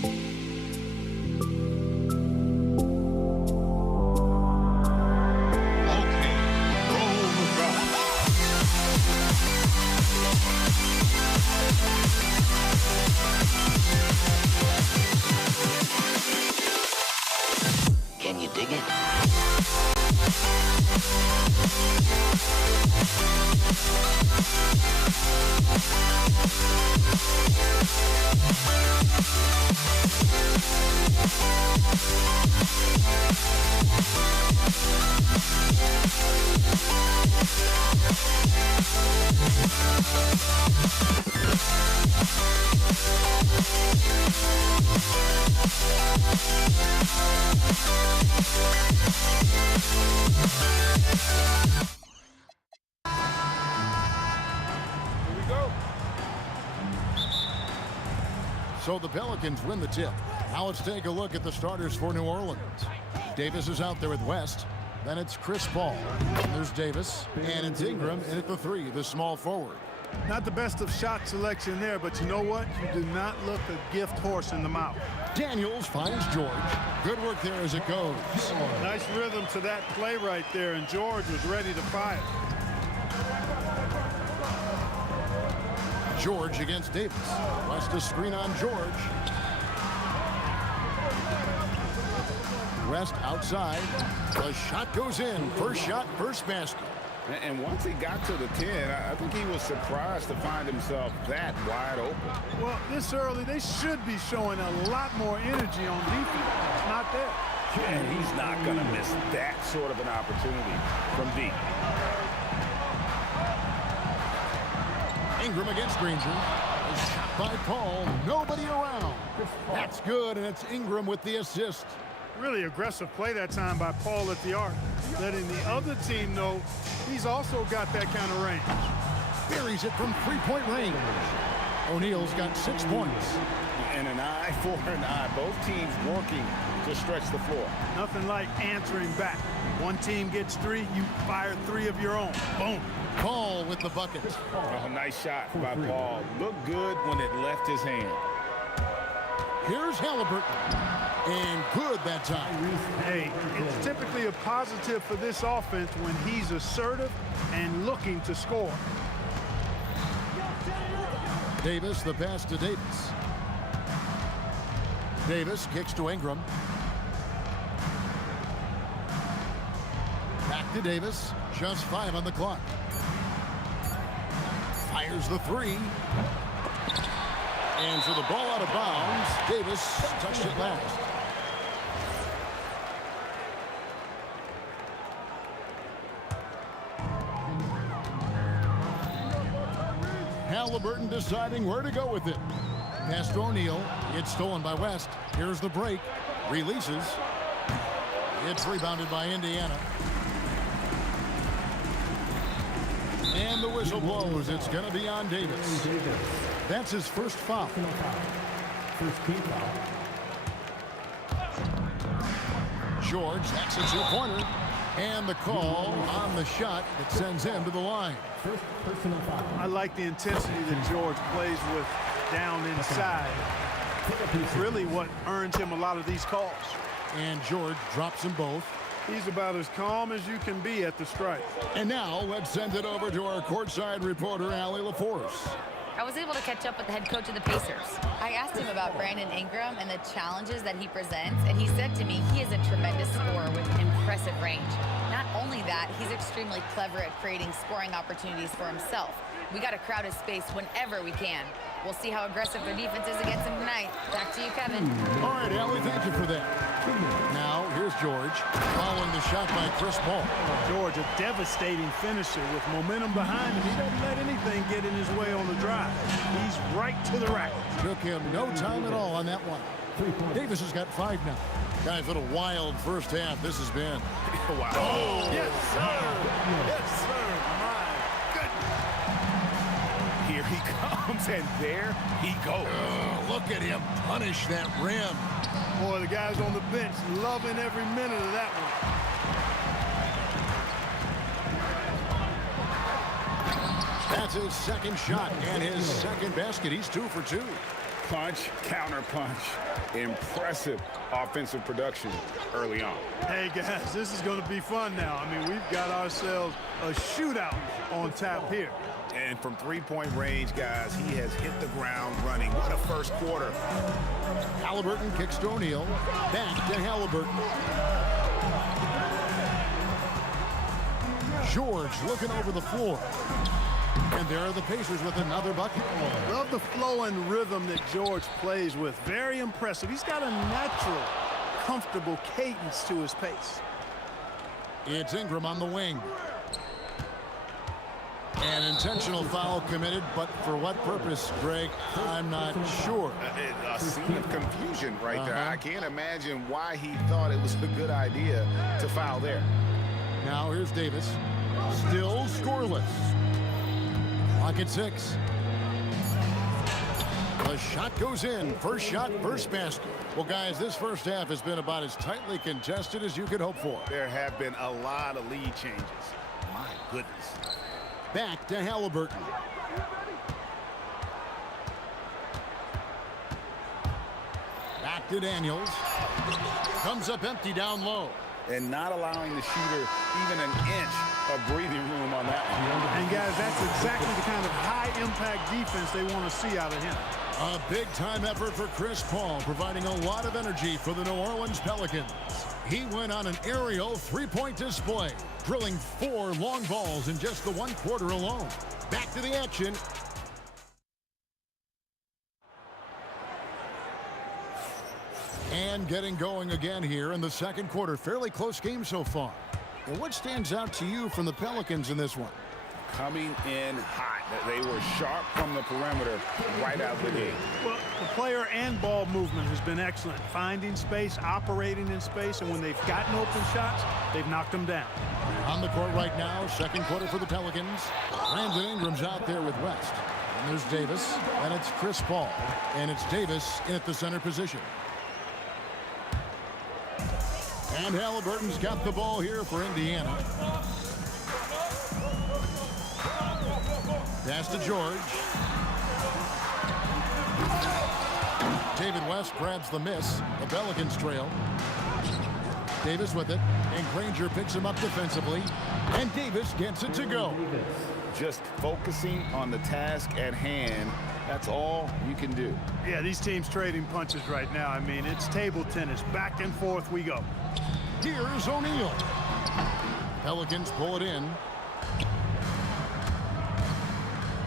Can you dig it? So the Pelicans win the tip. Now let's take a look at the starters for New Orleans. Davis is out there with West. Then it's Chris Paul. And there's Davis. And it's Ingram in at the 3, the small forward. Not the best of shot selection there, but you know what? You do not look a gift horse in the mouth. Daniels finds George. Good work there as it goes. Nice rhythm to that play right there, and George was ready to fire. George against Davis. West a screen on George. West outside. The shot goes in. First shot, first basket. And once he got to the 10, I think he was surprised to find himself that wide open. Well, this early, they should be showing a lot more energy on defense. It's not there. And he's not going to miss that sort of an opportunity from deep. Ingram against Granger. A shot by Paul. Nobody around. That's good, and it's Ingram with the assist. Really aggressive play that time by Paul at the arc, letting the other team know he's also got that kind of range. Buries it from three-point range. O'Neal's got 6 points. And an eye for an eye. Both teams working to stretch the floor. Nothing like answering back. One team gets 3, you fire 3 of your own. Boom. Paul with the bucket. Oh, nice shot by Paul. Looked good when it left his hand. Here's Halliburton. And good that time. Hey, it's typically a positive for this offense when he's assertive and looking to score. Davis, the pass to Davis. Davis kicks to Ingram. Back to Davis. Just 5 on the clock. Fires the 3. And for the ball out of bounds, Davis touched it last. Halliburton deciding where to go with it. Pass to O'Neal. It's stolen by West. Here's the break. Releases. It's rebounded by Indiana. And the whistle blows. It's going to be on Davis. That's his first foul. George, that's a 2-pointer. And the call on the shot that sends him to the line. First personal foul. I like the intensity that George plays with down inside. It's really what earns him a lot of these calls. And George drops them both. He's about as calm as you can be at the strike. And now let's send it over to our courtside reporter, Allie LaForce. I was able to catch up with the head coach of the Pacers. I asked him about Brandon Ingram and the challenges that he presents, and he said to me he is a tremendous scorer with impressive range. Not only that, he's extremely clever at creating scoring opportunities for himself. We got to crowd his space whenever we can. We'll see how aggressive their defense is against him tonight. Back to you, Kevin. All right, Allie, thank you for that. Now, here's George, following the shot by Chris Paul. George, a devastating finisher with momentum behind him. He doesn't let anything get in his way on the drive. He's right to the rack. Took him no time at all on that one. Davis has got 5 now. Guys, what a wild first half this has been. Wow. Oh, yes, sir. Yes, sir. My goodness. Here he comes, and there he goes. Look at him punish that rim. Boy, the guys on the bench loving every minute of that one. That's his second shot and his second basket. He's 2 for 2. Punch, counter punch. Impressive offensive production early on. Hey, guys, this is going to be fun now. I mean, we've got ourselves a shootout on tap here. And from three-point range, guys, he has hit the ground running. What a first quarter. Halliburton kicks to O'Neal. Back to Halliburton. George looking over the floor. And there are the Pacers with another bucket. Love the flow and rhythm that George plays with. Very impressive. He's got a natural, comfortable cadence to his pace. It's Ingram on the wing. An intentional foul committed, but for what purpose, Greg? I'm not sure. A scene of confusion right there. I can't imagine why he thought it was a good idea to foul there. Now here's Davis. Still scoreless. Clock at 6. The shot goes in. First shot, first basket. Well, guys, this first half has been about as tightly contested as you could hope for. There have been a lot of lead changes. My goodness. Back to Halliburton. Back to Daniels. Comes up empty down low. And not allowing the shooter even an inch of breathing room on that one. And, guys, that's exactly the kind of high-impact defense they want to see out of him. A big-time effort for Chris Paul, providing a lot of energy for the New Orleans Pelicans. He went on an aerial three-point display, drilling 4 long balls in just the 1 quarter alone. Back to the action. And getting going again here in the second quarter. Fairly close game so far. And what stands out to you from the Pelicans in this one? Coming in hot. They were sharp from the perimeter right out of the gate. Well, the player and ball movement has been excellent. Finding space, operating in space, and when they've gotten open shots, they've knocked them down. On the court right now, second quarter for the Pelicans. Brandon Ingram's out there with West. And there's Davis, and it's Chris Paul. And it's Davis in at the center position. And Halliburton's got the ball here for Indiana. Pass to George. David West grabs the miss. The Pelicans trail. Davis with it. And Granger picks him up defensively. And Davis gets it to go. Just focusing on the task at hand. That's all you can do. Yeah, these teams trading punches right now. I mean, it's table tennis. Back and forth we go. Here's O'Neal. Pelicans pull it in.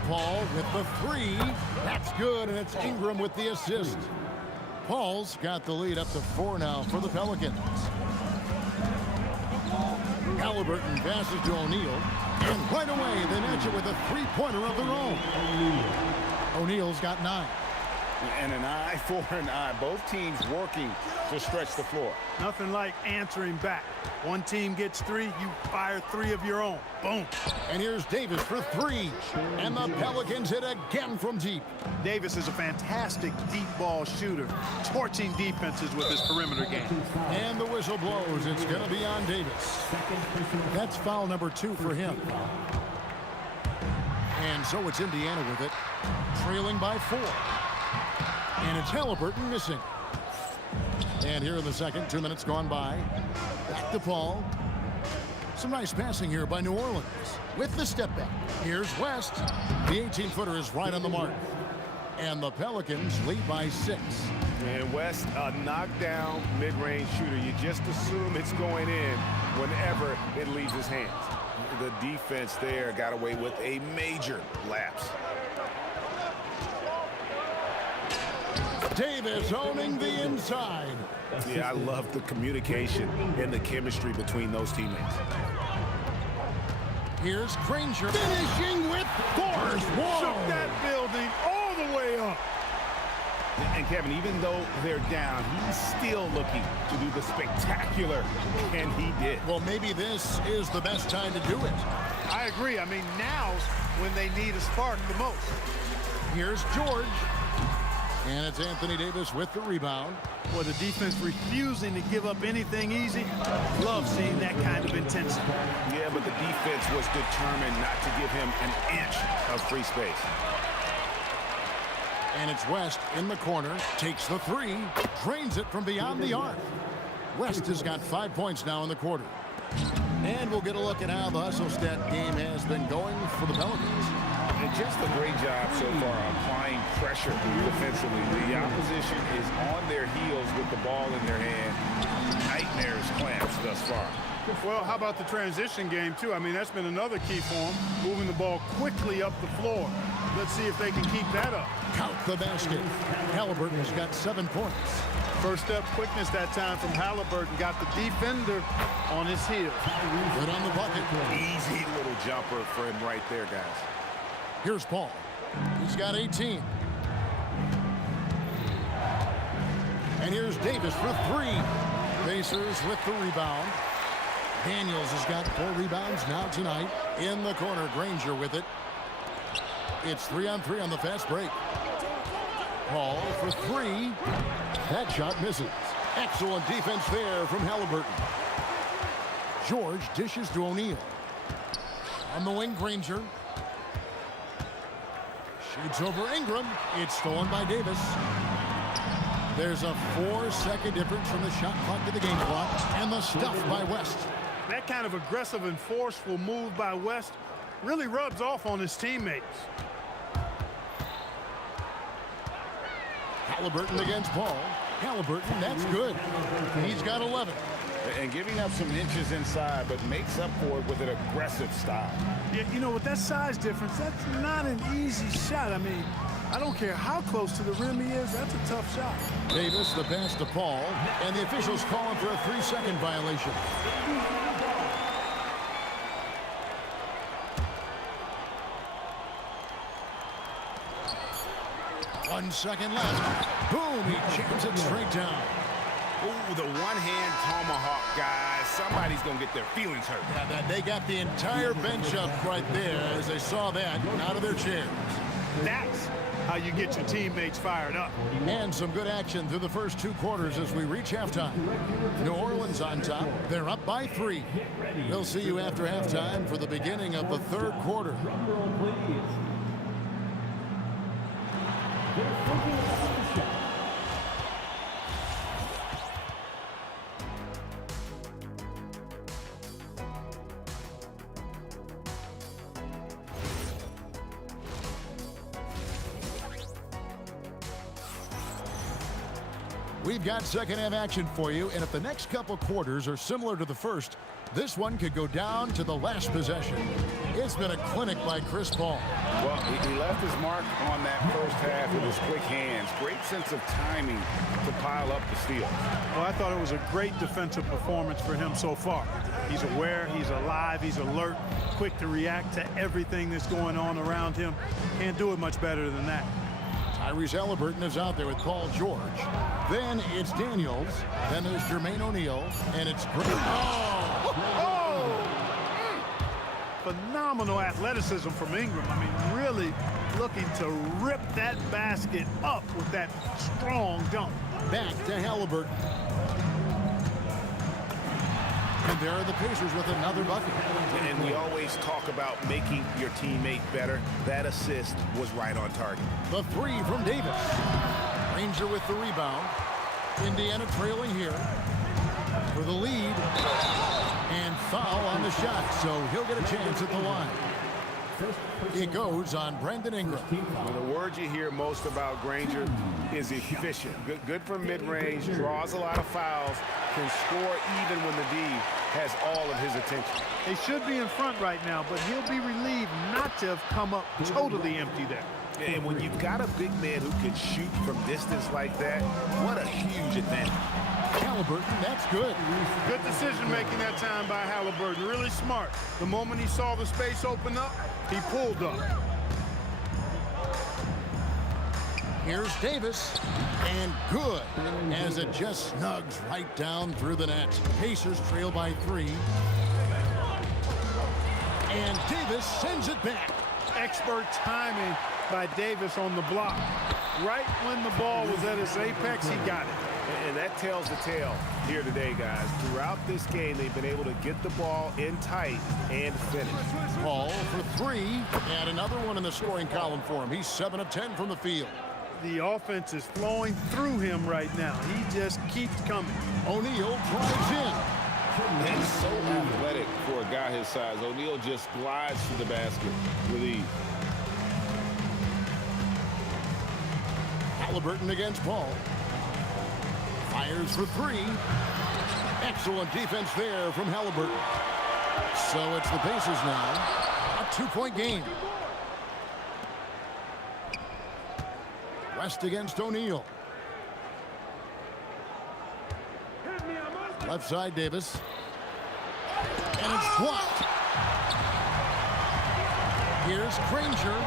Paul with the 3. That's good, and it's Ingram with the assist. Paul's got the lead up to 4 now for the Pelicans. Halliburton passes to O'Neal. And right away, they match it with a 3-pointer of their own. O'Neal's got 9. And an eye for an eye. Both teams working to stretch the floor. Nothing like answering back. One team gets 3, you fire 3 of your own. Boom. And here's Davis for 3. And the Pelicans hit again from deep. Davis is a fantastic deep ball shooter, torching defenses with his perimeter game. And the whistle blows. It's going to be on Davis. That's foul number 2 for him. And so it's Indiana with it, trailing by 4. And it's Halliburton missing. And here in the second, 2 minutes gone by. Back to Paul. Some nice passing here by New Orleans with the step back. Here's West. The 18-footer is right on the mark. And the Pelicans lead by 6. And West, a knockdown mid-range shooter. You just assume it's going in whenever it leaves his hands. The defense there got away with a major lapse. Davis owning the inside. Yeah, I love the communication and the chemistry between those teammates. Here's Granger finishing with force. Shook that building all the way up. And Kevin, even though they're down, he's still looking to do the spectacular, and he did. Well, maybe this is the best time to do it. I agree. I mean, now's when they need a spark the most. Here's George. And it's Anthony Davis with the rebound. Well, the defense refusing to give up anything easy. Love seeing that kind of intensity. Yeah, but the defense was determined not to give him an inch of free space. And it's West in the corner. Takes the three. Drains it from beyond the arc. West has got 5 points now in the quarter. And we'll get a look at how the hustle stat game has been going for the Pelicans. And just a great job so far applying pressure defensively. The opposition is on their heels with the ball in their hand. Nightmares clamps thus far. Well, how about the transition game, too? I mean, that's been another key for them, moving the ball quickly up the floor. Let's see if they can keep that up. Count the basket. Halliburton has got 7 points. First step quickness that time from Halliburton. Got the defender on his heels. Good on the bucket. Easy little jumper for him right there, guys. Here's Paul. He's got 18. And here's Davis for 3. Pacers with the rebound. Daniels has got 4 rebounds now tonight. In the corner, Granger with it. It's 3-on-3 on the fast break. Paul for 3. That shot misses. Excellent defense there from Halliburton. George dishes to O'Neal. On the wing, Granger. Shoots over Ingram. It's stolen by Davis. There's a 4-second difference from the shot clock to the game clock. And the stuff by West. That kind of aggressive and forceful move by West really rubs off on his teammates. Halliburton against Paul. Halliburton, that's good. He's got 11. And giving up some inches inside, but makes up for it with an aggressive style. Yeah, you know, with that size difference, that's not an easy shot. I mean, I don't care how close to the rim he is, that's a tough shot. Davis, the pass to Paul, and the officials calling for a 3-second violation. 1 second left. Boom, he jams it straight down. Ooh, the one-hand tomahawk, guys. Somebody's going to get their feelings hurt. Yeah, they got the entire bench up right there as they saw that out of their chairs. That's how you get your teammates fired up. And some good action through the first 2 quarters as we reach halftime. New Orleans on top. They're up by 3. We'll see you after halftime for the beginning of the 3rd quarter. We've got second half action for you, and if the next couple quarters are similar to the first, this one could go down to the last possession. It's been a clinic by Chris Paul. Well, he left his mark on that first half with his quick hands. Great sense of timing to pile up the steals. Well, I thought it was a great defensive performance for him so far. He's aware, he's alive, he's alert, quick to react to everything that's going on around him. Can't do it much better than that. Tyrese Halliburton is out there with Paul George. Then it's Daniels. Then there's Jermaine O'Neal. And it's great. Phenomenal athleticism from Ingram. I mean, really looking to rip that basket up with that strong dunk. Back to Halliburton. And there are the Pacers with another bucket. And we always talk about making your teammate better. That assist was right on target. The 3 from Davis. Ranger with the rebound. Indiana trailing here for the lead. And foul on the shot, so he'll get a chance at the line. It goes on Brandon Ingram. Well, the word you hear most about Granger is efficient. Good from mid-range, draws a lot of fouls, can score even when the D has all of his attention. They should be in front right now, but he'll be relieved not to have come up totally empty there. And when you've got a big man who can shoot from distance like that, what a huge advantage. Halliburton, that's good. Good decision-making that time by Halliburton. Really smart. The moment he saw the space open up, he pulled up. Here's Davis, and good, as it just snugs right down through the net. Pacers trail by 3. And Davis sends it back. Expert timing by Davis on the block. Right when the ball was at its apex, he got it. And that tells the tale here today, guys. Throughout this game, they've been able to get the ball in tight and finish. Paul for 3, and another one in the scoring column for him. He's 7 of 10 from the field. The offense is flowing through him right now. He just keeps coming. O'Neal drives in. And so athletic for a guy his size. O'Neal just glides to the basket with ease. Halliburton against Paul. Fires for three. Excellent defense there from Halliburton. So it's the Pacers now. A 2-point game. West against O'Neal. Left side, Davis. And it's blocked. Here's Granger.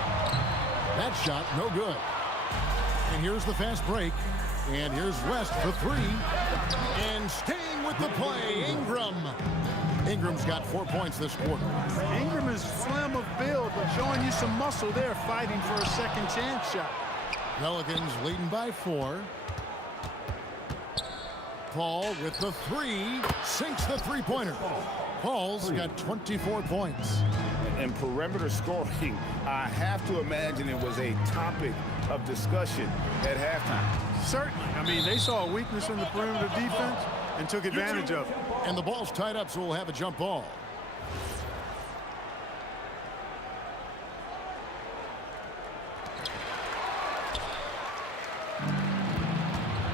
That shot, no good. And here's the fast break. And here's West for three. And staying with the play, Ingram. Ingram's got 4 points this quarter. Ingram is slim of build, but showing you some muscle there, fighting for a second chance shot. Pelicans leading by 4. Paul with the three, sinks the three-pointer. Paul's got 24 points. And perimeter scoring, I have to imagine it was a topic of discussion at halftime. Certainly. I mean, they saw a weakness in the perimeter defense and took advantage of it. And the ball's tied up, so we'll have a jump ball.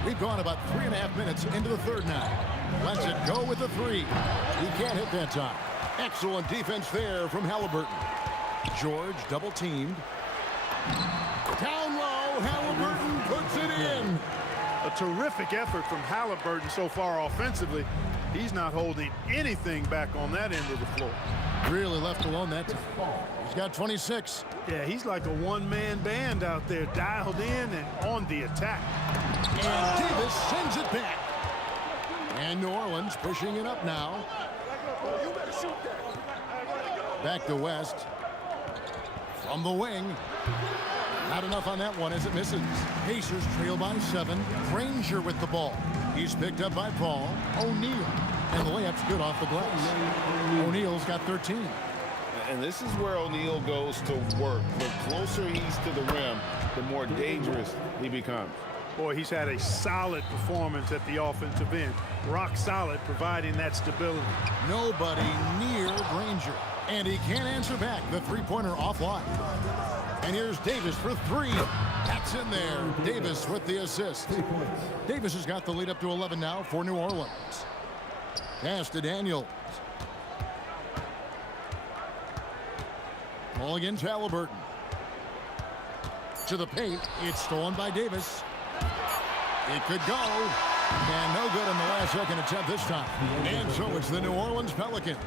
We've gone about 3.5 minutes into the third now. Lets it go with the three. He can't hit that time. Excellent defense there from Halliburton. George double teamed. Down low, Halliburton puts it in. A terrific effort from Halliburton so far offensively. He's not holding anything back on that end of the floor. Really left alone that time. He's got 26. Yeah, he's like a one-man band out there, dialed in and on the attack. And Davis sends it back. And New Orleans pushing it up now. Back to West. From the wing. Not enough on that one as it misses. Pacers trail by 7. Granger with the ball. He's picked up by Paul. O'Neal. And the layup's good off the glass. O'Neal's got 13. And this is where O'Neal goes to work. The closer he's to the rim, the more dangerous he becomes. Boy, he's had a solid performance at the offensive end. Rock solid, providing that stability. Nobody near Granger. And he can't answer back. The three-pointer offline. And here's Davis for three. That's in there. Davis with the assist. Davis has got the lead up to 11 now for New Orleans. Pass to Daniels. Ball against Halliburton. To the paint. It's stolen by Davis. It could go. And no good in the last second attempt this time. And so it's the New Orleans Pelicans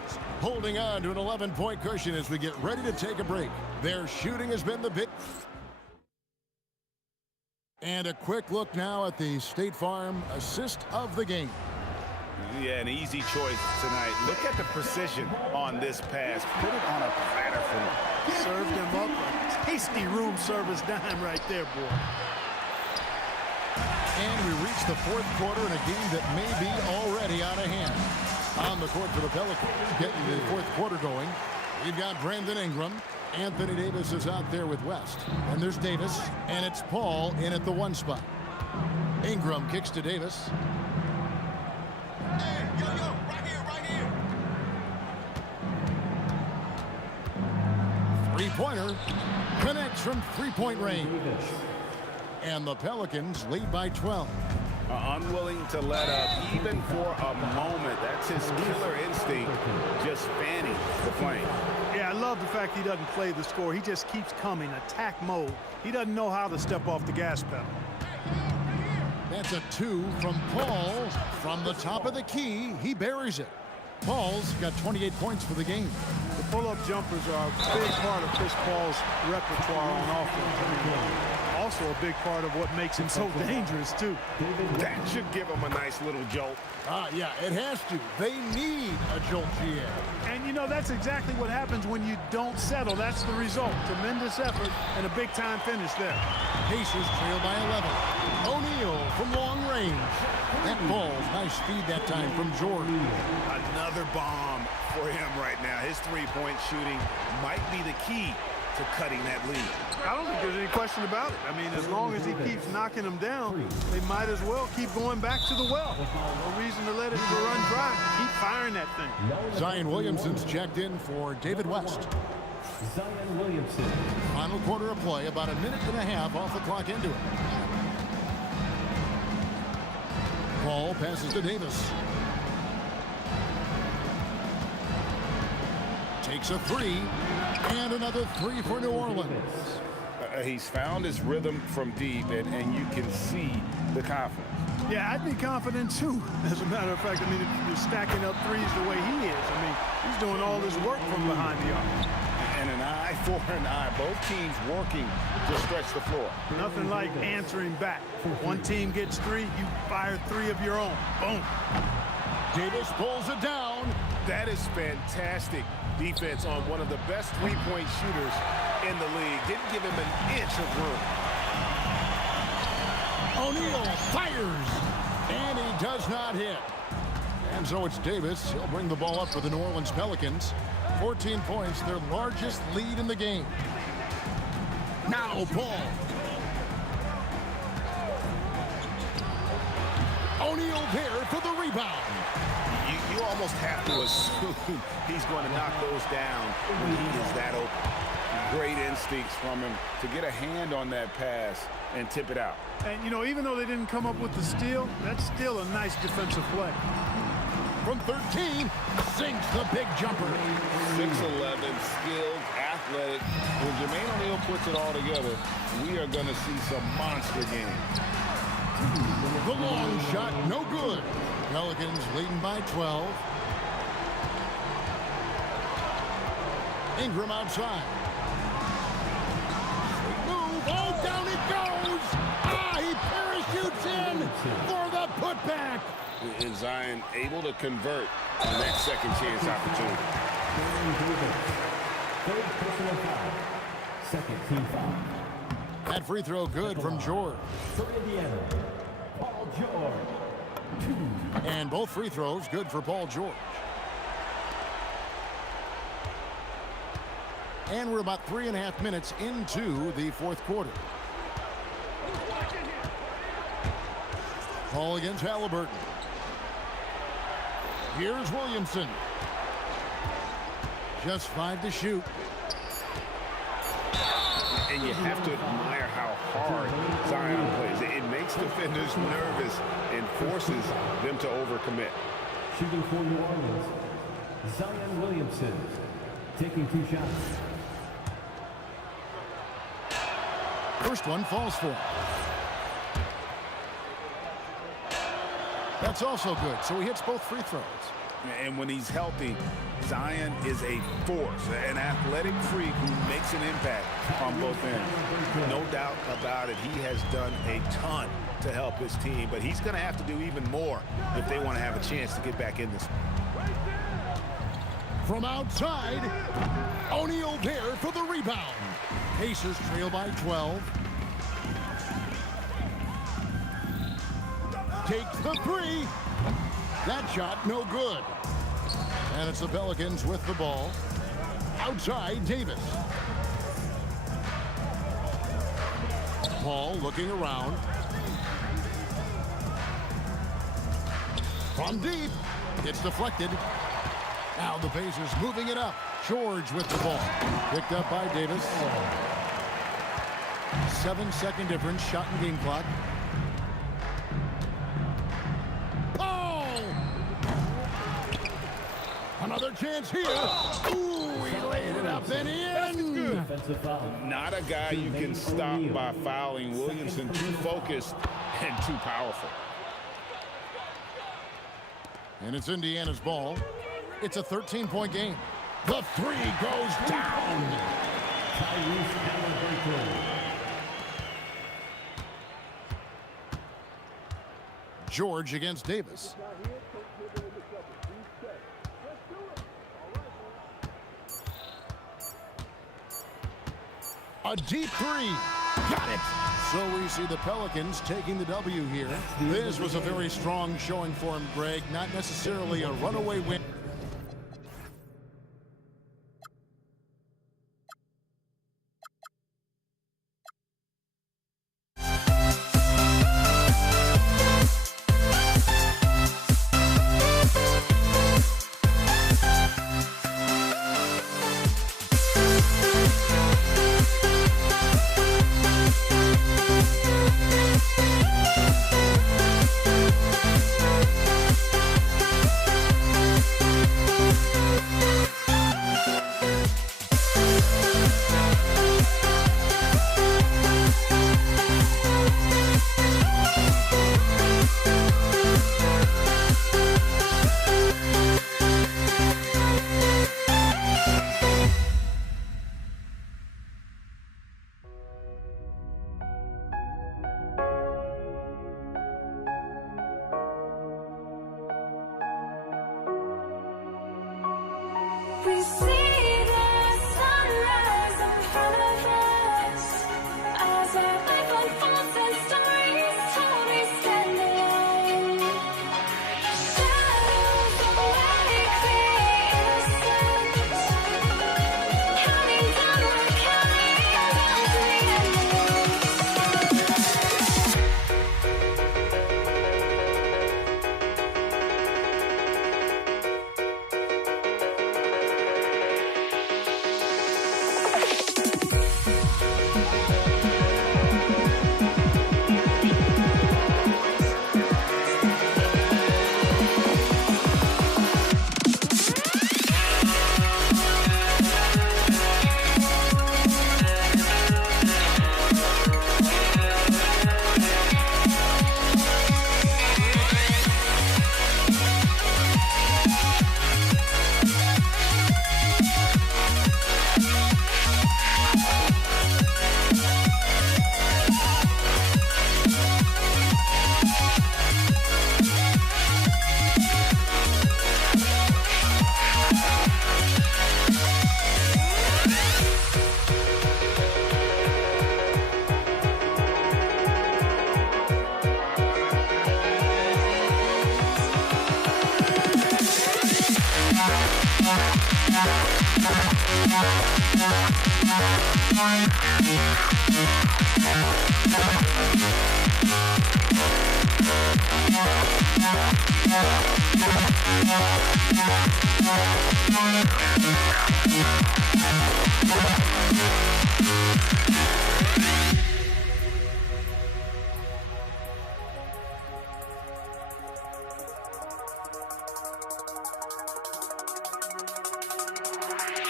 holding on to an 11-point cushion as we get ready to take a break. Their shooting has been the big. And a quick look now at the State Farm assist of the game. Yeah, an easy choice tonight. Look at the precision on this pass. Put it on a platter for him. Served him up a tasty room service dime right there, boy. And we reach the fourth quarter in a game that may be already out of hand. On the court for the Pelicans, getting the fourth quarter going. We've got Brandon Ingram. Anthony Davis is out there with West. And there's Davis, and it's Paul in at the one spot. Ingram kicks to Davis. Hey, yo, right here. Three-pointer connects from three-point range. And the Pelicans lead by 12. Unwilling to let up even for a moment. That's his killer instinct, just fanning the flame. Yeah, I love the fact he doesn't play the score. He just keeps coming, attack mode. He doesn't know how to step off the gas pedal. That's a 2 from Paul. From the top of the key, he buries it. Paul's got 28 points for the game. The pull-up jumpers are a big part of Chris Paul's repertoire on offense. Also a big part of what makes him so dangerous, too. That should give him a nice little jolt. Yeah, it has to. They need a jolt, GA. And, you know, that's exactly what happens when you don't settle. That's the result. Tremendous effort and a big-time finish there. Pacers trail by 11. O'Neal from long range. That ball's nice feed that time from George. Another bomb for him right now. His three-point shooting might be the key to cutting that lead. I don't think there's any question about it. I mean, as long as he keeps knocking them down, they might as well keep going back to the well. No reason to let it run dry. Keep firing that thing. Zion Williamson's checked in for David West. Zion Williamson. Final quarter of play, about a minute and a half off the clock into it. Paul passes to Davis. Takes a three, and another three for New Orleans. He's found his rhythm from deep, and you can see the confidence. Yeah, I'd be confident too. As a matter of fact, I mean, if you're stacking up threes the way he is, I mean, he's doing all this work from behind the arc. And an eye for an eye. Both teams working to stretch the floor. Nothing like answering back. One team gets three, you fire three of your own. Boom. Davis pulls it down. That is fantastic defense on one of the best three-point shooters in the league. Didn't give him an inch of room. O'Neal fires, and he does not hit. And so it's Davis. He'll bring the ball up for the New Orleans Pelicans. 14 points, their largest lead in the game. Now Paul. O'Neal there for the rebound. You almost have to assume he's going to knock those down when he is that open. Great instincts from him to get a hand on that pass and tip it out. And, you know, even though they didn't come up with the steal, that's still a nice defensive play. From 13, sinks the big jumper. 6'11", skilled, athletic. When Jermaine O'Neal puts it all together, we are going to see some monster games. The long shot, no good. Pelicans leading by 12. Ingram outside. Move, oh, down it goes. Ah, he parachutes in for the putback. Is Zion able to convert on that second chance opportunity? Third personal foul. Second team foul. That free throw good from George. For Indiana, Paul George. 2. And both free throws good for Paul George. And we're about 3.5 minutes into the fourth quarter. Paul against Halliburton. Here's Williamson. Just 5 to shoot. And you have to admire how hard Zion plays. It makes defenders nervous and forces them to overcommit. Shooting for New Orleans, Zion Williamson. Taking 2 shots. First one falls for him. That's also good, so he hits both free throws. And when he's healthy, Zion is a force, an athletic freak who makes an impact on both ends. No doubt about it, he has done a ton to help his team, but he's going to have to do even more if they want to have a chance to get back in this. From outside, O'Neal there for the rebound. Pacers trail by 12. Takes the three. That shot no good. And it's the Pelicans with the ball. Outside, Davis. Paul looking around. From deep. It's deflected. Now the Pacers moving it up. George with the ball. Picked up by Davis. 7-second difference. Shot and game clock. Another chance here. Ooh, he laid it up and in. Defensive foul. Not a guy you can stop by fouling. Williamson too focused and too powerful. And it's Indiana's ball. It's a 13-point game. The three goes down. Tyrese Halliburton. George against Davis. A deep three. Got it. So we see the Pelicans taking the W here. This was a very strong showing for him, Greg. Not necessarily a runaway win. We see the sunrise in front of us as our life unfolds and stories told we stand alone. Shadows awake the innocent, counting down, we're counting down to the end.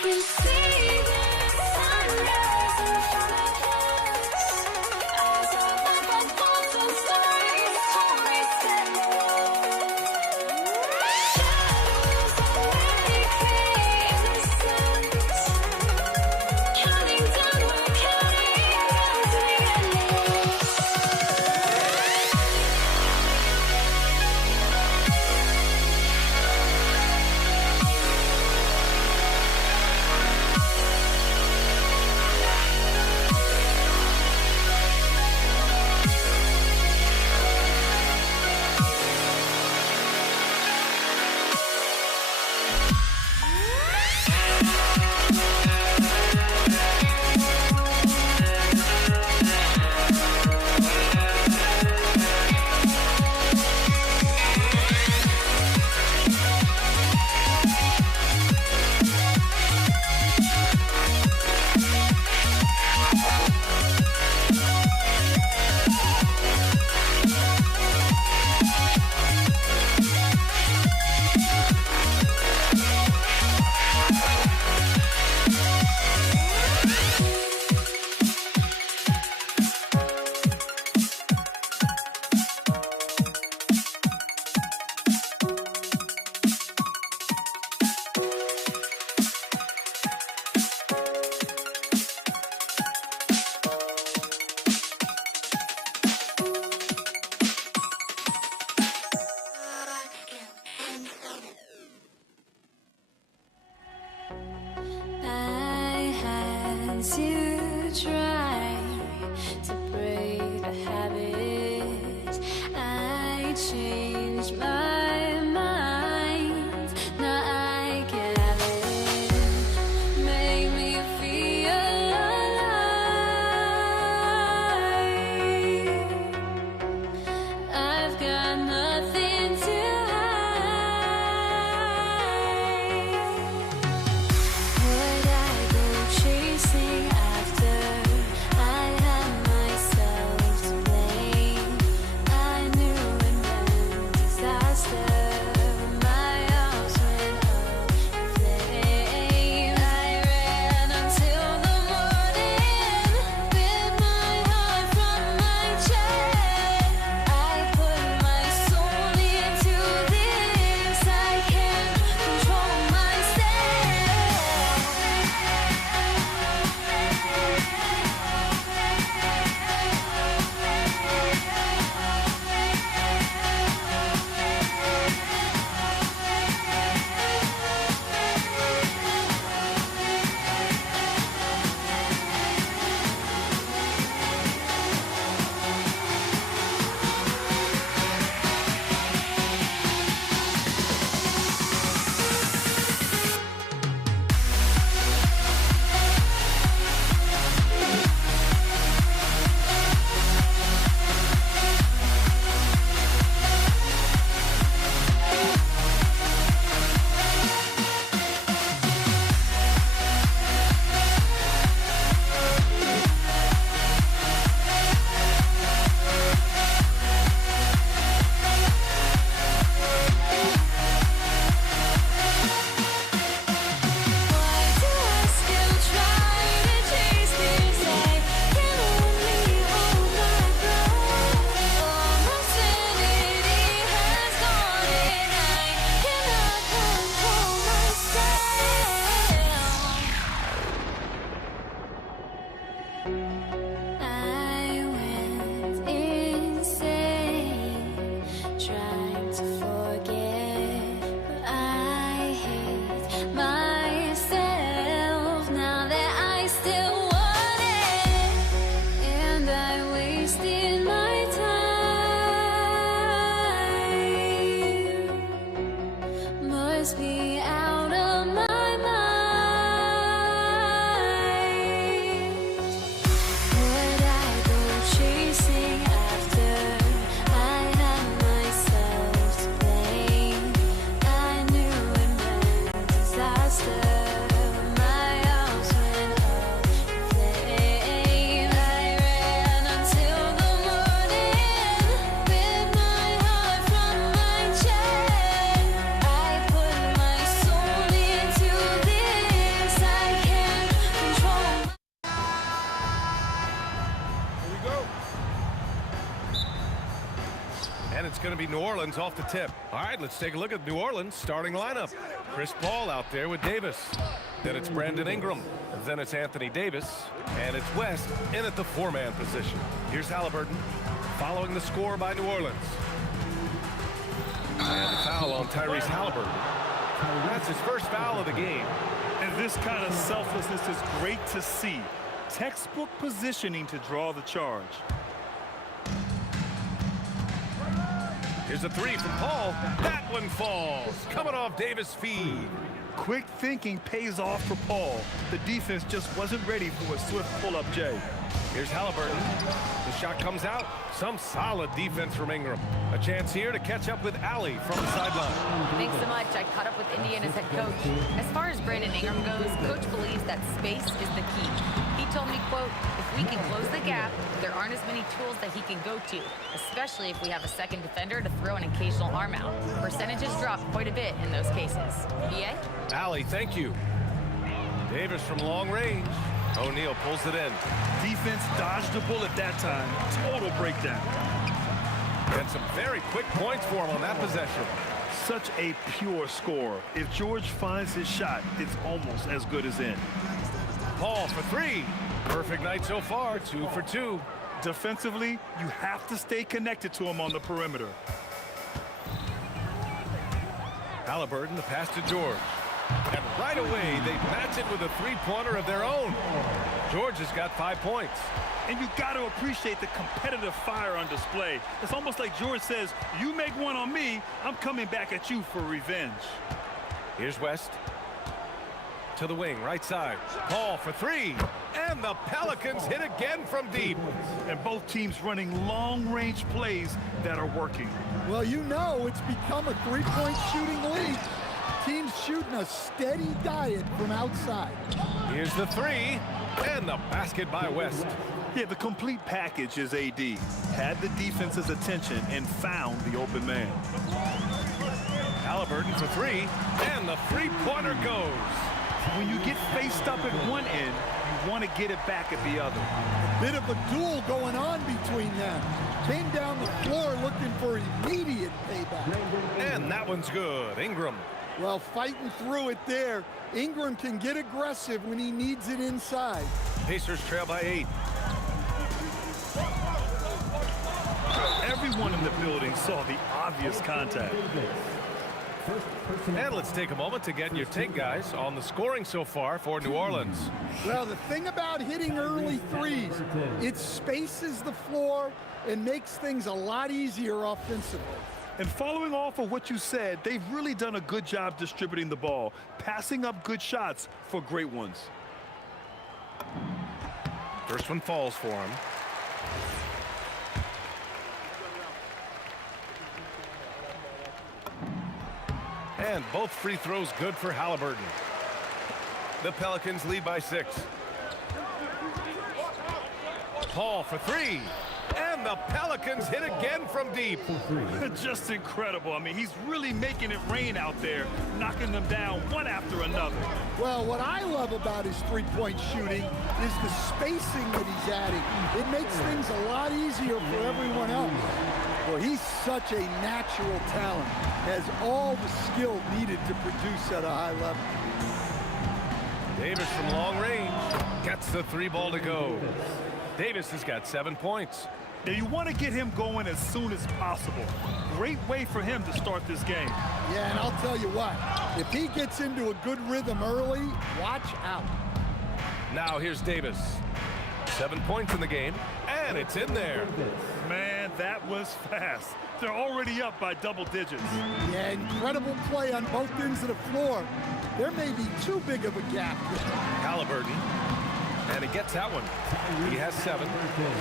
We see the sunrise in front of us as our life unfolds and stories told we stand alone. Shadows awake the innocent, counting down, we're counting down to the endless. must be out of my mind. Would I go chasing after I had myself to blame? I knew it meant disaster. My house went up in flame. I ran until the morning with my heart from my chest. I put my soul into this. I can't control. Here we go. And it's going to be New Orleans off the tip. All right, let's take a look at New Orleans starting lineup. Chris Paul out there with Davis. Then it's Brandon Ingram. Then it's Anthony Davis. And it's West in at the four-man position. Here's Halliburton following the score by New Orleans. And the foul on Tyrese Halliburton. That's his first foul of the game. And this kind of selflessness is great to see. Textbook positioning to draw the charge. Here's a three from Paul. That one falls. Coming off Davis' feed. Quick thinking pays off for Paul. The defense just wasn't ready for a swift pull-up Jay. Here's Halliburton. The shot comes out. Some solid defense from Ingram. A chance here to catch up with Allie from the sideline. Thanks so much. I caught up with Indiana's head coach. As far as Brandon Ingram goes, coach believes that space is the key. He told me, quote, if we can close the gap, there aren't as many tools that he can go to, especially if we have a second defender to throw an occasional arm out. Percentages drop quite a bit in those cases. BA? Allie, thank you. Davis from long range. O'Neal pulls it in. Defense dodged the bullet that time. Total breakdown. And some very quick points for him on that possession. Such a pure score. If George finds his shot, it's almost as good as in. Paul for three. Perfect night so far, 2 for 2. Defensively, you have to stay connected to him on the perimeter. Halliburton, the pass to George. And right away, they match it with a three-pointer of their own. George has got 5 points. And you got to appreciate the competitive fire on display. It's almost like George says, you make one on me, I'm coming back at you for revenge. Here's West. To the wing, right side. Paul for three. And the Pelicans hit again from deep. And both teams running long-range plays that are working. Well, you know it's become a three-point shooting league. Teams shooting a steady diet from outside. Here's the three. And the basket by West. Yeah, the complete package is AD. Had the defense's attention and found the open man. Halliburton for three. And the three-pointer goes. When you get faced up at one end, you want to get it back at the other. Bit of a duel going on between them. Came down the floor looking for immediate payback. And that one's good. Ingram. Well, fighting through it there. Ingram can get aggressive when he needs it inside. Pacers trail by 8. Everyone in the building saw the obvious contact. And let's take a moment to get your take, guys, on the scoring so far for New Orleans. Well, the thing about hitting early threes, it spaces the floor and makes things a lot easier offensively. And following off of what you said, they've really done a good job distributing the ball, passing up good shots for great ones. First one falls for him. And both free throws good for Halliburton. The Pelicans lead by 6. Paul for three. And the Pelicans hit again from deep. Just incredible. I mean, he's really making it rain out there, knocking them down one after another. Well, what I love about his three-point shooting is the spacing that he's adding. It makes things a lot easier for everyone else. Well, he's such a natural talent, has all the skill needed to produce at a high level. Davis from long range gets the three ball to go. Davis has got 7 points. Now you want to get him going as soon as possible. Great way for him to start this game. Yeah, and I'll tell you what, if he gets into a good rhythm early, watch out. Now here's Davis. 7 points in the game. And it's in there. Man, that was fast. They're already up by double digits. Yeah, incredible play on both ends of the floor. There may be too big of a gap. Halliburton. And he gets that one. He has 7.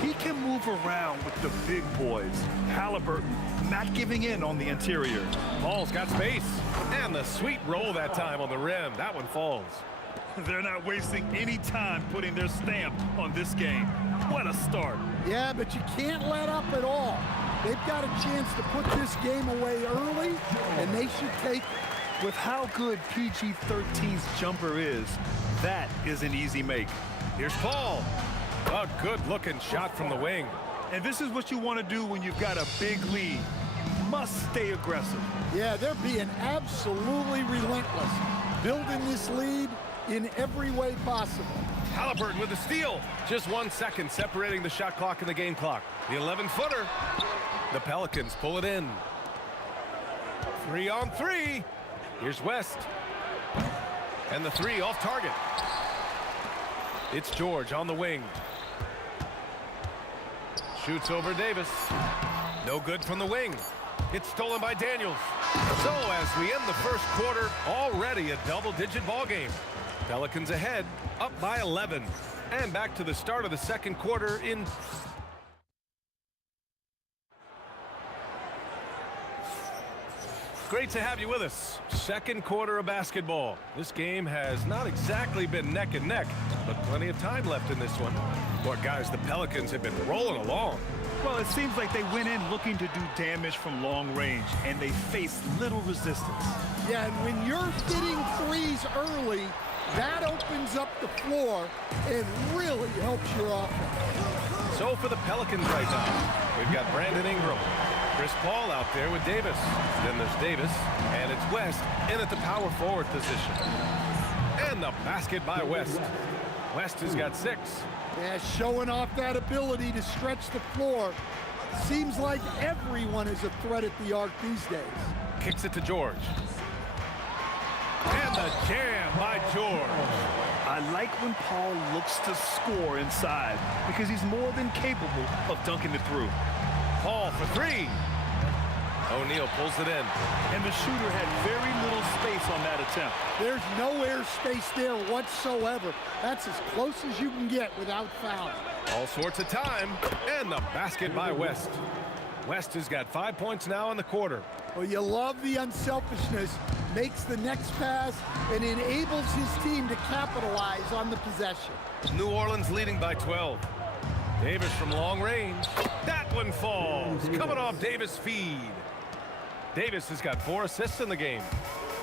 He can move around with the big boys. Halliburton not giving in on the interior. Paul's got space. And the sweet roll that time on the rim. That one falls. They're not wasting any time putting their stamp on this game. What a start. Yeah, but you can't let up at all. They've got a chance to put this game away early, and they should take it. With how good PG-13's jumper is, that is an easy make. Here's Paul. A good-looking shot from the wing. And this is what you want to do when you've got a big lead. You must stay aggressive. Yeah, they're being absolutely relentless, building this lead in every way possible. Halliburton with the steal. Just 1 second separating the shot clock and the game clock. The 11-footer. The Pelicans pull it in. 3 on 3. Here's West. And the 3 off target. It's George on the wing. Shoots over Davis. No good from the wing. It's stolen by Daniels. So as we end the first quarter, already a double-digit ball game. Pelicans ahead, up by 11. And back to the start of the second quarter in... Great to have you with us. Second quarter of basketball. This game has not exactly been neck and neck, but plenty of time left in this one. Boy, guys, the Pelicans have been rolling along. Well, it seems like they went in looking to do damage from long range, and they faced little resistance. Yeah, and when you're hitting threes early, that opens up the floor and really helps your offense. So for the Pelicans right now, we've got Brandon Ingram. Chris Paul out there with Davis. Then there's Davis, and it's West in at the power forward position. And the basket by West. West has got 6. Yeah, showing off that ability to stretch the floor. Seems like everyone is a threat at the arc these days. Kicks it to George. And the jam by George. I like when Paul looks to score inside because he's more than capable of dunking it through. Paul for 3. O'Neal pulls it in. And the shooter had very little space on that attempt. There's no air space there whatsoever. That's as close as you can get without fouling. All sorts of time. And the basket by West. West has got 5 points now in the quarter. Well, you love the unselfishness. Makes the next pass and enables his team to capitalize on the possession. New Orleans leading by 12. Davis from long range. That one falls. Coming off Davis' feed. Davis has got 4 assists in the game.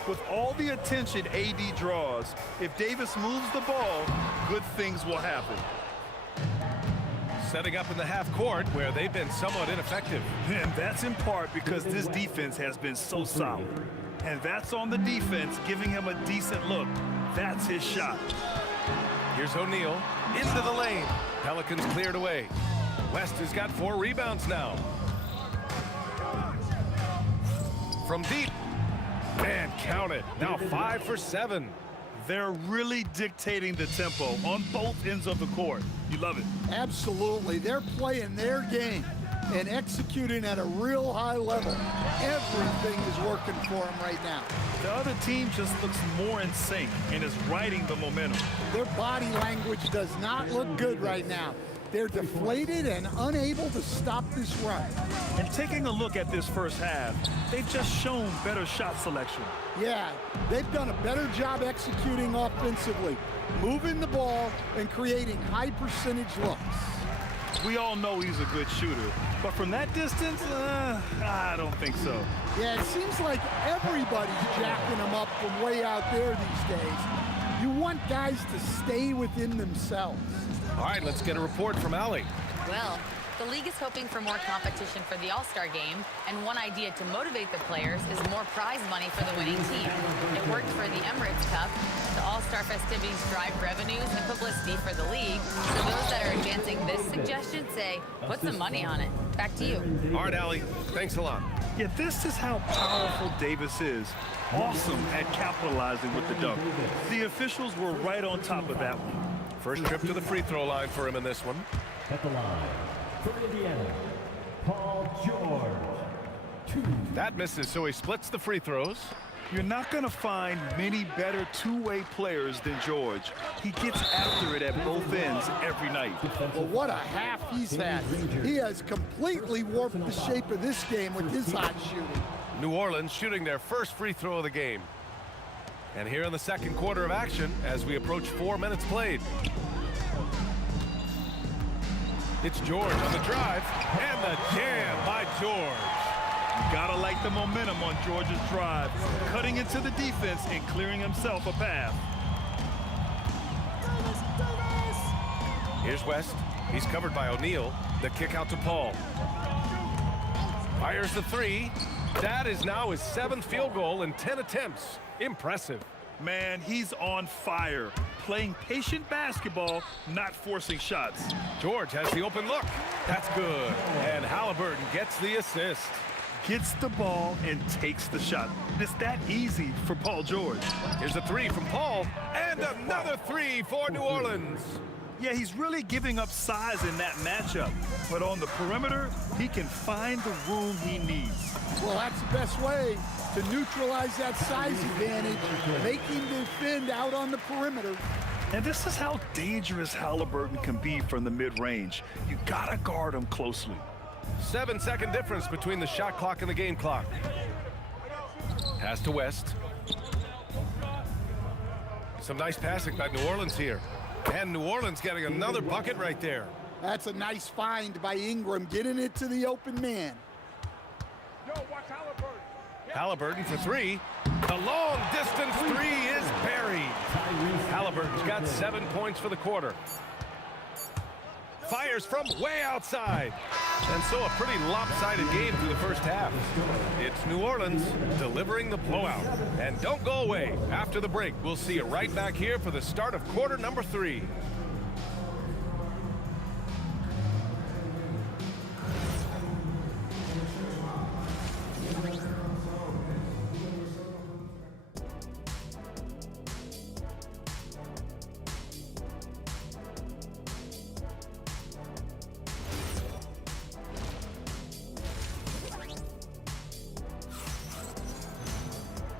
With all the attention AD draws, if Davis moves the ball, good things will happen. Setting up in the half court where they've been somewhat ineffective. And that's in part because this defense has been so solid. And that's on the defense giving him a decent look. That's his shot. Here's O'Neal into the lane. Pelicans cleared away. West has got 4 rebounds now. From deep. And count it. Now 5 for 7. They're really dictating the tempo on both ends of the court. You love it. Absolutely. They're playing their game and executing at a real high level. Everything is working for them right now. The other team just looks more in sync and is riding the momentum. Their body language does not look good right now. They're deflated and unable to stop this run. And taking a look at this first half, they've just shown better shot selection. Yeah, they've done a better job executing offensively, moving the ball and creating high percentage looks. We all know he's a good shooter, but from that distance, I don't think so. Yeah, it seems like everybody's jacking him up from way out there these days. You want guys to stay within themselves. All right, let's get a report from Allie. Well, the league is hoping for more competition for the All-Star game, and one idea to motivate the players is more prize money for the winning team. It worked for the Emirates Cup. The All-Star festivities drive revenues and publicity for the league, so those that are advancing this suggestion say, put some money on it. Back to you. All right, Allie, thanks a lot. Yeah, this is how powerful Davis is. Awesome at capitalizing with the dunk. The officials were right on top of that one. First trip to the free throw line for him in this one. At the line, For Indiana, Paul George. 2. That misses, so he splits the free throws. You're not going to find many better two-way players than George. He gets after it at both ends every night. Well, what a half he's had. He has completely warped the shape of this game with his hot shooting. New Orleans shooting their first free throw of the game. And here in the second quarter of action, as we approach 4 minutes played. It's George on the drive, and the jam by George. You gotta like the momentum on George's drive, cutting into the defense and clearing himself a path. Here's West. He's covered by O'Neal. The kick out to Paul. Fires the three. That is now his 7th field goal in 10 attempts. Impressive. Man, he's on fire. Playing patient basketball, not forcing shots. George has the open look. That's good. And Halliburton gets the assist. Gets the ball and takes the shot. It's that easy for Paul George. Here's a three from Paul. And another three for New Orleans. Yeah, he's really giving up size in that matchup. But on the perimeter, he can find the room he needs. Well, that's the best way to neutralize that size advantage, make him defend out on the perimeter. And this is how dangerous Halliburton can be from the mid-range. You gotta guard him closely. 7-second difference between the shot clock and the game clock. Pass to West. Some nice passing by New Orleans here. And New Orleans getting another bucket right there. That's a nice find by Ingram, getting it to the open man. Halliburton for three. The long distance three is buried. Halliburton's got 7 points for the quarter. Fires from way outside. And so a pretty lopsided game through the first half. It's New Orleans delivering the blowout. And don't go away. After the break, we'll see you right back here for the start of quarter number 3.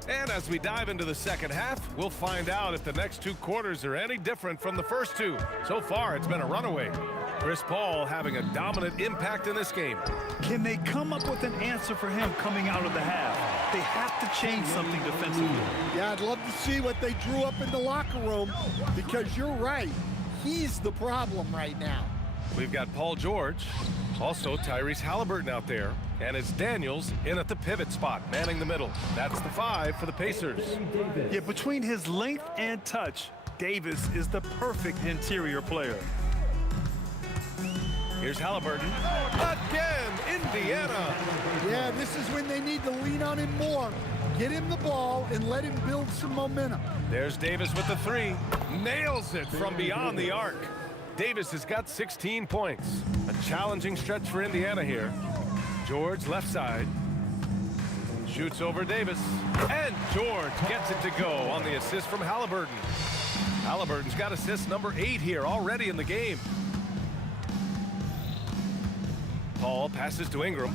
And as we dive into the second half, we'll find out if the next 2 quarters are any different from the first 2. So far, it's been a runaway. Chris Paul having a dominant impact in this game. Can they come up with an answer for him coming out of the half? They have to change something defensively. Yeah, I'd love to see what they drew up in the locker room, because you're right. He's the problem right now. We've got Paul George, also Tyrese Halliburton out there, and it's Daniels in at the pivot spot, manning the middle. That's the 5 for the Pacers. Yeah, between his length and touch, Davis is the perfect interior player. Here's Halliburton. Again, Indiana. Yeah, this is when they need to lean on him more. Get him the ball and let him build some momentum. There's Davis with the 3. Nails it from beyond the arc. Davis has got 16 points. A challenging stretch for Indiana here. George left side. Shoots over Davis. And George gets it to go on the assist from Halliburton. Halliburton's got assist number 8 here already in the game. Paul passes to Ingram.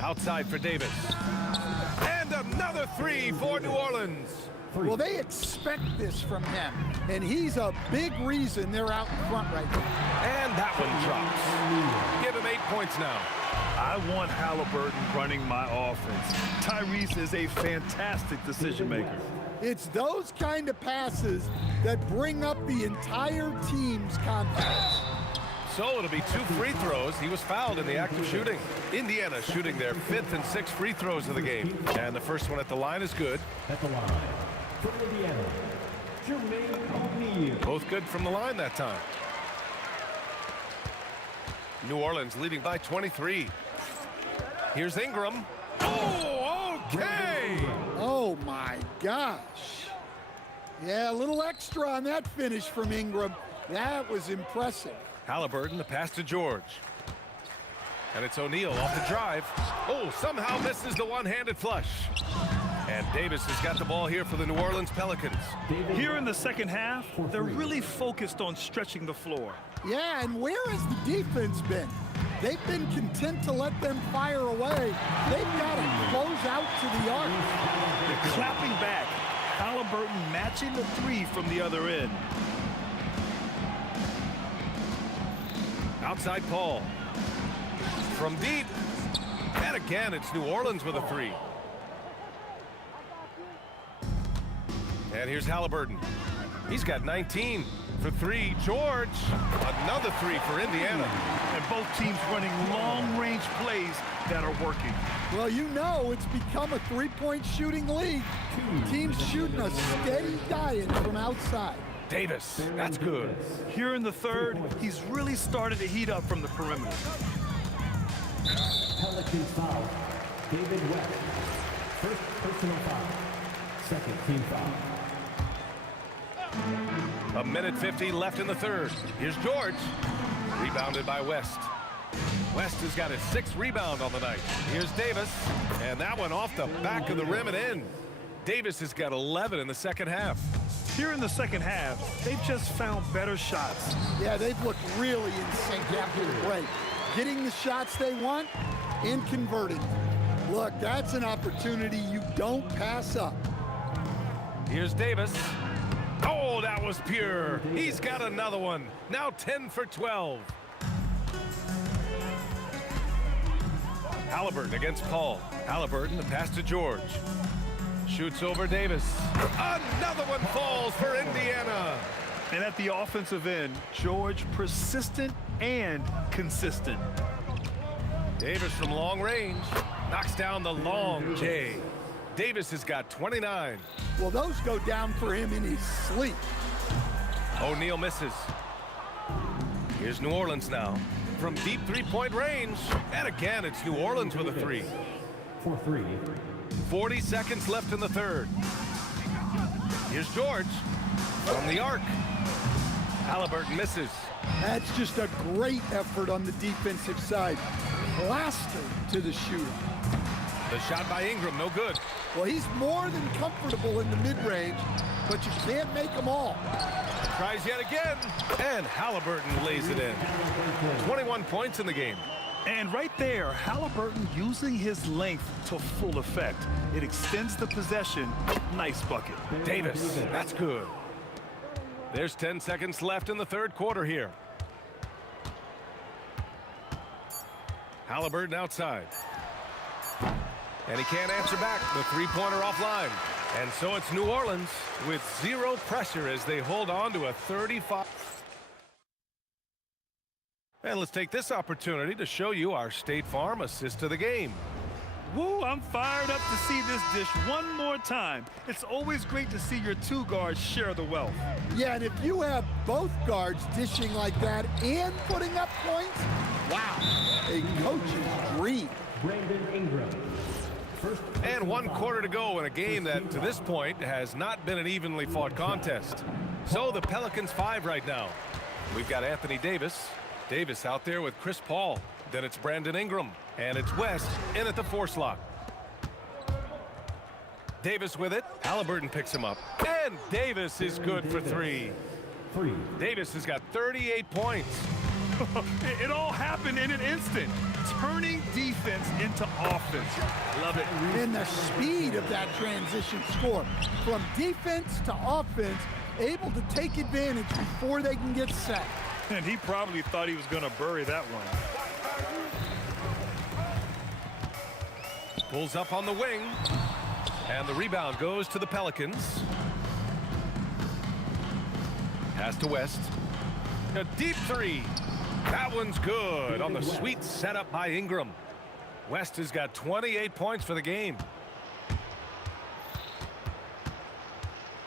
Outside for Davis. And another 3 for New Orleans. Well, they expect this from him, and he's a big reason they're out in front right now. And that one drops. Give him 8 points now. I want Halliburton running my offense. Tyrese is a fantastic decision maker. It's those kind of passes that bring up the entire team's confidence. So it'll be 2 free throws. He was fouled in the act of shooting. Indiana shooting their 5th and 6th free throws of the game. And the first one at the line is good. At the line, for Indiana, Jermaine O'Neal. Both good from the line that time. New Orleans leading by 23. Here's Ingram. Oh, okay! Oh, my gosh. Yeah, a little extra on that finish from Ingram. That was impressive. Halliburton, the pass to George. And it's O'Neal off the drive. Oh, somehow misses the one-handed flush. And Davis has got the ball here for the New Orleans Pelicans. Here in the second half, they're really focused on stretching the floor. Yeah, and where has the defense been? They've been content to let them fire away. They've got to close out to the arc. They're clapping back. Halliburton matching the three from the other end. Outside Paul. From deep. And again, it's New Orleans with a three. And here's Halliburton. He's got 19 for three. George, another three for Indiana. And both teams running long-range plays that are working. Well, you know it's become a three-point shooting league. Teams shooting a steady diet from outside. Davis, that's good. Here in the third, he's really started to heat up from the perimeter. Pelicans foul. David West. First personal foul. Second team foul. A minute 50 left in the third. Here's George. Rebounded by West. West has got his sixth rebound on the night. Here's Davis. And that one off the back of the rim and in. Davis has got 11 in the second half. Here in the second half, they've just found better shots. Yeah, they've looked really in sync after the break. Getting the shots they want and converting. Look, that's an opportunity you don't pass up. Here's Davis. Oh, that was pure. He's got another one. Now 10 for 12. Halliburton against Paul. Halliburton, the pass to George. Shoots over Davis. Another one falls for Indiana. And at the offensive end, George persistent and consistent. Davis from long range knocks down the long J. Davis has got 29. Well, those go down for him in his sleep. O'Neal misses. Here's New Orleans now. From deep three-point range. And again, it's New Orleans with a three. For three. 40 seconds left in the third. Here's George from the arc. Halliburton misses. That's just a great effort on the defensive side. Plastered to the shooter. The shot by Ingram, no good. Well, he's more than comfortable in the mid-range, but you can't make them all. Tries yet again, and Halliburton lays it in. 21 points in the game. And right there, Halliburton using his length to full effect. It extends the possession. Nice bucket. Davis, that's good. There's 10 seconds left in the third quarter here. Halliburton outside. And he can't answer back. The three-pointer offline. And so it's New Orleans with zero pressure as they hold on to a 35. And let's take this opportunity to show you our State Farm assist to the game. Woo, I'm fired up to see this dish one more time. It's always great to see your two guards share the wealth. Yeah, and if you have both guards dishing like that and putting up points, wow, a coach's dream. Brandon Ingram. And 1 quarter to go in a game that, to this point, has not been an evenly fought contest. So the Pelicans 5 right now. We've got Anthony Davis. Davis out there with Chris Paul. Then it's Brandon Ingram. And it's West in at the 4 slot. Davis with it. Halliburton picks him up. And Davis is good for three. Davis has got 38 points. It all happened in an instant. Turning defense into offense. Love it. And the speed of that transition score. From defense to offense, able to take advantage before they can get set. And he probably thought he was going to bury that one. Pulls up on the wing. And the rebound goes to the Pelicans. Pass to West. A deep three. That one's good on the sweet setup by Ingram. West has got 28 points for the game.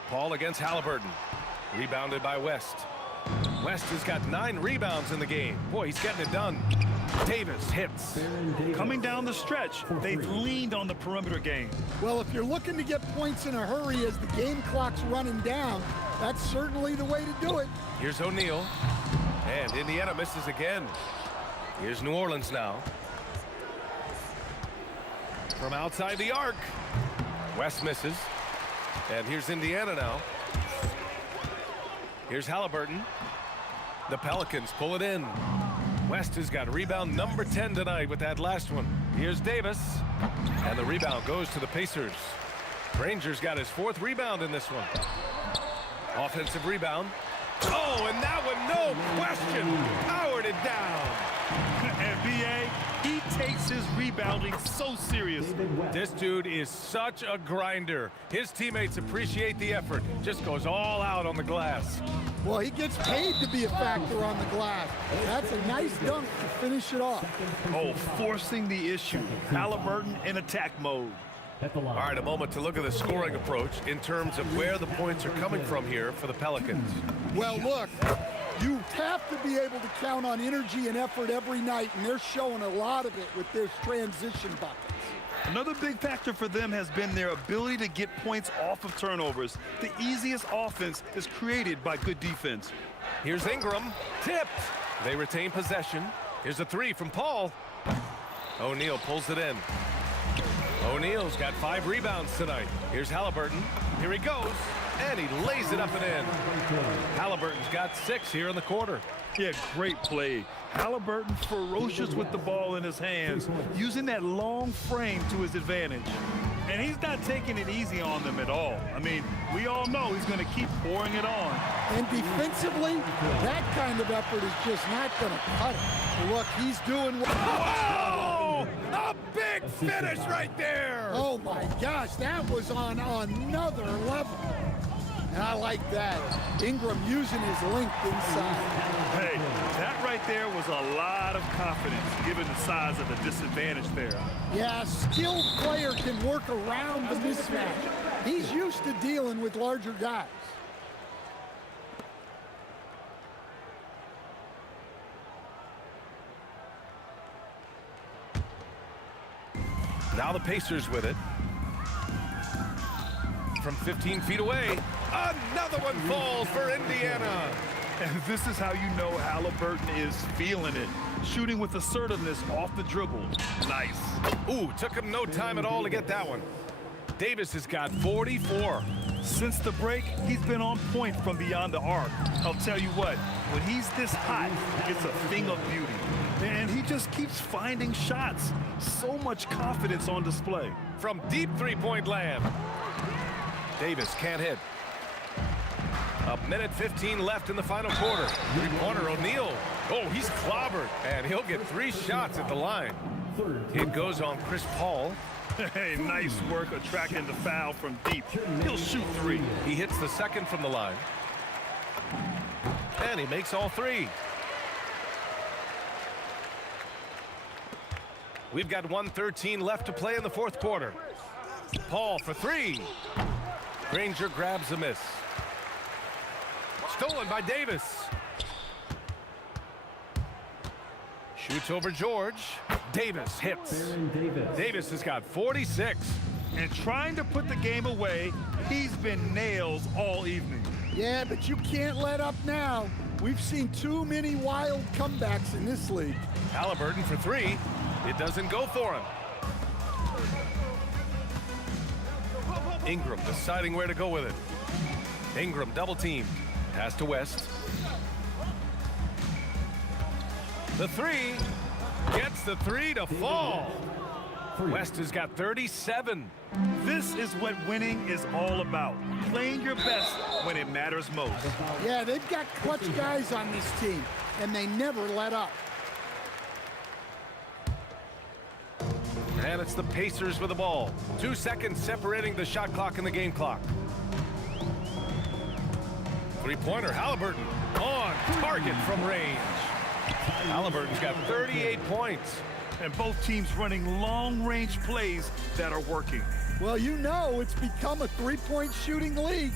Paul against Halliburton. Rebounded by West. West has got 9 rebounds in the game. Boy, he's getting it done. Davis hits. Coming down the stretch, they've leaned on the perimeter game. Well, if you're looking to get points in a hurry as the game clock's running down, that's certainly the way to do it. Here's O'Neal. And Indiana misses again. Here's New Orleans now. From outside the arc. West misses. And here's Indiana now. Here's Halliburton. The Pelicans pull it in. West has got rebound number 10 tonight with that last one. Here's Davis. And the rebound goes to the Pacers. Granger's got his 4th rebound in this one. Offensive rebound. Oh, and that one, no question, powered it down. And B.A., he takes his rebounding so seriously. This dude is such a grinder. His teammates appreciate the effort. Just goes all out on the glass. Well, he gets paid to be a factor on the glass. That's a nice dunk to finish it off. Oh, forcing the issue. Halliburton in attack mode. All right, a moment to look at the scoring approach in terms of where the points are coming from here for the Pelicans. Well, look, you have to be able to count on energy and effort every night, and they're showing a lot of it with their transition buckets. Another big factor for them has been their ability to get points off of turnovers. The easiest offense is created by good defense. Here's Ingram, tipped. They retain possession. Here's a 3 from Paul. O'Neal pulls it in. O'Neal's got 5 rebounds tonight. Here's Halliburton. Here he goes, and he lays it up and in. Halliburton's got 6 here in the quarter. Yeah, great play. Halliburton ferocious with the ball in his hands, using that long frame to his advantage. And he's not taking it easy on them at all. I mean, we all know he's going to keep pouring it on. And defensively, that kind of effort is just not going to cut it. Look, he's doing what... Oh, a big finish right there. Oh, my gosh, that was on another level. And I like that. Ingram using his length inside. Hey, that right there was a lot of confidence, given the size of the disadvantage there. Yeah, a skilled player can work around the mismatch. He's used to dealing with larger guys. Now the Pacers with it. From 15 feet away, another one falls for Indiana. And this is how you know Halliburton is feeling it. Shooting with assertiveness off the dribble. Nice. Ooh, took him no time at all to get that one. Davis has got 44. Since the break, he's been on point from beyond the arc. I'll tell you what, when he's this hot, it's a thing of beauty. And he just keeps finding shots. So much confidence on display. From deep three-point land. Davis can't hit. A minute 15 left in the final quarter. Three-pointer O'Neal. Oh, he's clobbered. And he'll get 3 shots at the line. It goes on Chris Paul. Hey, nice work attracting the foul from deep. He'll shoot 3. He hits the second from the line. And he makes all 3. We've got 1:13 left to play in the fourth quarter. Paul for 3. Granger grabs a miss. Stolen by Davis. Shoots over George. Davis hits. Davis has got 46. And trying to put the game away, he's been nails all evening. Yeah, but you can't let up now. We've seen too many wild comebacks in this league. Halliburton for 3. It doesn't go for him. Ingram deciding where to go with it. Ingram double team. Pass to West. The 3. Gets the 3 to fall. West has got 37. This is what winning is all about. Playing your best when it matters most. Yeah, they've got clutch guys on this team, and they never let up. And it's the Pacers with the ball. 2 seconds separating the shot clock and the game clock. Three-pointer, Halliburton on target from range. Halliburton's got 38 points. And both teams running long-range plays that are working. Well, you know it's become a three-point shooting league.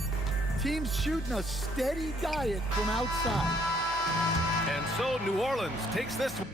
Teams shooting a steady diet from outside. And so New Orleans takes this one.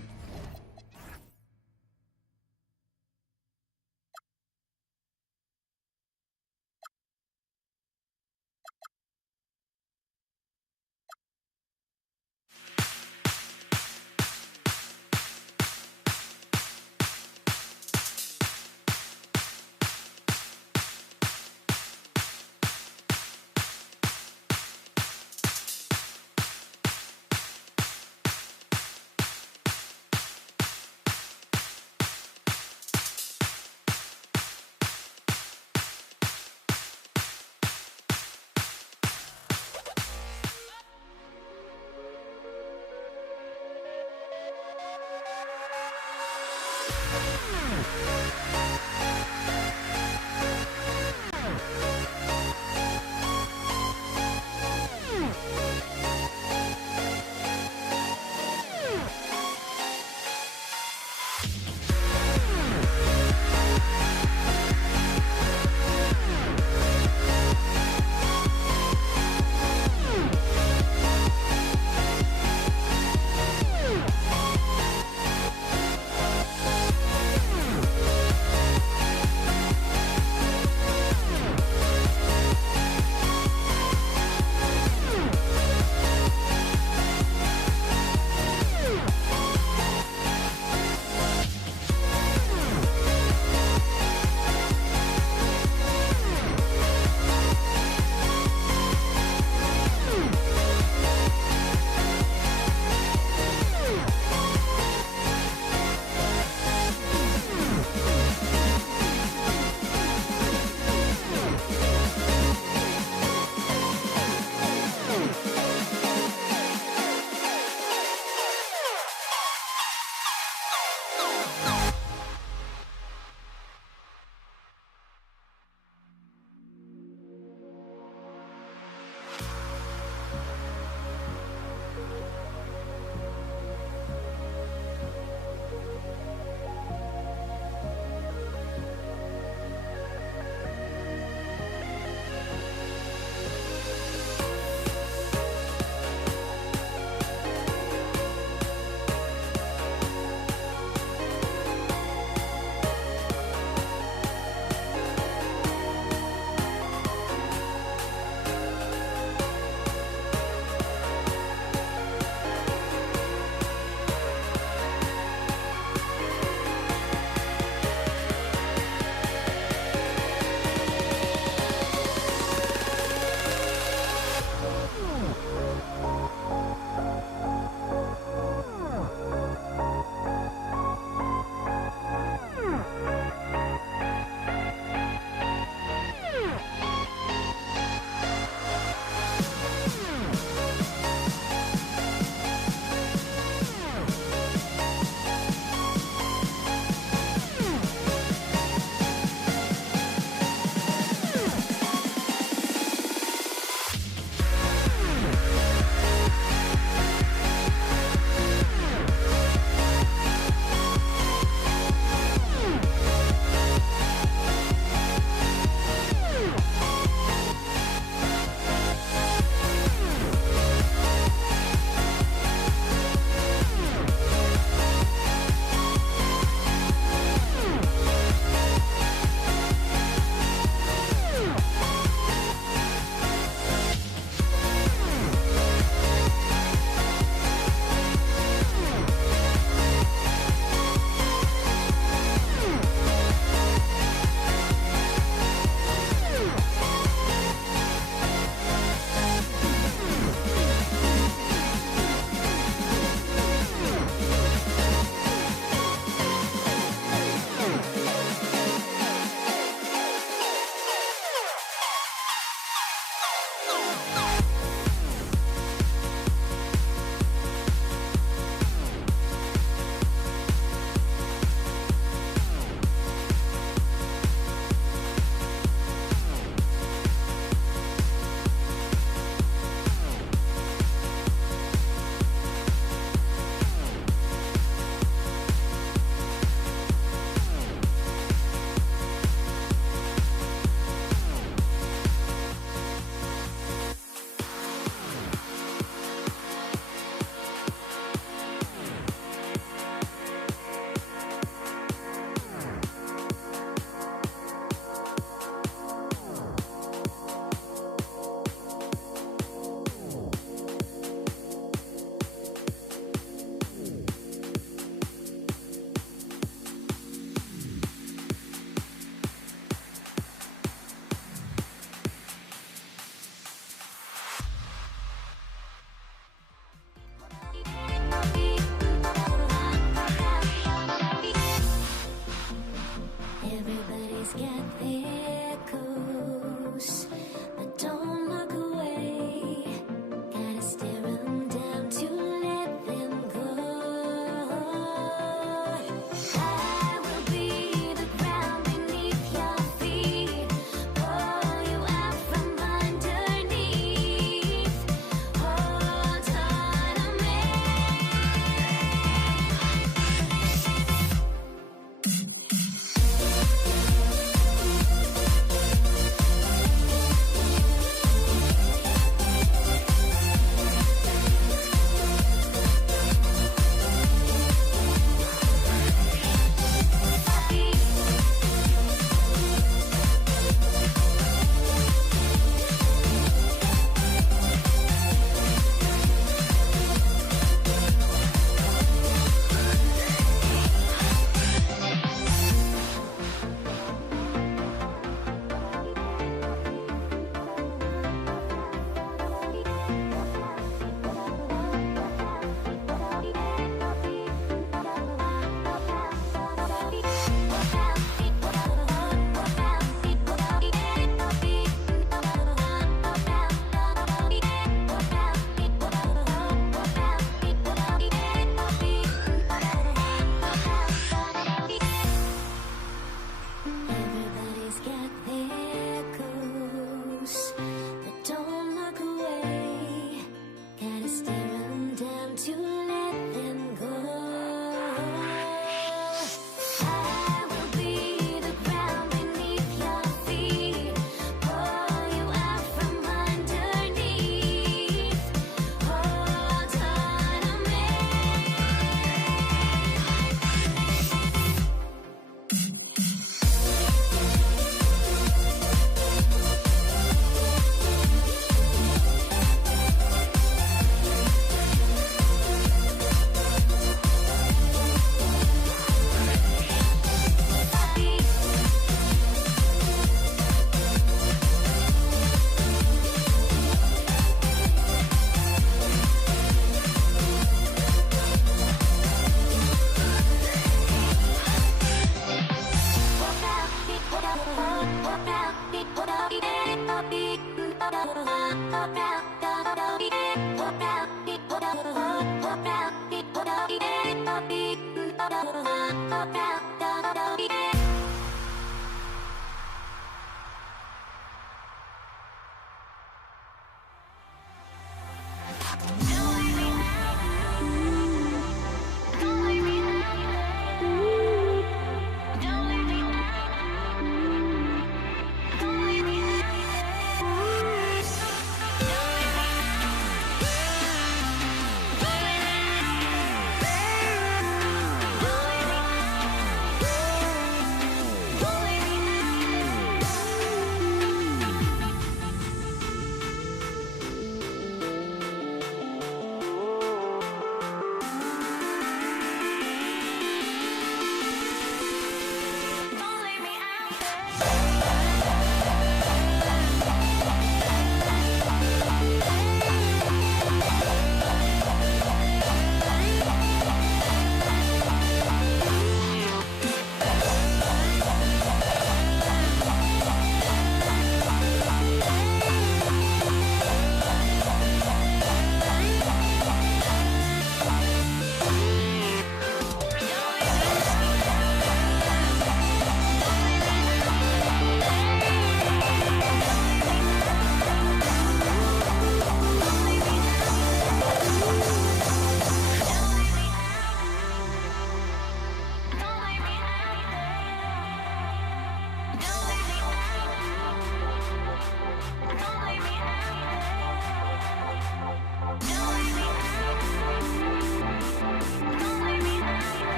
get there goes, but don't look away. Gotta stare 'em down to let them go. I will be the ground beneath your feet, pull you out from underneath. Hold on to me. Everybody's got their goals, but don't look away. Gotta stare 'em down to let them go. I will be the ground beneath your feet, pull you out from underneath. Hold on to me.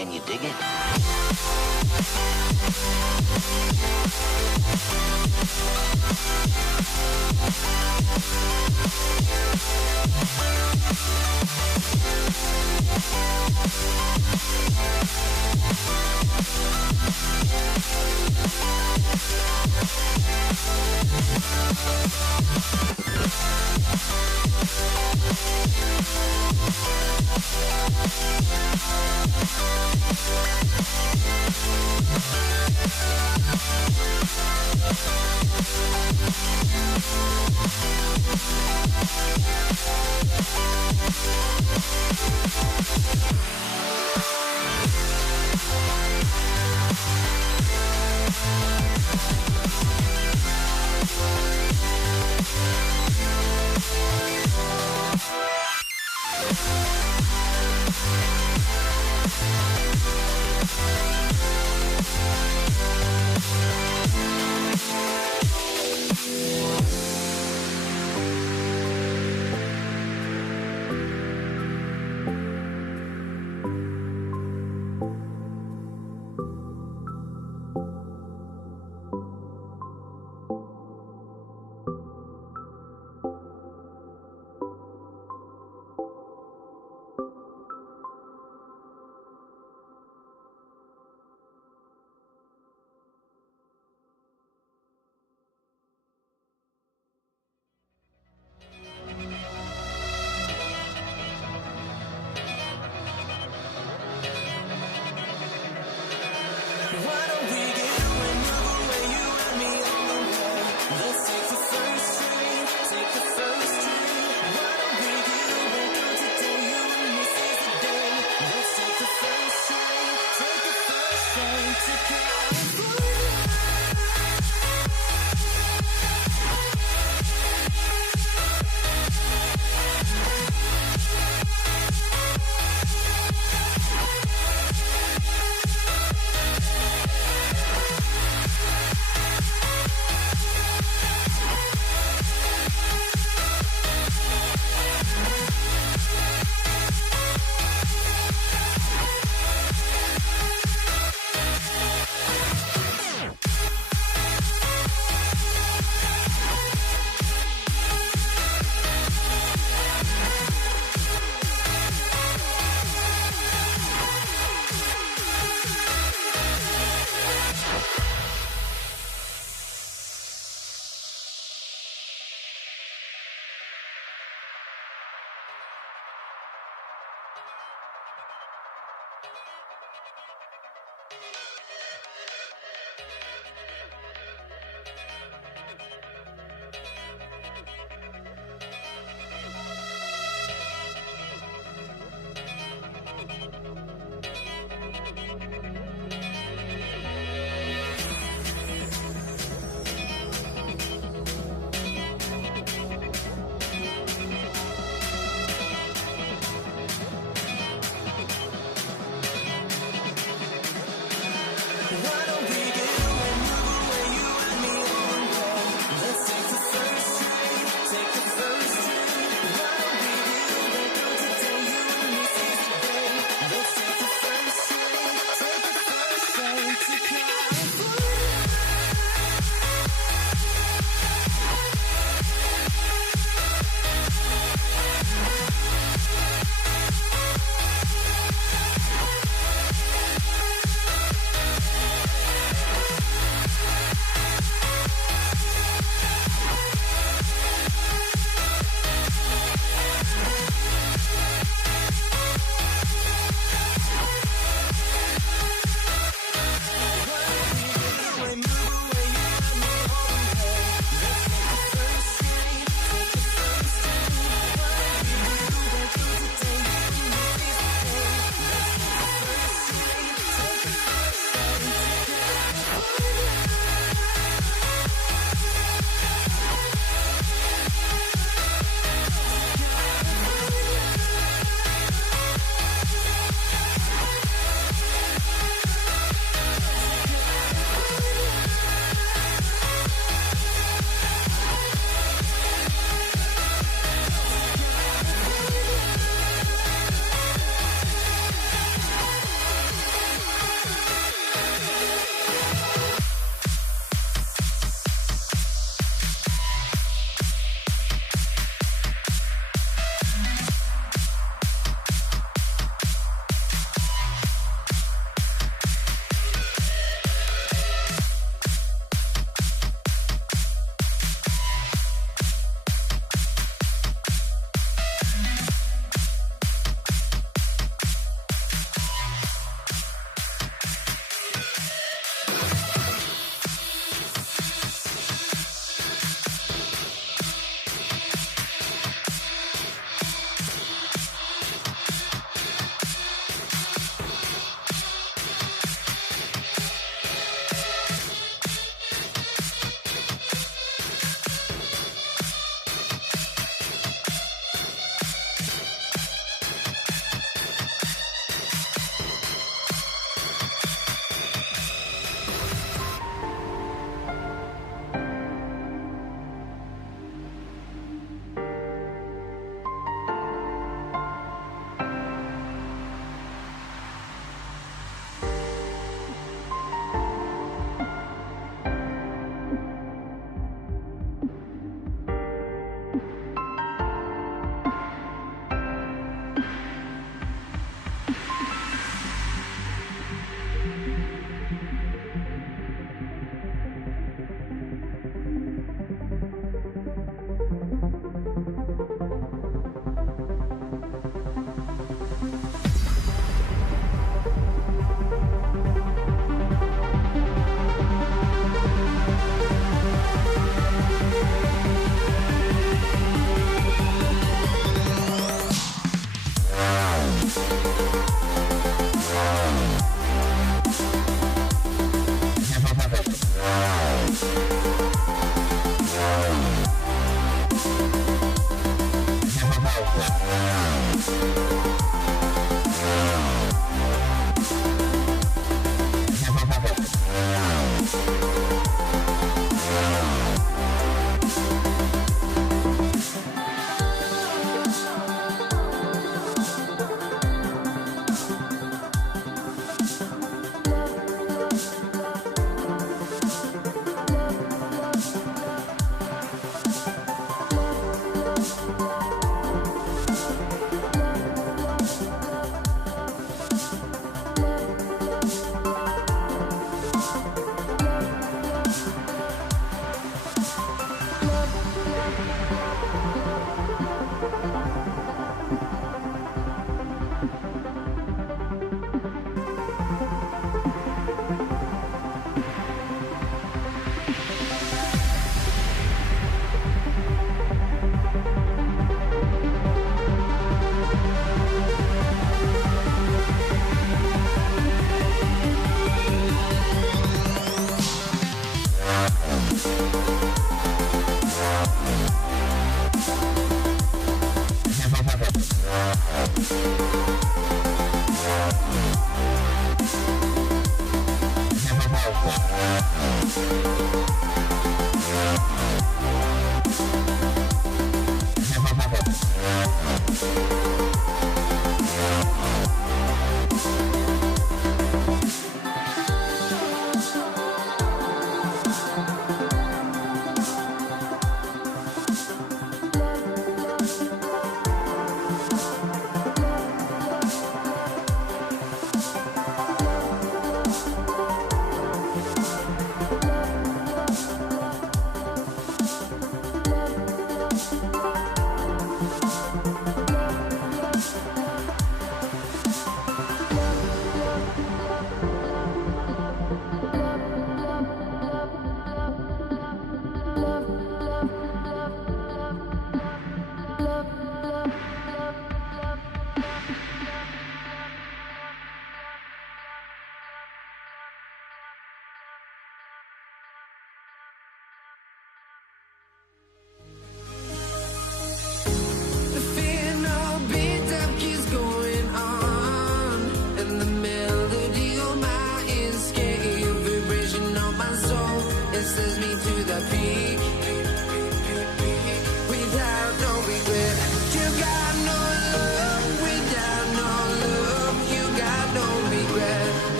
Can you dig it?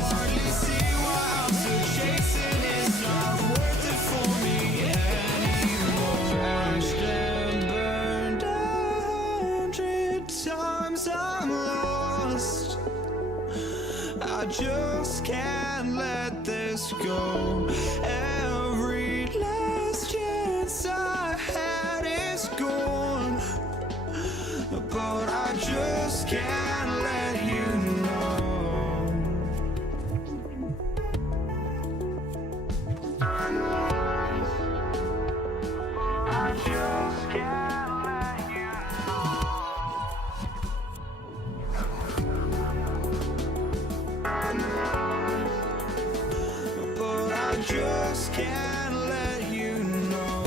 hardly see why I'm still chasing. It's not worth it for me anymore. Crashed and burned 100 times. I'm lost. I just can't let this go. Every last chance I had is gone, but I just can't let you know. I just can't let you know. But I just can't let you know.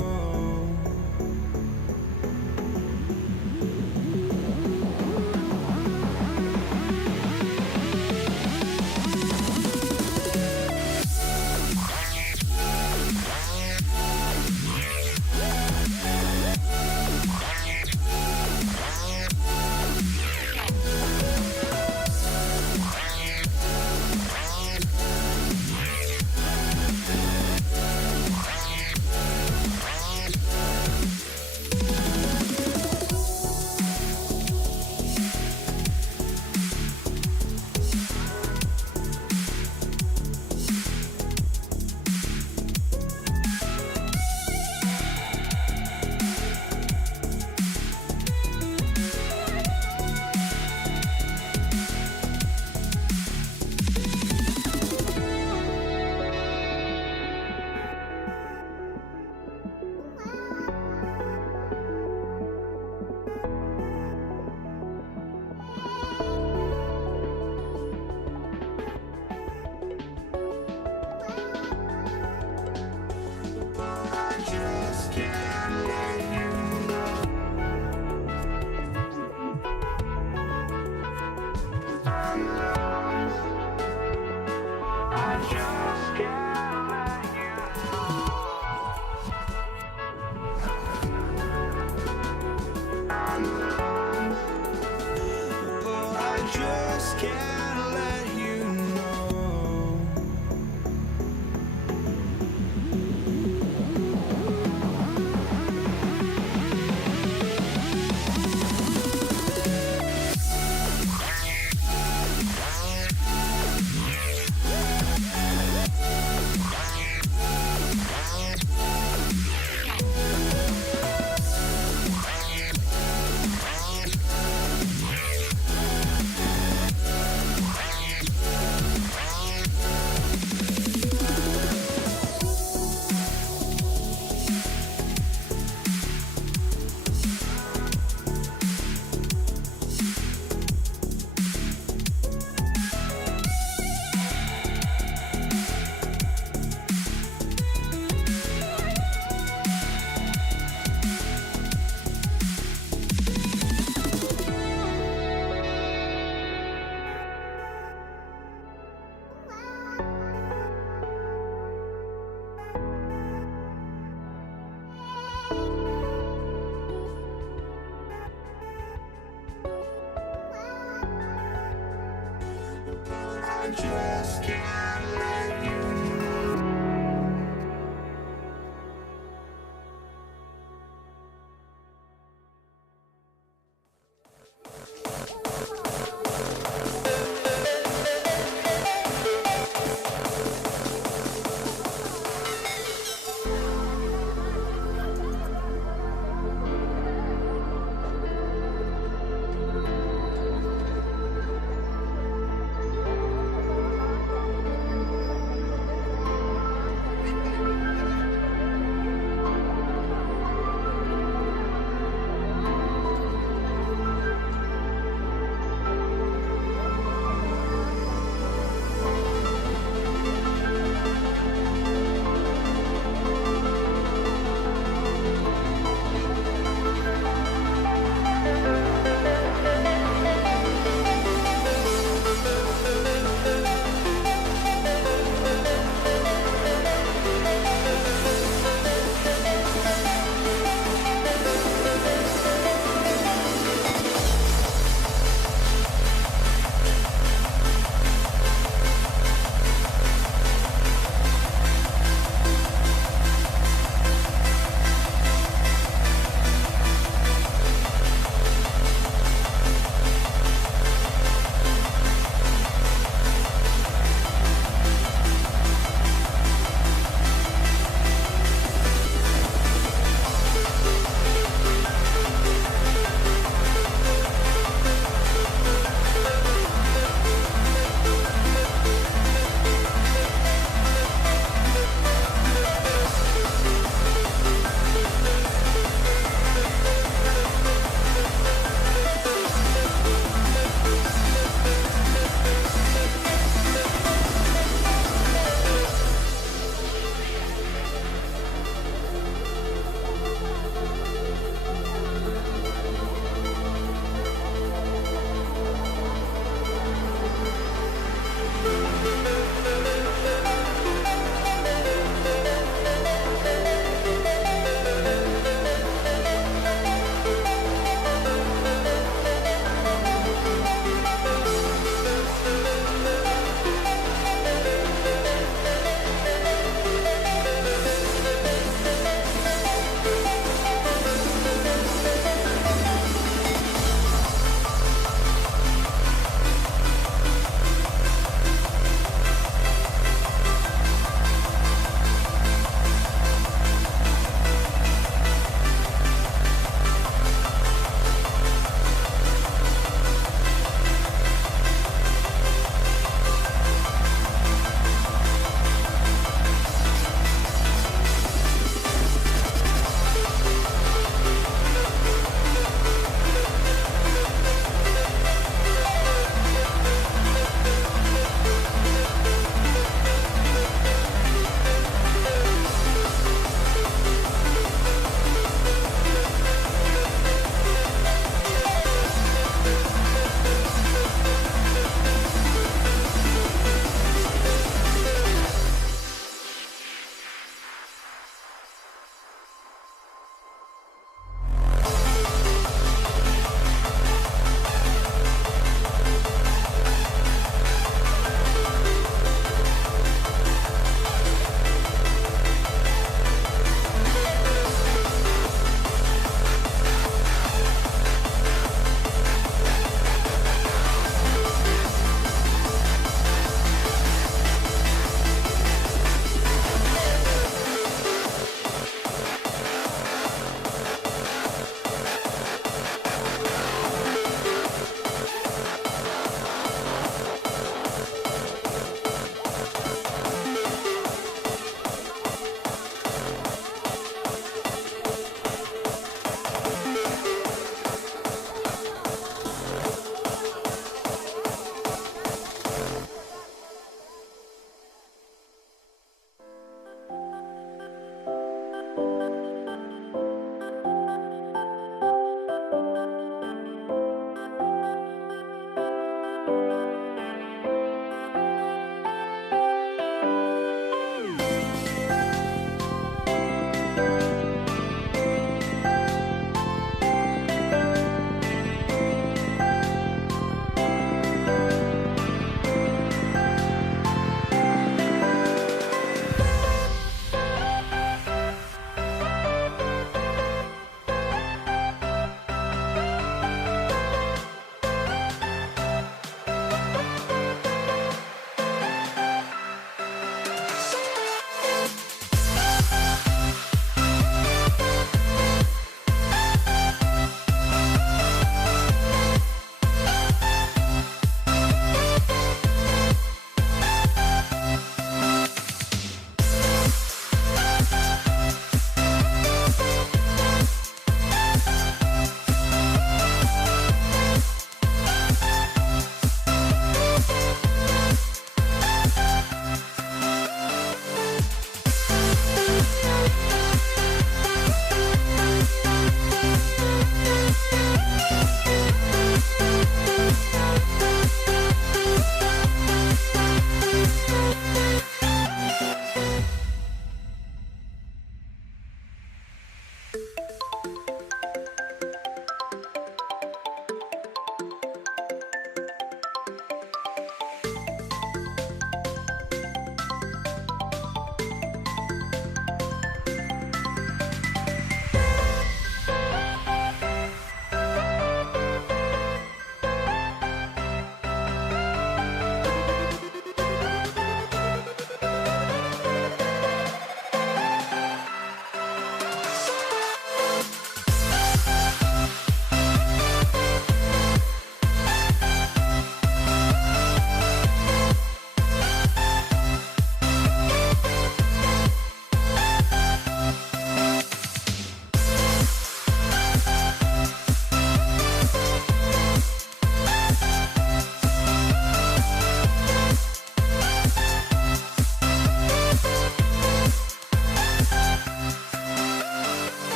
just can't let you know.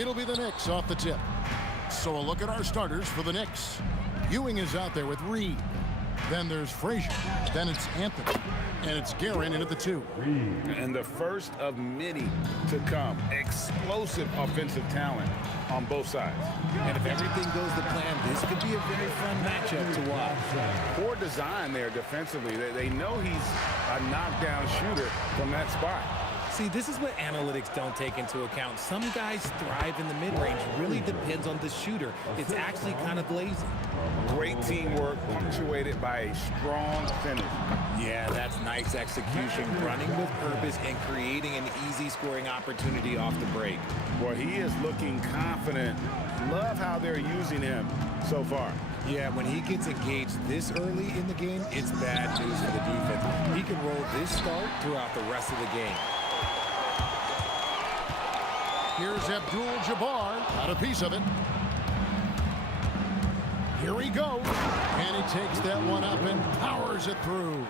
It'll be the Knicks off the tip. So a look at our starters for the Knicks. Ewing is out there with Reed. Then there's Frazier. Then it's Anthony. And it's Guerin in at the 2. And the first of many to come. Explosive offensive talent on both sides. And if everything goes to plan, this could be a very fun matchup to watch. Poor design there defensively. They know he's a knockdown shooter from that spot. See, this is what analytics don't take into account. Some guys thrive in the mid-range. Really depends on the shooter. It's actually kind of lazy. Great teamwork punctuated by a strong finish. Yeah, that's nice execution. Running with purpose and creating an easy scoring opportunity off the break. Well, he is looking confident. Love how they're using him so far. Yeah, when he gets engaged this early in the game, it's bad news for the defense. He can roll this start throughout the rest of the game. Here's Abdul-Jabbar. Got a piece of it. Here he goes. And he takes that one up and powers it through.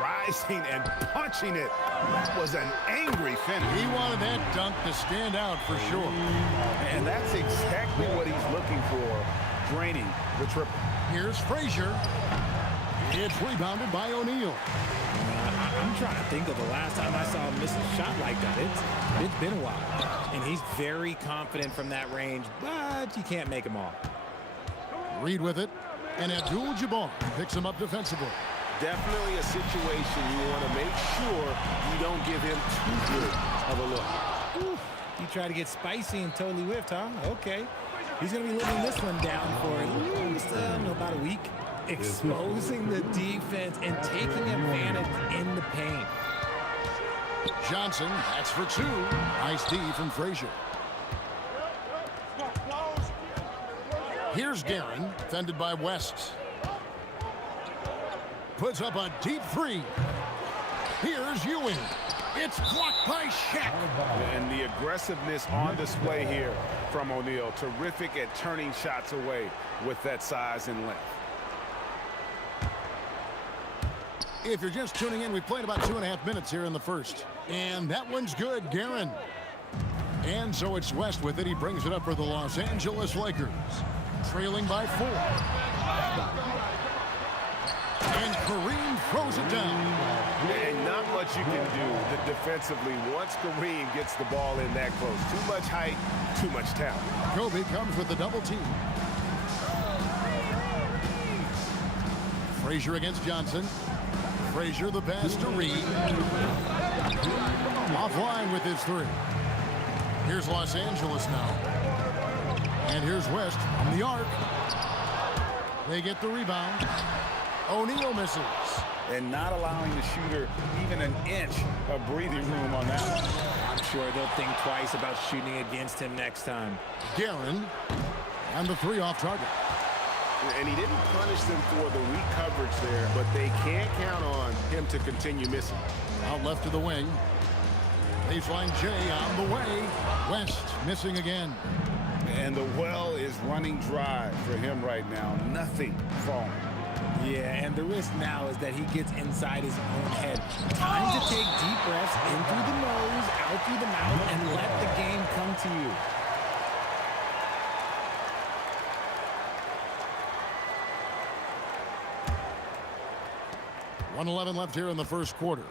Rising and punching it. That was an angry finish. He wanted that dunk to stand out for sure. And that's exactly what he's looking for, draining the triple. Here's Frazier. It's rebounded by O'Neal. I'm trying to think of the last time I saw him miss a shot like that. It's been a while. And he's very confident from that range, but you can't make him all. Reed with it. And Abdul-Jabbar picks him up defensively. Definitely a situation you want to make sure you don't give him too good of a look. Whew. He tried to get spicy and totally whiffed, huh? Okay. He's going to be living this one down for at least about a week. Exposing the defense and taking advantage in the paint. Johnson, that's for 2. Nice D from Frazier. Here's Guerin, defended by West. Puts up a deep 3. Here's Ewing. It's blocked by Shaq. And the aggressiveness on display here from O'Neal. Terrific at turning shots away with that size and length. If you're just tuning in, we've played about 2.5 minutes here in the first. And that one's good, Guerin. And so it's West with it. He brings it up for the Los Angeles Lakers. Trailing by 4. And Kareem throws it down. And not much you can do defensively once Kareem gets the ball in that close. Too much height, too much talent. Kobe comes with the double team. Frazier against Johnson. Frazier the pass to Reed. Offline with his 3. Here's Los Angeles now. And here's West from the arc. They get the rebound. O'Neal misses. And not allowing the shooter even an inch of breathing room on that one. I'm sure they'll think twice about shooting against him next time. Guerin and the 3 off target. And he didn't punish them for the weak coverage there, but they can't count on him to continue missing. Out left to the wing. Baseline J on the way. West missing again. And the well is running dry for him right now. Nothing falling. Yeah, and the risk now is that he gets inside his own head. Time to take deep breaths in through the nose, out through the mouth, and let the game come to you. .111 left here in the first quarter.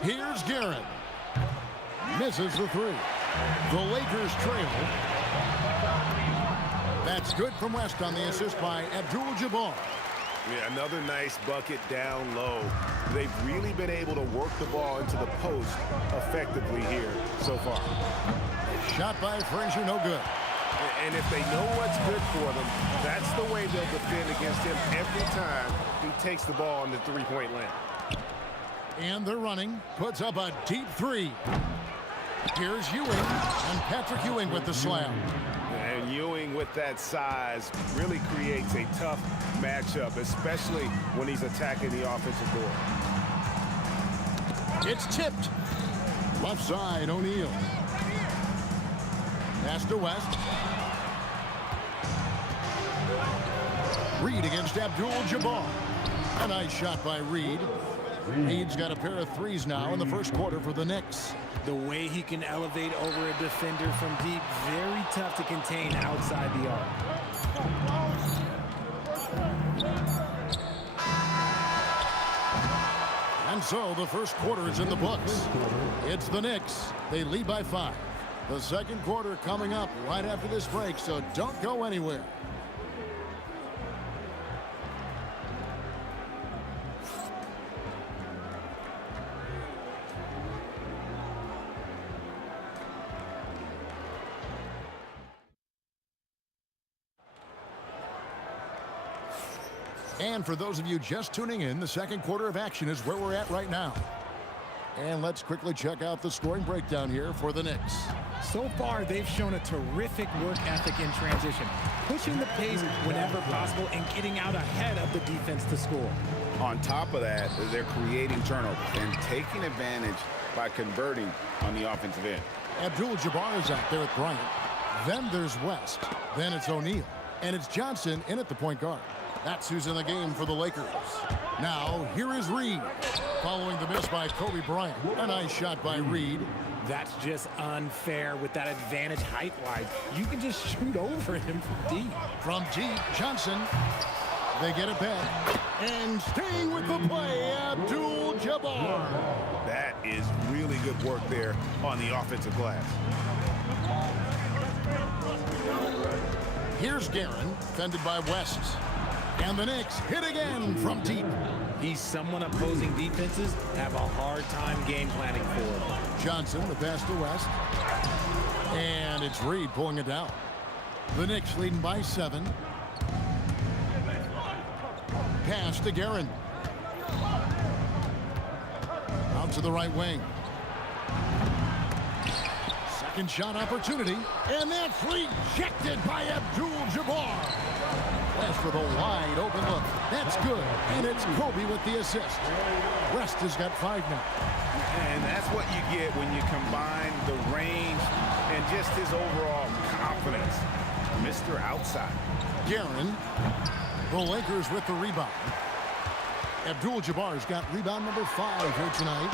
Here's Guerin. Misses the 3. The Lakers trail. That's good from West on the assist by Abdul-Jabbar. Yeah, another nice bucket down low. They've really been able to work the ball into the post effectively here so far. Shot by Frazier, no good. And if they know what's good for them, that's the way they'll defend against him every time he takes the ball in the three-point land. And they're running. Puts up a deep 3. Here's Ewing. And Patrick Ewing with the slam. And Ewing with that size really creates a tough matchup, especially when he's attacking the offensive board. It's tipped. Left side, O'Neal. Pass to West. Reed against Abdul-Jabbar. A nice shot by Reed. Reed's got a pair of threes now in the first quarter for the Knicks. The way he can elevate over a defender from deep, very tough to contain outside the arc. And so the first quarter is in the books. It's the Knicks. They lead by 5. The second quarter coming up right after this break, so don't go anywhere. And for those of you just tuning in, the second quarter of action is where we're at right now. And let's quickly check out the scoring breakdown here for the Knicks. So far, they've shown a terrific work ethic in transition, pushing the pace whenever possible and getting out ahead of the defense to score. On top of that, they're creating turnovers and taking advantage by converting on the offensive end. Abdul-Jabbar is out there with Bryant. Then there's West. Then it's O'Neal. And it's Johnson in at the point guard. That's who's in the game for the Lakers. Now, here is Reed. Following the miss by Kobe Bryant. A nice shot by Reed. That's just unfair with that advantage height-wise. You can just shoot over him from deep. From deep, Johnson. They get it back. And staying with the play, Abdul-Jabbar. That is really good work there on the offensive glass. Here's Guerin, fended by West. And the Knicks hit again from deep. He's someone opposing defenses have a hard time game planning for. Johnson, the pass to West. And it's Reed pulling it down. The Knicks leading by 7. Pass to Guerin. Out to the right wing. Second shot opportunity. And that's rejected by Abdul-Jabbar. West with a wide open look. That's good. And it's Kobe with the assist. West has got 5 now. And that's what you get when you combine the range and just his overall confidence. Mr. Outside. Guerin. The Lakers with the rebound. Abdul-Jabbar's got rebound number 5 here tonight.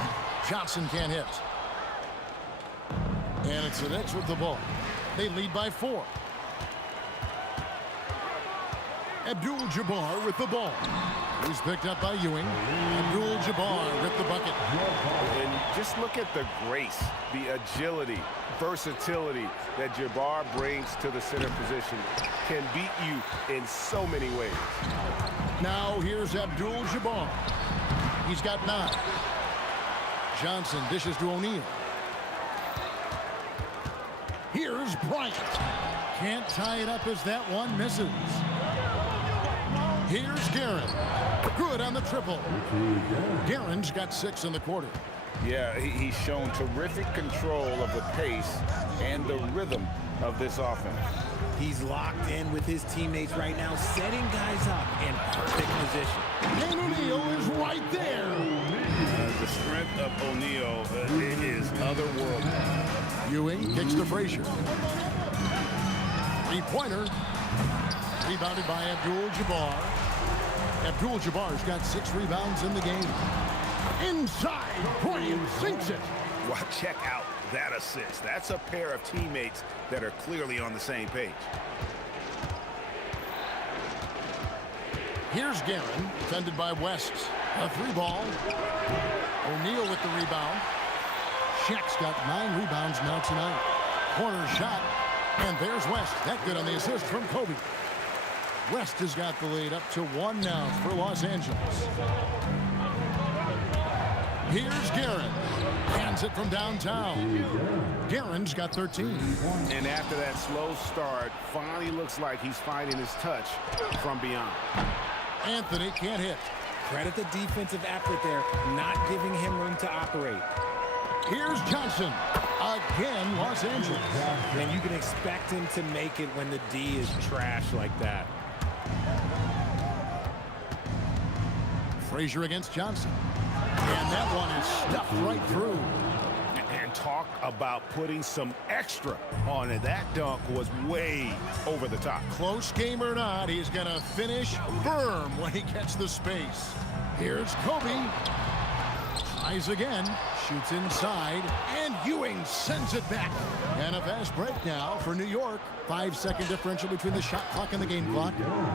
Johnson can't hit. And it's the Knicks with the ball. They lead by 4. Abdul-Jabbar with the ball. He's picked up by Ewing. Abdul-Jabbar with the bucket. And just look at the grace, the agility, versatility that Jabbar brings to the center position. Can beat you in so many ways. Now here's Abdul-Jabbar. He's got 9. Johnson dishes to O'Neal. Here's Bryant. Can't tie it up as that one misses. Here's Guerin. Good on the triple. Guerin's got 6 in the quarter. Yeah, he's shown terrific control of the pace and the rhythm of this offense. He's locked in with his teammates right now, setting guys up in perfect position. And O'Neal is right there. The strength of O'Neal is otherworldly. Ewing kicks to Frazier. 3-pointer. Rebounded by Abdul-Jabbar. Abdul-Jabbar's got 6 rebounds in the game. Inside, Bryant sinks it. Well, check out that assist. That's a pair of teammates that are clearly on the same page. Here's Guerin, defended by West. A 3-ball. O'Neal with the rebound. Shaq's got 9 rebounds now tonight. Corner shot. And there's West. That good on the assist from Kobe. West has got the lead up to 1 now for Los Angeles. Here's Guerin. Hands it from downtown. Guerin's got 13. And after that slow start, finally looks like he's finding his touch from beyond. Anthony can't hit. Credit the defensive effort there, not giving him room to operate. Here's Johnson. Again, Los Angeles. And you can expect him to make it when the D is trash like that. Frazier against Johnson. And that one is stuffed right through. And talk about putting some extra on it. That dunk was way over the top. Close game or not, he's going to finish firm when he gets the space. Here's Kobe. Tries again. Shoots inside. And Ewing sends it back. And a fast break now for New York. 5-second differential between the shot clock and the game clock.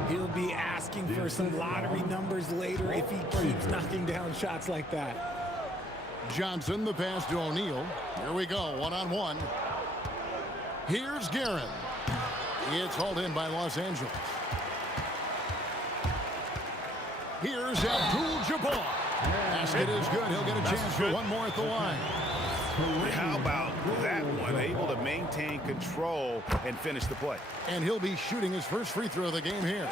He'll be asking for some lottery numbers later if he keeps knocking down shots like that. Johnson, the pass to O'Neal. Here we go, one-on-one. Here's Guerin. It's hauled in by Los Angeles. Here's Abdul-Jabbar. Basket is good. He'll get a chance for one more at the line. How about that one? Able to maintain control and finish the play. And he'll be shooting his first free throw of the game here.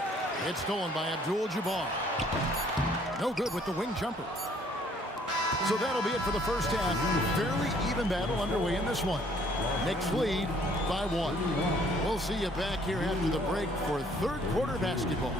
It's stolen by Abdul-Jabbar. No good with the wing jumper. So that'll be it for the first half. Fairly even battle underway in this one. Knicks lead by 1. We'll see you back here after the break for third quarter basketball.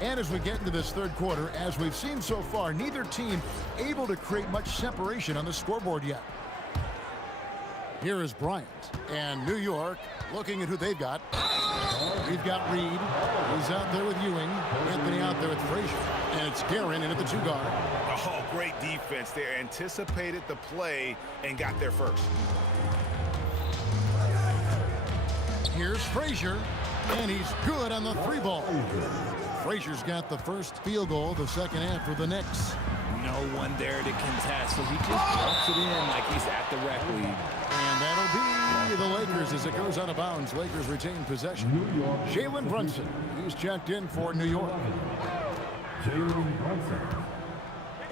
And as we get into this third quarter, as we've seen so far, neither team able to create much separation on the scoreboard yet. Here is Bryant. And New York looking at who they've got. We've got Reed. He's out there with Ewing. Anthony out there with Frazier. And it's Guerin in at the 2 guard. Oh, great defense there. Anticipated the play and got there first. Here's Frazier. And he's good on the 3 ball. Frazier's got the first field goal of the second half for the Knicks. No one there to contest, so he just dumps it in like he's at the rec league. And that'll be the Lakers as it goes out of bounds. Lakers retain possession. Jalen Brunson, he's checked in for New York. Jalen Brunson.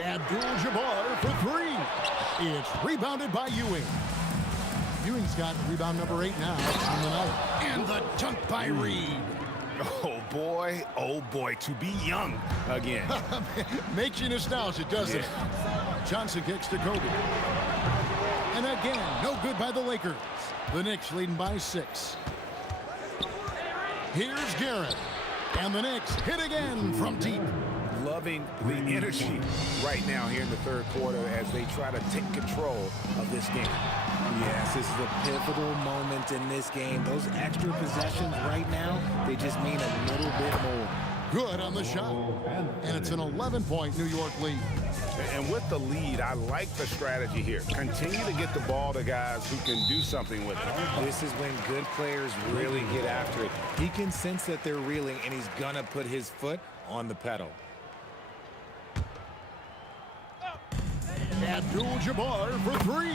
Abdul-Jabbar for 3. It's rebounded by Ewing. Ewing's got rebound number 8 now on the night. And the dunk by Reed. Oh boy, to be young again. Makes you nostalgic, doesn't it? Johnson kicks to Kobe. And again, no good by the Lakers. The Knicks leading by 6. Here's Guerin. And the Knicks hit again from deep. Loving the energy right now here in the third quarter as they try to take control of this game. Yes, this is a pivotal moment in this game. Those extra possessions right now, they just mean a little bit more. Good on the shot. And it's an 11-point New York lead. And with the lead, I like the strategy here. Continue to get the ball to guys who can do something with it. This is when good players really get after it. He can sense that they're reeling, and he's going to put his foot on the pedal. Abdul-Jabbar for 3.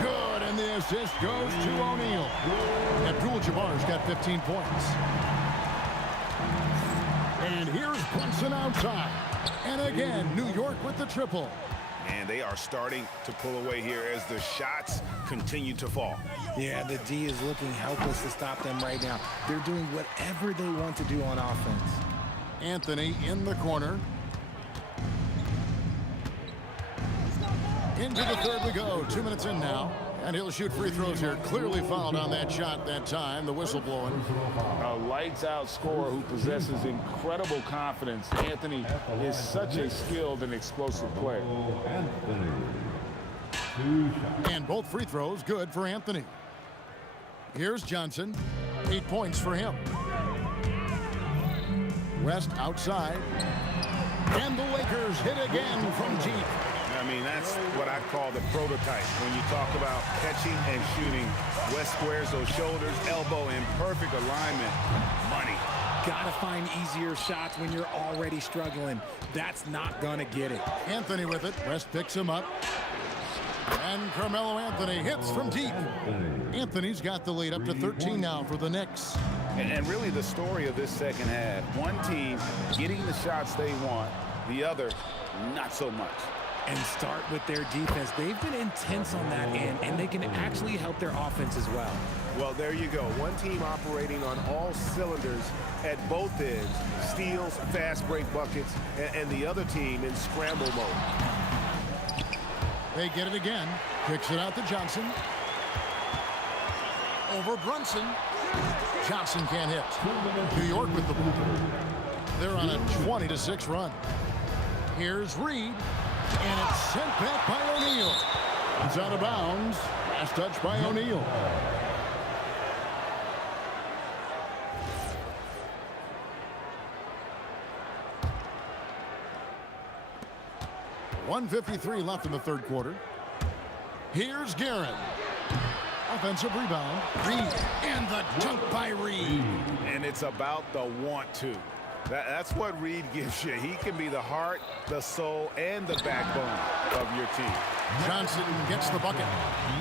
Good, and the assist goes to O'Neal. Abdul-Jabbar's got 15 points. And here's Brunson outside. And again, New York with the triple. And they are starting to pull away here as the shots continue to fall. Yeah, the D is looking helpless to stop them right now. They're doing whatever they want to do on offense. Anthony in the corner. Into the third we go. 2 minutes in now. And he'll shoot free throws here. Clearly fouled on that shot that time. The whistle blowing. A lights-out scorer who possesses incredible confidence. Anthony is such a skilled and explosive player. And both free throws good for Anthony. Here's Johnson. 8 points for him. West outside. And the Lakers hit again from deep. I mean, that's what I call the prototype. When you talk about catching and shooting, West squares those shoulders, elbow in perfect alignment. Money. Gotta find easier shots when you're already struggling. That's not gonna get it. Anthony with it. West picks him up. And Carmelo Anthony hits from deep. Anthony's got the lead up to 13 now for the Knicks. And really the story of this second half, one team getting the shots they want, the other not so much. And start with their defense. They've been intense on that end, and they can actually help their offense as well. Well, there you go. One team operating on all cylinders at both ends. Steals, fast break buckets, and the other team in scramble mode. They get it again. Kicks it out to Johnson. Over Brunson. Johnson can't hit. New York with the ball. They're on a 20-6 run. Here's Reed. And it's sent back by O'Neal. It's out of bounds. Last touch by O'Neal. .153 left in the third quarter. Here's Guerin. Offensive rebound. Reed. And the dunk by Reed. And it's about the want to. That's what Reed gives you. He can be the heart, the soul, and the backbone of your team. Johnson gets the bucket.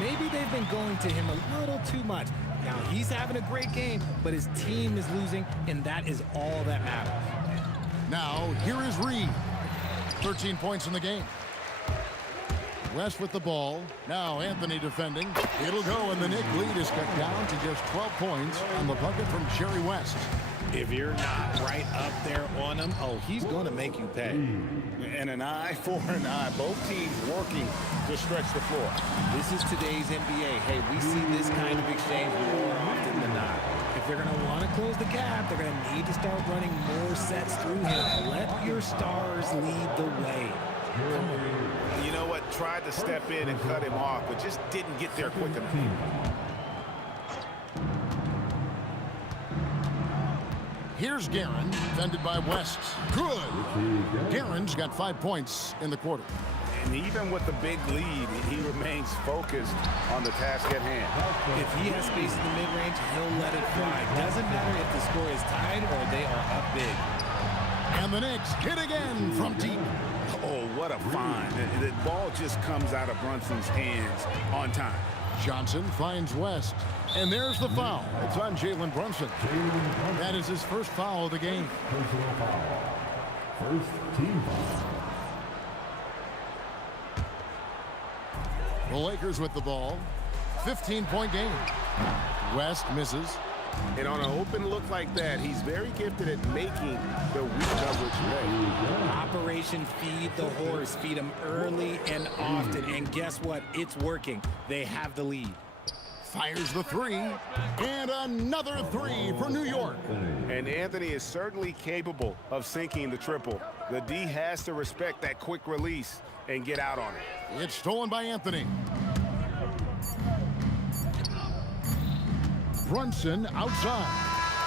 Maybe they've been going to him a little too much. Now, he's having a great game, but his team is losing, and that is all that matters. Now, here is Reed. 13 points in the game. West with the ball. Now Anthony defending. It'll go, and the Knick lead is cut down to just 12 points on the bucket from Jerry West. If you're not right up there on him, oh, he's going to make you pay. And an eye for an eye. Both teams working to stretch the floor. This is today's NBA. Hey, we see this kind of exchange more often than not. If they're going to want to close the gap, they're going to need to start running more sets through him. Let your stars lead the way. You know what? Tried to step in and cut him off, but just didn't get there quick enough. Here's Guerin, defended by West. Good. Guerin's got 5 points in the quarter. And even with the big lead, he remains focused on the task at hand. If he has space in the mid-range, he'll let it fly. Doesn't matter if the score is tied or they are up big. And the Knicks hit again from deep. Oh, what a find. The ball just comes out of Brunson's hands on time. Johnson finds West. And there's the foul. It's on Jalen Brunson. That is his first foul of the game. Personal foul. First team foul. The Lakers with the ball. 15-point game. West misses. And on an open look like that, he's very gifted at making the weak coverage play. Operation Feed the Horse. Feed him early and often. And guess what? It's working. They have the lead. Fires the three. And another three for New York. And Anthony is certainly capable of sinking the triple. The D has to respect that quick release and get out on it. It's stolen by Anthony. Brunson outside.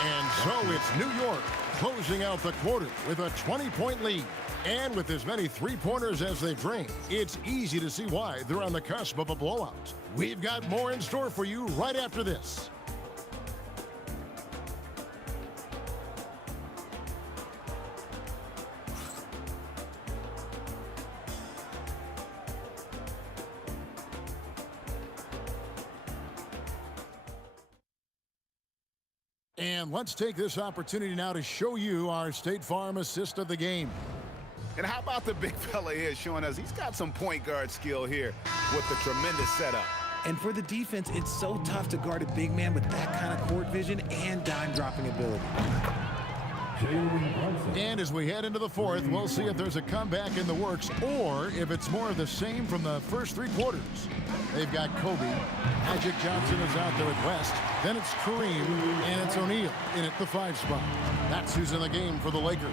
And so it's New York closing out the quarter with a 20-point lead. And with as many three-pointers as they bring, it's easy to see why they're on the cusp of a blowout. We've got more in store for you right after this. And let's take this opportunity now to show you our State Farm assist of the game. And how about the big fella here showing us he's got some point guard skill here with the tremendous setup. And for the defense, it's so tough to guard a big man with that kind of court vision and dime-dropping ability. And as we head into the fourth, we'll see if there's a comeback in the works or if it's more of the same from the first three quarters. They've got Kobe. Magic Johnson is out there at West. Then it's Kareem, and it's O'Neal in at the 5 spot. That's who's in the game for the Lakers.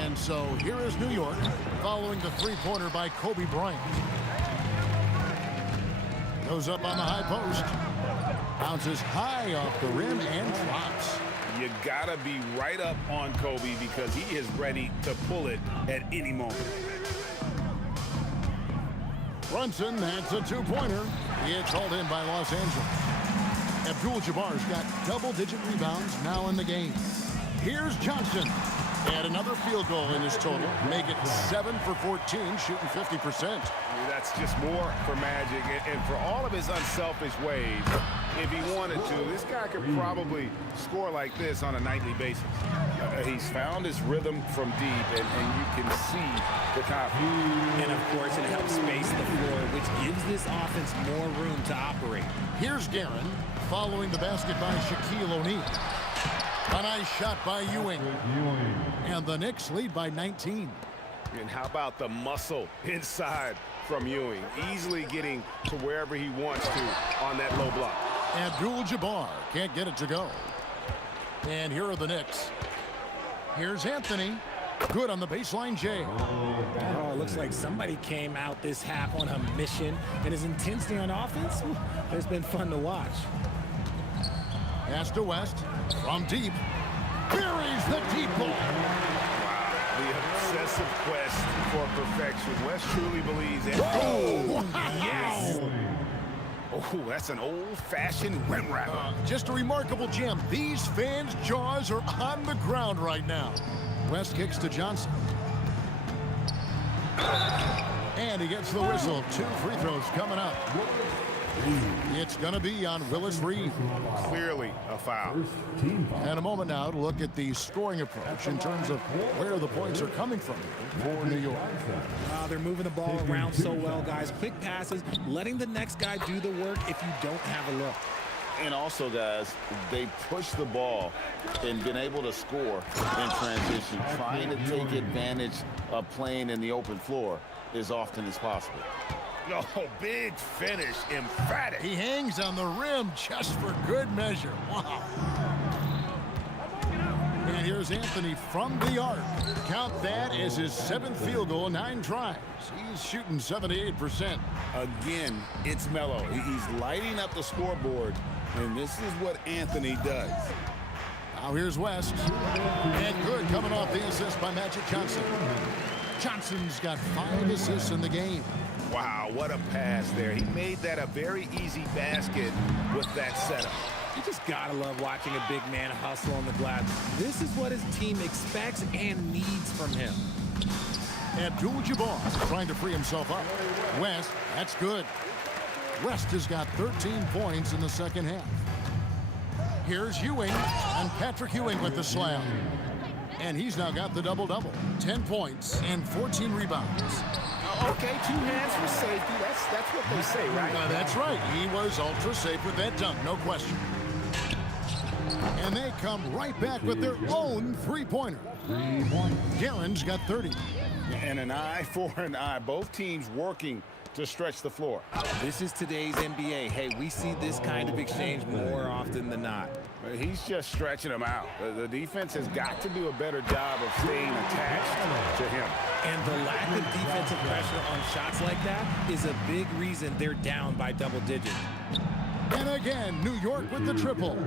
And so here is New York following the three-pointer by Kobe Bryant. Goes up on the high post. Bounces high off the rim and drops. You gotta be right up on Kobe because he is ready to pull it at any moment. Brunson, that's a two-pointer. It's hauled in by Los Angeles. Abdul-Jabbar's got double-digit rebounds now in the game. Here's Johnson. And another field goal in his total. Make it 7 for 14, shooting 50%. That's just more for Magic. And for all of his unselfish ways, if he wanted to. This guy could probably score like this on a nightly basis. He's found his rhythm from deep, and you can see the confidence. And, of course, it helps space the floor, which gives this offense more room to operate. Here's Guerin following the basket by Shaquille O'Neal. A nice shot by Ewing. And the Knicks lead by 19. And how about the muscle inside from Ewing? Easily getting to wherever he wants to on that low block. Abdul-Jabbar can't get it to go. And here are the Knicks. Here's Anthony. Good on the baseline, Jay. Oh, it looks like somebody came out this half on a mission. And his intensity on offense has been fun to watch. Pass to West. From deep. Buries the deep ball. The obsessive quest for perfection. West truly believes in. Oh, yes. Oh, that's an old-fashioned rim wrapper. Just a remarkable gem. These fans' jaws are on the ground right now. West kicks to Johnson. And he gets the whistle. 2 free throws coming up. It's going to be on Willis Reed. Clearly a foul. And a moment now to look at the scoring approach in terms of where the points are coming from for New York. They're moving the ball around so well, guys. Quick passes, letting the next guy do the work if you don't have a look. And also, guys, they push the ball and been able to score in transition, trying to take advantage of playing in the open floor as often as possible. No, big finish, emphatic. He hangs on the rim just for good measure. Wow. And here's Anthony from the arc. Count that as his 7th field goal, 9 tries. He's shooting 78%. Again, it's Melo. He's lighting up the scoreboard, and this is what Anthony does. Now here's West. And good coming off the assist by Magic Johnson. Johnson's got 5 assists in the game. Wow, what a pass there. He made that a very easy basket with that setup. You just gotta love watching a big man hustle on the glass. This is what his team expects and needs from him. Abdul-Jabbar trying to free himself up. West, that's good. West has got 13 points in the second half. Here's Ewing, and Patrick Ewing with the slam. And he's now got the double-double. 10 points and 14 rebounds. Okay, 2 hands for safety. That's what they say, right? That's right. He was ultra safe with that dunk, no question. And they come right back with their own three-pointer. Guerin's got 30. And an eye for an eye. Both teams working to stretch the floor. This is today's NBA. Hey, we see this kind of exchange more often than not. He's just stretching them out. The defense has got to do a better job of staying attached to him. And the lack of defensive pressure on shots like that is a big reason they're down by double digits. And again, New York with the triple.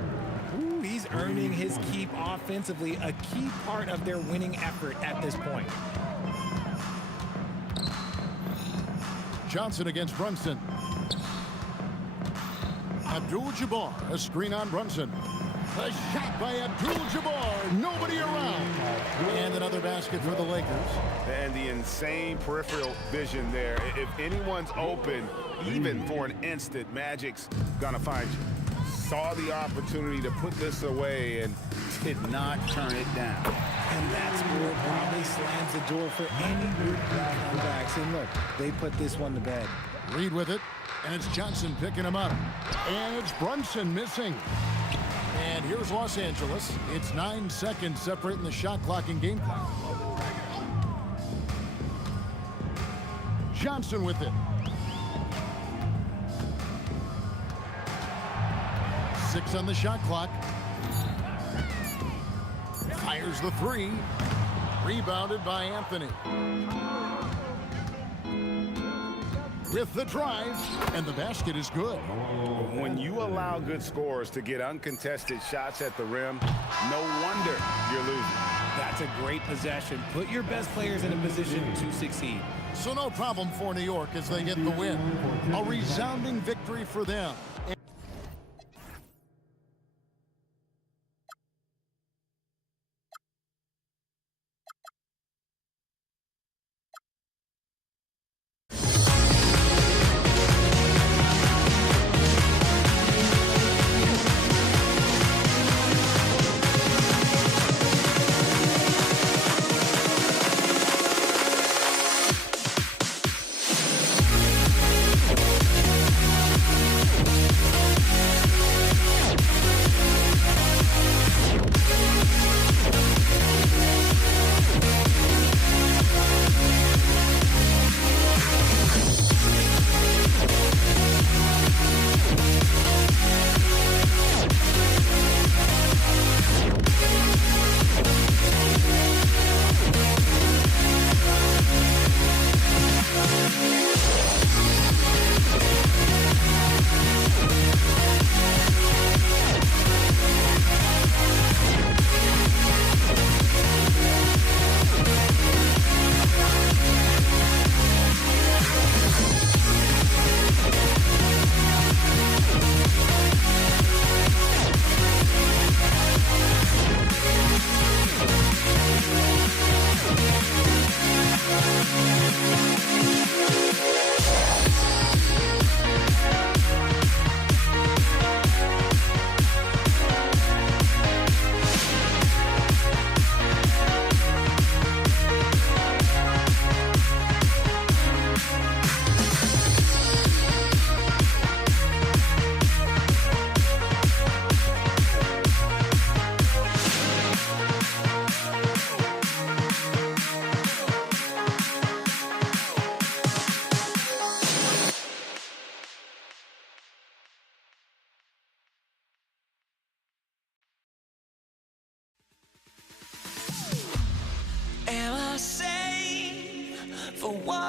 Ooh, he's earning his keep offensively, a key part of their winning effort at this point. Johnson against Brunson. Abdul-Jabbar, a screen on Brunson. A shot by Abdul-Jabbar, nobody around. And another basket for the Lakers. And the insane peripheral vision there. If anyone's open, even for an instant, Magic's gonna find you. Saw the opportunity to put this away and did not turn it down. And that score probably slams the door for any would-be comebacks. And look, they put this one to bed. Reed with it, and it's Johnson picking him up. And it's Brunson missing. And here's Los Angeles. It's 9 seconds separating the shot clock and game clock. Johnson with it. 6 on the shot clock. Fires the 3. Rebounded by Anthony. With the drive, and the basket is good. When you allow good scorers to get uncontested shots at the rim, no wonder you're losing. That's a great possession. Put your best players in a position to succeed. So no problem for New York as they get the win. A resounding victory for them.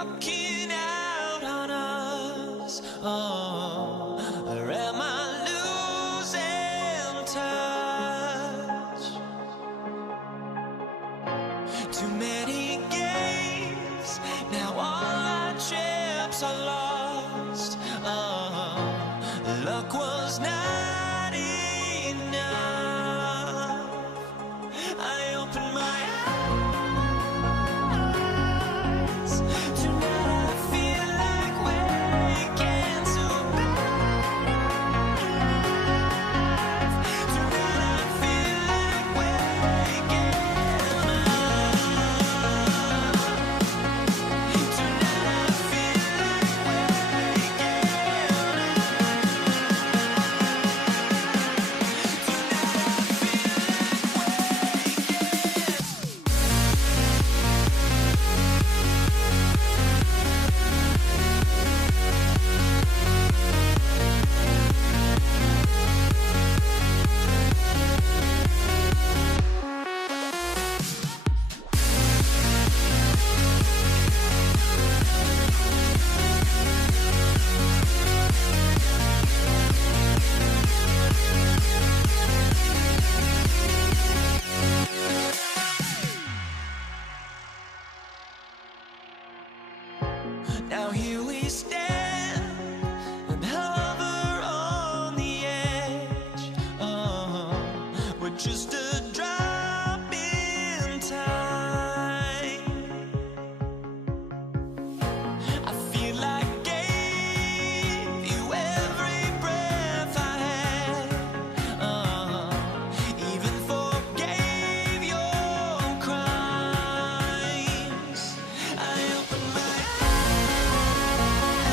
walking out on us. Oh, or am I losing touch? Too many games, now all our chips are lost. Oh, luck was not enough. I opened my eyes. Tonight I feel like waking to life. Tonight I feel like waking up. Tonight I feel like now here we stand and hover on the edge. Oh, we're just a drop in time. I feel like I gave you every breath I had. Even forgave your crimes. I opened my eyes.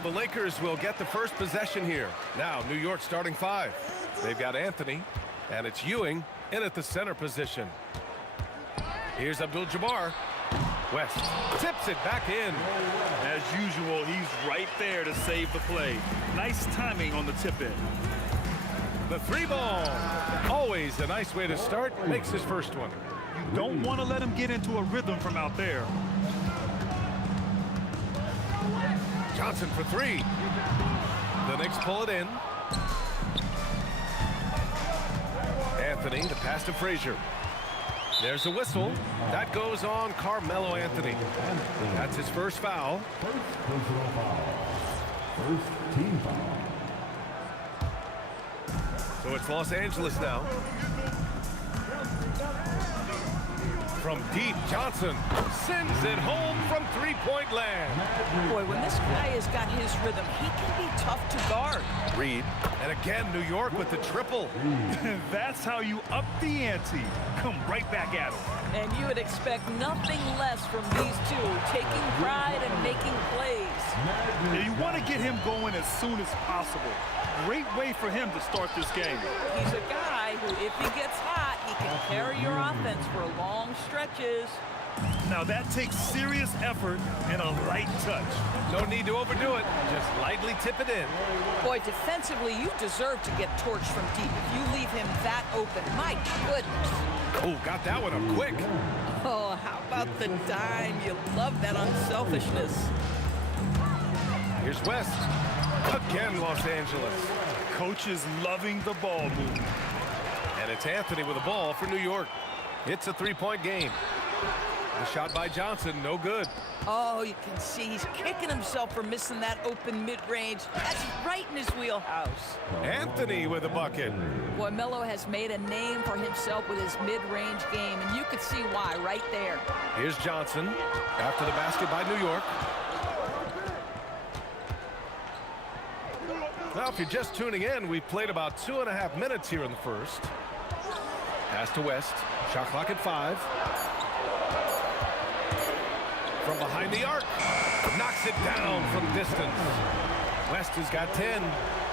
So the Lakers will get the first possession here. Now, New York starting 5. They've got Anthony, and it's Ewing in at the center position. Here's Abdul-Jabbar. West tips it back in. As usual, he's right there to save the play. Nice timing on the tip-in. The 3 ball. Always a nice way to start. Makes his first one. You don't want to let him get into a rhythm from out there. Johnson for 3. The Knicks pull it in. Anthony, the pass to Frazier. There's a whistle. That goes on Carmelo Anthony. That's his first foul. First team foul. So it's Los Angeles now. From deep, Johnson sends it home from three-point land. Boy, when this guy has got his rhythm, he can be tough to guard. Reed, and again, New York with the triple. That's how you up the ante. Come right back at him. And you would expect nothing less from these two, taking pride and making plays. And you want to get him going as soon as possible. Great way for him to start this game. He's a guy who, if he gets hot, he can carry your offense for long stretches. Now that takes serious effort and a light touch. No need to overdo it. Just lightly tip it in. Boy, defensively, you deserve to get torched from deep if you leave him that open. My goodness. Oh, got that one up quick. Oh, how about the dime? You love that unselfishness. Here's West. Again, Los Angeles. Coach is loving the ball movement. And it's Anthony with the ball for New York. It's a 3-point game. The shot by Johnson, no good. Oh, you can see he's kicking himself for missing that open mid-range. That's right in his wheelhouse. Anthony with a bucket. Boy, Melo has made a name for himself with his mid-range game, and you could see why right there. Here's Johnson after the basket by New York. Now, if you're just tuning in, we've played about 2.5 minutes here in the first. Pass to West. Shot clock at 5. From behind the arc. Knocks it down from distance. West has got 10.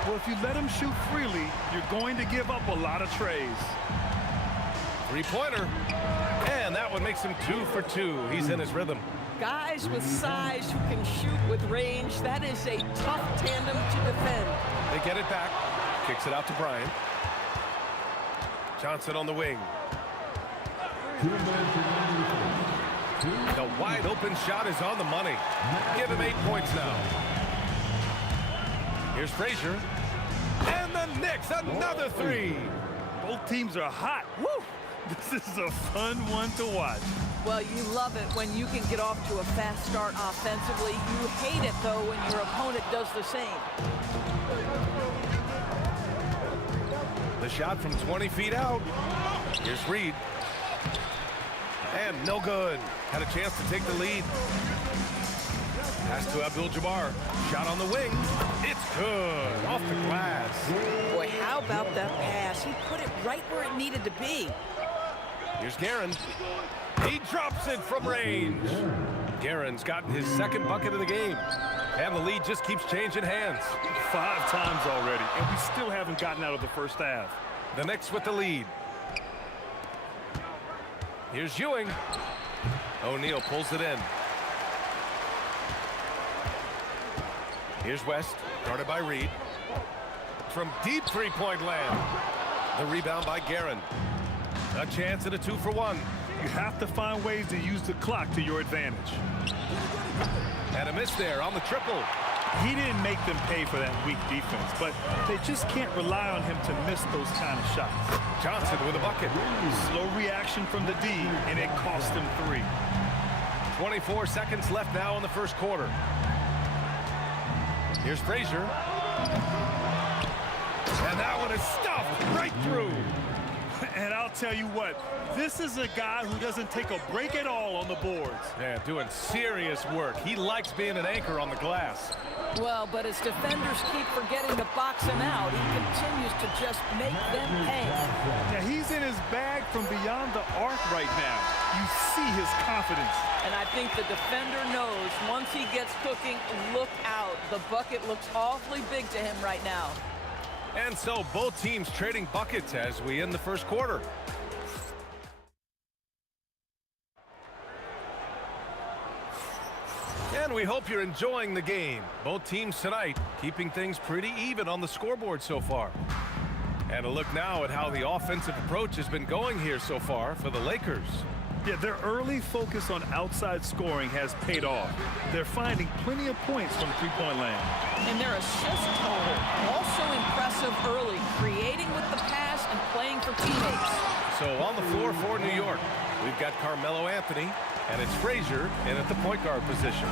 Well, if you let him shoot freely, you're going to give up a lot of trays. 3-pointer. And that one makes him 2 for 2. He's in his rhythm. Guys with size who can shoot with range, that is a tough tandem to defend. They get it back. Kicks it out to Bryant. Johnson on the wing. The wide open shot is on the money. Give him 8 points now. Here's Frazier. And the Knicks, another 3. Both teams are hot. Woo! This is a fun one to watch. Well, you love it when you can get off to a fast start offensively. You hate it, though, when your opponent does the same. The shot from 20 feet out. Here's Reed. And no good. Had a chance to take the lead. Pass to Abdul-Jabbar. Shot on the wing. It's good. Off the glass. Boy, how about that pass? He put it right where it needed to be. Here's Guerin. He drops it from range. Guerin's gotten his second bucket of the game. And the lead just keeps changing hands. 5 times already, and we still haven't gotten out of the first half. The Knicks with the lead. Here's Ewing. O'Neal pulls it in. Here's West, guarded by Reed. From deep 3-point land. The rebound by Guerin. A chance at a 2-for-1. You have to find ways to use the clock to your advantage. And a miss there on the triple. He didn't make them pay for that weak defense, but they just can't rely on him to miss those kind of shots. Johnson with a bucket. Slow reaction from the D, and it cost him 3. 24 seconds left now in the first quarter. Here's Frazier. And that one is stuffed right through. And I'll tell you what, this is a guy who doesn't take a break at all on the boards. Yeah, doing serious work. He likes being an anchor on the glass. Well, but as defenders keep forgetting to box him out, he continues to just make them pay. Yeah, he's in his bag from beyond the arc right now. you see his confidence. And I think the defender knows once he gets cooking, look out. The bucket looks awfully big to him right now. And so both teams trading buckets as we end the first quarter. And we hope you're enjoying the game. Both teams tonight keeping things pretty even on the scoreboard so far. And a look now at how the offensive approach has been going here so far for the Lakers. Yeah, their early focus on outside scoring has paid off. They're finding plenty of points from three-point land. And their assist total, also impressive early, creating with the pass and playing for teammates. So on the floor for New York, we've got Carmelo Anthony, and it's Frazier in at the point guard position.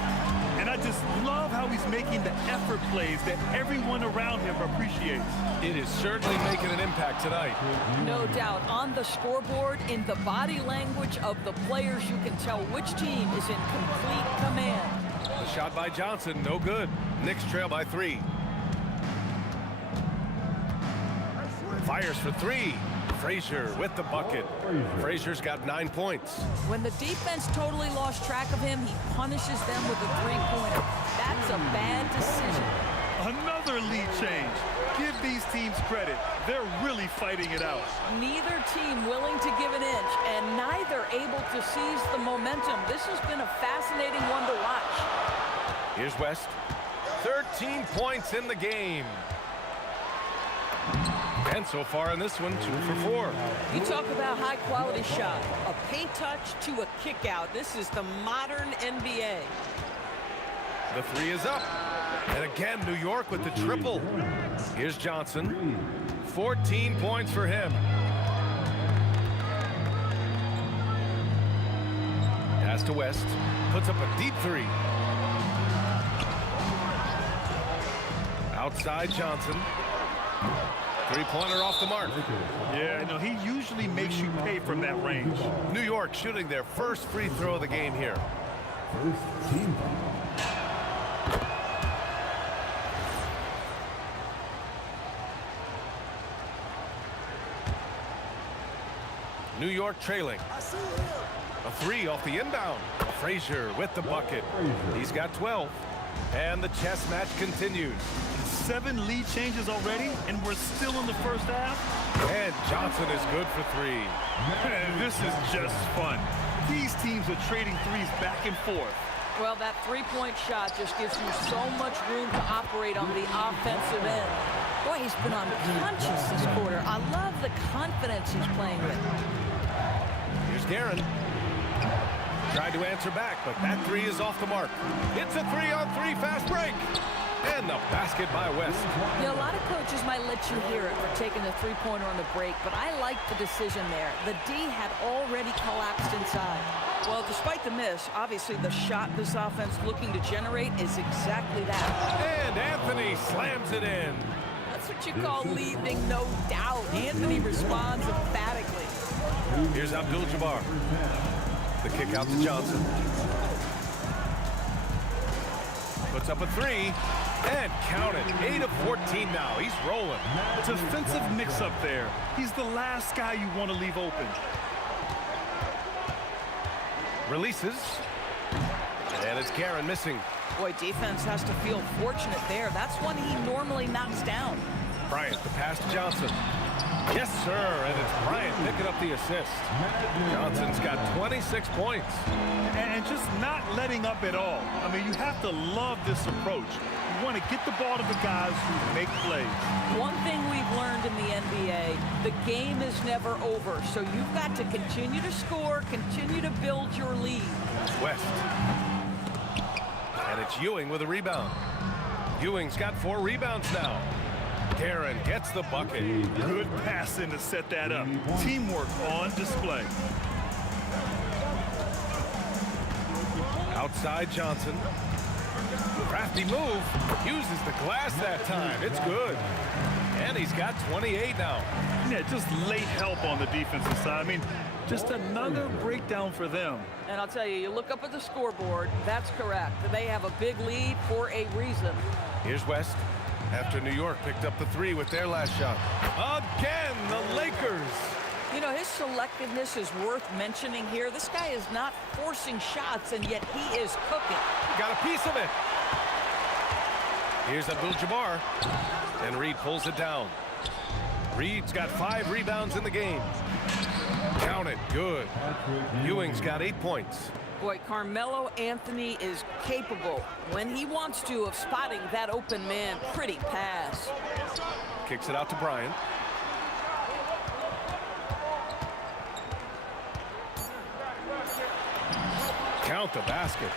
And I just love how he's making the effort plays that everyone around him appreciates. It is certainly making an impact tonight. No doubt. On the scoreboard, in the body language of the players, you can tell which team is in complete command. The shot by Johnson, no good. Knicks trail by 3. Fires for 3. Frazier with the bucket. Frazier's got 9 points. When the defense totally lost track of him, he punishes them with a three-pointer. That's a bad decision. Another lead change. Give these teams credit. They're really fighting it out. Neither team willing to give an inch, and neither able to seize the momentum. This has been a fascinating one to watch. Here's West. 13 points in the game. And so far in this one, 2 for 4. You talk about high-quality shot. A paint touch to a kick-out. This is the modern NBA. The 3 is up. And again, New York with the triple. Here's Johnson. 14 points for him. Pass to West. Puts up a deep 3. Outside Johnson. Three-pointer off the mark. Yeah, no, he usually makes you pay from that range. New York shooting their first free throw of the game here. First team foul. New York trailing. A 3 off the inbound. Frazier with the bucket. He's got 12. And the chess match continues. 7 lead changes already, and we're still in the first half. And Johnson is good for 3. This is just fun. These teams are trading threes back and forth. Well, that three-point shot just gives you so much room to operate on the offensive end. Boy, he's been unconscious this quarter. I love the confidence he's playing with. Here's Guerin. Tried to answer back, but that 3 is off the mark. It's a 3-on-3 fast break. And the basket by West. You know, a lot of coaches might let you hear it for taking the three-pointer on the break, but I like the decision there. The D had already collapsed inside. Well, despite the miss, obviously the shot this offense looking to generate is exactly that. And Anthony slams it in. That's what you call leaving no doubt. Anthony responds emphatically. Here's Abdul-Jabbar. The kick out to Johnson. Puts up a 3. And count it. 8 of 14 now. He's rolling. Defensive mix-up there. He's the last guy you want to leave open. Releases. And it's Guerin missing. Boy, defense has to feel fortunate there. That's one he normally knocks down. Bryant, the pass to Johnson. Yes, sir. And it's Bryant picking up the assist. Johnson's got 26 points. And just not letting up at all. I mean, you have to love this approach. You want to get the ball to the guys who make plays. One thing we've learned in the NBA, the game is never over. So you've got to continue to score, continue to build your lead. West. And it's Ewing with a rebound. Ewing's got 4 rebounds now. Guerin gets the bucket. Good passing to set that up. Teamwork on display. Outside Johnson. Crafty move. Uses the glass that time. It's good. And he's got 28 now. Yeah, just late help on the defensive side. I mean, just another breakdown for them. And I'll tell you, you look up at the scoreboard, that's correct. They have a big lead for a reason. Here's West. After New York picked up the 3 with their last shot. Again, the Lakers. You know, his selectiveness is worth mentioning here. This guy is not forcing shots, and yet he is cooking. Got a piece of it. Here's Abdul-Jabbar, and Reed pulls it down. Reed's got 5 rebounds in the game. Count it, good. Ewing's got 8 points. Boy, Carmelo Anthony is capable, when he wants to, of spotting that open man. Pretty pass. Kicks it out to Bryant. Count the basket.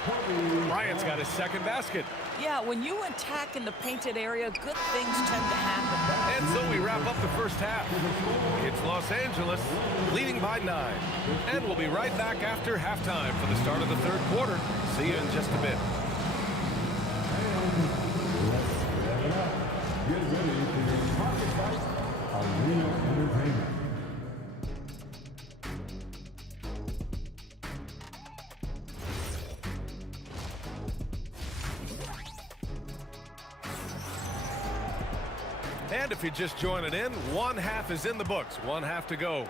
Bryant's got his second basket. Yeah, when you attack in the painted area, good things tend to happen. And so we wrap up the first half. It's Los Angeles leading by 9. And we'll be right back after halftime for the start of the third quarter. See you in just a bit. Get ready for your pocket fight on Real Entertainment. And if you're just joining in, one half is in the books. One half to go.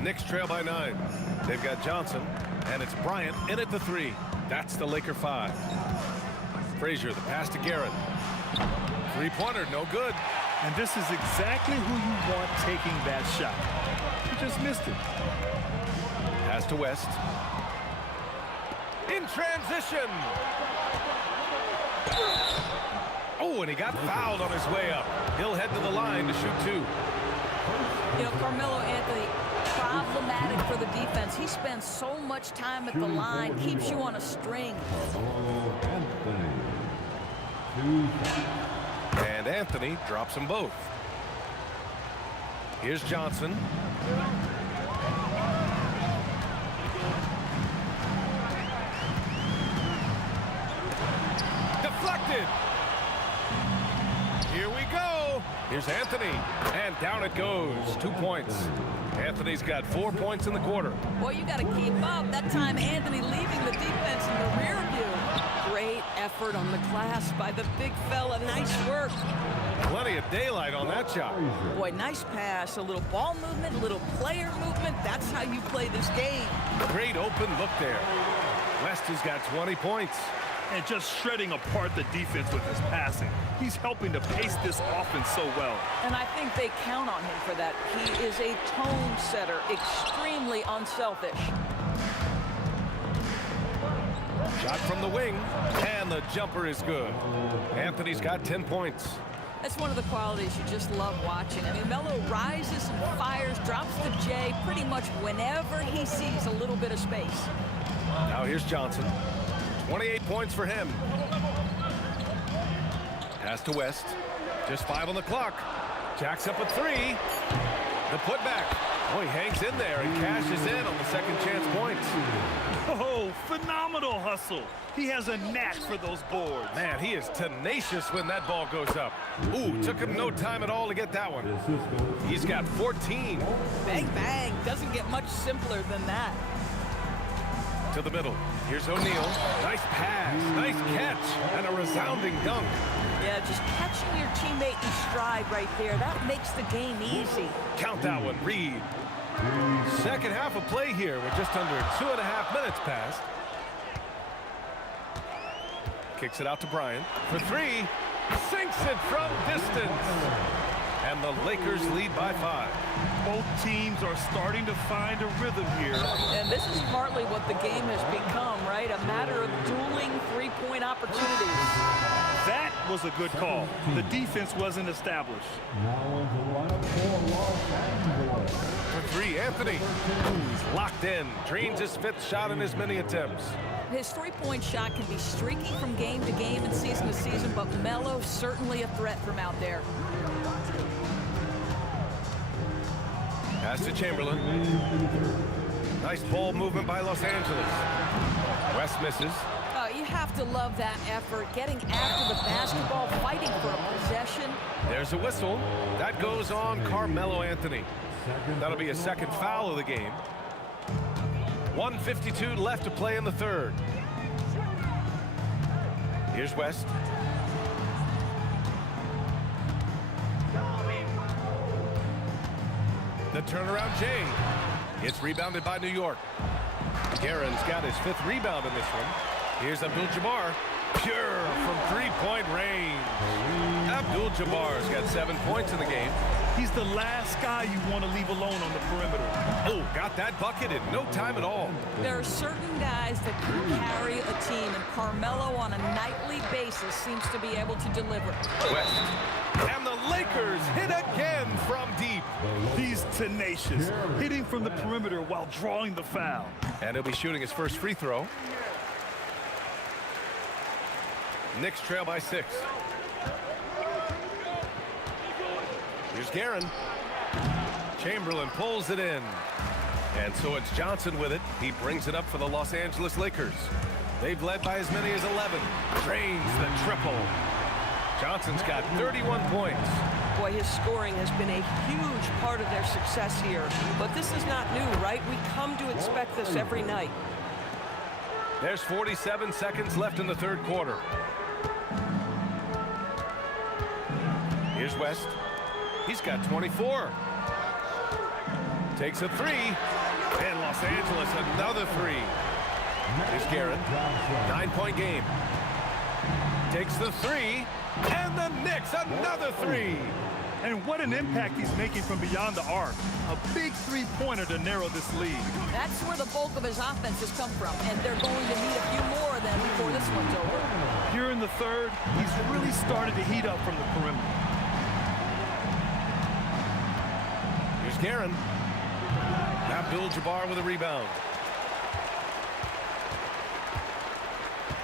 Knicks trail by 9. They've got Johnson, and it's Bryant in at the 3. That's the Laker 5. Frazier, the pass to Garrett. Three-pointer, no good. And this is exactly who you want taking that shot. He just missed it. Pass to West. In transition. Oh, and he got fouled on his way up. He'll head to the line to shoot 2. You know, Carmelo Anthony, problematic for the defense. He spends so much time at the line, keeps you on a string. And Anthony drops them both. Here's Johnson. Deflected. Here we go. Here's Anthony. And down it goes. 2 points. Anthony's got 4 points in the quarter. Boy, you got to keep up. That time, Anthony leaving the defense in the rear view. Great effort on the glass by the big fella. Nice work. Plenty of daylight on that shot. Boy, nice pass. A little ball movement, a little player movement. That's how you play this game. Great open look there. West has got 20 points. And just shredding apart the defense with his passing. He's helping to pace this offense so well. And I think they count on him for that. He is a tone setter, extremely unselfish. Shot from the wing, and the jumper is good. Anthony's got 10 points. That's one of the qualities you just love watching. I mean, Melo rises and fires, drops the J pretty much whenever he sees a little bit of space. Now here's Johnson. 28 points for him. Pass to West. Just 5 on the clock. Jacks up a 3. The putback. Oh, he hangs in there and cashes in on the second chance points. Oh, phenomenal hustle. He has a knack for those boards. Man, he is tenacious when that ball goes up. Ooh, took him no time at all to get that one. He's got 14. Bang, bang. Doesn't get much simpler than that. To the middle. Here's O'Neal. Nice pass, nice catch, and a resounding dunk. Yeah, just catching your teammate in stride right there. That makes the game easy. Count that one, Reed. Second half of play here with just under 2.5 minutes passed. Kicks it out to Bryant for 3. Sinks it from distance. And the Lakers lead by 5. Both teams are starting to find a rhythm here. And this is partly what the game has become, right? A matter of dueling three-point opportunities. That was a good call. The defense wasn't established. For 3, Anthony. He's locked in. Drains his 5th shot in as many attempts. His three-point shot can be streaky from game to game and season to season, but Melo certainly a threat from out there. Pass to Chamberlain. Nice ball movement by Los Angeles. West misses. You have to love that effort, getting after the basketball, fighting for a possession. There's a whistle. That goes on Carmelo Anthony. That'll be a second foul of the game. 1:52 left to play in the third. Here's West. The turnaround Jay. It's rebounded by New York. Guerin's got his 5th rebound in this one. Here's Abdul-Jabbar. Pure from 3-point range. Abdul-Jabbar's got 7 points in the game. He's the last guy you want to leave alone on the perimeter. Oh, got that bucket in no time at all. There are certain guys that can carry a team, and Carmelo on a nightly basis seems to be able to deliver. West. And the Lakers hit again from deep. He's tenacious, hitting from the perimeter while drawing the foul. And he'll be shooting his first free throw. Knicks trail by 6. Here's Guerin. Chamberlain pulls it in. And so it's Johnson with it. He brings it up for the Los Angeles Lakers. They've led by as many as 11. Drains the triple. Johnson's got 31 points. Boy, his scoring has been a huge part of their success here. But this is not new, right? We come to expect this every night. There's 47 seconds left in the 3rd quarter. Here's West. He's got 24. Takes a 3. And Los Angeles another 3. Here's Guerin. 9-point game. Takes the 3. And the Knicks another 3. And what an impact he's making from beyond the arc. A big 3-pointer to narrow this lead. That's where the bulk of his offense has come from, and they're going to need a few more of them before this one's over. Here in the 3rd, he's really started to heat up from the perimeter. Here's Guerin. Abdul-Jabbar with a rebound.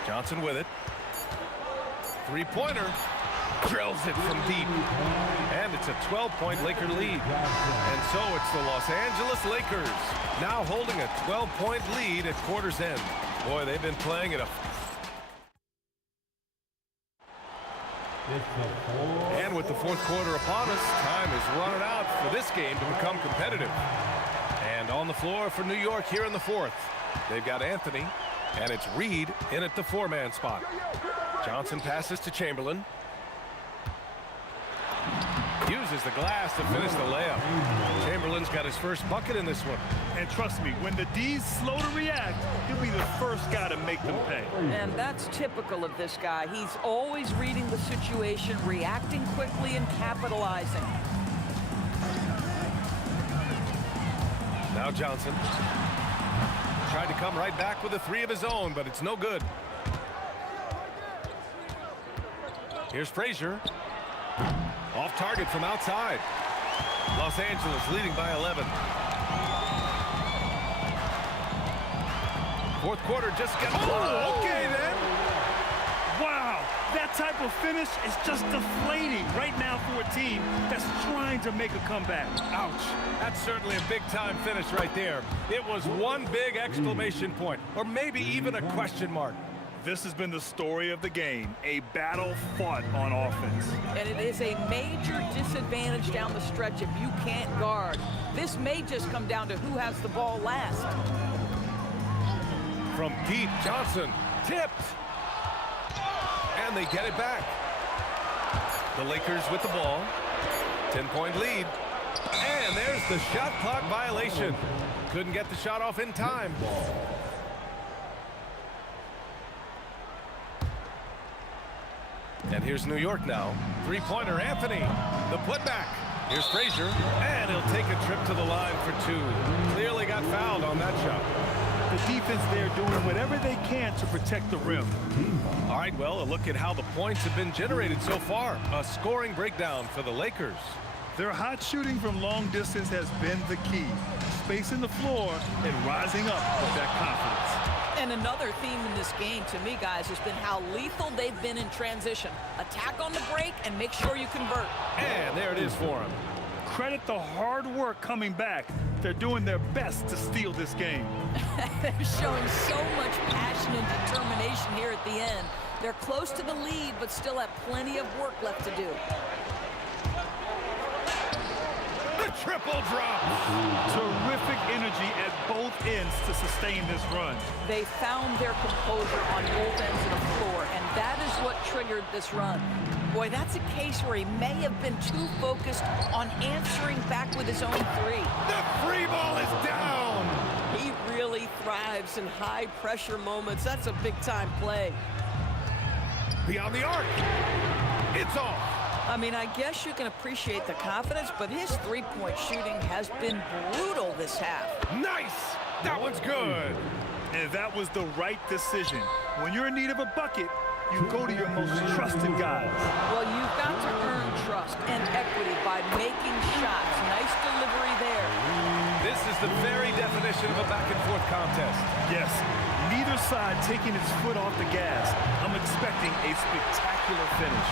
Johnson with it. 3-pointer. Drills it from deep. And it's a 12-point Laker lead. And so it's the Los Angeles Lakers now holding a 12-point lead at quarter's end. Boy, they've been playing at a... And with the 4th quarter upon us, time is running out for this game to become competitive. And on the floor for New York here in the 4th, they've got Anthony, and it's Reed in at the 4-man spot. Johnson passes to Chamberlain. Uses the glass to finish the layup. Chamberlain's got his first bucket in this one. And trust me, when the D's slow to react, he'll be the first guy to make them pay. And that's typical of this guy. He's always reading the situation, reacting quickly, and capitalizing. Now Johnson. Tried to come right back with a 3 of his own, but it's no good. Here's Frazier. Off target from outside. Los Angeles leading by 11. 4th quarter just getting... Oh, okay then. Wow, that type of finish is just deflating right now for a team that's trying to make a comeback. Ouch. That's certainly a big-time finish right there. It was one big exclamation point, or maybe even a question mark. This has been the story of the game, a battle fought on offense. And it is a major disadvantage down the stretch if you can't guard. This may just come down to who has the ball last. From deep, Johnson tipped. And they get it back. The Lakers with the ball. 10-point lead. And there's the shot clock violation. Couldn't get the shot off in time. And here's New York now. 3-pointer, Anthony. The putback. Here's Frazier. And he'll take a trip to the line for 2. Clearly got fouled on that shot. The defense there doing whatever they can to protect the rim. All right, well, a look at how the points have been generated so far. A scoring breakdown for the Lakers. Their hot shooting from long distance has been the key. Spacing the floor and rising up with that confidence. And another theme in this game, to me, guys, has been how lethal they've been in transition. Attack on the break and make sure you convert. And there it is for them. Credit the hard work coming back. They're doing their best to steal this game. They're showing so much passion and determination here at the end. They're close to the lead, but still have plenty of work left to do. The triple drop. Terrific energy at both ends to sustain this run. They found their composure on both ends of the floor, and that is what triggered this run. Boy, that's a case where he may have been too focused on answering back with his own three. The free ball is down. He really thrives in high-pressure moments. That's a big-time play. Beyond the arc. It's off. I mean, I guess you can appreciate the confidence, but his three-point shooting has been brutal this half. Nice. That one's good. And that was the right decision. When you're in need of a bucket, you go to your most trusted guys. Well, you've got to earn trust and equity by making shots. Nice delivery there. This is the very definition of a back-and-forth contest. Yes, neither side taking its foot off the gas. I'm expecting a spectacular finish.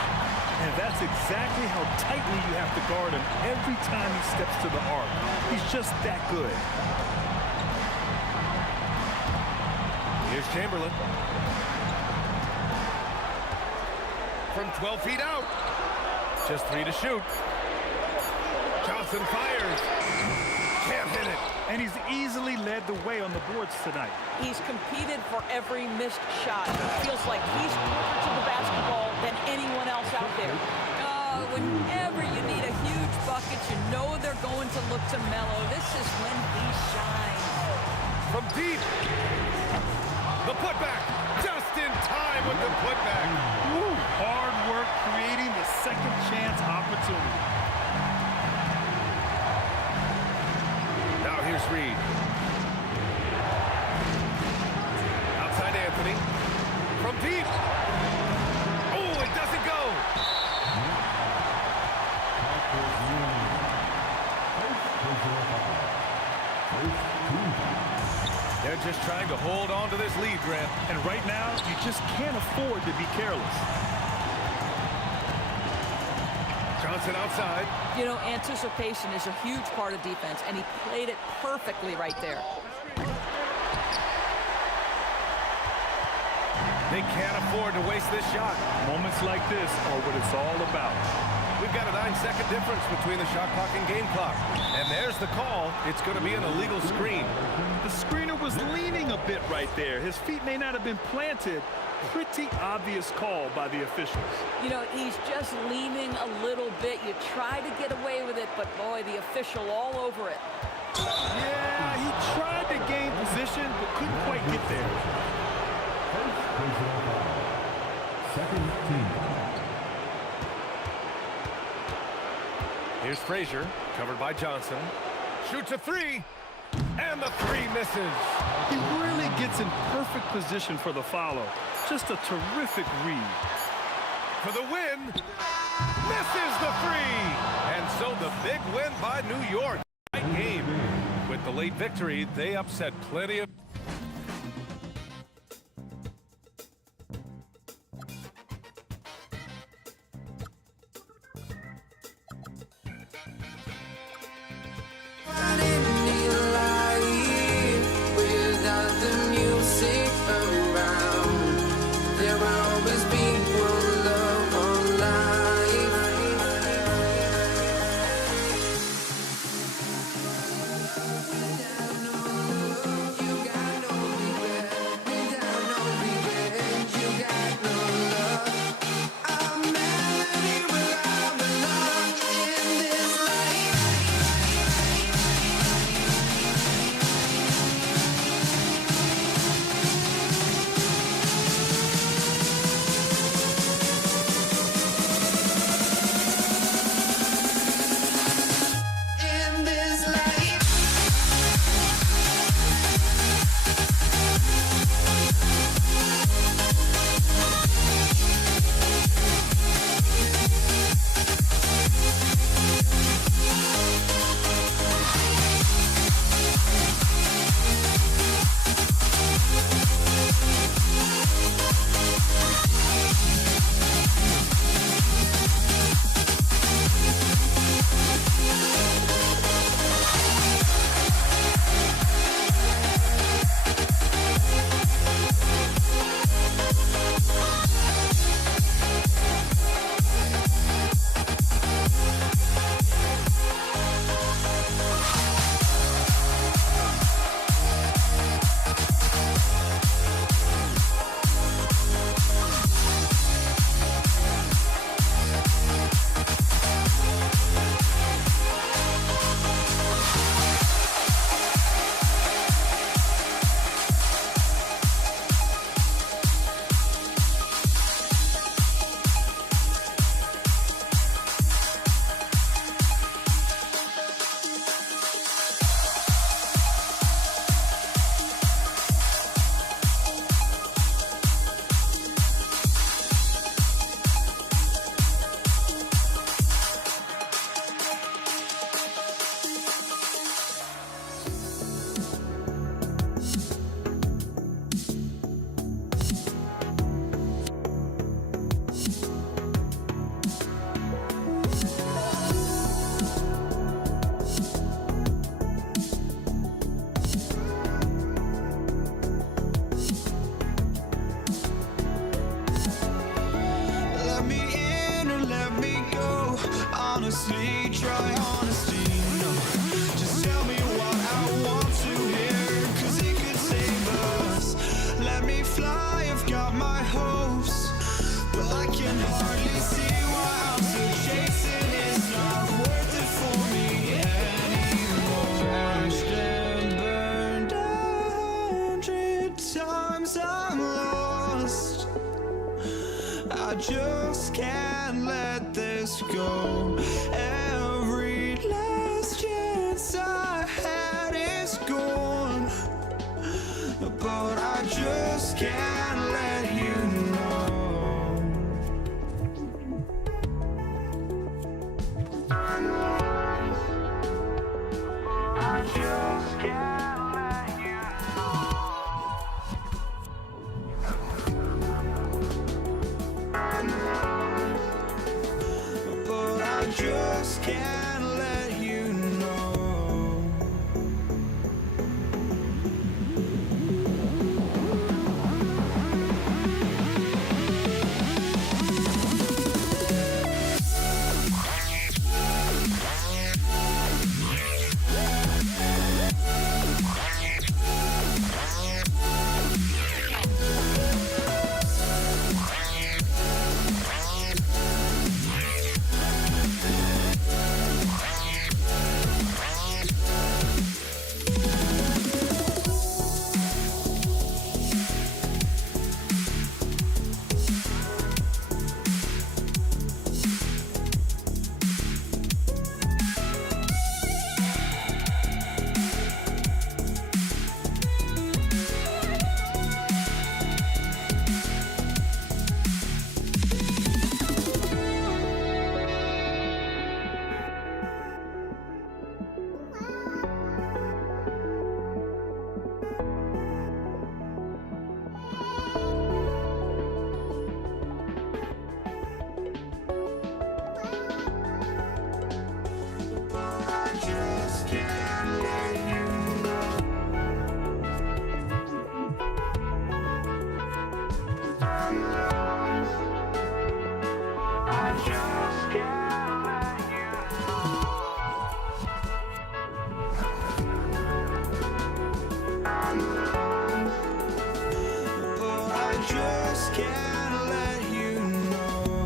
And that's exactly how tightly you have to guard him every time he steps to the arc. He's just that good. Here's Chamberlain. From 12 feet out. Just 3 to shoot. Johnson fires. Can't hit it. And he's easily led the way on the boards tonight. He's competed for every missed shot. It feels like he's closer to the basketball than anyone else out there. Whenever you need a huge bucket, you know they're going to look to Melo. This is when he shines. From deep. The putback. Just in time with the putback. Woo, hard work creating the second chance opportunity. Now here's Reed. Outside Anthony. From deep. Oh, it doesn't go. They're just trying to hold on to this lead, Grant. And right now, you just can't afford to be careless. Johnson outside. You know, anticipation is a huge part of defense, and he played it perfectly right there. They can't afford to waste this shot. Moments like this are what it's all about. We've got a 9-second difference between the shot clock and game clock. And there's the call. It's going to be an illegal screen. The screener was leaning a bit right there. His feet may not have been planted. Pretty obvious call by the officials. You know, he's just leaning a little bit. You try to get away with it, but boy, the official all over it. Yeah, he tried to gain position, but couldn't quite get there. Second team. Here's Frazier, covered by Johnson. Shoots a three, and the three misses. He really gets in perfect position for the follow. Just a terrific read. For the win, misses the three. And so the big win by New York. Tight game. With the late victory, they upset plenty of... You got honestly, try honesty. No, just tell me what I want to hear, 'cause it could save us. Let me fly, I've got my hopes, but I can hardly see why I'm still chasing. It's not worth it for me anymore. Crashed and burned 100 times, I'm lost. I just can't let this go. Every last chance I had is gone, but I just can't let you know. I just can't let you know. But I just can't let you know.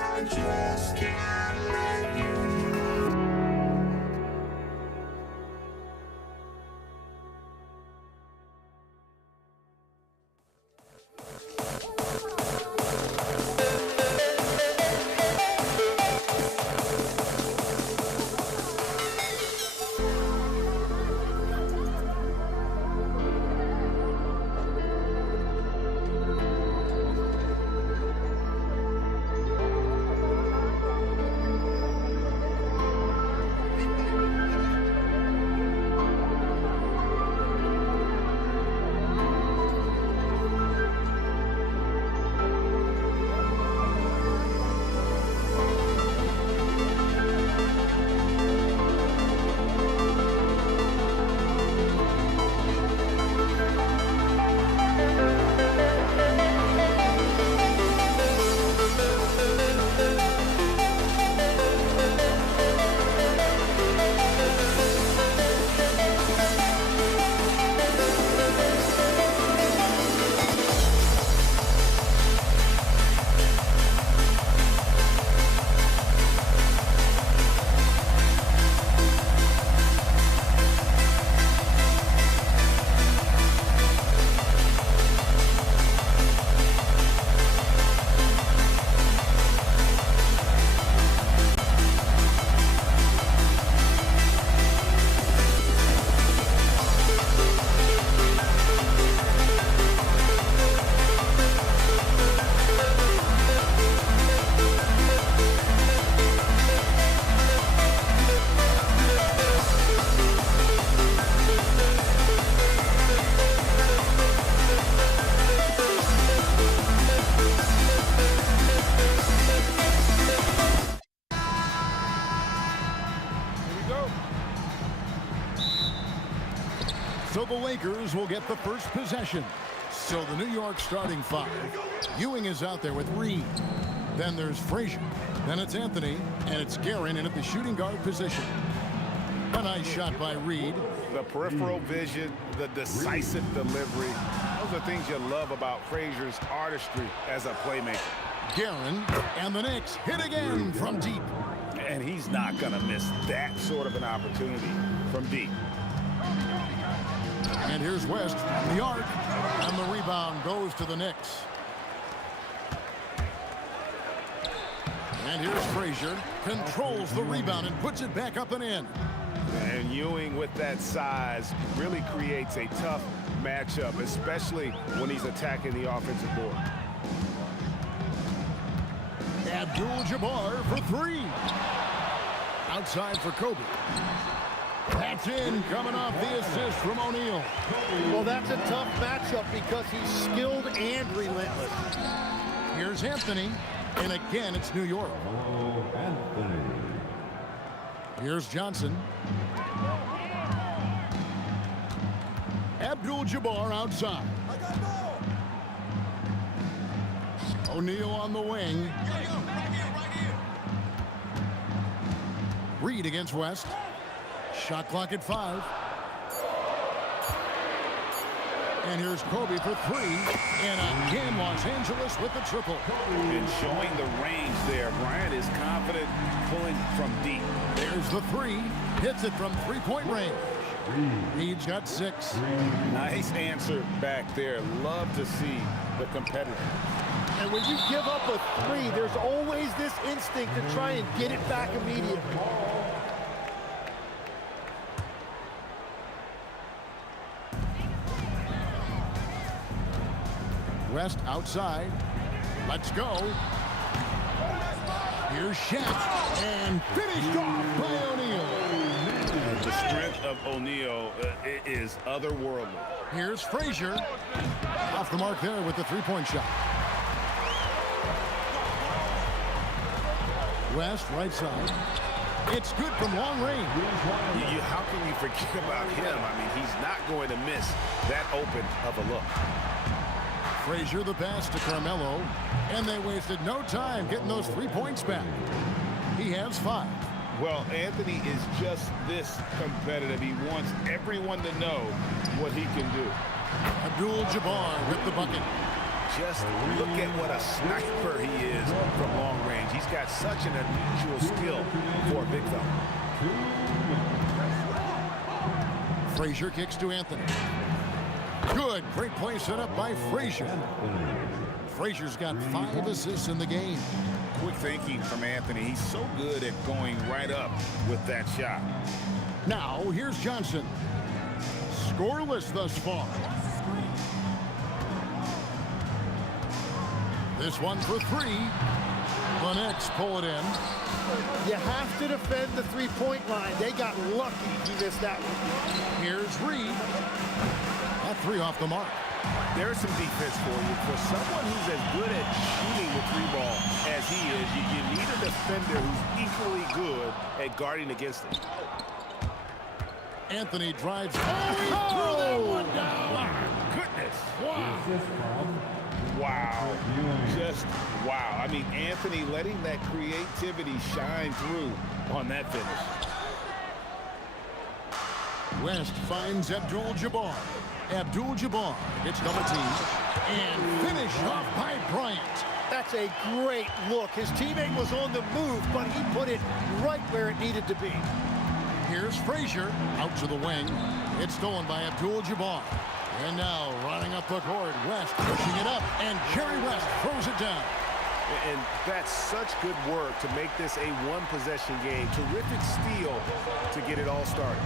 I just can't let you know. the Lakers will get the first possession. So the New York starting five. Ewing is out there with Reed. Then there's Frazier. Then it's Anthony, and it's Guerin in at the shooting guard position. A nice shot by Reed. The peripheral vision, the decisive delivery. Those are things you love about Frazier's artistry as a playmaker. Guerin, and the Knicks hit again from deep. And he's not going to miss that sort of an opportunity from deep. And here's West from the arc, and the rebound goes to the Knicks. And here's Frazier, controls the rebound and puts it back up and in. And Ewing with that size really creates a tough matchup, especially when he's attacking the offensive board. Abdul-Jabbar for three. Outside for Kobe. That's in, coming off the assist from O'Neal. Well, that's a tough matchup because he's skilled and relentless. Here's Anthony, and again it's New York. Here's Johnson. Abdul-Jabbar outside. O'Neal on the wing. Reed against West. Shot clock at 5. And here's Kobe for three. And again, Los Angeles with the triple. And showing the range there. Bryant is confident pulling from deep. There's the three. Hits it from three-point range. Reed's got 6. Nice answer back there. Love to see the competitor. And when you give up a three, there's always this instinct to try and get it back immediately. West outside. Let's go. Here's Shaq. And finished off by O'Neal. The strength of O'Neal is otherworldly. Here's Frazier. Off the mark there with the three-point shot. West right side. It's good from long range. How can you forget about him? I mean, he's not going to miss that open of a look. Frazier the pass to Carmelo. And they wasted no time getting those 3 points back. He has 5. Well, Anthony is just this competitive. He wants everyone to know what he can do. Abdul-Jabbar with the bucket. Just look at what a sniper he is from long range. He's got such an unusual skill for a big fella. Frazier kicks to Anthony. Good. Great play set up by Frazier. Frazier's got 5 assists in the game. Quick thinking from Anthony. He's so good at going right up with that shot. Now, here's Johnson. Scoreless thus far. This one for 3. The Knicks pull it in. You have to defend the three-point line. They got lucky he missed that one. Here's Reed. That 3 off the mark. There's some defense for you. For someone who's as good at shooting the 3-ball as he is, you need a defender who's equally good at guarding against him. Anthony drives. Oh, he threw that one down. My goodness. Wow. Wow. Just wow. I mean, Anthony letting that creativity shine through on that finish. West finds Abdul-Jabbar. Abdul-Jabbar gets double teamed and finished off by Bryant. That's a great look. His teammate was on the move, but he put it right where it needed to be. Here's Frazier out to the wing. It's stolen by Abdul-Jabbar. And now running up the court, West pushing it up, and Jerry West throws it down. And that's such good work to make this a one-possession game. Terrific steal to get it all started.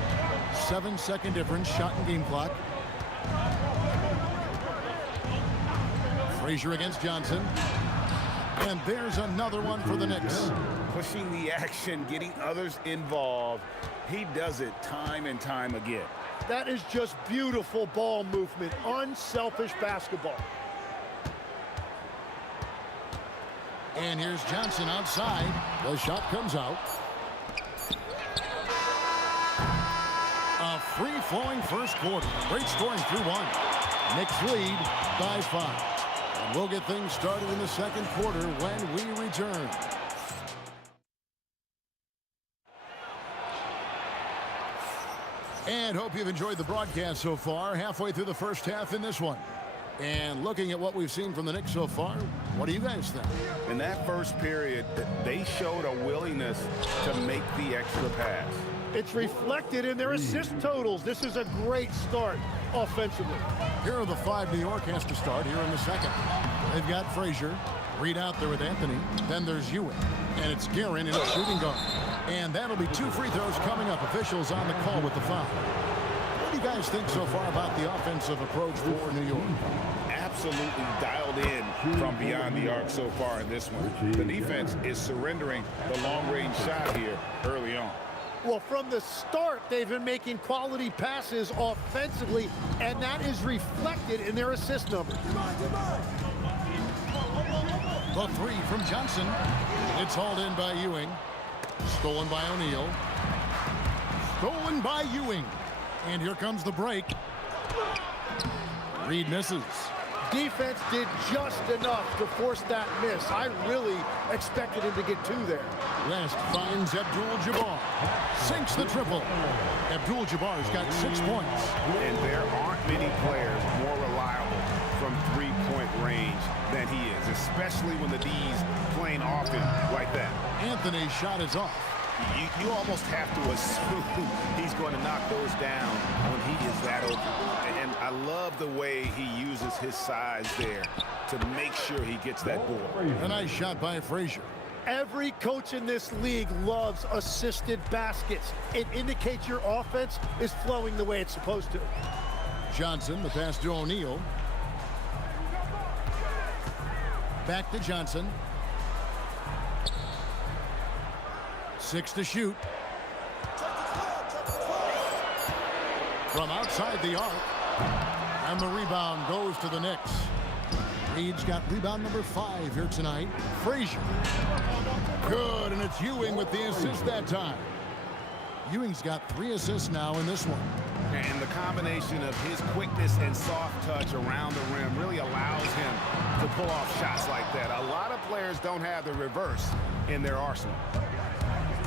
7-second difference, shot and game clock. Frazier against Johnson. And there's another one for the Knicks. Pushing the action, getting others involved. He does it time and time again. That is just beautiful ball movement, unselfish basketball. And here's Johnson outside. The shot comes out. A free-flowing first quarter. Great scoring through one. Knicks lead by 5. And we'll get things started in the second quarter when we return. And hope you've enjoyed the broadcast so far. Halfway through the first half in this one. And looking at what we've seen from the Knicks so far, what do you guys think? In that first period, they showed a willingness to make the extra pass. It's reflected in their assist totals. This is a great start offensively. Here are the 5 New York has to start here in the second. They've got Frazier, Reed out there with Anthony. Then there's Ewing, and it's Guerin in a shooting guard. And that'll be 2 free throws coming up. Officials on the call with the foul. What do you guys think so far about the offensive approach for New York? Absolutely dialed in from beyond the arc so far in this one. The defense is surrendering the long-range shot here early on. Well, from the start, they've been making quality passes offensively, and that is reflected in their assist numbers. The 3 from Johnson. It's hauled in by Ewing. Stolen by O'Neal. Stolen by Ewing. And here comes the break. Reed misses. Defense did just enough to force that miss. I really expected him to get 2 there. West finds Abdul-Jabbar. Sinks the triple. Abdul-Jabbar's got 6 points. And there aren't many players more reliable from three-point range than he is, especially when the D's playing often like that. Anthony's shot is off. You almost have to assume he's going to knock those down when he is that open. And I love the way he uses his size there to make sure he gets that ball. A nice shot by Frazier. Every coach in this league loves assisted baskets. It indicates your offense is flowing the way it's supposed to. Johnson, the pass to O'Neal. Back to Johnson. 6 to shoot. From outside the arc. And the rebound goes to the Knicks. Reed's got rebound number 5 here tonight. Frazier. Good, and it's Ewing with the assist that time. Ewing's got 3 assists now in this one. And the combination of his quickness and soft touch around the rim really allows him to pull off shots like that. A lot of players don't have the reverse in their arsenal.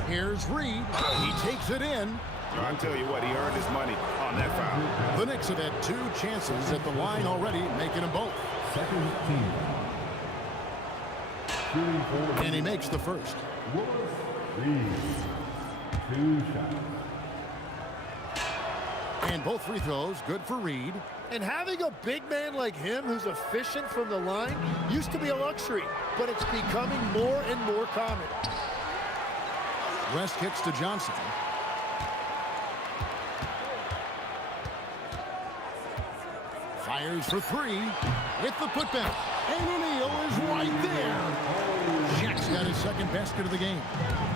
Here's Reed. He takes it in. I'll tell you what, he earned his money on that foul. The Knicks have had 2 chances at the line already, making them both. Second team. And he makes the first. Reed. 2 shots. And both free throws good for Reed. And having a big man like him who's efficient from the line used to be a luxury, but it's becoming more and more common. West kicks to Johnson. Fires for 3 with the putback. And O'Neal is right there. Jack's got his second basket of the game.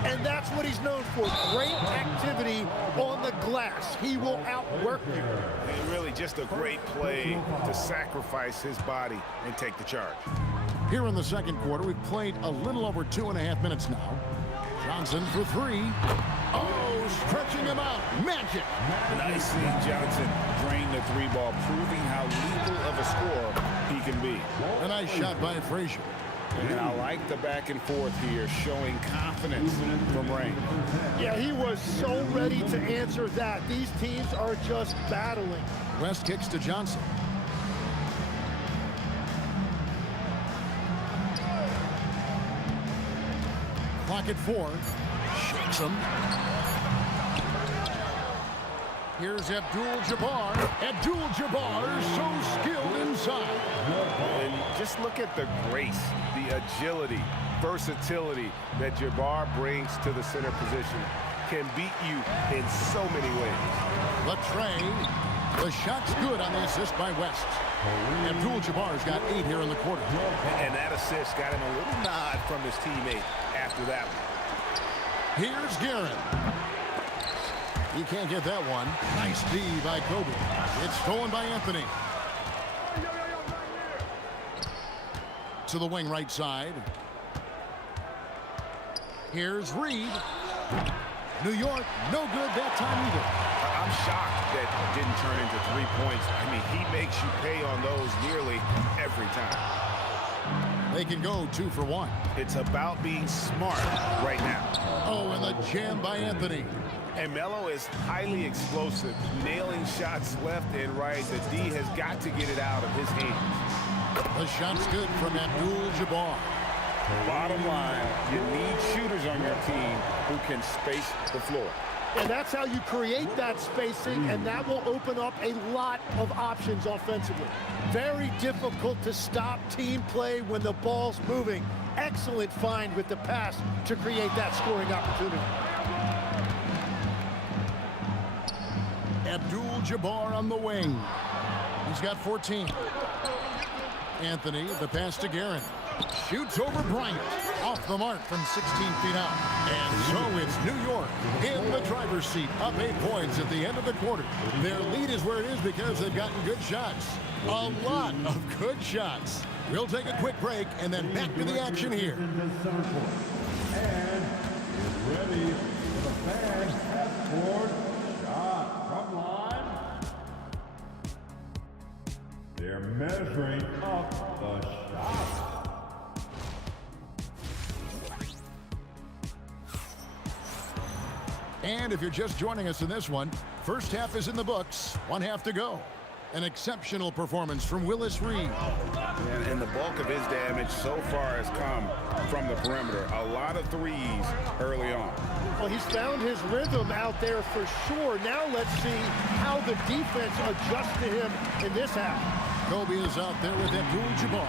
And that's what he's known for. Great activity on the glass. He will outwork you. And really just a great play to sacrifice his body and take the charge. Here in the second quarter, we've played a little over 2.5 minutes now. Johnson for 3. Oh, stretching him out. Magic. Nice seeing Johnson drain the 3 ball, proving how lethal of a scorer he can be. A nice shot by Frazier. And I like the back and forth here, showing confidence from Ray. Yeah, he was so ready to answer that. These teams are just battling. West kicks to Johnson. Clock at 4. Shakes him. Here's Abdul-Jabbar. Abdul-Jabbar is so skilled inside. And just look at the grace, the agility, versatility that Jabbar brings to the center position. Can beat you in so many ways. Latrey. The shot's good on the assist by West. Abdul-Jabbar's got 8 here in the quarter. And that assist got him a little nod from his teammate after that one. Here's Guerin. He can't get that one. Nice D by Kobe. It's stolen by Anthony. To the wing right side. Here's Reed. New York, no good that time either. I'm shocked that didn't turn into 3 points. I mean, he makes you pay on those nearly every time. They can go 2 for 1. It's about being smart right now. Oh, and the jam by Anthony. And Melo is highly explosive, nailing shots left and right. The D has got to get it out of his hands. The shot's good from Abdul-Jabbar. Bottom line, you need shooters on your team who can space the floor. And that's how you create that spacing, and that will open up a lot of options offensively. Very difficult to stop team play when the ball's moving. Excellent find with the pass to create that scoring opportunity. Abdul-Jabbar on the wing. He's got 14. Anthony, the pass to Guerin. Shoots over Bryant. Off the mark from 16 feet out. And so it's New York in the driver's seat, up 8 points at the end of the quarter. Their lead is where it is because they've gotten good shots. A lot of good shots. We'll take a quick break and then back to the action here. And is ready for the fast half-court shot from line. They're measuring up the shot. And if you're just joining us in this one, first half is in the books. 1 half to go. An exceptional performance from Willis Reed. And the bulk of his damage so far has come from the perimeter. A lot of threes early on. Well, he's found his rhythm out there for sure. Now let's see how the defense adjusts to him in this half. Kobe is out there with Abdul-Jabbar.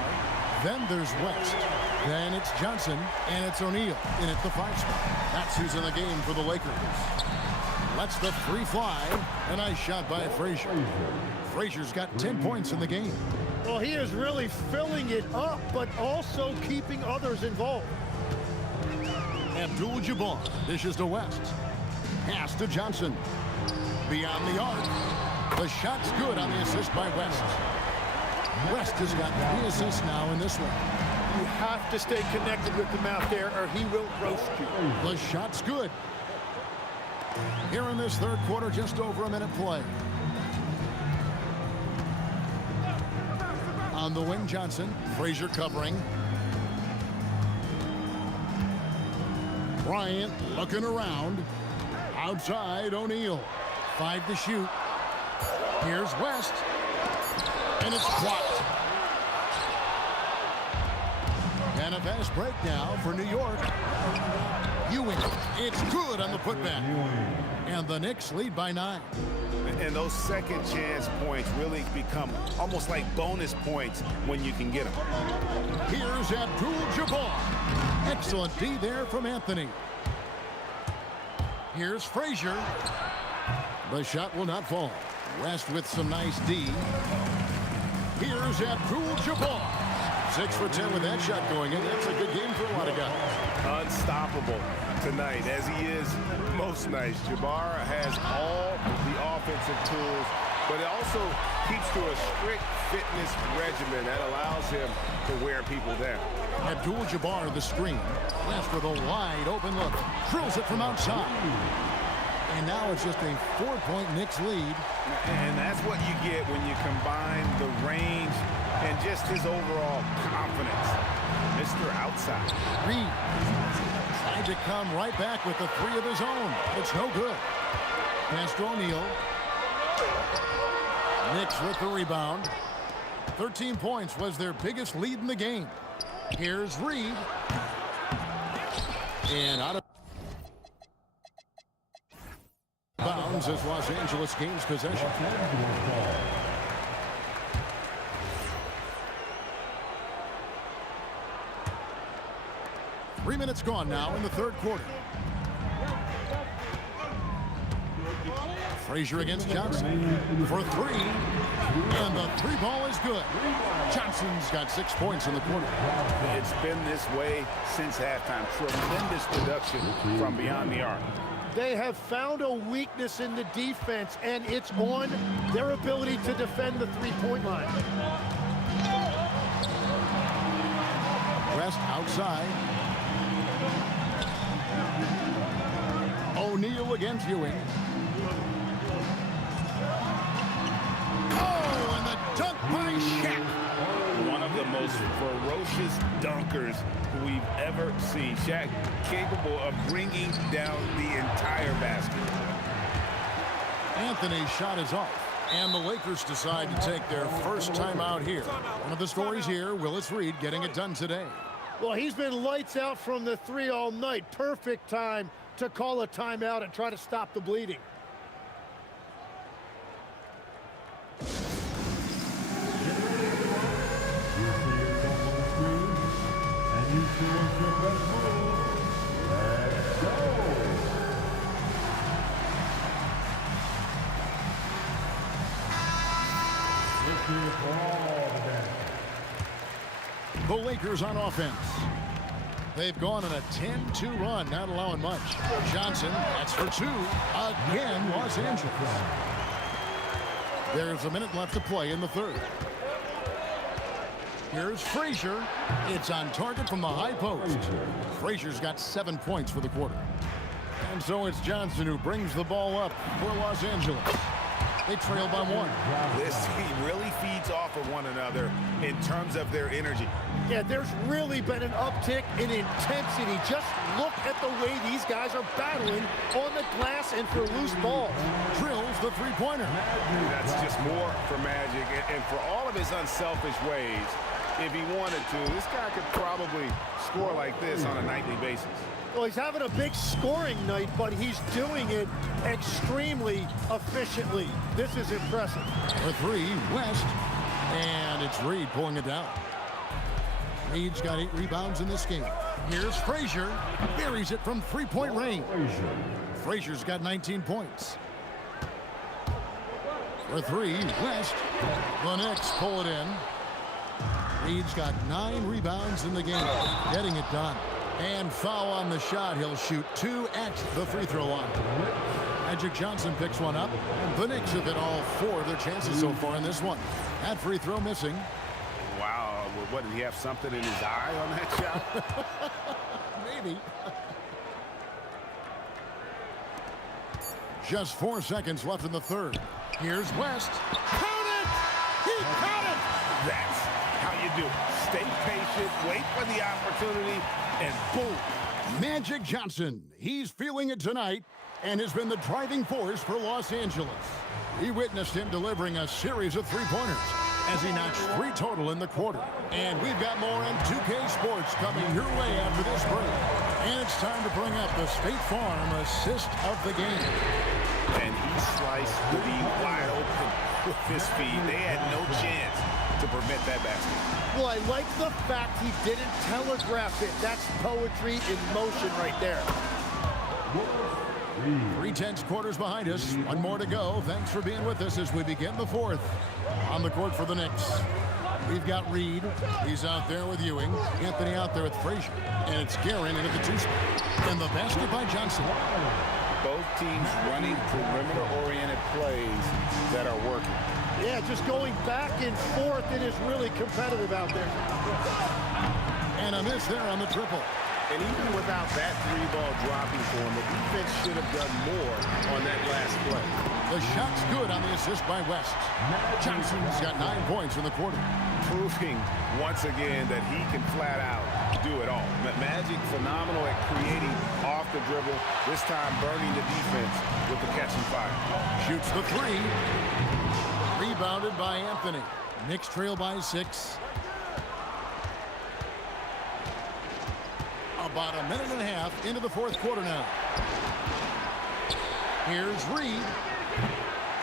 Then there's West. Then it's Johnson, and it's O'Neal in at the 5 spot. That's who's in the game for the Lakers. Lets the 3 fly. A nice shot by Frazier. Frazier's got 10 points in the game. Well, he is really filling it up, but also keeping others involved. Abdul-Jabbar dishes to West. Pass to Johnson. Beyond the arc. The shot's good on the assist by West. West has got 3 assists now in this one. You have to stay connected with him out there or he will roast you. The shot's good. Here in this third quarter, just over a minute play. On the wing, Johnson. Frazier covering. Bryant looking around. Outside, O'Neal. 5 to shoot. Here's West. And it's blocked. And a fast break now for New York. Ewing. It's good on the putback. And the Knicks lead by 9. And those second chance points really become almost like bonus points when you can get them. Here's Abdul-Jabbar. Excellent D there from Anthony. Here's Frazier. The shot will not fall. West with some nice D. Here's Abdul-Jabbar. 6 for 10 with that shot going in. That's a good game for a lot of guys. Unstoppable tonight, as he is most nights. Jabbar has all the offensive tools, but it also keeps to a strict fitness regimen that allows him to wear people down. Abdul-Jabbar, the screen. West with a wide open look. Drills it from outside. And now it's just a 4-point Knicks lead. And that's what you get when you combine the range and just his overall confidence. Mr. Outside. Reed tried to come right back with the 3 of his own. It's no good. Pass to O'Neal. Knicks with the rebound. 13 points was their biggest lead in the game. Here's Reed. And out of bounds as Los Angeles gains possession. 3 minutes gone now in the third quarter. Frazier against Johnson for 3. And the 3 ball is good. Johnson's got 6 points in the quarter. It's been this way since halftime. Tremendous production from beyond the arc. They have found a weakness in the defense, and it's on their ability to defend the 3-point line. West outside. O'Neal against Ewing. by Shaq. One of the most ferocious dunkers we've ever seen. Shaq capable of bringing down the entire basket. Anthony's shot is off. And the Lakers decide to take their first timeout here. One of the stories here, Willis Reed getting it done today. Well, he's been lights out from the 3 all night. Perfect time to call a timeout and try to stop the bleeding. The Lakers on offense. They've gone on a 10-2 run, not allowing much. Johnson, that's for 2. Again, Los Angeles. There's a minute left to play in the third. Here's Frazier. It's on target from the high post. Frazier's got 7 points for the quarter. And so it's Johnson who brings the ball up for Los Angeles. They trail by 1. This team really feeds off of one another in terms of their energy. Yeah, there's really been an uptick in intensity. Just look at the way these guys are battling on the glass and for loose balls. Drills the three-pointer. That's just more for Magic. And for all of his unselfish ways, if he wanted to, this guy could probably score like this on a nightly basis. Well, he's having a big scoring night, but he's doing it extremely efficiently. This is impressive. For 3, West. And it's Reed pulling it down. Reed's got 8 rebounds in this game. Here's Frazier. Buries it from three-point range. Frazier's got 19 points. For 3, West. The Knicks pull it in. Reed's got 9 rebounds in the game. Getting it done. And foul on the shot. He'll shoot 2 at the free throw line. Magic Johnson picks one up. The Knicks have hit all 4 of their chances so far in this one. That free throw missing. Wow, what, did he have something in his eye on that shot? Maybe. Just 4 seconds left in the third. Here's West. Count it! He caught it! That's how you do it. Stay patient, wait for the opportunity, and boom. Magic Johnson, he's feeling it tonight and has been the driving force for Los Angeles. We witnessed him delivering a series of three-pointers as he notched 3 total in the quarter. And we've got more on 2K Sports coming your way after this break. And it's time to bring up the State Farm assist of the game. And he sliced the D wide open with his feet. They had no chance to prevent that basket. Well, I like the fact he didn't telegraph it. That's poetry in motion right there. 3/10 quarters behind us. 1 more to go. Thanks for being with us as we begin the fourth. On the court for the Knicks, we've got Reed. He's out there with Ewing. Anthony out there with Frazier. And it's Guerin into the 2 spot. And the basket by Johnson. Both teams running perimeter-oriented plays that are working. Yeah, just going back and forth. It is really competitive out there. And a miss there on the triple. And even without that 3-ball dropping for him, the defense should have done more on that last play. The shot's good on the assist by West. Johnson's got 9 points in the quarter. Proving once again that he can flat out do it all. Magic phenomenal at creating off the dribble, this time burning the defense with the catch and fire. Shoots the 3. Rebounded by Anthony. Knicks trail by 6. About a minute and a half into the fourth quarter now. Here's Reed.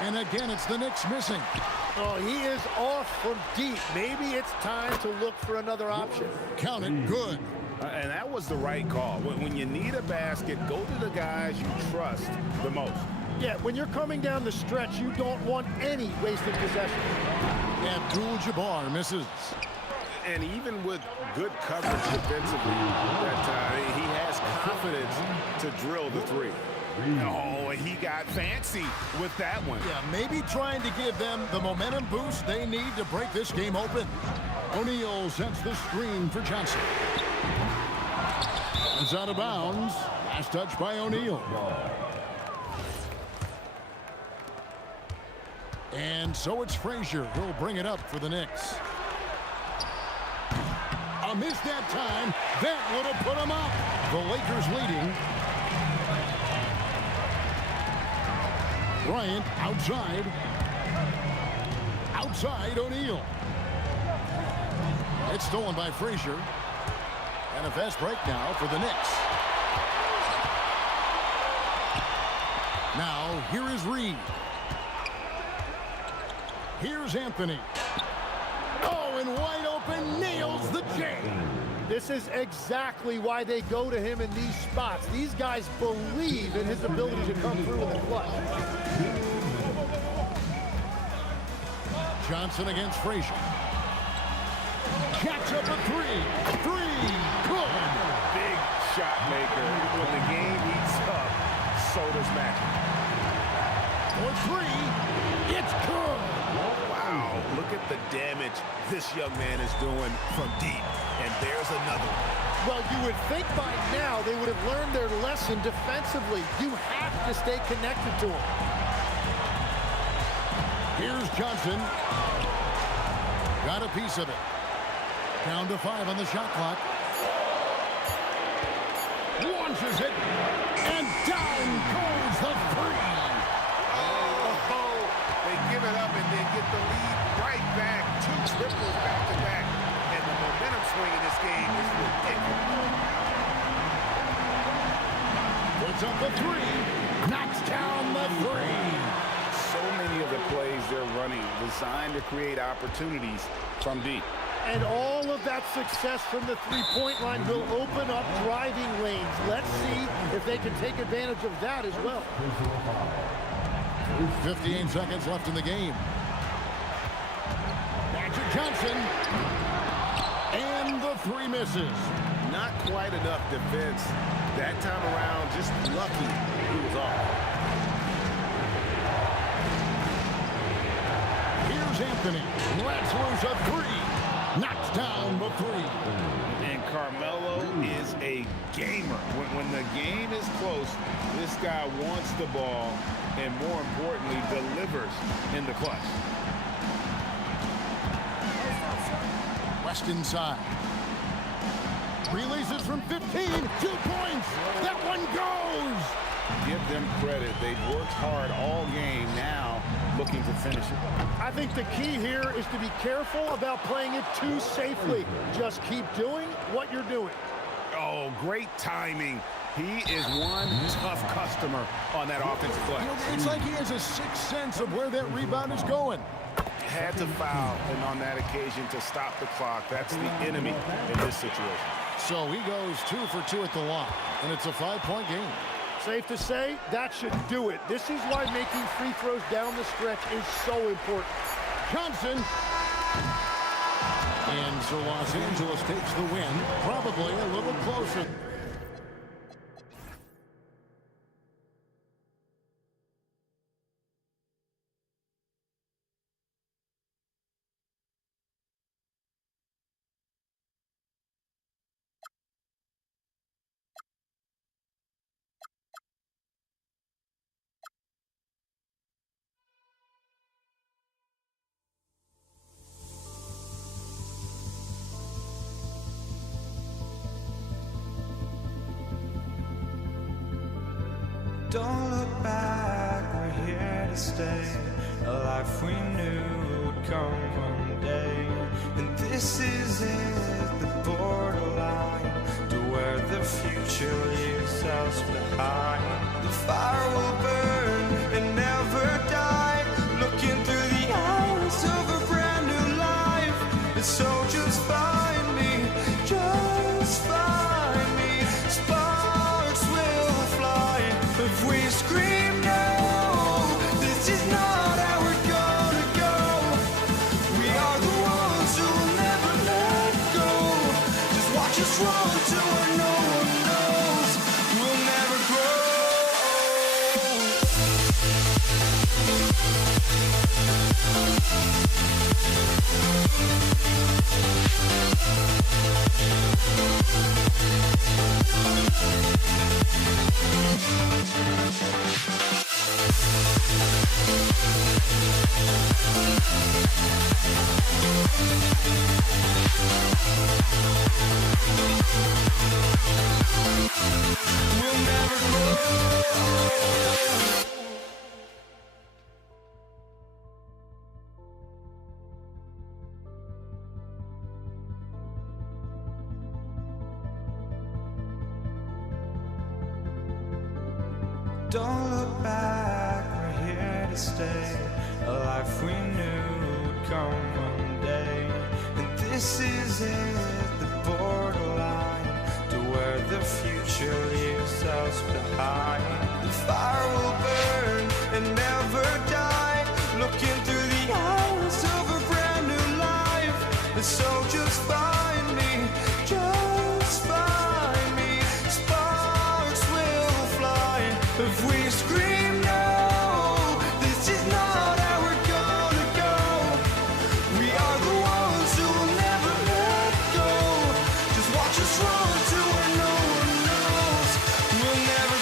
And again, it's the Knicks missing. Oh, he is off from deep. Maybe it's time to look for another option. Count it. Good. And that was the right call. When you need a basket, go to the guys you trust the most. Yeah, when you're coming down the stretch, you don't want any wasted possession. Abdul-Jabbar misses. And even with good coverage defensively that time, he has confidence to drill the 3. Oh, he got fancy with that one. Yeah, maybe trying to give them the momentum boost they need to break this game open. O'Neal sets the screen for Johnson. It's out of bounds. Last touch by O'Neal. And so it's Frazier who'll bring it up for the Knicks. A miss that time. That would have put him up. The Lakers leading. Bryant outside. Outside O'Neal. It's stolen by Frazier. And a fast break now for the Knicks. Now, here is Reed. Here's Anthony. Oh, and wide open, nails the J. This is exactly why they go to him in these spots. These guys believe in his ability to come through in the clutch. Johnson against Frazier. Catch up a three. Three. Good. Big shot maker. When the game heats up, so does magic. For three. It's good. Wow. Look at the damage this young man is doing from deep. And there's another one. Well, you would think by now they would have learned their lesson defensively. You have to stay connected to him. Here's Johnson. Got a piece of it. Down to 5 on the shot clock. Launches it. And down goes the three. Oh, they give it up and then get the lead right back. 2 triples back to back. And the momentum swing in this game is ridiculous. Puts up the three. Knocks down the three. So many of the plays they're running designed to create opportunities from deep. And all of that success from the three-point line will open up driving lanes. Let's see if they can take advantage of that as well. 58 seconds left in the game. Magic Johnson. And the three misses. Not quite enough defense. That time around, just lucky he was off. Here's Anthony. Lets loose a three. Knocks down the three. And Carmelo is a gamer. When the game is close, this guy wants the ball and, more importantly, delivers in the clutch. West inside. Releases from 15. 2 points. That one goes. Give them credit. They've worked hard all game, now looking to finish it. I think the key here is to be careful about playing it too safely. Just keep doing what you're doing. Oh, great timing. He is one tough customer on that offensive play. It's like he has a sixth sense of where that rebound is going. Had to foul, and on that occasion to stop the clock. That's the enemy in this situation. So he goes 2 for 2 at the line, and it's a 5-point game. Safe to say, that should do it. This is why making free throws down the stretch is so important. Johnson. And so Los Angeles takes the win, probably a little closer. Don't look back, we're here to stay. A life we knew would come one day. And this is it, the borderline to where the future leaves us behind. The fire will burn and never die. Looking through the eyes of a brand new life. And so just find me, just find me. Sparks will fly if we scream no. This is not how we're gonna go. We are the ones who will never let go. Just watch us run to where no one knows. We'll never grow. We'll never grow. Don't look back, we're here to stay. A life we knew would come one day. And this is it, the borderline to where the future leaves us behind. The fire will burn and never die, looking through the eyes of a brand new life. And so just find me, just find me. Sparks will fly if we scream no. This is not how we're gonna go. We are the ones who will never let go. Just watch us run to where no one knows. We'll never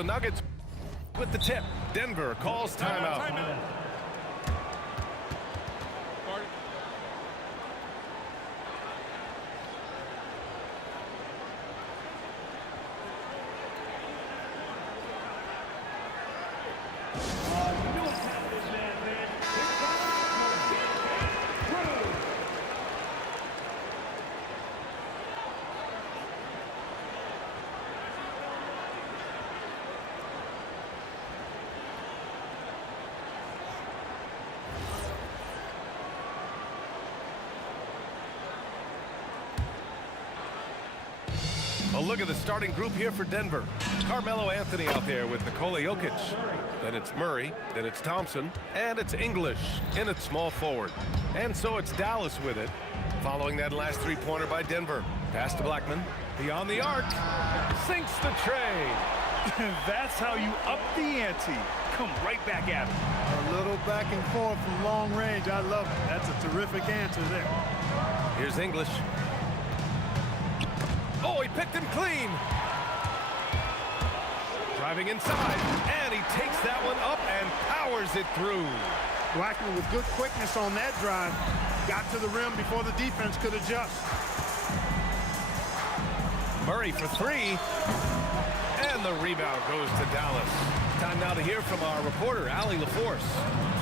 the Nuggets with the tip. Denver calls timeout. A look at the starting group here for Denver. Carmelo Anthony out there with Nikola Jokic. Then it's Murray, then it's Thompson, and it's English in at small forward. And so it's Dallas with it, following that last three-pointer by Denver. Pass to Blackman, beyond the arc, sinks the tray. That's how you up the ante. Come right back at it. A little back and forth from long range. I love it. That's a terrific answer there. Here's English. Oh, he picked him clean. Driving inside, and he takes that one up and powers it through. Blackman with good quickness on that drive. Got to the rim before the defense could adjust. Murray for three. And the rebound goes to Dallas. Time now to hear from our reporter, Allie LaForce.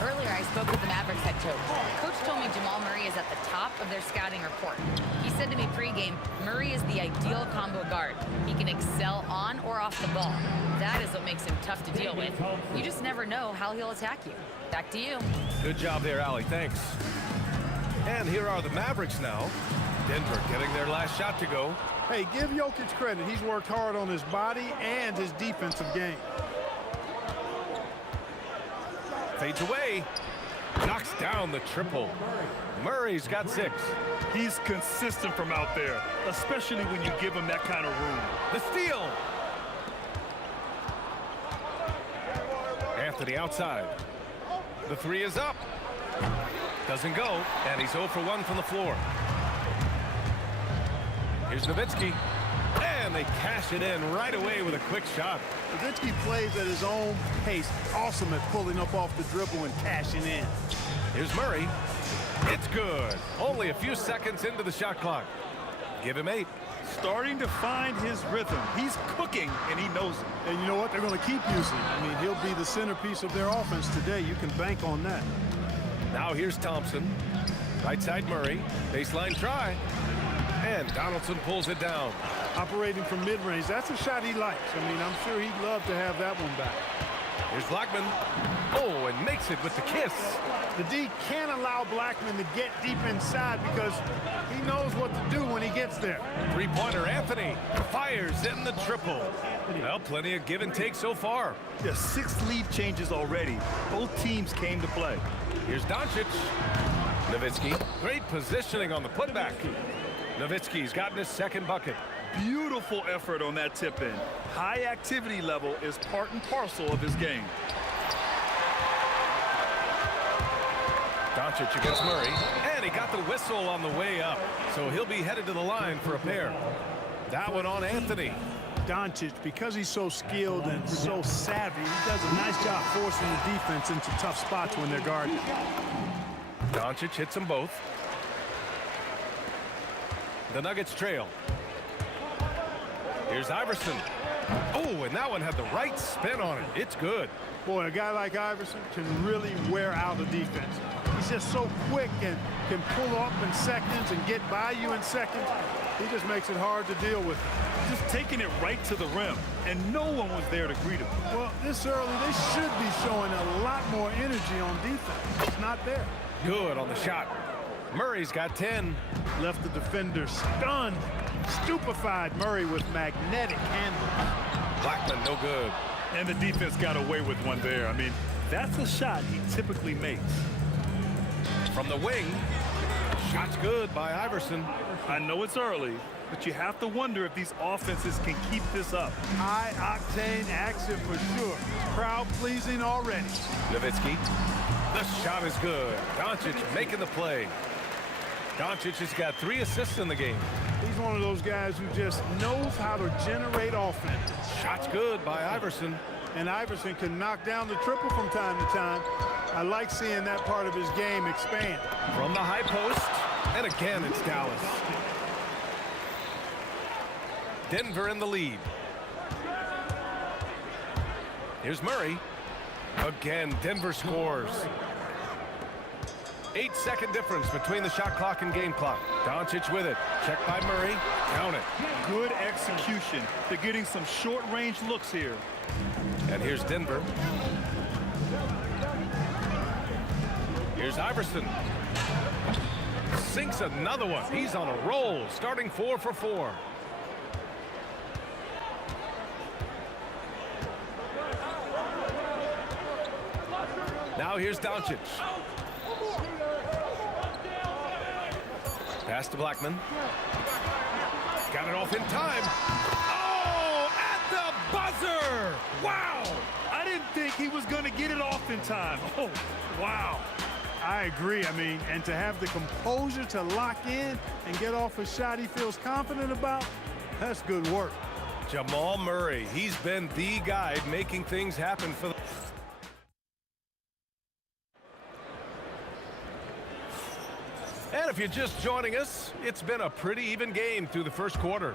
Earlier, I spoke with the Mavericks head coach. Coach told me Jamal Murray is at the top of their scouting report. He said to me pregame, Murray is the ideal combo guard. He can excel on or off the ball. That is what makes him tough to deal with. You just never know how he'll attack you. Back to you. Good job there, Allie. Thanks. And here are the Mavericks now. Denver getting their last shot to go. Hey, give Jokic credit. He's worked hard on his body and his defensive game. Fades away. Knocks down the triple. Murray's got 6. He's consistent from out there, especially when you give him that kind of room. The steal. Anthony outside. The 3 is up. Doesn't go, and he's 0 for 1 from the floor. Here's Nowitzki, and they cash it in right away with a quick shot. Nowitzki plays at his own pace. Awesome at pulling up off the dribble and cashing in. Here's Murray. It's good. Only a few seconds into the shot clock. Give him 8. Starting to find his rhythm. He's cooking, and he knows it. And you know what? They're going to keep using. I mean, he'll be the centerpiece of their offense today. You can bank on that. Now here's Thompson. Right side Murray. Baseline try. And Donaldson pulls it down. Operating from mid-range, that's a shot he likes. I mean, I'm sure he'd love to have that one back. Here's Blackman. Oh, and makes it with the kiss. The D can't allow Blackman to get deep inside because he knows what to do when he gets there. Three-pointer Anthony fires in the triple. Well, plenty of give and take so far. Yeah, 6 lead changes already. Both teams came to play. Here's Doncic. Nowitzki. Great positioning on the putback. Nowitzki's gotten his second bucket. Beautiful effort on that tip-in. High activity level is part and parcel of his game. Doncic against Murray, and he got the whistle on the way up, so he'll be headed to the line for a pair. That one on Anthony. Doncic, because he's so skilled and so savvy, he does a nice job forcing the defense into tough spots when they're guarding. Doncic hits them both. The Nuggets trail. Here's Iverson. Oh, and that one had the right spin on it. It's good. Boy, a guy like Iverson can really wear out a defense. He's just so quick and can pull up in seconds and get by you in seconds. He just makes it hard to deal with. Just taking it right to the rim, and no one was there to greet him. Well, this early, they should be showing a lot more energy on defense. It's not there. Good on the shot. Murray's got 10. Left the defender stunned, stupefied. Murray with magnetic handles. Blackman, no good. And the defense got away with one there. I mean, that's a shot he typically makes. From the wing, shot's good by Iverson. I know it's early, but you have to wonder if these offenses can keep this up. High-octane action for sure. Crowd-pleasing already. Nowitzki. The shot is good. Doncic making the play. Doncic has got 3 assists in the game. He's one of those guys who just knows how to generate offense. Shot's good by Iverson. And Iverson can knock down the triple from time to time. I like seeing that part of his game expand. From the high post, and again it's Dallas. Denver in the lead. Here's Murray. Again, Denver scores. 8-second difference between the shot clock and game clock. Doncic with it. Checked by Murray. Count it. Good execution. They're getting some short-range looks here. And here's Denver. Here's Iverson. Sinks another one. He's on a roll, starting 4 for 4. Now here's Doncic. Pass to Blackman. Got it off in time. Oh, at the buzzer! Wow! I didn't think he was going to get it off in time. Oh, wow. I agree. I mean, and to have the composure to lock in and get off a shot he feels confident about, that's good work. Jamal Murray, he's been the guy making things happen for the... And if you're just joining us, it's been a pretty even game through the first quarter.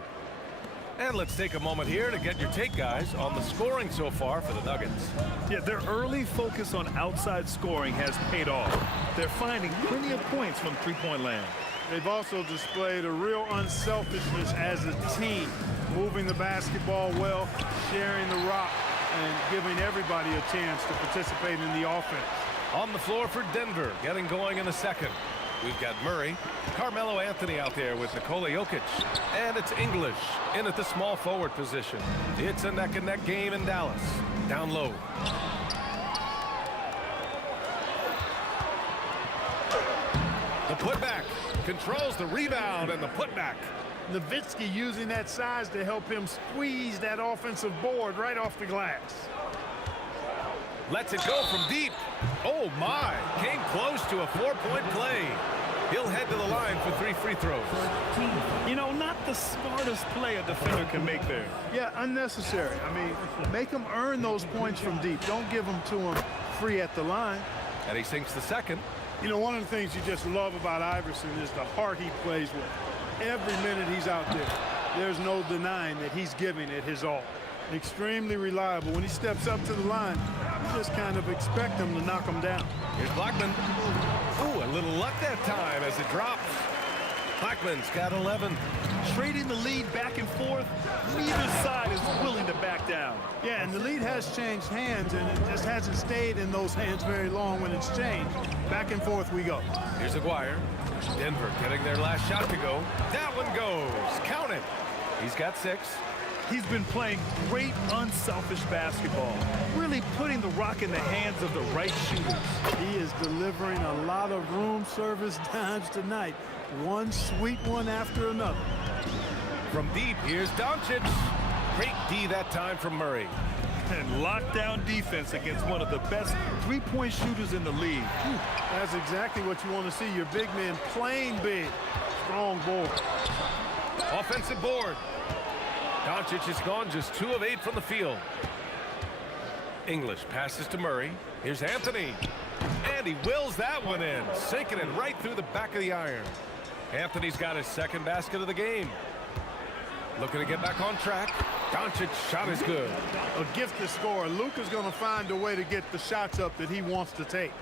And let's take a moment here to get your take, guys, on the scoring so far for the Nuggets. Yeah, their early focus on outside scoring has paid off. They're finding plenty of points from three-point land. They've also displayed a real unselfishness as a team, moving the basketball well, sharing the rock, and giving everybody a chance to participate in the offense. On the floor for Denver, getting going in the second. We've got Murray, Carmelo Anthony out there with Nikola Jokic, and it's English in at the small forward position. It's a neck-and-neck game in Dallas. Down low. The putback controls the rebound and the putback. Nowitzki using that size to help him squeeze that offensive board right off the glass. Lets it go from deep. Oh, my. Came close to a 4-point play. He'll head to the line for 3 free throws. You know, not the smartest play a defender can make there. Yeah, unnecessary. I mean, make him earn those points from deep. Don't give them to him free at the line. And he sinks the second. You know, one of the things you just love about Iverson is the heart he plays with. Every minute he's out there, there's no denying that he's giving it his all. Extremely reliable. When he steps up to the line, you just kind of expect him to knock him down. Here's Blackman. Ooh, a little luck that time as it drops. Blackman's got 11. Trading the lead back and forth, neither side is willing to back down. Yeah, and the lead has changed hands, and it just hasn't stayed in those hands very long when it's changed. Back and forth we go. Here's Aguirre. Denver getting their last shot to go. That one goes. Count it. He's got 6. He's been playing great unselfish basketball, really putting the rock in the hands of the right shooters. He is delivering a lot of room service dimes tonight. One sweet one after another. From deep, here's Doncic. Great D that time from Murray. And lockdown defense against one of the best three-point shooters in the league. That's exactly what you want to see. Your big men playing big. Strong board. Offensive board. Doncic has gone just 2 of 8 from the field. English passes to Murray. Here's Anthony. And he wills that one in, sinking it right through the back of the iron. Anthony's got his second basket of the game. Looking to get back on track. Doncic's shot is good. A gifted scorer. Luka's going to find a way to get the shots up that he wants to take.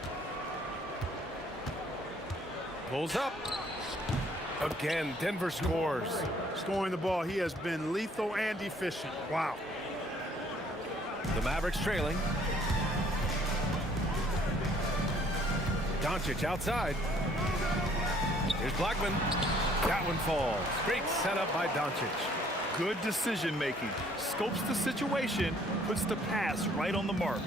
Pulls up. Again, Denver scores. Scoring the ball, he has been lethal and efficient. Wow. The Mavericks trailing. Doncic outside. Here's Blackman. That one falls. Great setup by Doncic. Good decision making. Scopes the situation, puts the pass right on the mark.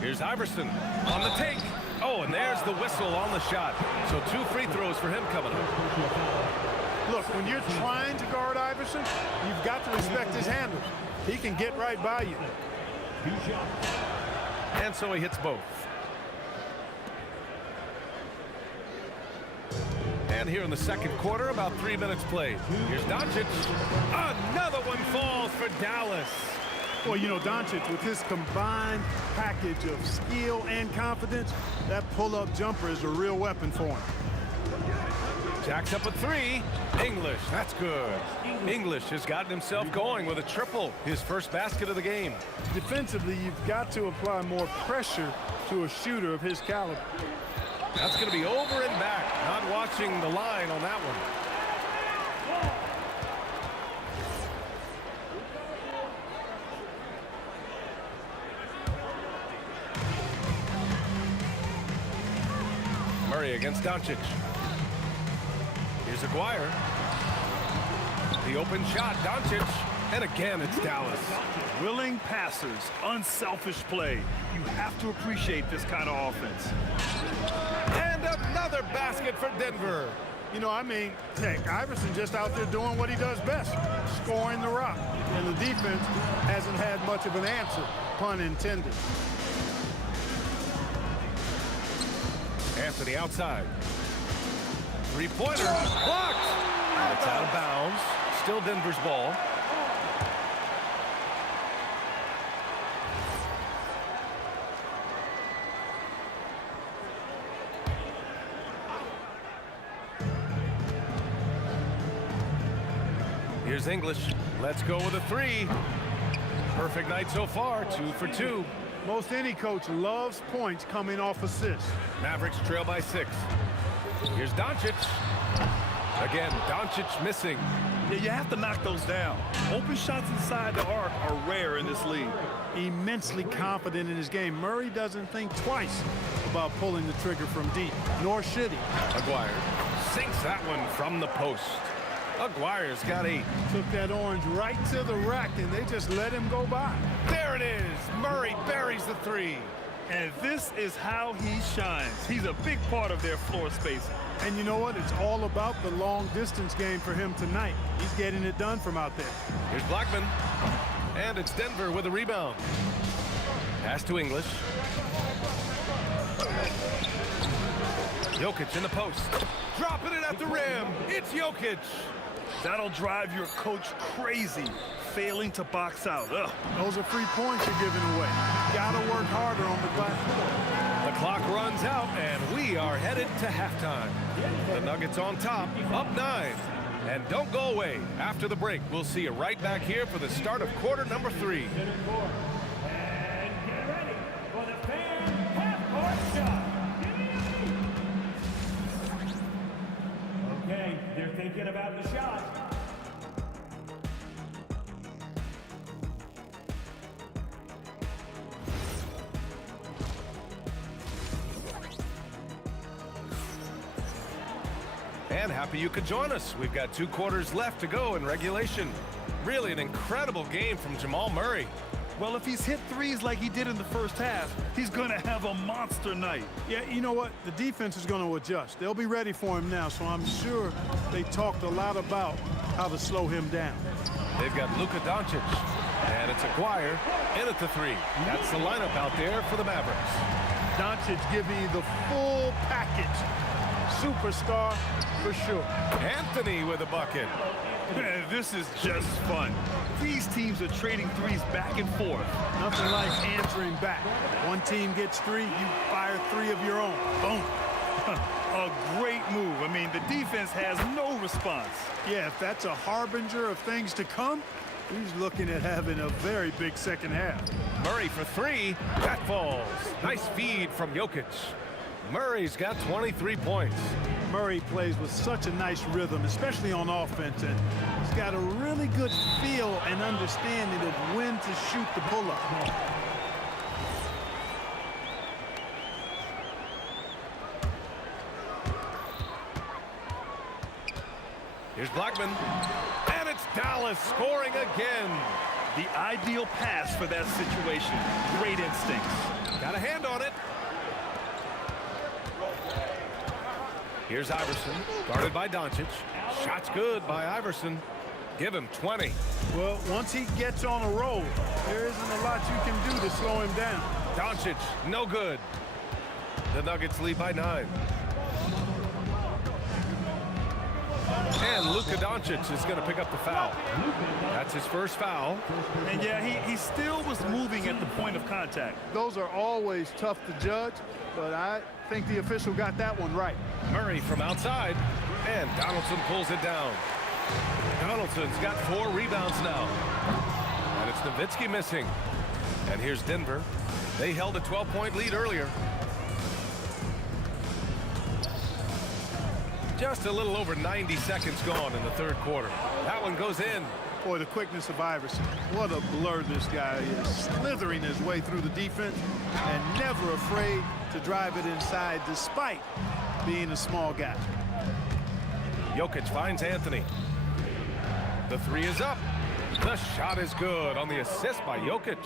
Here's Iverson on the take. Oh, and there's the whistle on the shot. So 2 free throws for him coming up. Look, when you're trying to guard Iverson, you've got to respect his handles. He can get right by you. And so he hits both. And And here in the second quarter, about 3 minutes played. Here's Doncic. Another one falls for Dallas. Well, you know, Doncic, with his combined package of skill and confidence, that pull-up jumper is a real weapon for him. Jacks up a three. English, that's good. English has gotten himself going with a triple, his first basket of the game. Defensively, you've got to apply more pressure to a shooter of his caliber. That's going to be over and back. Not watching the line on that one. Murray against Doncic. Here's Aguirre. The open shot, Doncic. And again, it's Dallas. Willing passers, unselfish play. You have to appreciate this kind of offense. And another basket for Denver. You know, I mean, heck, Iverson just out there doing what he does best, scoring the rock. And the defense hasn't had much of an answer, pun intended. Anthony outside. Three-pointer blocked. And it's out of bounds. Still Denver's ball. Here's English. Let's go with a three. Perfect night so far, 2 for 2. Most any coach loves points coming off assists. Mavericks trail by 6. Here's Doncic. Again, Doncic missing. Yeah, you have to knock those down. Open shots inside the arc are rare in this league. Immensely confident in his game. Murray doesn't think twice about pulling the trigger from deep, nor should he. Aguirre sinks that one from the post. Aguirre's got 8. Took that orange right to the rack, and they just let him go by. There it is. Murray buries the 3. And this is how he shines. He's a big part of their floor space. And you know what? It's all about the long distance game for him tonight. He's getting it done from out there. Here's Blackman. And it's Denver with a rebound. Pass to English. Jokic in the post. Dropping it at the rim. It's Jokic. That'll drive your coach crazy, failing to box out. Ugh. Those are free points you're giving away. Gotta work harder on the glass. The clock runs out, and we are headed to halftime. The Nuggets on top, up 9. And don't go away. After the break, we'll see you right back here for the start of quarter number 3. And get ready for the fan half-court shot. Okay, they're thinking about the shot. And happy you could join us. We've got 2 quarters left to go in regulation. Really an incredible game from Jamal Murray. Well, if he's hit threes like he did in the first half, he's going to have a monster night. Yeah, you know what? The defense is going to adjust. They'll be ready for him now, so I'm sure they talked a lot about how to slow him down. They've got Luka Doncic, and it's Aguirre in at the 3. That's the lineup out there for the Mavericks. Doncic giving you the full package. Superstar for sure. Anthony with a bucket. Man, this is just fun. These teams are trading threes back and forth. Nothing like answering back. One team gets 3, you fire 3 of your own. Boom. A great move. I mean, the defense has no response. Yeah, if that's a harbinger of things to come, he's looking at having a very big second half. Murray for 3. That falls. Nice feed from Jokic. Murray's got 23 points. Murray plays with such a nice rhythm, especially on offense, and he's got a really good feel and understanding of when to shoot the pull-up. Here's Blackman, and it's Dallas scoring again. The ideal pass for that situation. Great instincts. Got a hand on it. Here's Iverson, guarded by Doncic. Shot's good by Iverson. Give him 20. Well, once he gets on a roll, there isn't a lot you can do to slow him down. Doncic, no good. The Nuggets lead by 9. And Luka Doncic is going to pick up the foul. That's his first foul. And yeah, he still was moving at the point of contact. Those are always tough to judge, but I think the official got that one right. Murray from outside, and Donaldson pulls it down. Donaldson's got 4 rebounds now. And it's Nowitzki missing. And here's Denver. They held a 12-point lead earlier. Just a little over 90 seconds gone in the third quarter. That one goes in. Boy, the quickness of Iverson. What a blur this guy is. Slithering his way through the defense and never afraid to drive it inside despite being a small guy. Jokic finds Anthony. The 3 is up. The shot is good on the assist by Jokic.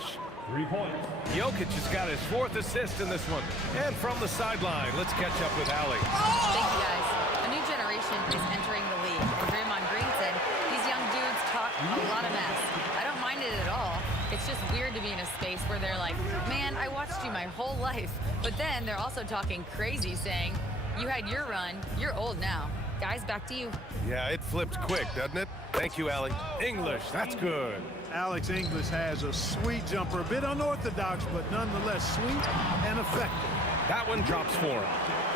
3 points. Jokic has got his 4th assist in this one. And from the sideline, let's catch up with Allie. Thank you, guys. A new generation is entering the league. And Draymond Green said these young dudes talk a lot of mess. I don't mind it at all. It's just weird to be in a space where they're like, man, I watched you my whole life. But then they're also talking crazy, saying, you had your run, you're old now. Guys, back to you. Yeah, it flipped quick, doesn't it? Thank you, Allie. English, that's good. Alex English has a sweet jumper, a bit unorthodox, but nonetheless sweet and effective. That one drops for him.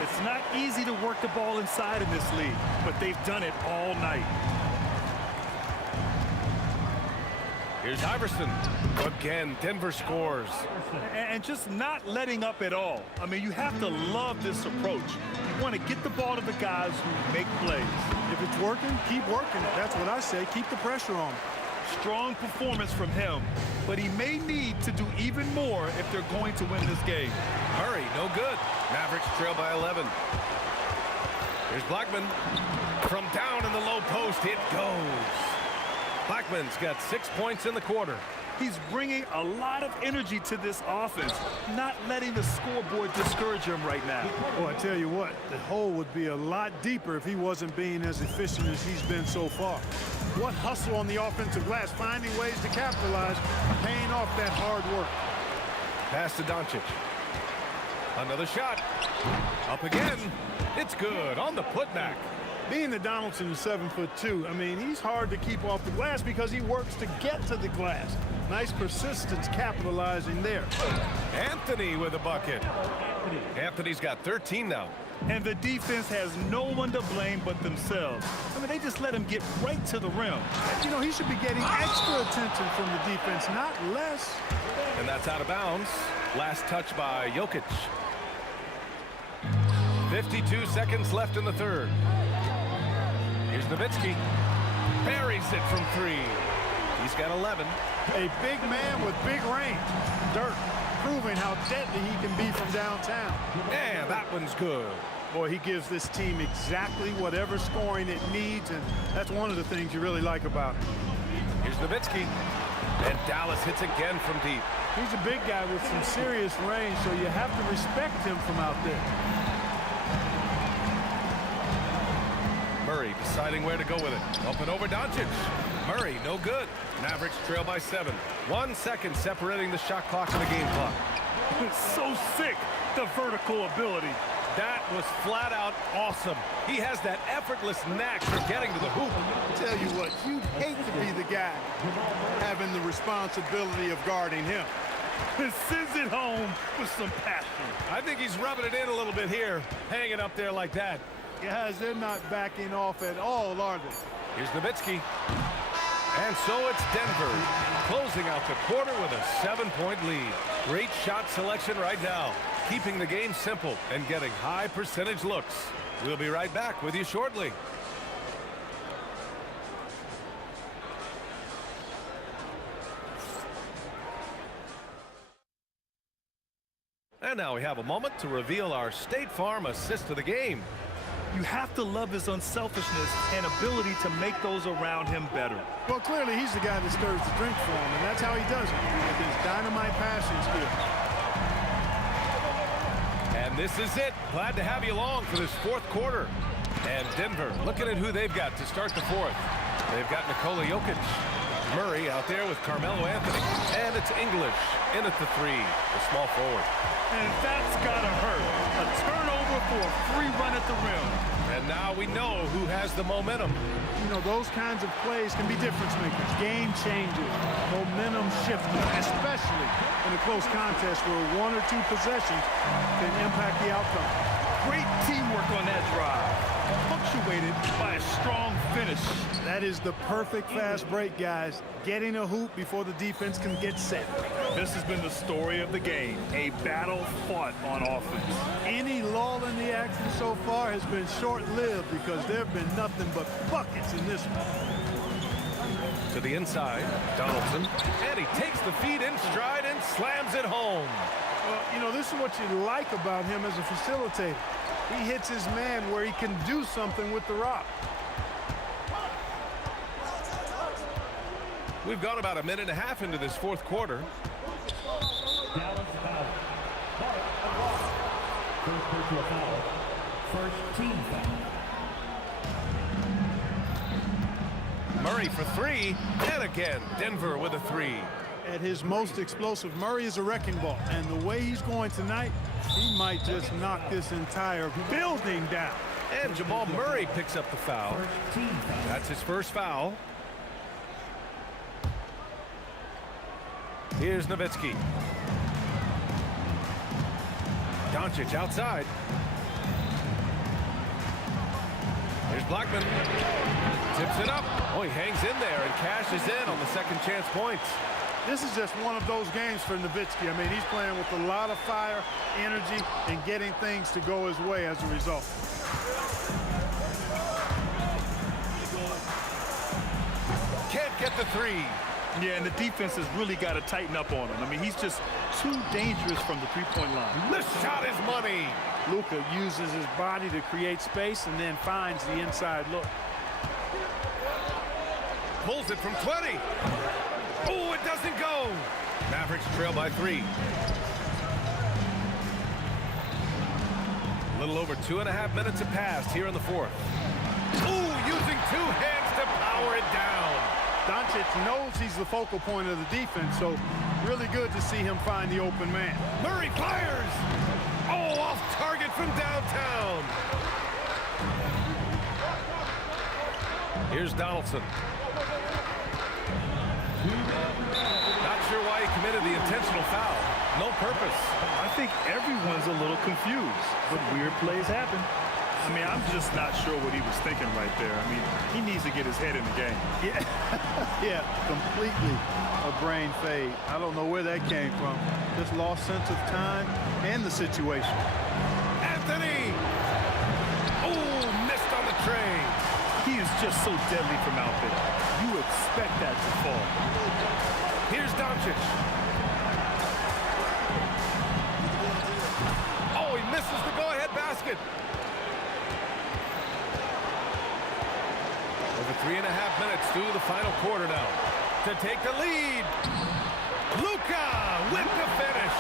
It's not easy to work the ball inside in this league, but they've done it all night. Here's Iverson. Again, Denver scores. And just not letting up at all. I mean, you have to love this approach. You want to get the ball to the guys who make plays. If it's working, keep working it. That's what I say. Keep the pressure on. Strong performance from him, but he may need to do even more if they're going to win this game. Murray, no good. Mavericks trail by 11. Here's Blackman. From down in the low post, it goes. Blackman's got 6 points in the quarter. He's bringing a lot of energy to this offense, not letting the scoreboard discourage him right now. Well, I tell you what, the hole would be a lot deeper if he wasn't being as efficient as he's been so far. What hustle on the offensive glass, finding ways to capitalize, paying off that hard work. Pass to Doncic. Another shot. Up again. It's good on the putback. Being that Donaldson is 7'2", I mean, he's hard to keep off the glass because he works to get to the glass. Nice persistence capitalizing there. Anthony with a bucket. Anthony's got 13 now. And the defense has no one to blame but themselves. I mean, they just let him get right to the rim. You know, he should be getting extra attention from the defense, not less. And that's out of bounds. Last touch by Jokic. 52 seconds left in the third. Here's Nowitzki. Buries it from 3. He's got 11. A big man with big range. Dirk proving how deadly he can be from downtown. Yeah, that one's good. Boy, he gives this team exactly whatever scoring it needs, and that's one of the things you really like about him. Here's Nowitzki. And Dallas hits again from deep. He's a big guy with some serious range, so you have to respect him from out there. Murray deciding where to go with it. Up and over Doncic. Murray, no good. Mavericks trail by 7. 1 second separating the shot clock and the game clock. So sick, the vertical ability. That was flat out awesome. He has that effortless knack for getting to the hoop. Tell you what, you'd hate to be the guy having the responsibility of guarding him. Sends it home with some passion. I think he's rubbing it in a little bit here, hanging up there like that. Guys, they're not backing off at all, are they? Here's Nowitzki. And so it's Denver closing out the quarter with a 7-point lead. Great shot selection right now, keeping the game simple and getting high percentage looks. We'll be right back with you shortly. And now we have a moment to reveal our State Farm assist of the game. You have to love his unselfishness and ability to make those around him better. Well, clearly he's the guy that stirs the drink for him, and that's how he does it, with his dynamite passing skills. And this is it. Glad to have you along for this fourth quarter. And Denver looking at who they've got to start the fourth. They've got Nikola Jokic. Murray out there with Carmelo Anthony. And it's English in at the 3, the small forward. And that's gotta hurt. A turnover over for a free run at the rim. And now we know who has the momentum. You know, those kinds of plays can be difference makers, game changers, momentum shifters, especially in a close contest where one or two possessions can impact the outcome. Great teamwork on that drive, punctuated by a strong finish. That is the perfect fast break, guys. Getting a hoop before the defense can get set. This has been the story of the game, a battle fought on offense. Any lull in the action so far has been short-lived because there have been nothing but buckets in this one. To the inside, Donaldson, and he takes the feed in stride and slams it home. Well, you know, this is what you like about him as a facilitator. He hits his man where he can do something with the rock. We've gone about a minute and a half into this fourth quarter. Dallas foul. First personal foul. First team foul. Murray for three, and again, Denver with a three. At his most explosive, Murray is a wrecking ball. And the way he's going tonight, he might just knock this entire building down. And Jamal Murray picks up the foul. That's his first foul. Here's Nowitzki. Doncic outside. Here's Blackman. Tips it up. Oh, he hangs in there and cashes in on the second chance points. This is just one of those games for Nowitzki. I mean, he's playing with a lot of fire, energy, and getting things to go his way as a result. Can't get the three. Yeah, and the defense has really got to tighten up on him. I mean, he's just too dangerous from the three-point line. The shot is money. Luka uses his body to create space and then finds the inside look. Pulls it from 20. Oh, it doesn't go. Mavericks trail by 3. A little over 2.5 minutes have passed here in the fourth. Ooh, using 2 hands to power it down. Doncic knows he's the focal point of the defense, so really good to see him find the open man. Murray fires. Oh, off target from downtown. Here's Donaldson. Not sure why he committed the intentional foul. No purpose. I think everyone's a little confused, but weird plays happen. I mean, I'm just not sure what he was thinking right there. I mean, he needs to get his head in the game. Yeah, completely a brain fade. I don't know where that came from. Just lost sense of time and the situation. Anthony! Oh, missed on the train. He is just so deadly from out there. You expect that to fall. Here's Doncic. Oh, he misses the go-ahead basket. Over 3.5 minutes through the final quarter now. To take the lead. Luka with the finish.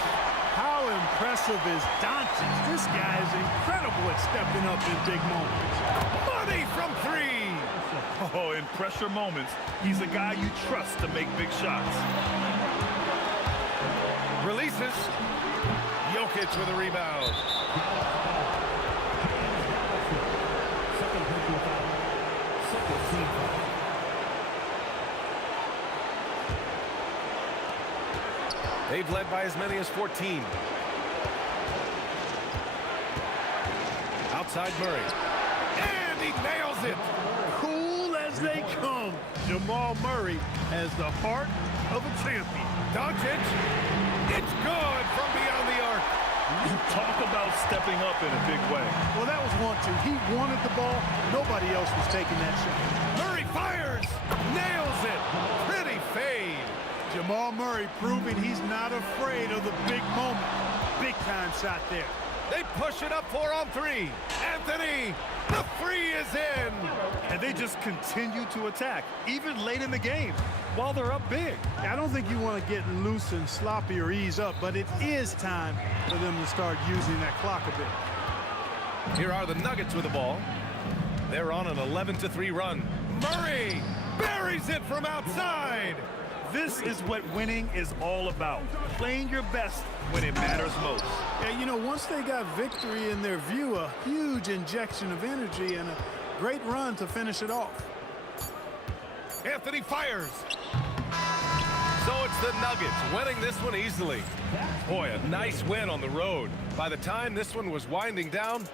How impressive is Doncic? This guy is incredible at stepping up in big moments. Money from 3. Oh, in pressure moments, he's a guy you trust to make big shots. Releases. Jokic with a rebound. Second personal foul. Second team foul. They've led by as many as 14. Outside Murray. And he nails it. Cool as they come. Jamal Murray has the heart of a champion. Doncic. It's good from beyond the arc. You talk about stepping up in a big way. Well, that was 1-2. He wanted the ball. Nobody else was taking that shot. Murray fires. Nails it. Pretty fade. Jamal Murray proving he's not afraid of the big moment. Big time shot there. They push it up 4 on 3. Anthony, the 3 is in. And they just continue to attack, even late in the game, while they're up big. I don't think you want to get loose and sloppy or ease up, but it is time for them to start using that clock a bit. Here are the Nuggets with the ball. They're on an 11-3 run. Murray buries it from outside. This is what winning is all about. Playing your best when it matters most. Yeah, you know, once they got victory in their view, a huge injection of energy and a great run to finish it off. Anthony fires. So it's the Nuggets winning this one easily. Boy, a nice win on the road. By the time this one was winding down,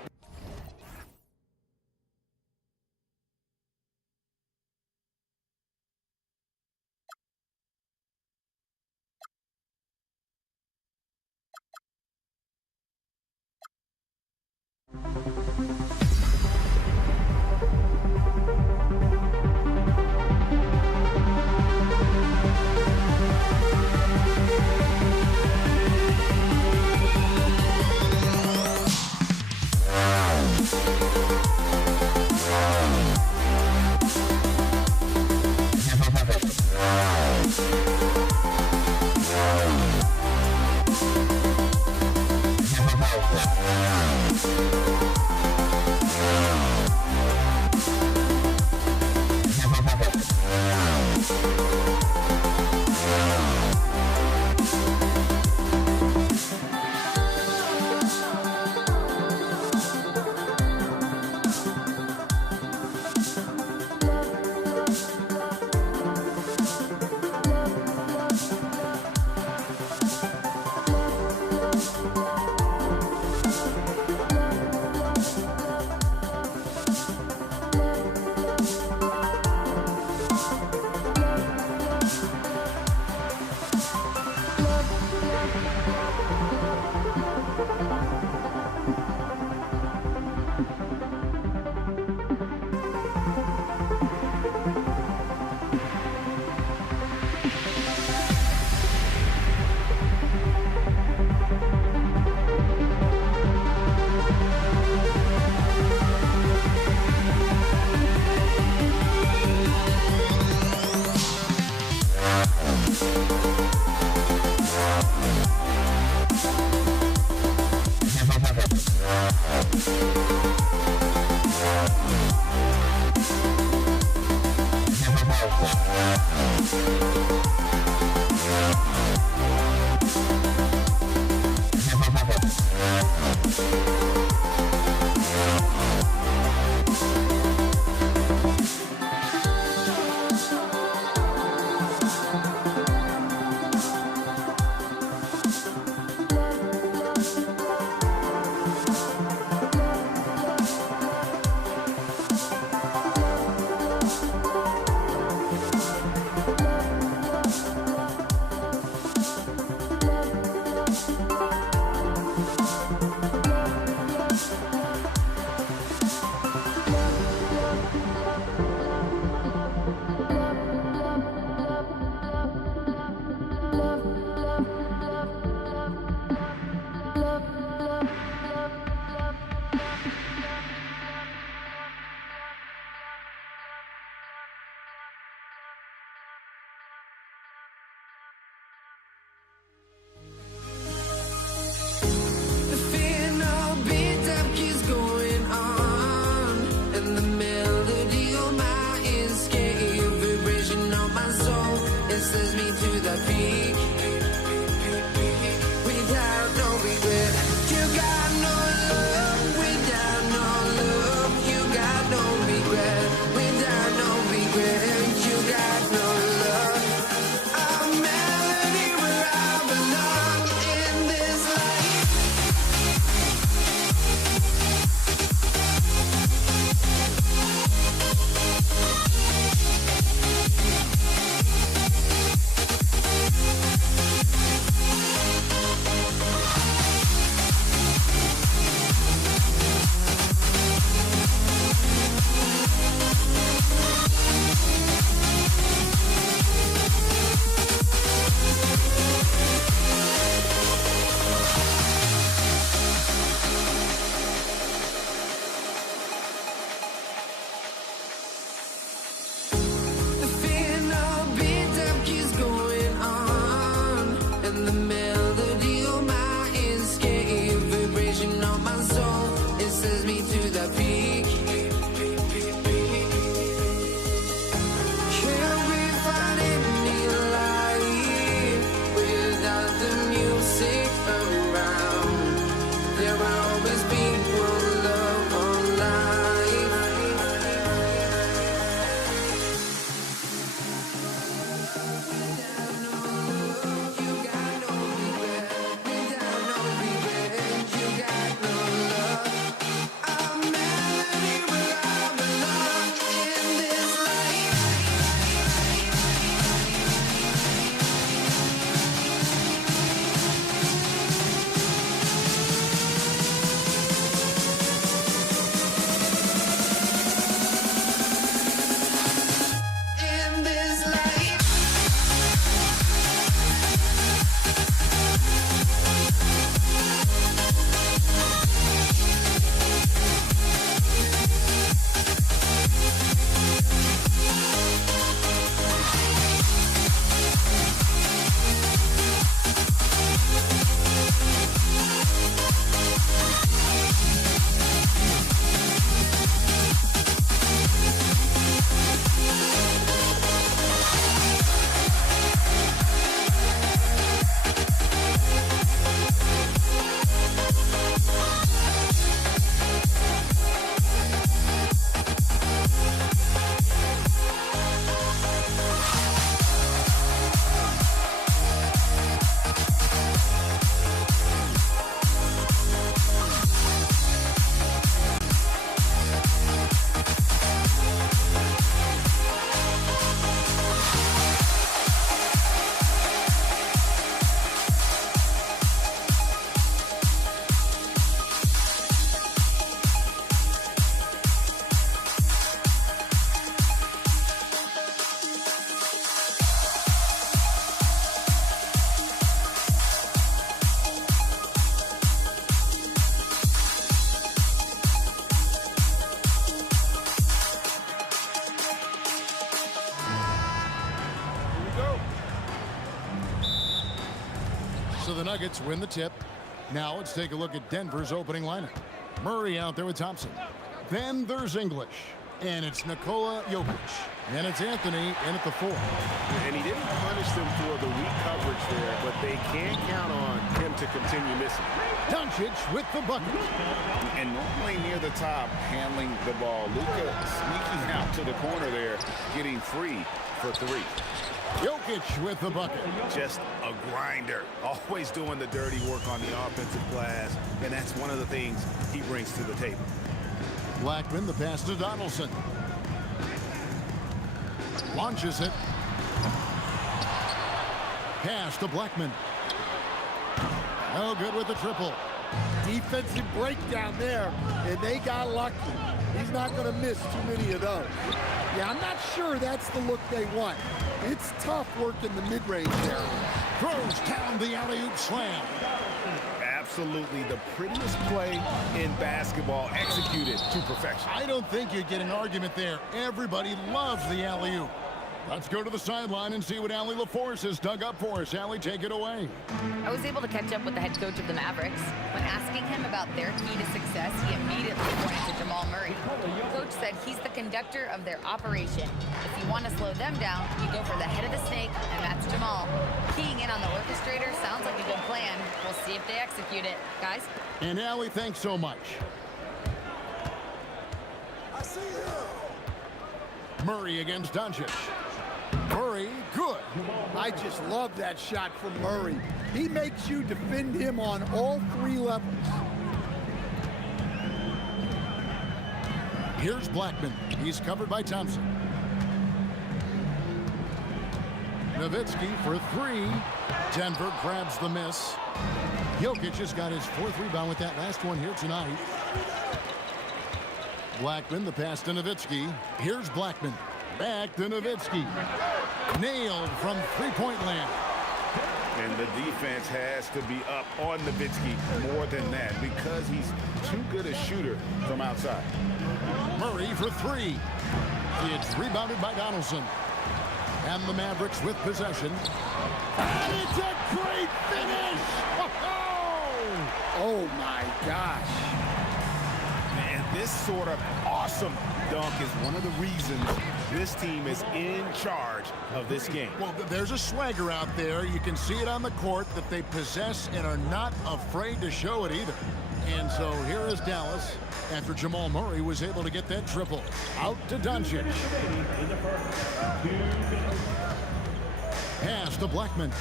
Can't we find any light? Nuggets win the tip. Now let's take a look at Denver's opening lineup. Murray out there with Thompson. Then there's English. And it's Nikola Jokic. And it's Anthony in at the 4. And he didn't punish them for the weak coverage there, but they can't count on him to continue missing. Doncic with the bucket. And normally near the top, handling the ball. Luka sneaking out to the corner there, getting free for 3. Jokic with the bucket. Just a grinder. Always doing the dirty work on the offensive glass, and that's one of the things he brings to the table. Blackman, the pass to Donaldson. Launches it. Pass to Blackman. No good with the triple. Defensive breakdown there, and they got lucky. He's not going to miss too many of those. Yeah, I'm not sure that's the look they want. It's tough working the mid-range there. Throws down the alley-oop slam. Absolutely the prettiest play in basketball, executed to perfection. I don't think you'd get an argument there. Everybody loves the alley-oop. Let's go to the sideline and see what Allie LaForce has dug up for us. Allie, take it away. I was able to catch up with the head coach of the Mavericks. When asking him about their key to success, he immediately pointed to Jamal Murray. The coach said he's the conductor of their operation. If you want to slow them down, you go for the head of the snake, and that's Jamal. Keying in on the orchestrator sounds like a good plan. We'll see if they execute it. Guys? And Allie, thanks so much. I see you. Murray against Doncic. Murray, good. I just love that shot from Murray. He makes you defend him on all 3 levels. Here's Blackman. He's covered by Thompson. Nowitzki for 3. Denver grabs the miss. Jokic has got his 4th rebound with that last one here tonight. Blackman, the pass to Nowitzki. Here's Blackman. Back to Nowitzki. Nailed from 3-point land. And the defense has to be up on Nowitzki more than that because he's too good a shooter from outside. Murray for 3. It's rebounded by Donaldson. And the Mavericks with possession. And it's a great finish! Oh my gosh. Man, this sort of awesome dunk is one of the reasons this team is in charge of this game. Well, there's a swagger out there. You can see it on the court that they possess and are not afraid to show it either. And so here is Dallas after Jamal Murray was able to get that triple. Out to Doncic. Pass to Blackman.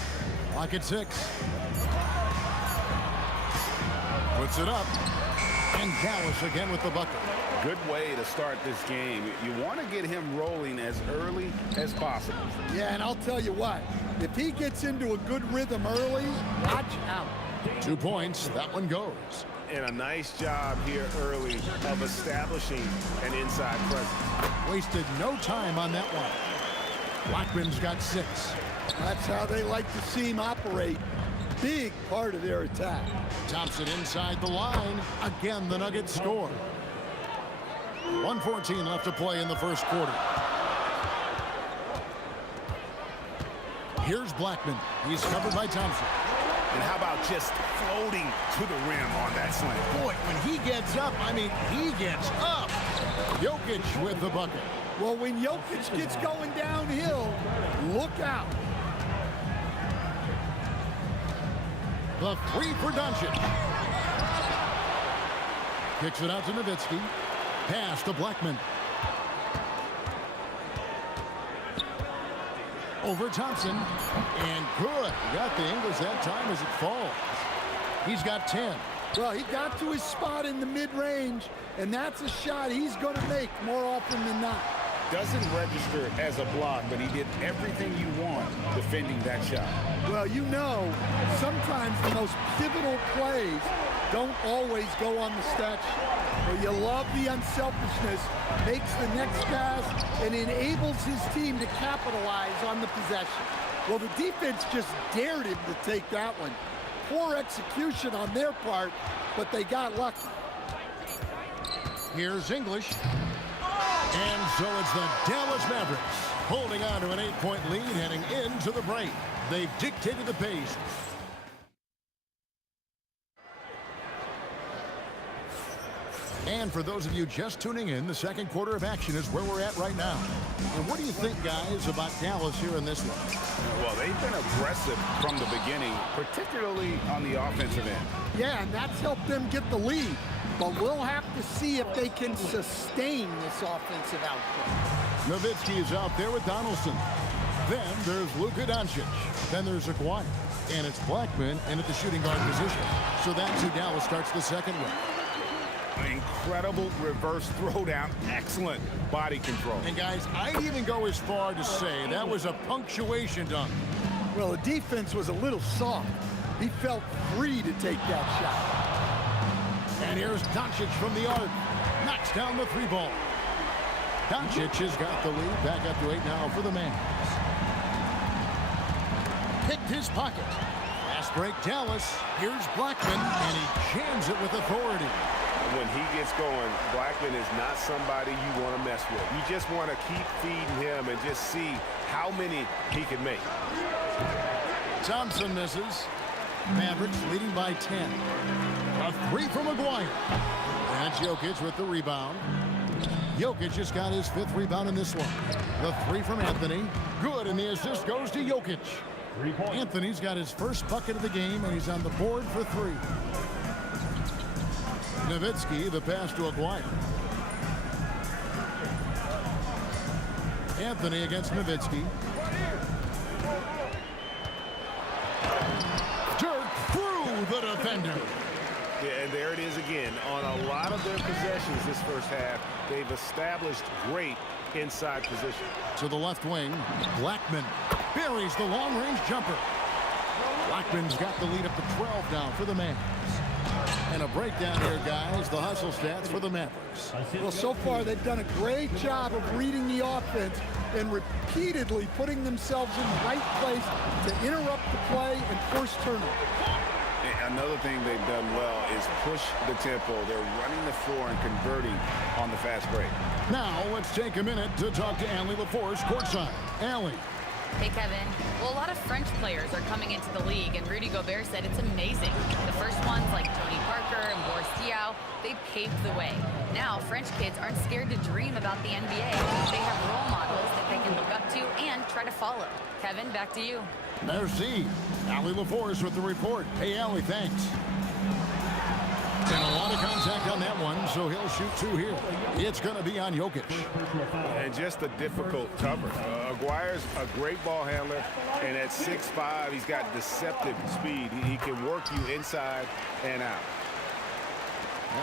Lock at 6. Puts it up. And Dallas again with the bucket. Good way to start this game. You want to get him rolling as early as possible. Yeah, and I'll tell you what, if he gets into a good rhythm early, watch out. 2 points. That one goes. And a nice job here early of establishing an inside presence. Wasted no time on that one. Blackman's got 6. That's how they like to see him operate. Big part of their attack. Thompson inside the line. Again, the Nuggets score. 1:14 left to play in the first quarter. Here's Blackman. He's covered by Thompson. And how about just floating to the rim on that slam? Boy, when he gets up, I mean, he gets up. Jokic with the bucket. Well, when Jokic gets going downhill, look out. The 3 for Doncic. Kicks it out to Nowitzki. Pass to Blackman. Over Thompson. And good. Got the English that time as it falls. He's got 10. Well, he got to his spot in the mid-range, and that's a shot he's going to make more often than not. Doesn't register as a block, but he did everything you want defending that shot. Well, you know, sometimes the most pivotal plays don't always go on the stat sheet. But you love the unselfishness, makes the next pass, and enables his team to capitalize on the possession. Well, the defense just dared him to take that one. Poor execution on their part, but they got lucky. Here's English. And so it's the Dallas Mavericks holding on to an 8-point lead heading into the break. They've dictated the pace. And for those of you just tuning in, the second quarter of action is where we're at right now. And what do you think, guys, about Dallas here in this one? Well, they've been aggressive from the beginning, particularly on the offensive end. Yeah, and that's helped them get the lead. But we'll have to see if they can sustain this offensive output. Nowitzki is out there with Donaldson. Then there's Luka Doncic. Then there's Aguirre. And it's Blackman in at the shooting guard position. So that's who Dallas starts the second with. Incredible reverse throwdown. Excellent body control. And guys, I'd even go as far to say that was a punctuation dunk. Well, the defense was a little soft. He felt free to take that shot. And here's Doncic from the arc. Knocks down the three ball. Doncic has got the lead. Back up to 8 now for the Mavs. Picked his pocket. Fast break Dallas. Here's Blackman, and he jams it with authority. When he gets going, Blackman is not somebody you want to mess with. You just want to keep feeding him and just see how many he can make. Thompson misses. Mavericks leading by 10. A three from Aguirre. And Jokic with the rebound. Jokic just got his 5th rebound in this one. The three from Anthony. Good, and the assist goes to Jokic. Anthony's got his first bucket of the game, and he's on the board for 3. Nowitzki, the pass to Aguirre. Anthony against Nowitzki. Dirk through the defender. Yeah, and there it is again. On a lot of their possessions this first half, they've established great inside position. To the left wing, Blackman buries the long-range jumper. Blackman's got the lead up to 12 now for the Mavs. And a breakdown here, guys. The hustle stats for the Mavericks. Well, so far they've done a great job of reading the offense and repeatedly putting themselves in the right place to interrupt the play and force turnovers. Another thing they've done well is push the tempo. They're running the floor and converting on the fast break. Now let's take a minute to talk to Allie LaForce courtside. Allie. Hey, Kevin. Well, a lot of French players are coming into the league, and Rudy Gobert said it's amazing. The first ones, like Tony Parker and Boris Diaw, they paved the way. Now, French kids aren't scared to dream about the NBA. They have role models that they can look up to and try to follow. Kevin, back to you. Merci. Allie LaForce with the report. Hey, Allie, thanks. And a lot of contact on that one, so he'll shoot 2 here. It's going to be on Jokic. And just a difficult cover. Aguirre's a great ball handler, and at 6'5", he's got deceptive speed. He can work you inside and out.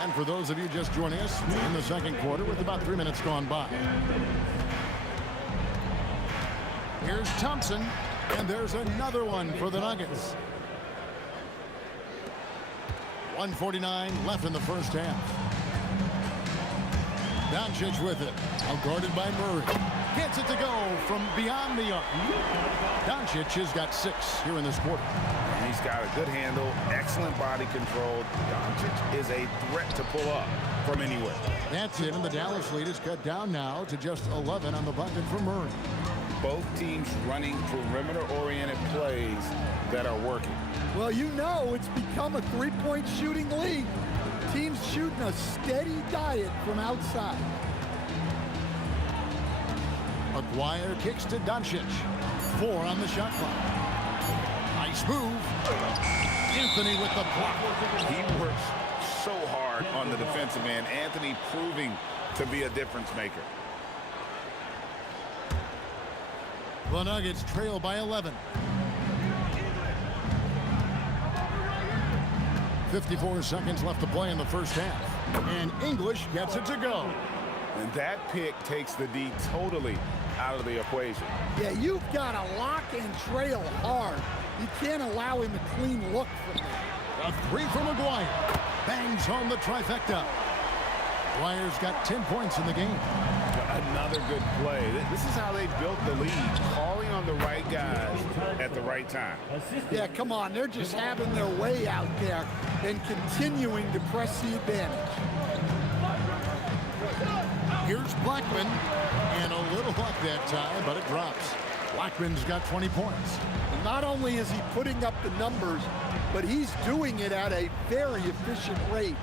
And for those of you just joining us in the second quarter with about 3 minutes gone by. Here's Thompson, and there's another one for the Nuggets. 1:49 left in the first half. Doncic with it. Now guarded by Murray. Gets it to go from beyond the arc. Doncic has got 6 here in this quarter. He's got a good handle, excellent body control. Doncic is a threat to pull up from anywhere. That's it, and the Dallas lead is cut down now to just 11 on the bucket for Murray. Both teams running perimeter-oriented plays that are working. Well, you know it's become a three-point shooting league. Teams shooting a steady diet from outside. Aguirre kicks to Doncic. 4 on the shot clock. Nice move. Anthony with the block. He works so hard on the defensive end. Anthony proving to be a difference maker. The Nuggets trail by 11. 54 seconds left to play in the first half. And English gets it to go. And that pick takes the D totally out of the equation. Yeah, you've got to lock and trail hard. You can't allow him a clean look from there. A 3 from Aguirre. Bangs home the trifecta. Aguirre's got 10 points in the game. Another good play. This is how they built the lead, calling on the right guys at the right time. Yeah, come on. They're just having their way out there and continuing to press the advantage. Here's Blackman, and a little luck that time, but it drops. Blackman's got 20 points. And not only is he putting up the numbers, but he's doing it at a very efficient rate.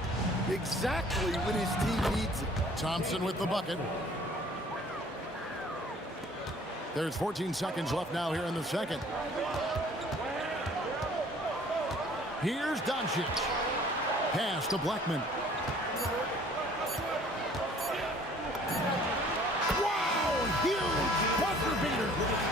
exactly when his team needs it. Thompson with the bucket. There's 14 seconds left now here in the second. Here's Doncic. Pass to Blackman. Wow, huge buzzer beater.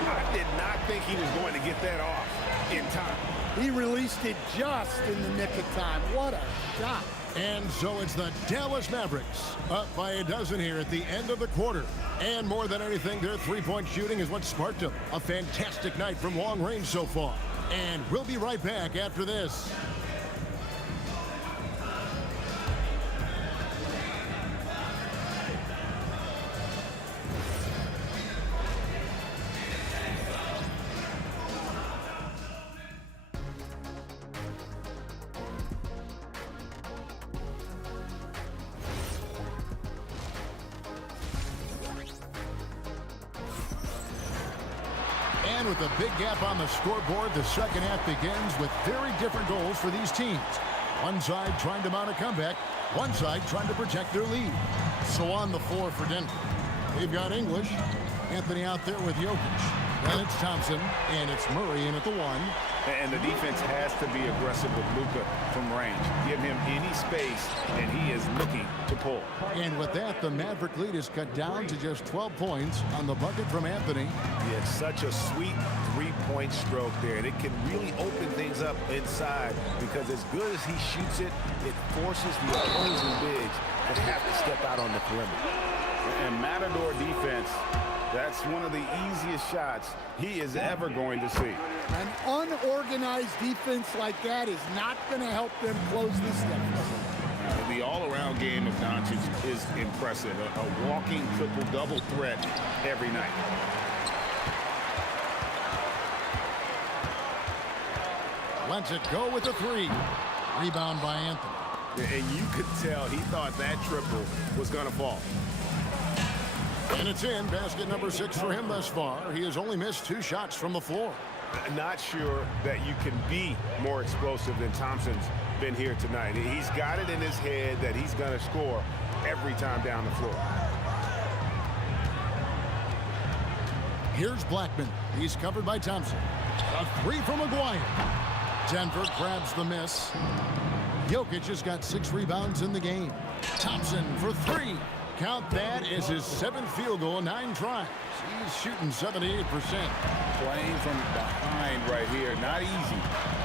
I did not think he was going to get that off in time. He released it just in the nick of time. What a shot. And so it's the Dallas Mavericks up by a dozen here at the end of the quarter. And more than anything, their three-point shooting is what sparked them. A fantastic night from long range so far. And we'll be right back after this. And with a big gap on the scoreboard, the second half begins with very different goals for these teams. One side trying to mount a comeback, one side trying to protect their lead. So on the floor for Denver, they've got English, Anthony out there with Jokic. Then it's Thompson, and it's Murray in at the one. And the defense has to be aggressive with Luka from range. Give him any space, and he is looking to pull. And with that, the Maverick lead is cut down to just 12 points on the bucket from Anthony. It's such a sweet three-point stroke there, and it can really open things up inside because as good as he shoots it, it forces the opposing bigs to have to step out on the perimeter. And Matador defense, that's one of the easiest shots he is ever going to see. An unorganized defense like that is not going to help them close this deficit. The all-around game of Doncic is impressive. A walking triple-double threat every night. Lets it go with a three. Rebound by Anthony. And you could tell he thought that triple was going to fall. And it's in. Basket number 6 for him thus far. He has only missed 2 shots from the floor. Not sure that you can be more explosive than Thompson's been here tonight. He's got it in his head that he's going to score every time down the floor. Here's Blackman. He's covered by Thompson. A three from Maguire. Denver grabs the miss. Jokic has got 6 rebounds in the game. Thompson for 3. Count that as his 7th field goal, 9 tries. He's shooting 78%. Playing from behind right here. Not easy,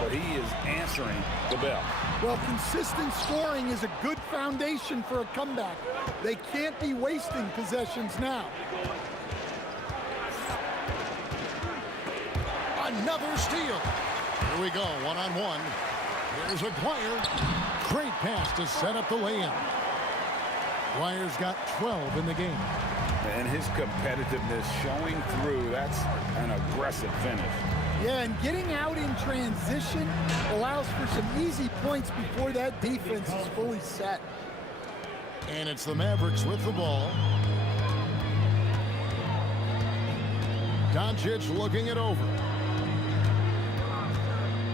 but he is answering the bell. Well, consistent scoring is a good foundation for a comeback. They can't be wasting possessions now. Another steal. Here we go, one-on-one. Here's Aguirre. Great pass to set up the lay-in. Aguirre's got 12 in the game. And his competitiveness showing through. That's an aggressive finish. Yeah, and getting out in transition allows for some easy points before that defense is fully set. And it's the Mavericks with the ball. Doncic looking it over.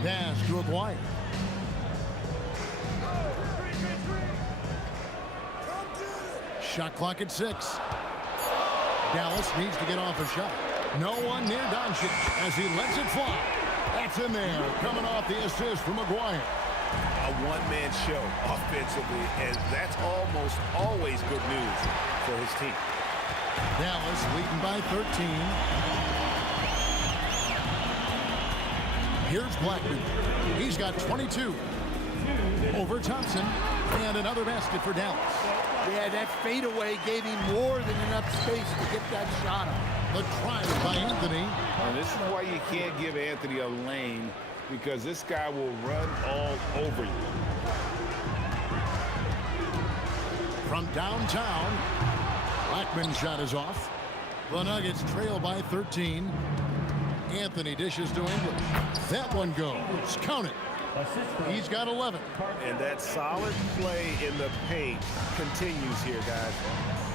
Pass to Aguirre. Shot clock at 6. Dallas needs to get off a shot. No one near Doncic as he lets it fly. That's in there, coming off the assist from Maguire. A one-man show offensively, and that's almost always good news for his team. Dallas leading by 13. Here's Blackman. He's got 22. Over Thompson, and another basket for Dallas. Yeah, that fadeaway gave him more than enough space to get that shot up. The try by Anthony. And this is why you can't give Anthony a lane, because this guy will run all over you. From downtown, Blackman's shot is off. The Nuggets trail by 13. Anthony dishes to English. That one goes. Count it. He's got 11. And that solid play in the paint continues here, guys.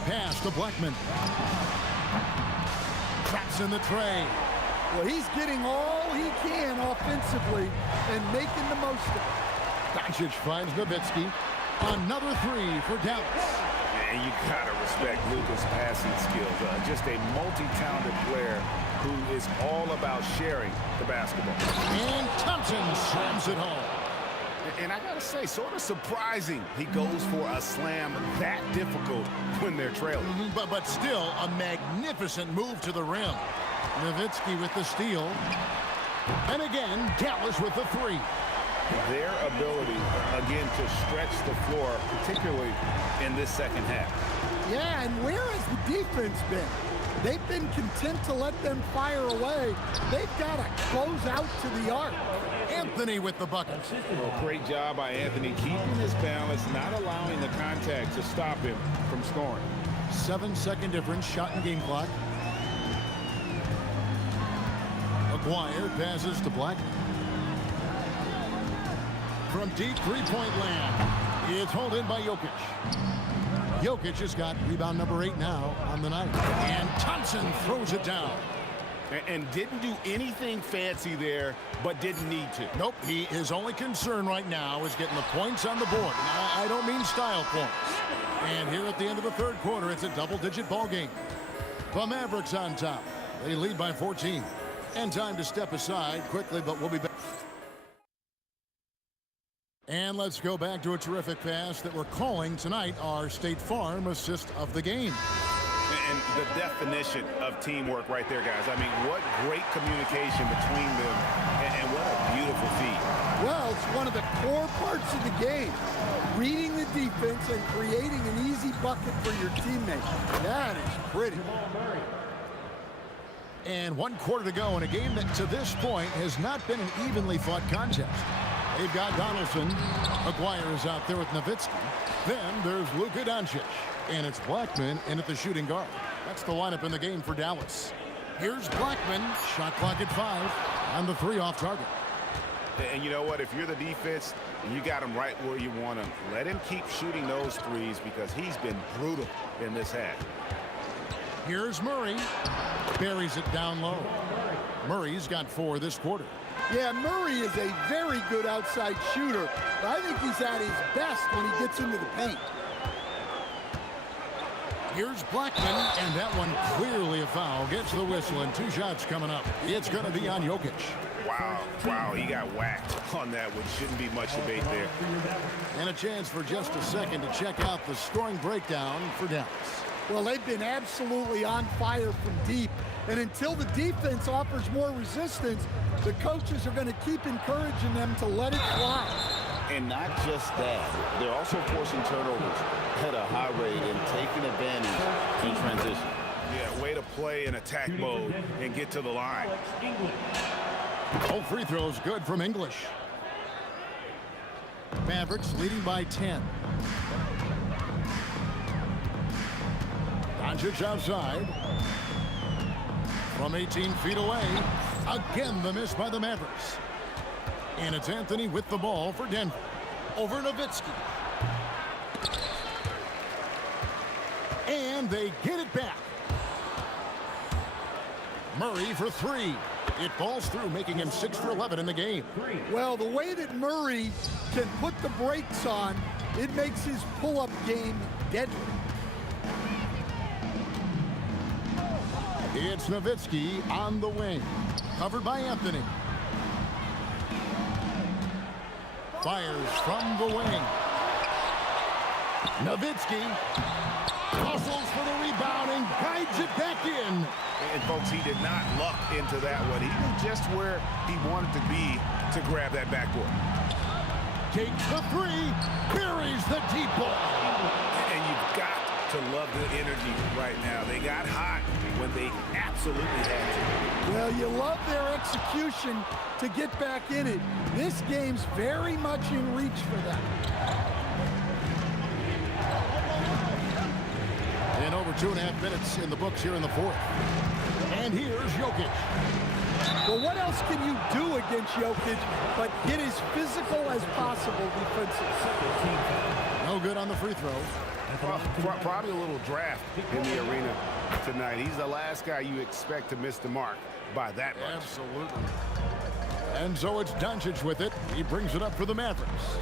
Pass to Blackman. Traps in the tray. Well, he's getting all he can offensively and making the most of it. Doncic finds Nowitzki. Another three for Dallas. And you gotta respect Luka's passing skills. Just a multi-talented player who is all about sharing the basketball. And Thompson slams it home. And I gotta say, sort of surprising he goes for a slam that difficult when they're trailing. But still a magnificent move to the rim. Nowitzki with the steal. And again, Dallas with the three. Their ability, again, to stretch the floor, particularly in this second half. Yeah, and where has the defense been? They've been content to let them fire away. They've got to close out to the arc. Anthony with the bucket. Well, great job by Anthony, keeping his balance, not allowing the contact to stop him from scoring. 7-second difference, shot and game clock. McGuire passes to Black. From deep three-point land, it's hauled in by Jokic. Jokic has got rebound number 8 now on the night. And Thompson throws it down. And didn't do anything fancy there, but didn't need to. Nope, his only concern right now is getting the points on the board. Now, I don't mean style points. And here at the end of the third quarter, it's a double-digit ball game. The Mavericks on top. They lead by 14. And time to step aside quickly, but we'll be back. And let's go back to a terrific pass that we're calling tonight our State Farm assist of the game. And the definition of teamwork right there, guys. I mean, what great communication between them, and what a beautiful feed. Well, it's one of the core parts of the game. Reading the defense and creating an easy bucket for your teammate. That is pretty. And 1 quarter to go in a game that to this point has not been an evenly fought contest. They've got Donaldson. McGuire is out there with Nowitzki. Then there's Luka Doncic. And it's Blackman in at the shooting guard. That's the lineup in the game for Dallas. Here's Blackman. Shot clock at 5. And the 3 off target. And you know what? If you're the defense, you got him right where you want him. Let him keep shooting those threes because he's been brutal in this half. Here's Murray. Buries it down low. Murray's got 4 this quarter. Yeah, Murray is a very good outside shooter. But I think he's at his best when he gets into the paint. Here's Blackman, and that one clearly a foul. Gets the whistle, and 2 shots coming up. It's going to be on Jokic. Wow, he got whacked on that, which shouldn't be much debate there. And a chance for just a second to check out the scoring breakdown for Dallas. Well, they've been absolutely on fire from deep. And until the defense offers more resistance, the coaches are going to keep encouraging them to let it fly. And not just that, they're also forcing turnovers at a high rate and taking advantage in transition. Yeah, way to play in attack mode and get to the line. All free throws good from English. Mavericks leading by 10. Doncic outside. From 18 feet away. Again, the miss by the Mavericks. And it's Anthony with the ball for Denver. Over Nowitzki. And they get it back. Murray for 3. It falls through, making him 6 for 11 in the game. Well, the way that Murray can put the brakes on, it makes his pull-up game deadly. It's Nowitzki on the wing. Covered by Anthony. Fires from the wing. Nowitzki hustles for the rebound and guides it back in. And folks, he did not luck into that one. He knew just where he wanted to be to grab that backboard. Takes the 3, buries the deep ball. And you've got to love the energy right now. They got hot when they absolutely had to. Well, you love their execution to get back in it. This game's very much in reach for them. And over 2.5 minutes in the books here in the 4th. And here's Jokic. Well, what else can you do against Jokic but get as physical as possible defensively? No good on the free throw. Probably a little draft in the arena tonight. He's the last guy you expect to miss the mark by that much. Absolutely. And so it's Doncic with it. He brings it up for the Mavericks.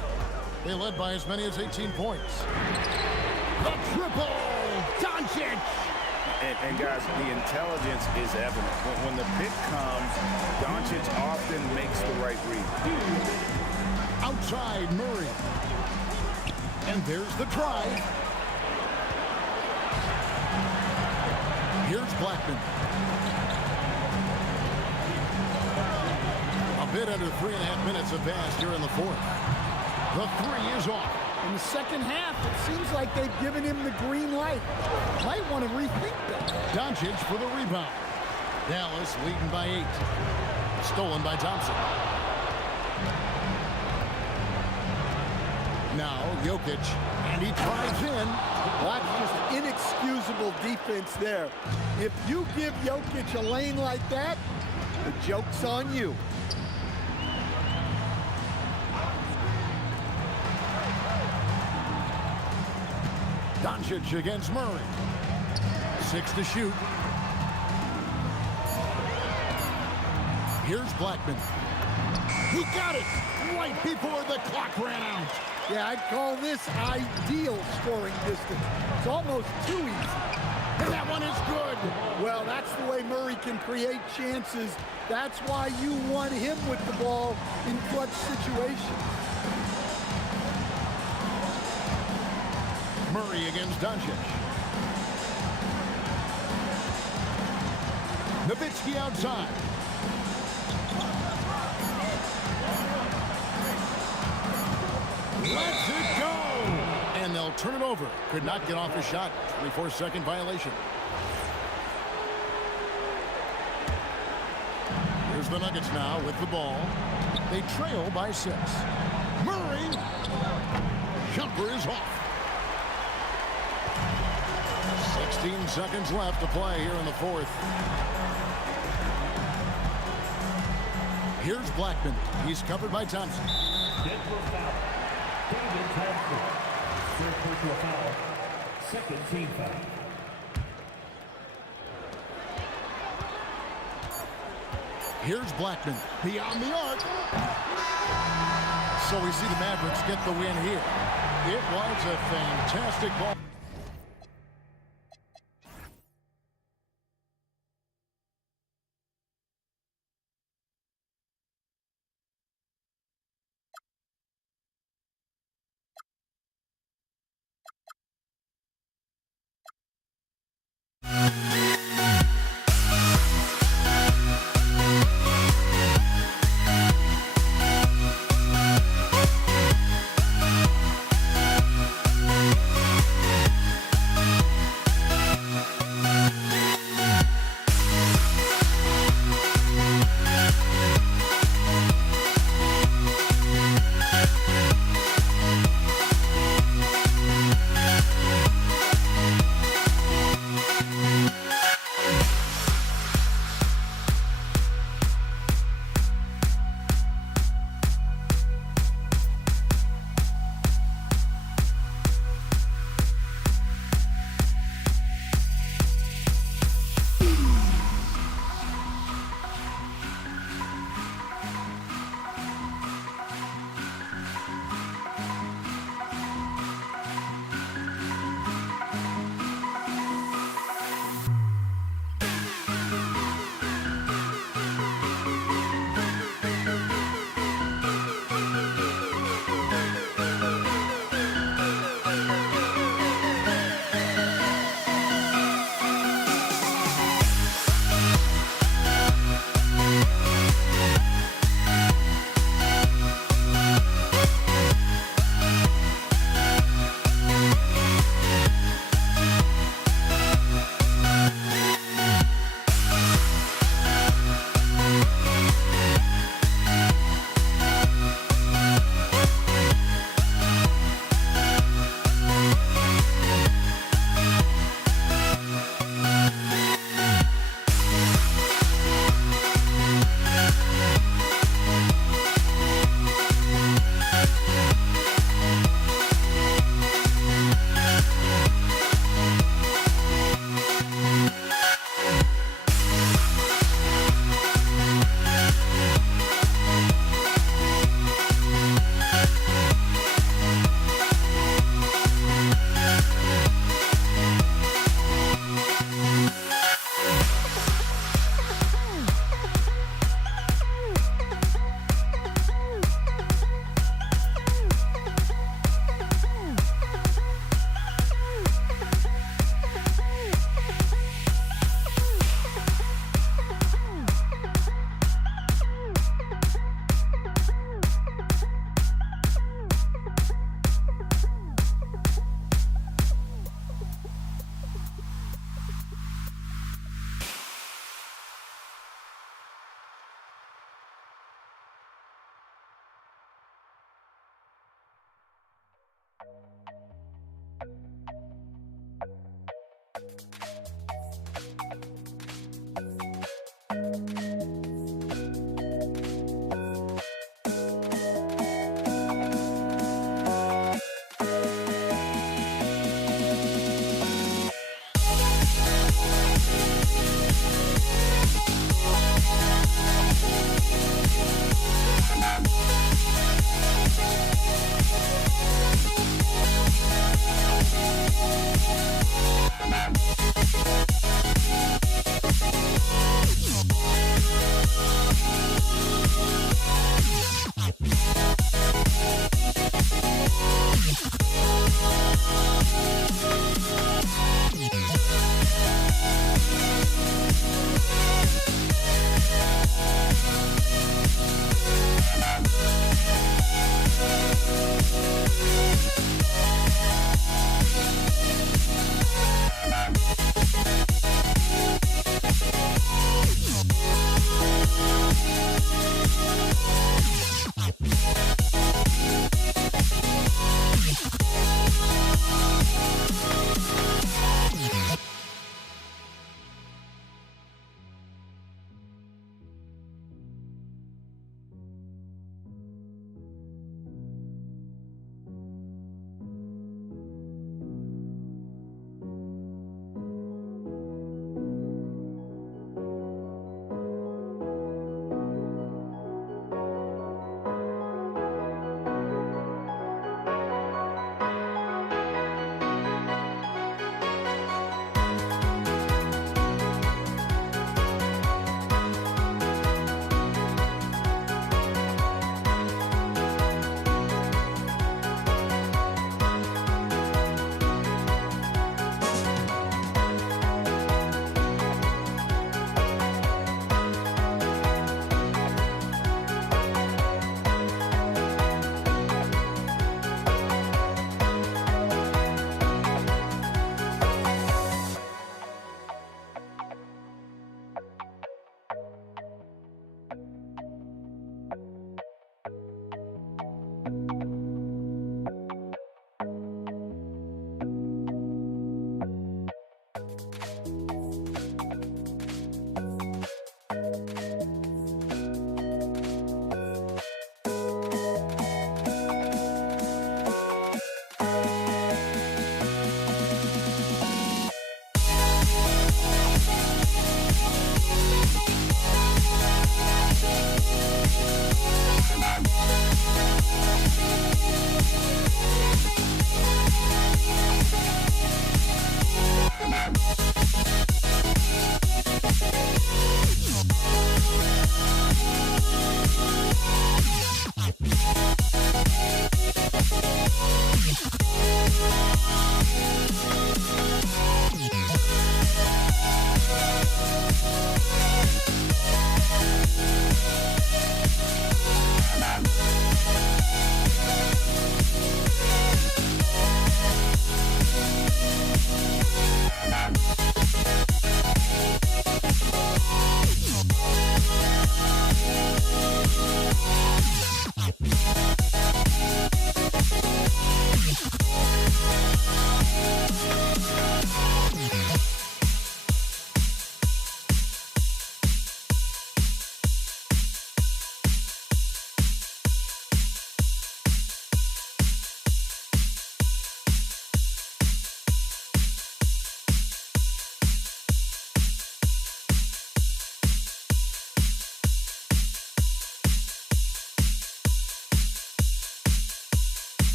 They led by as many as 18 points. The triple! Doncic! And guys, the intelligence is evident. When the pick comes, Doncic often makes the right read. Outside Murray. And there's the drive. Here's Blackman. A bit under 3.5 minutes have passed here in the fourth. The three is off. In the second half, it seems like they've given him the green light. Might want to rethink that. Doncic for the rebound. Dallas leading by 8. Stolen by Thompson. Now Jokic, and he drives in. That's just inexcusable defense there. If you give Jokic a lane like that, the joke's on you. Doncic against Murray. 6 to shoot. Here's Blackman. He got it right before the clock ran out. Yeah, I'd call this ideal scoring distance. It's almost too easy. And that one is good. Well, that's the way Murray can create chances. That's why you want him with the ball in clutch situations. Murray against Doncic. Nowitzki outside. Lets it go! And they'll turn it over. Could not get off the shot. 24-second violation. Here's the Nuggets now with the ball. They trail by 6. Murray! Jumper is off. 16 seconds left to play here in the fourth. Here's Blackman. He's covered by Thompson. Denver foul. David Thompson. Third personal foul. Second team foul. Here's Blackman. Beyond the arc. So we see the Mavericks get the win here. It was a fantastic ball.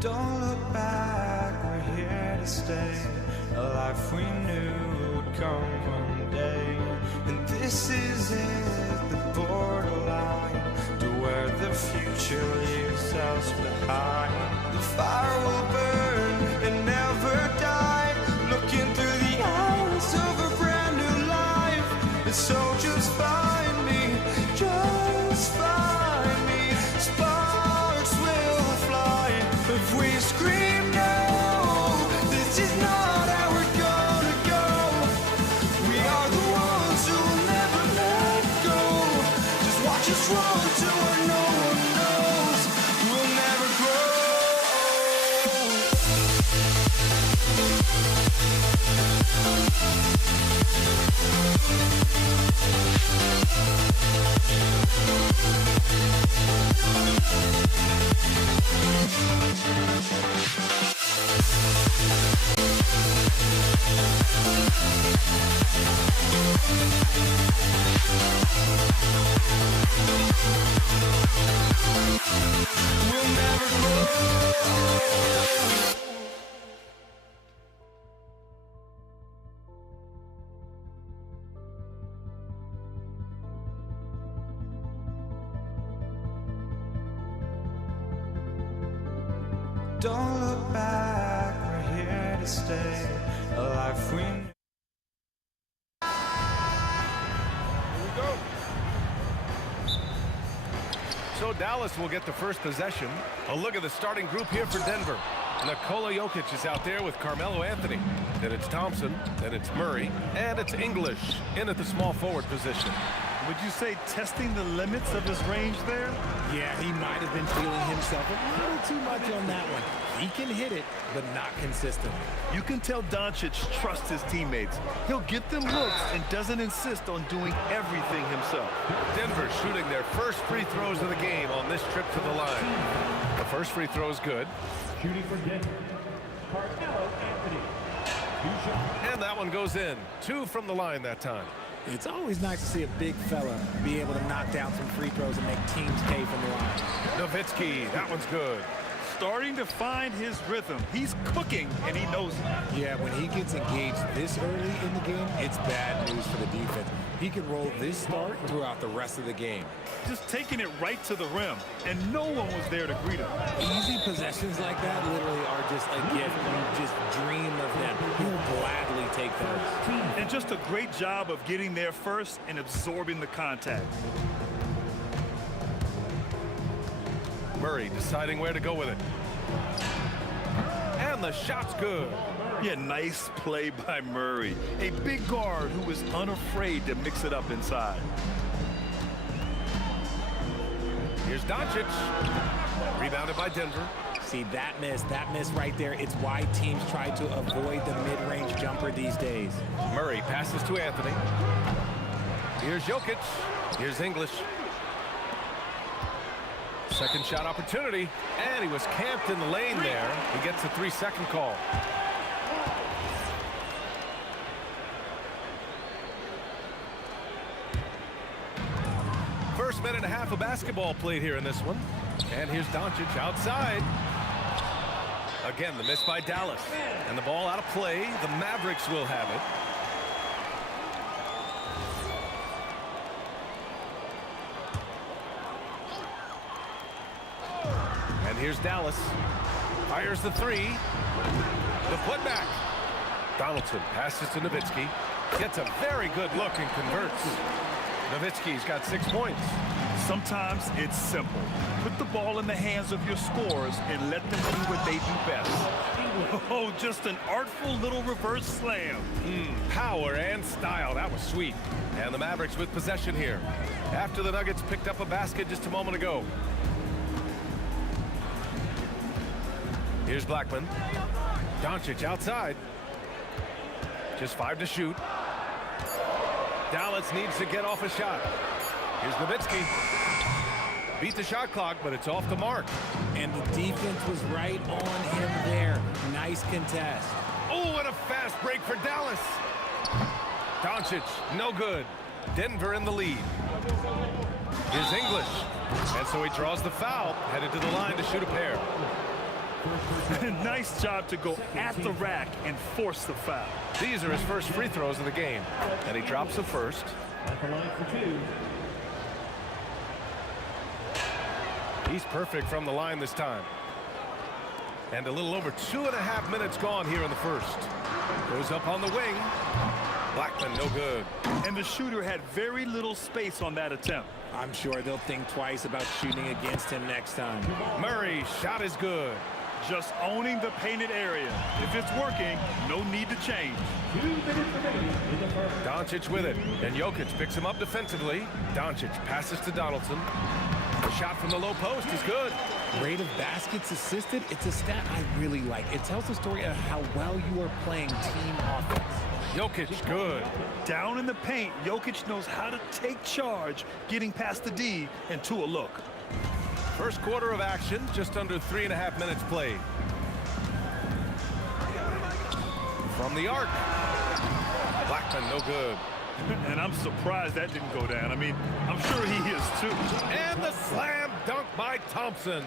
Don't look back, we're here to stay. A life we knew would come one day. And this is it, the borderline to where the future leaves us behind. The fire will burn and never die, looking through the eyes of a brand new life. And so just find me, just find me. Sparks will fly if we scream no. This is not how we're gonna go. We are the ones who will never let go. Just watch us run to where no one knows. We'll never grow. We'll never grow. Don't look back, we're here to stay. A life we knew. So Dallas will get the first possession. A look at the starting group here for Denver. Nikola Jokic is out there with Carmelo Anthony. Then it's Thompson, then it's Murray, and it's English in at the small forward position. Would you say testing the limits of his range there? Yeah, he might have been feeling himself a little too much on that one. He can hit it, but not consistently. You can tell Doncic trusts his teammates. He'll get them looks and doesn't insist on doing everything himself. Denver shooting their first free throws of the game on this trip to the line. The first free throw is good. Shooting for Denver, Carmelo Anthony. 2 shots. And that one goes in. 2 from the line that time. It's always nice to see a big fella be able to knock down some free throws and make teams pay from the line. Nowitzki, that one's good. Starting to find his rhythm. He's cooking, and he knows it. Yeah, when he gets engaged this early in the game, it's bad news for the defense. He can roll this start throughout the rest of the game. Just taking it right to the rim, and no one was there to greet him. Easy possessions like that literally are just a gift. You just dream of them. He'll gladly take those. And just a great job of getting there first and absorbing the contact. Murray deciding where to go with it. And the shot's good. Yeah, nice play by Murray. A big guard who was unafraid to mix it up inside. Here's Doncic. Rebounded by Denver. See, that miss right there. It's why teams try to avoid the mid-range jumper these days. Murray passes to Anthony. Here's Jokic. Here's English. Second shot opportunity, and he was camped in the lane there. He gets a 3-second call. First minute and a half of basketball played here in this one. And here's Doncic outside. Again, the miss by Dallas. And the ball out of play. The Mavericks will have it. Here's Dallas. Fires the 3. The putback. Donaldson passes to Nowitzki. Gets a very good look and converts. Nowitzki's got 6 points. Sometimes it's simple. Put the ball in the hands of your scorers and let them do what they do best. Oh, just an artful little reverse slam. Power and style. That was sweet. And the Mavericks with possession here. After the Nuggets picked up a basket just a moment ago. Here's Blackman. Doncic outside. Just 5 to shoot. Dallas needs to get off a shot. Here's Nowitzki. Beat the shot clock, but it's off the mark. And the defense was right on him there. Nice contest. Oh, what a fast break for Dallas. Doncic, no good. Denver in the lead. Here's English. And so he draws the foul, headed to the line to shoot a pair. Nice job to go at the rack and force the foul. These are his first free throws of the game, and he drops the first. At the line for 2. He's perfect from the line this time. And a little over 2.5 minutes gone here in the first. Goes up on the wing. Blackman, no good. And the shooter had very little space on that attempt. I'm sure they'll think twice about shooting against him next time. Murray, shot is good. Just owning the painted area. If it's working, no need to change. 2 minutes remaining in the first. Doncic with it, and Jokic picks him up defensively. Doncic passes to Donaldson. The shot from the low post is good. Rate of baskets assisted, it's a stat I really like. It tells the story of how well you are playing team offense. Jokic, good. Down in the paint, Jokic knows how to take charge, getting past the D and to a look. First quarter of action, just under 3.5 minutes played. From the arc. Blackman, no good. And I'm surprised that didn't go down. I mean, I'm sure he is too. And the slam dunk by Thompson.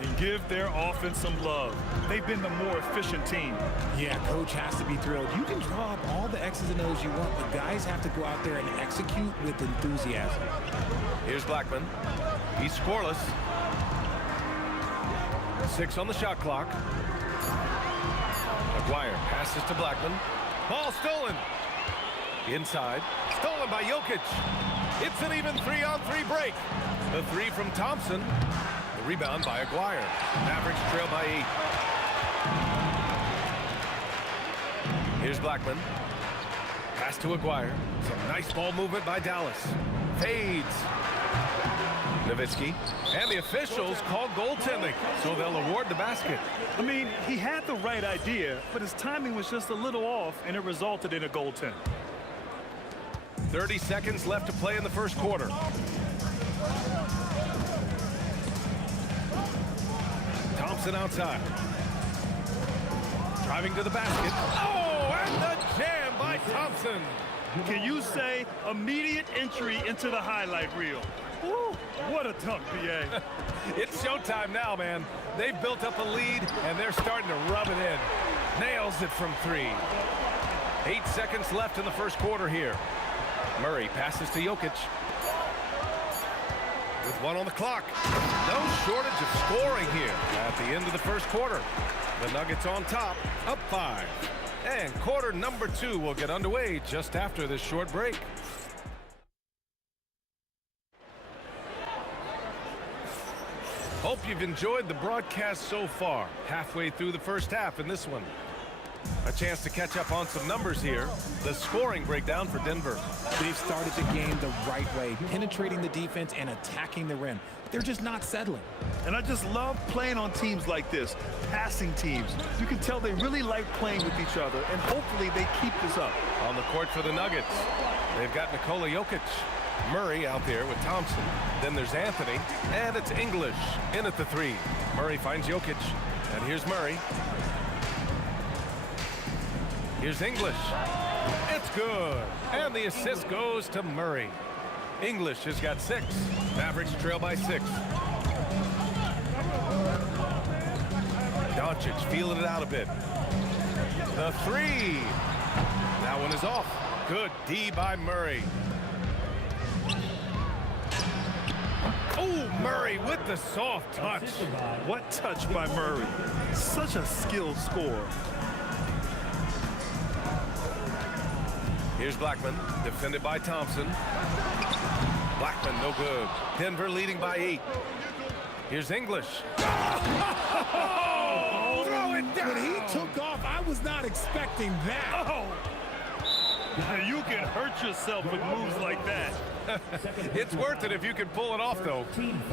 And give their offense some love. They've been the more efficient team. Yeah, coach has to be thrilled. You can draw up all the X's and O's you want, but guys have to go out there and execute with enthusiasm. Here's Blackman. He's scoreless. 6 on the shot clock. Aguirre passes to Blackman. Ball stolen. Inside. Stolen by Jokic. It's an even 3-on-3 break. The 3 from Thompson. The rebound by Aguirre. Mavericks trail by 8. Here's Blackman. Pass to Aguirre. Some nice ball movement by Dallas. Fades. Nowitzki. And the officials call goaltending, so they'll award the basket. I mean, he had the right idea, but his timing was just a little off, and it resulted in a goaltend. 30 seconds left to play in the first quarter. Thompson outside. Driving to the basket. Oh, and the jam by Thompson. Can you say immediate entry into the highlight reel? Woo, what a dunk, BA. It's showtime now, man. They've built up a lead, and they're starting to rub it in. Nails it from 3. 8 seconds left in the first quarter here. Murray passes to Jokic. With 1 on the clock. No shortage of scoring here at the end of the first quarter. The Nuggets on top, up 5. And quarter number 2 will get underway just after this short break. Hope you've enjoyed the broadcast so far. Halfway through the first half in this one. A chance to catch up on some numbers here. The scoring breakdown for Denver. They've started the game the right way, penetrating the defense and attacking the rim. They're just not settling. And I just love playing on teams like this, passing teams. You can tell they really like playing with each other, and hopefully they keep this up. On the court for the Nuggets, they've got Nikola Jokic. Murray out there with Thompson. Then there's Anthony, and it's English in at the 3. Murray finds Jokic, and here's Murray. Here's English. It's good. And the assist goes to Murray. English has got 6. Mavericks trail by 6. Doncic feeling it out a bit. The 3. That one is off. Good D by Murray. Oh, Murray with the soft touch. What touch by Murray. Such a skilled scorer. Here's Blackman, defended by Thompson. Blackman, no good. Denver leading by 8. Here's English. Oh, throw it down. When he took off, I was not expecting that. Oh. You can hurt yourself with moves like that. It's worth it if you can pull it off, though.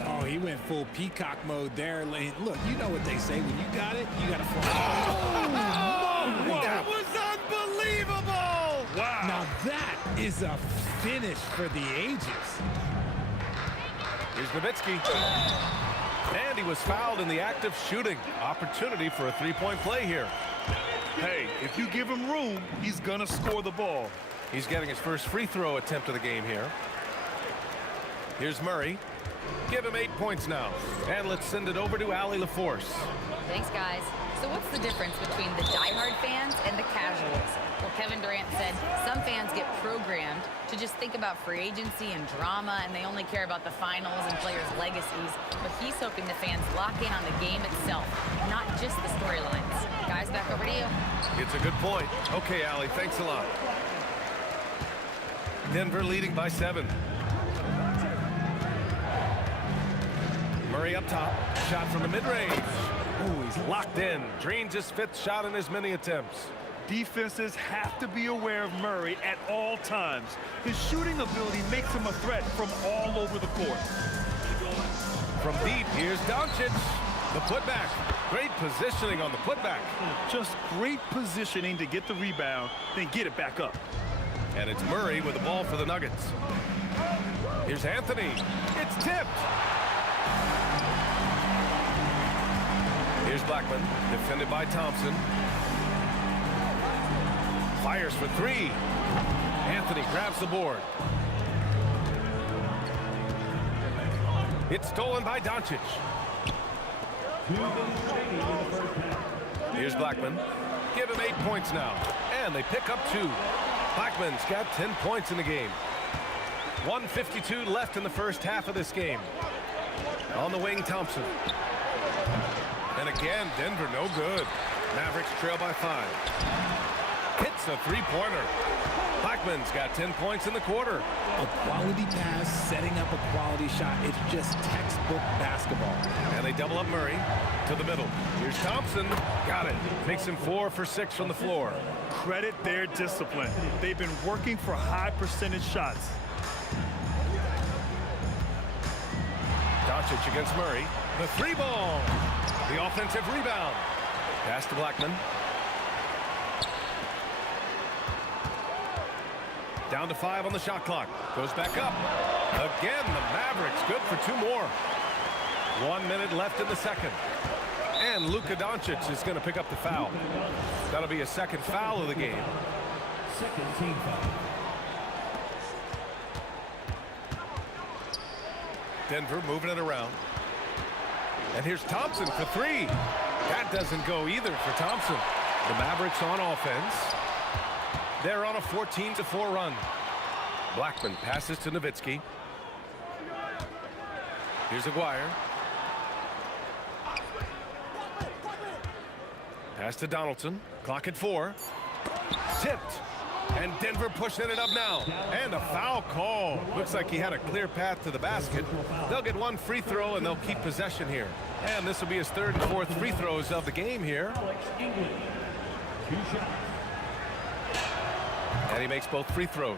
Oh, he went full peacock mode there. Look, you know what they say. When you got it, you got to fly. Oh, that was unbelievable. Wow. Now that is a finish for the ages. Here's Nowitzki. And he was fouled in the act of shooting. Opportunity for a 3-point play here. Hey, if you give him room, he's going to score the ball. He's getting his first free throw attempt of the game here. Here's Murray. Give him 8 points now. And let's send it over to Allie LaForce. Thanks, guys. So what's the difference between the diehard fans and the casuals? Well, Kevin Durant said some fans get programmed to just think about free agency and drama, and they only care about the finals and players' legacies. But he's hoping the fans lock in on the game itself, not just the storylines. Guys, back over to you. It's a good point. Okay, Allie, thanks a lot. Denver leading by 7. Murray up top. Shot from the mid-range. Ooh, he's locked in. Drains his 5th shot in as many attempts. Defenses have to be aware of Murray at all times. His shooting ability makes him a threat from all over the court. From deep, here's Doncic. The putback. Great positioning on the putback. Just great positioning to get the rebound, then get it back up. And it's Murray with the ball for the Nuggets. Here's Anthony. It's tipped. Here's Blackman, defended by Thompson. Fires for 3. Anthony grabs the board. It's stolen by Doncic. Here's Blackman. Give him 8 points now. And they pick up 2. Blackman's got 10 points in the game. 1:52 left in the first half of this game. On the wing, Thompson. And again, Denver no good. Mavericks trail by 5. Hits a 3-pointer. Blackman's got 10 points in the quarter. A quality pass, setting up a quality shot. It's just textbook basketball. And they double up Murray to the middle. Here's Thompson. Got it. Makes him 4 for 6 from the floor. Credit their discipline. They've been working for high percentage shots. Doncic against Murray. The 3-ball. The offensive rebound. Pass to Blackman. Down to 5 on the shot clock. Goes back up. Again, the Mavericks good for 2 more. 1 minute left in the second. And Luka Doncic is going to pick up the foul. That'll be a second foul of the game. Second team foul. Denver moving it around. And here's Thompson for 3. That doesn't go either for Thompson. The Mavericks on offense. They're on a 14-4 run. Blackman passes to Nowitzki. Here's Aguirre. Pass to Donaldson. Clock at 4. Tipped. And Denver pushing it up now. And a foul call. Looks like he had a clear path to the basket. They'll get 1 free throw and they'll keep possession here. And this will be his 3rd and 4th free throws of the game here. And he makes both free throws.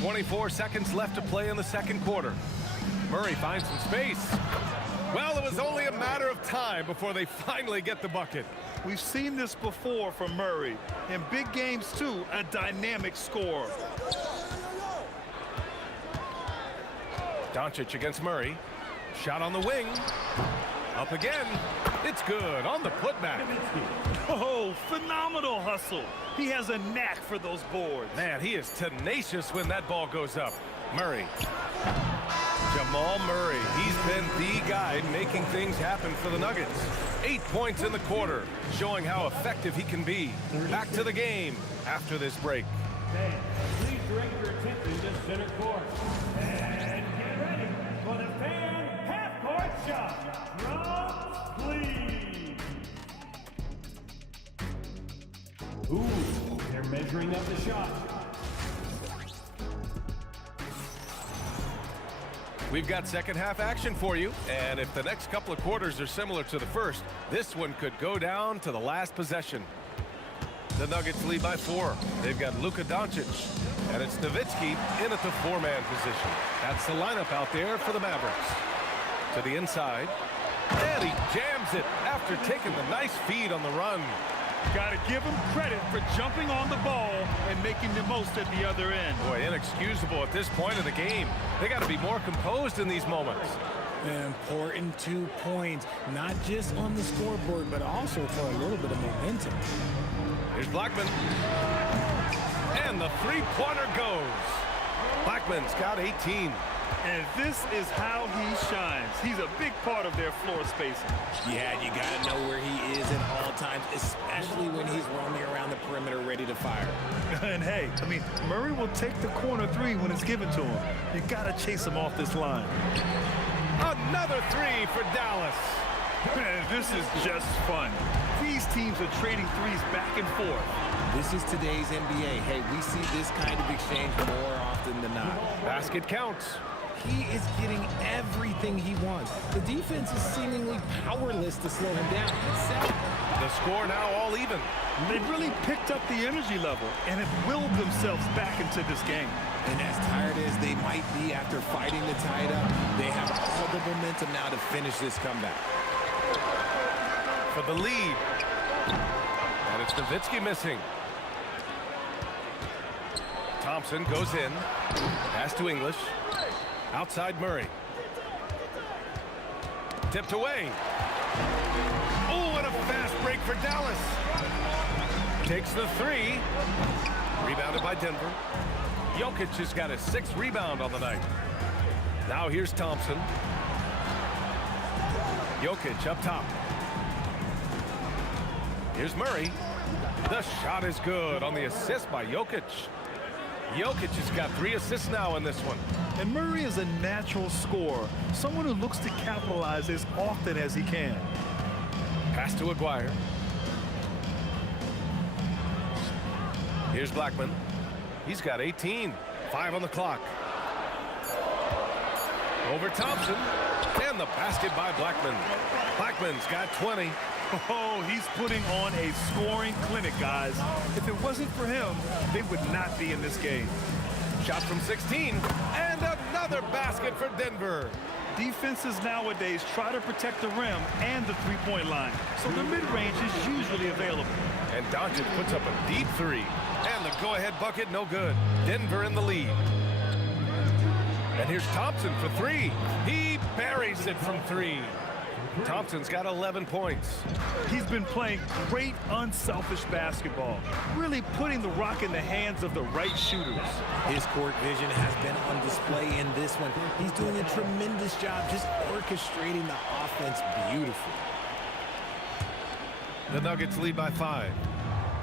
.24 seconds left to play in the second quarter. Murray finds some space. Well, it was only a matter of time before they finally get the bucket. We've seen this before from Murray. In big games, too, a dynamic scorer. Doncic against Murray. Shot on the wing. Up again. It's good on the putback. Oh, phenomenal hustle. He has a knack for those boards. Man, he is tenacious when that ball goes up. Murray. Jamal Murray. He's been the guy making things happen for the Nuggets. 8 points in the quarter, showing how effective he can be. Back to the game after this break. Fans, please direct your attention to center court. And get ready for the fan half-court shot. Drums, please. Ooh, they're measuring up the shot. We've got second half action for you, and if the next couple of quarters are similar to the first, this one could go down to the last possession. The Nuggets lead by 4. They've got Luka Doncic, and it's Nowitzki in at the 4-man position. That's the lineup out there for the Mavericks. To the inside, and he jams it after taking the nice feed on the run. Got to give him credit for jumping on the ball and making the most at the other end. Boy, inexcusable at this point of the game. They got to be more composed in these moments. An important 2 points, not just on the scoreboard, but also for a little bit of momentum. Here's Blackman. And the 3-pointer goes. Blackman's got 18. And this is how he shines. He's a big part of their floor spacing. Yeah, you got to know where he is at all times, especially when he's roaming around the perimeter ready to fire. And hey, I mean, Murray will take the corner three when it's given to him. You got to chase him off this line. Another three for Dallas. Man, this is just fun. These teams are trading threes back and forth. This is today's NBA. Hey, we see this kind of exchange more often than not. Basket counts. He is getting everything he wants. The defense is seemingly powerless to slow him down. The score now all even. They've really picked up the energy level and have willed themselves back into this game. And as tired as they might be after fighting to tie it up, they have all the momentum now to finish this comeback. For the lead. And it's Nowitzki missing. Thompson goes in. Pass to English. Outside Murray. Tipped away. Oh, and a fast break for Dallas. Takes the three. Rebounded by Denver. Jokic has got his 6th rebound on the night. Now here's Thompson. Jokic up top. Here's Murray. The shot is good on the assist by Jokic. Jokic has got 3 assists now in this one. And Murray is a natural scorer, someone who looks to capitalize as often as he can. Pass to Aguirre. Here's Blackman. He's got 18. 5 on the clock. Over Thompson. And the basket by Blackman. Blackman's got 20. Oh, he's putting on a scoring clinic, guys. If it wasn't for him, they would not be in this game. Shot from 16. And another basket for Denver. Defenses nowadays try to protect the rim and the three-point line, so the mid-range is usually available. And Doncic puts up a deep 3. And the go-ahead bucket, no good. Denver in the lead. And here's Thompson for 3. He buries it from 3. Thompson's got 11 points. He's been playing great, unselfish basketball, really putting the rock in the hands of the right shooters. His court vision has been on display in this one. He's doing a tremendous job just orchestrating the offense beautifully. The Nuggets lead by 5.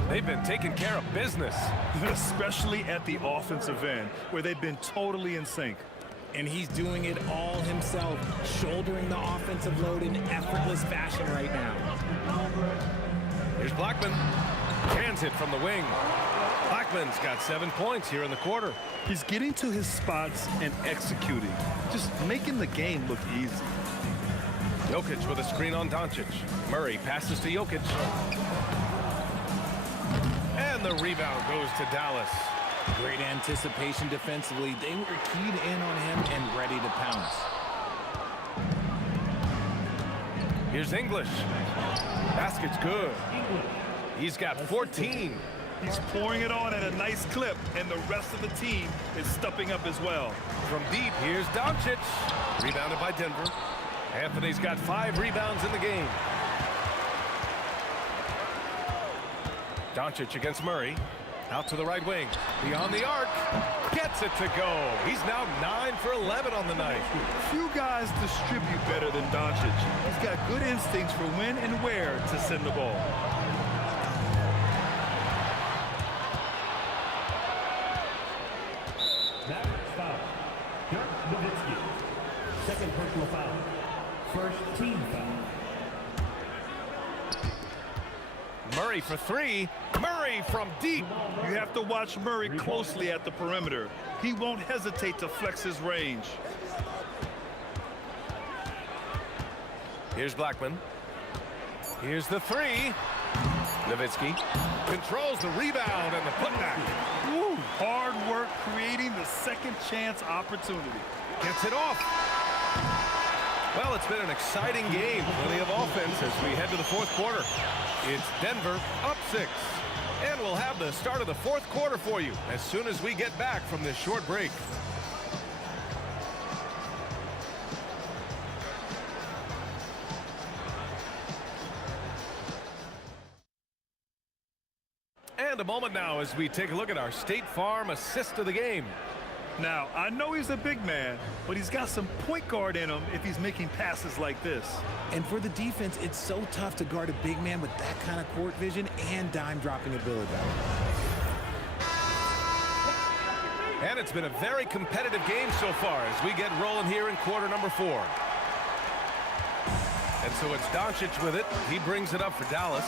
They've been taking care of business. Especially at the offensive end, where they've been totally in sync. And he's doing it all himself, shouldering the offensive load in effortless fashion right now. Here's Blackman. Hands it from the wing. Blackman's got 7 points here in the quarter. He's getting to his spots and executing, just making the game look easy. Jokic with a screen on Doncic. Murray passes to Jokic. And the rebound goes to Dallas. Great anticipation defensively. They were keyed in on him and ready to pounce. Here's English. Basket's good. He's got 14. He's pouring it on at a nice clip, and the rest of the team is stepping up as well. From deep, here's Doncic. Rebounded by Denver. Anthony's got 5 rebounds in the game. Doncic against Murray. Out to the right wing. Beyond the arc. Gets it to go. He's now 9 for 11 on the night. Few guys distribute better than Doncic. He's got good instincts for when and where to send the ball. That foul. Dirk Nowitzki. Second personal foul. First team foul. Murray for 3. Murray from deep. You have to watch Murray closely at the perimeter. He won't hesitate to flex his range. Here's Blackman. Here's the 3. Nowitzki controls the rebound and the putback. Woo, hard work creating the second chance opportunity. Gets it off. Well, it's been an exciting game. Plenty of offense as we head to the 4th quarter. It's Denver up 6. And we'll have the start of the 4th quarter for you as soon as we get back from this short break. And a moment now as we take a look at our State Farm assist of the game. Now, I know he's a big man, but he's got some point guard in him if he's making passes like this. And for the defense, it's so tough to guard a big man with that kind of court vision and dime-dropping ability. And it's been a very competitive game so far as we get rolling here in quarter number 4. And so it's Doncic with it. He brings it up for Dallas.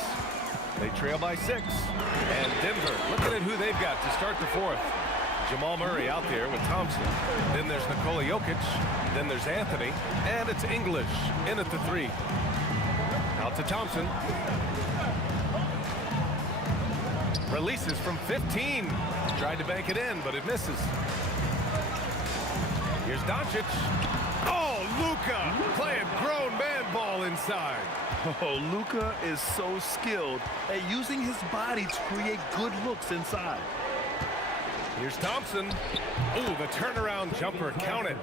They trail by 6. And Denver looking at who they've got to start the 4th. Jamal Murray out there with Thompson. Then there's Nikola Jokic. Then there's Anthony. And it's English in at the 3. Out to Thompson. Releases from 15. Tried to bank it in, but it misses. Here's Doncic. Oh, Luka playing grown man ball inside. Oh, Luka is so skilled at using his body to create good looks inside. Here's Thompson. Ooh, the turnaround jumper, count it.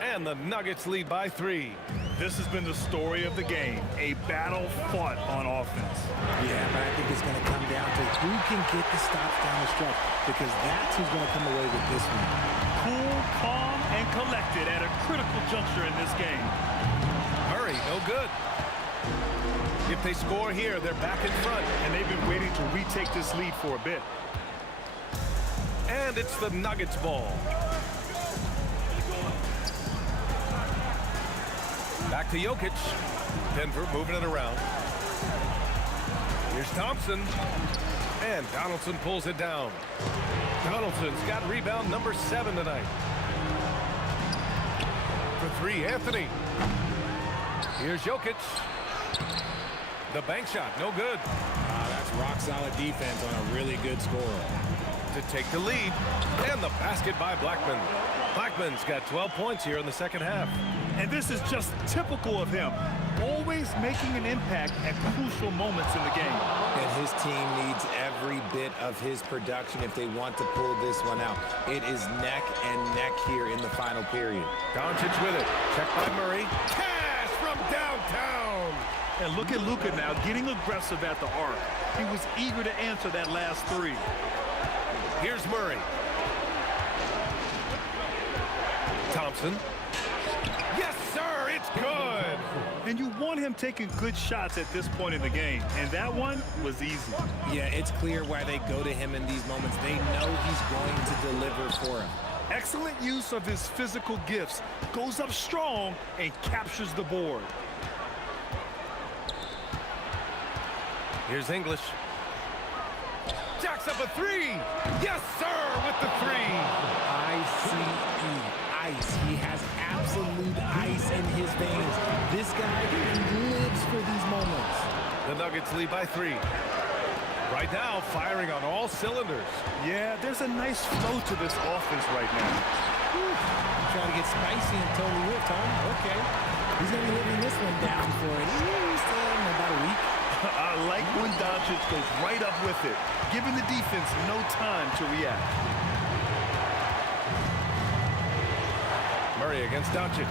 And the Nuggets lead by 3. This has been the story of the game, a battle fought on offense. Yeah, but I think it's going to come down to who can get the stops down the stretch, because that's who's going to come away with this one. Cool, calm, and collected at a critical juncture in this game. Murray, no good. If they score here, they're back in front. And they've been waiting to retake this lead for a bit. And it's the Nuggets ball. Back to Jokic. Denver moving it around. Here's Thompson. And Donaldson pulls it down. Donaldson's got rebound number 7 tonight. For 3, Anthony. Here's Jokic. The bank shot, no good. That's rock-solid defense on a really good scorer. To take the lead. And the basket by Blackman. Blackman's got 12 points here in the second half. And this is just typical of him, always making an impact at crucial moments in the game. And his team needs every bit of his production if they want to pull this one out. It is neck and neck here in the final period. Doncic with it. Checked by Murray. Cash from downtown. And look at Luka now getting aggressive at the arc. He was eager to answer that last 3. Here's Murray. Thompson. Yes, sir, it's good. And you want him taking good shots at this point in the game. And that one was easy. Yeah, it's clear why they go to him in these moments. They know he's going to deliver for him. Excellent use of his physical gifts. Goes up strong and captures the board. Here's English. Jacks up a 3. Yes, sir, with the 3. I-C-E, ice. He has absolute ice in his veins. This guy lives for these moments. The Nuggets lead by 3. Right now, firing on all cylinders. Yeah, there's a nice flow to this offense right now. Trying to get spicy and totally whipped, huh? Okay. He's going to be living this one down for at least about a week. I like when Doncic goes right up with it, giving the defense no time to react. Murray against Doncic.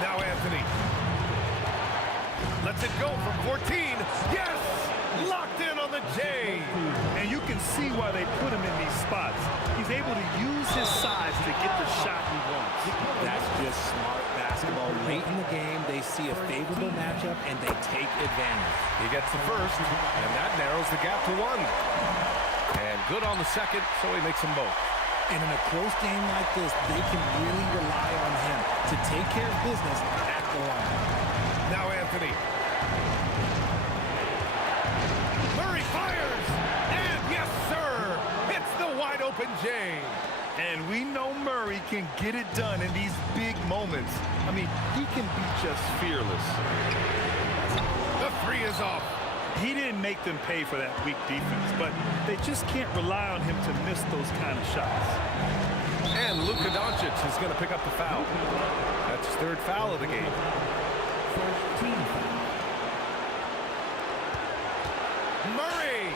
Now Anthony. Lets it go from 14. Yes! Locked in on the J. And you can see why they put him in these spots. He's able to use his size to get the shot he wants. That's just smart basketball. Late in the game, they see a favorable matchup, and they take advantage. He gets the first, and that narrows the gap to 1. And good on the second, so he makes them both. And in a close game like this, they can really rely on him to take care of business at the line. Now Anthony. Murray fires, and yes, sir, hits the wide open J. And we know Murray can get it done in these big moments. I mean, he can be just fearless. The 3 is off. He didn't make them pay for that weak defense, but they just can't rely on him to miss those kind of shots. And Luka Doncic is going to pick up the foul. That's his 3rd foul of the game. 13 foul. Murray!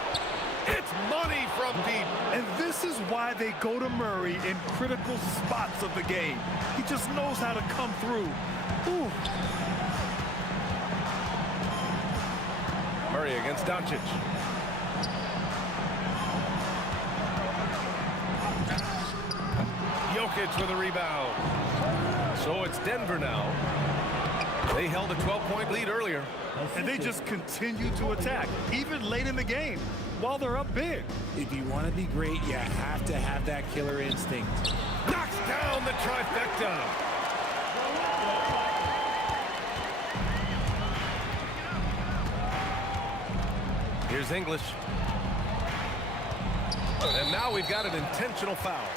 It's money from deep. And this is why they go to Murray in critical spots of the game. He just knows how to come through. Ooh. Murray against Doncic. Jokic with a rebound. So it's Denver now. They held a 12-point lead earlier. And they just continue to attack, even late in the game, while they're up big. If you want to be great, you have to have that killer instinct. Knocks down the trifecta. Here's English. And now we've got an intentional foul.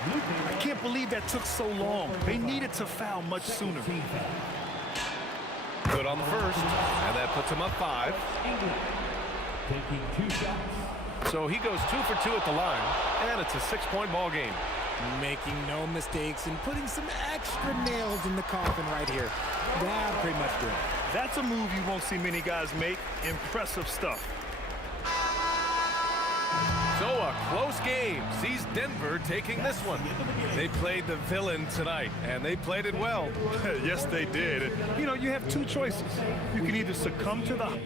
I can't believe that took so long. They needed to foul much sooner. Good on the first, and that puts him up 5. Taking 2 shots. So he goes 2 for 2 at the line, and it's a 6-point ball game. Making no mistakes and putting some extra nails in the coffin right here. That pretty much good. That's a move you won't see many guys make. Impressive stuff. So a close game sees Denver taking this one. They played the villain tonight, and they played it well. Yes, they did. And, you have 2 choices. You can either succumb to the...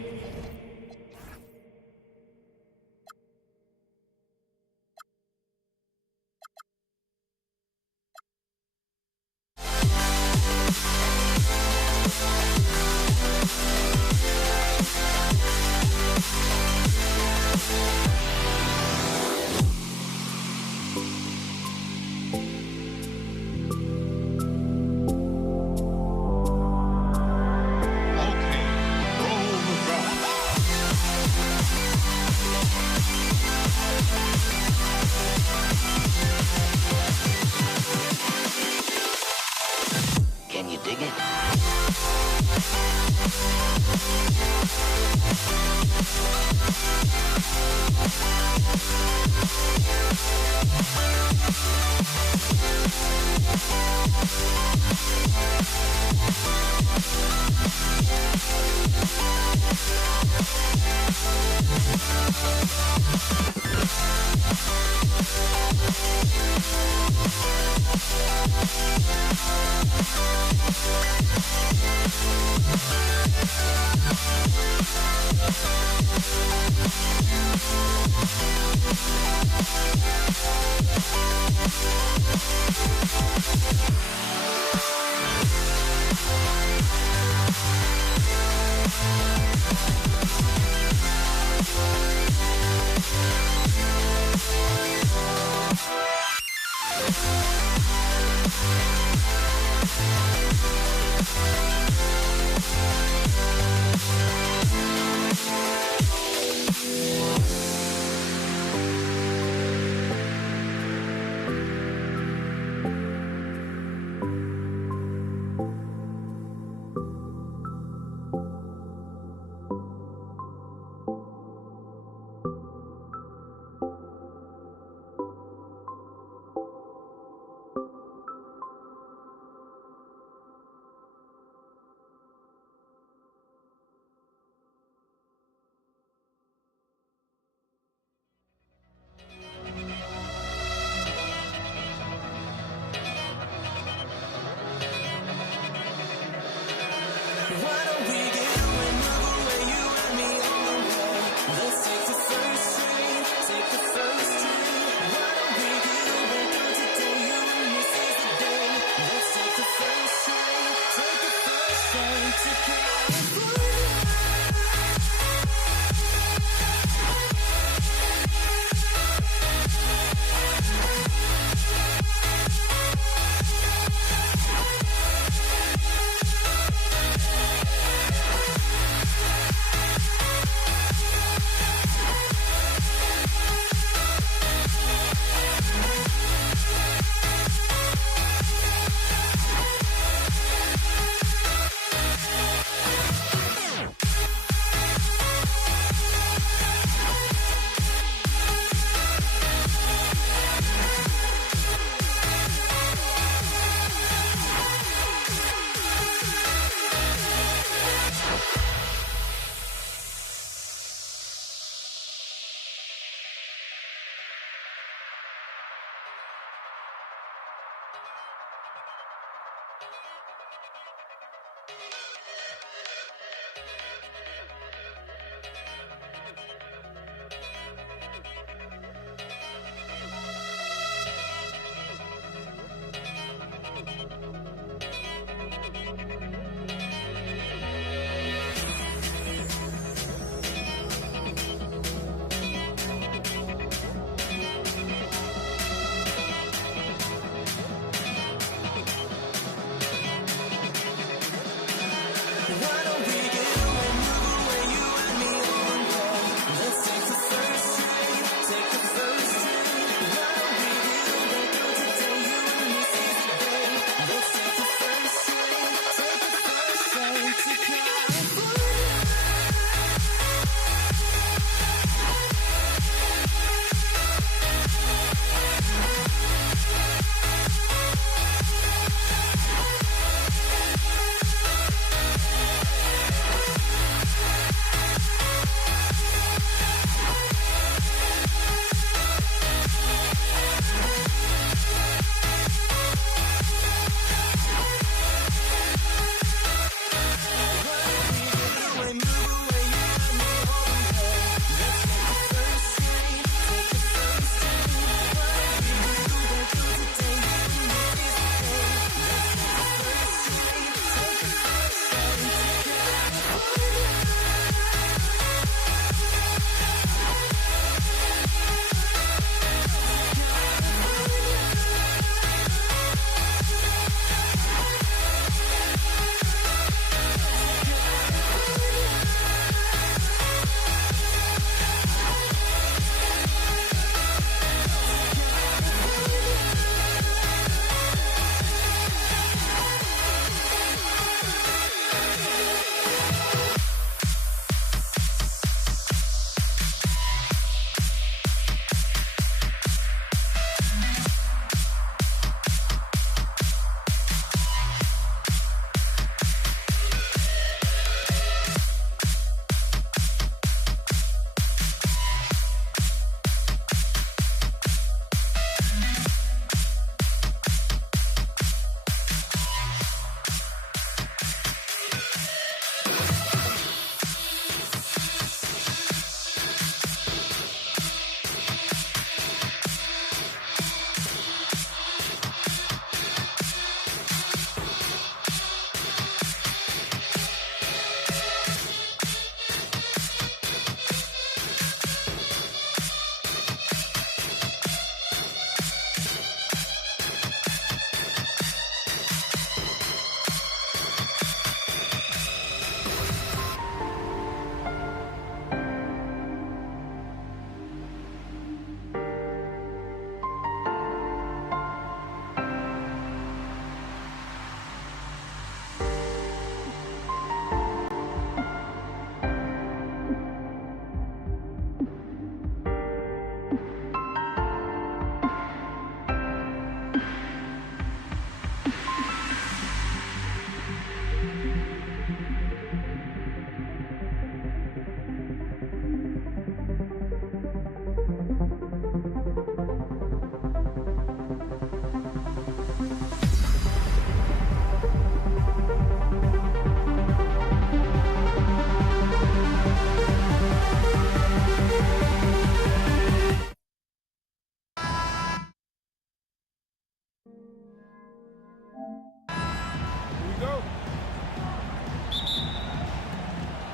Can you dig it?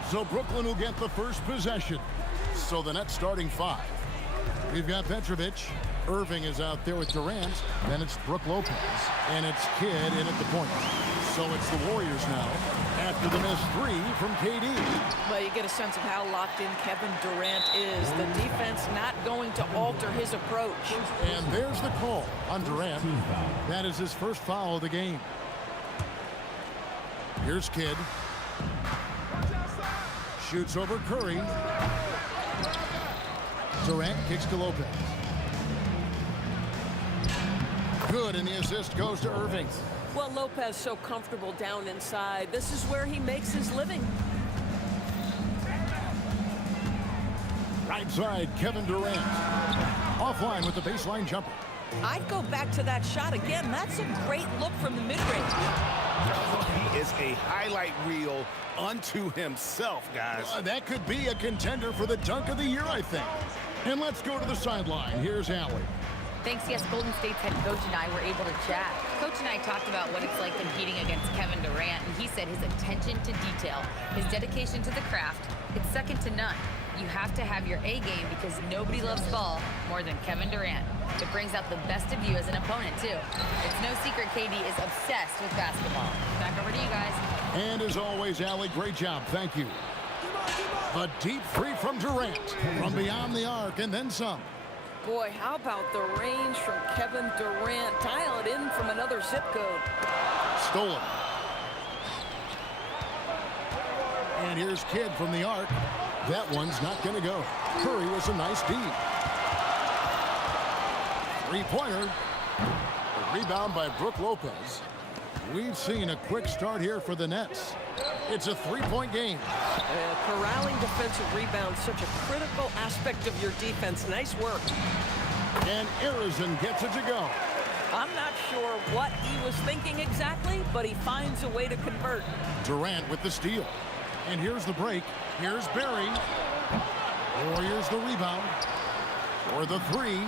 So Brooklyn will get the first possession. So the Nets starting 5. We've got Petrovic. Irving is out there with Durant. Then it's Brook Lopez. And it's Kidd in at the point. So it's the Warriors now after the missed 3 from KD. Well, you get a sense of how locked in Kevin Durant is. The defense not going to alter his approach. And there's the call on Durant. That is his first foul of the game. Here's Kidd. Shoots over Curry. Durant kicks to Lopez. Good, and the assist goes to Irving. Well, Lopez so comfortable down inside. This is where he makes his living. Right side, Kevin Durant. Offline with the baseline jumper. I'd go back to that shot again. That's a great look from the mid-range. He is a highlight reel unto himself, guys. That could be a contender for the dunk of the year, I think. And let's go to the sideline. Here's Allie. Thanks, yes, Golden State's head coach and I were able to chat. Coach and I talked about what it's like competing against Kevin Durant, and he said his attention to detail, his dedication to the craft, it's second to none. You have to have your A game because nobody loves ball more than Kevin Durant. It brings out the best of you as an opponent, too. It's no secret KD is obsessed with basketball. Back over to you guys. And as always, Allie, great job. Thank you. A deep three from Durant from beyond the arc and then some. Boy, how about the range from Kevin Durant? Dial it in from another zip code. Stolen. And here's Kidd from the arc. That one's not going to go. Curry was a nice D. Three-pointer. A rebound by Brook Lopez. We've seen a quick start here for the Nets. It's a three-point game. Corralling defensive rebounds, such a critical aspect of your defense. Nice work. And Arizon gets it to go. I'm not sure what he was thinking exactly, but he finds a way to convert. Durant with the steal. And here's the break. Here's Barry. Warriors the rebound. For the three.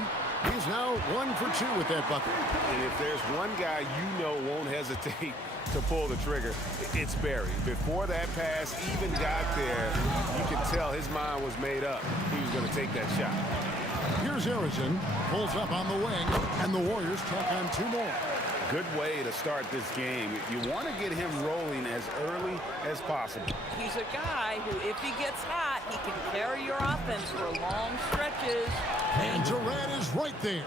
He's now 1 for 2 with that bucket. And if there's one guy you know won't hesitate to pull the trigger, it's Barry. Before that pass even got there, you can tell his mind was made up. He was going to take that shot. Here's Arizon. Pulls up on the wing, and the Warriors tack on 2 more. Good way to start this game. You want to get him rolling as early as possible. He's a guy who, if he gets hot, he can carry your offense for long stretches. And Durant is right there.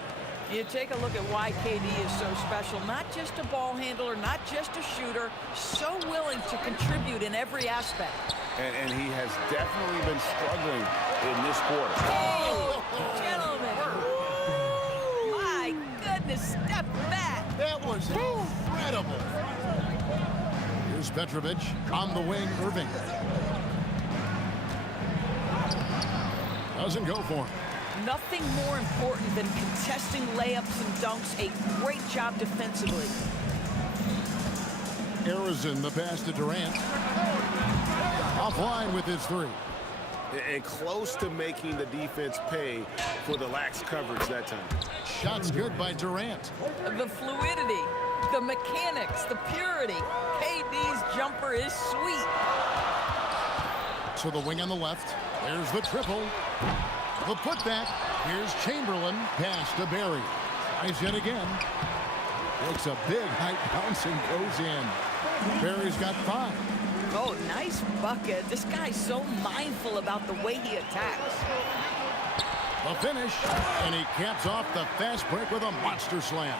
You take a look at why KD is so special. Not just a ball handler, not just a shooter, so willing to contribute in every aspect. And he has definitely been struggling in this quarter. Oh, gentlemen. Woo! My goodness, step back. That was incredible. Here's Petrovic on the wing, Irving. Doesn't go for him. Nothing more important than contesting layups and dunks. A great job defensively. Arizon, the pass to Durant. Offline with his three. And close to making the defense pay for the lax coverage that time. Shots good by Durant. The fluidity, the mechanics, the purity. KD's jumper is sweet. To the wing on the left. There's the triple. The putback. Here's Chamberlain. Pass to Barry. Tries yet again. Takes a big height bounce and goes in. Barry's got 5. Oh, nice bucket. This guy's so mindful about the way he attacks. The finish, and he caps off the fast break with a monster slam.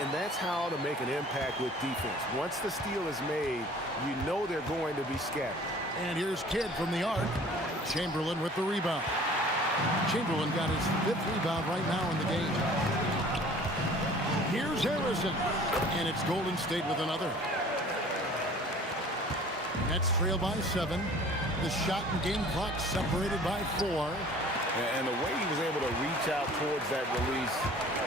And that's how to make an impact with defense. Once the steal is made, you know they're going to be scattered. And here's Kidd from the arc. Chamberlain with the rebound. Chamberlain got his 5th rebound right now in the game. Here's Harrison, and it's Golden State with another. Nets trail by 7. The shot and game clock separated by 4. And the way he was able to reach out towards that release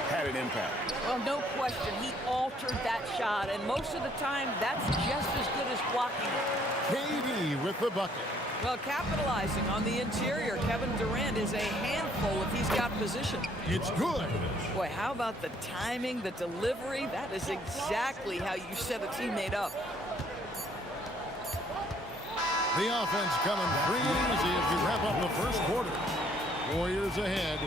had an impact. Well, no question. He altered that shot, and most of the time, that's just as good as blocking it. KD with the bucket. Well, capitalizing on the interior, Kevin Durant is a handful if he's got position. It's good. Boy, how about the timing, the delivery? That is exactly how you set a teammate up. The offense coming free and easy as we wrap up the first quarter. Warriors ahead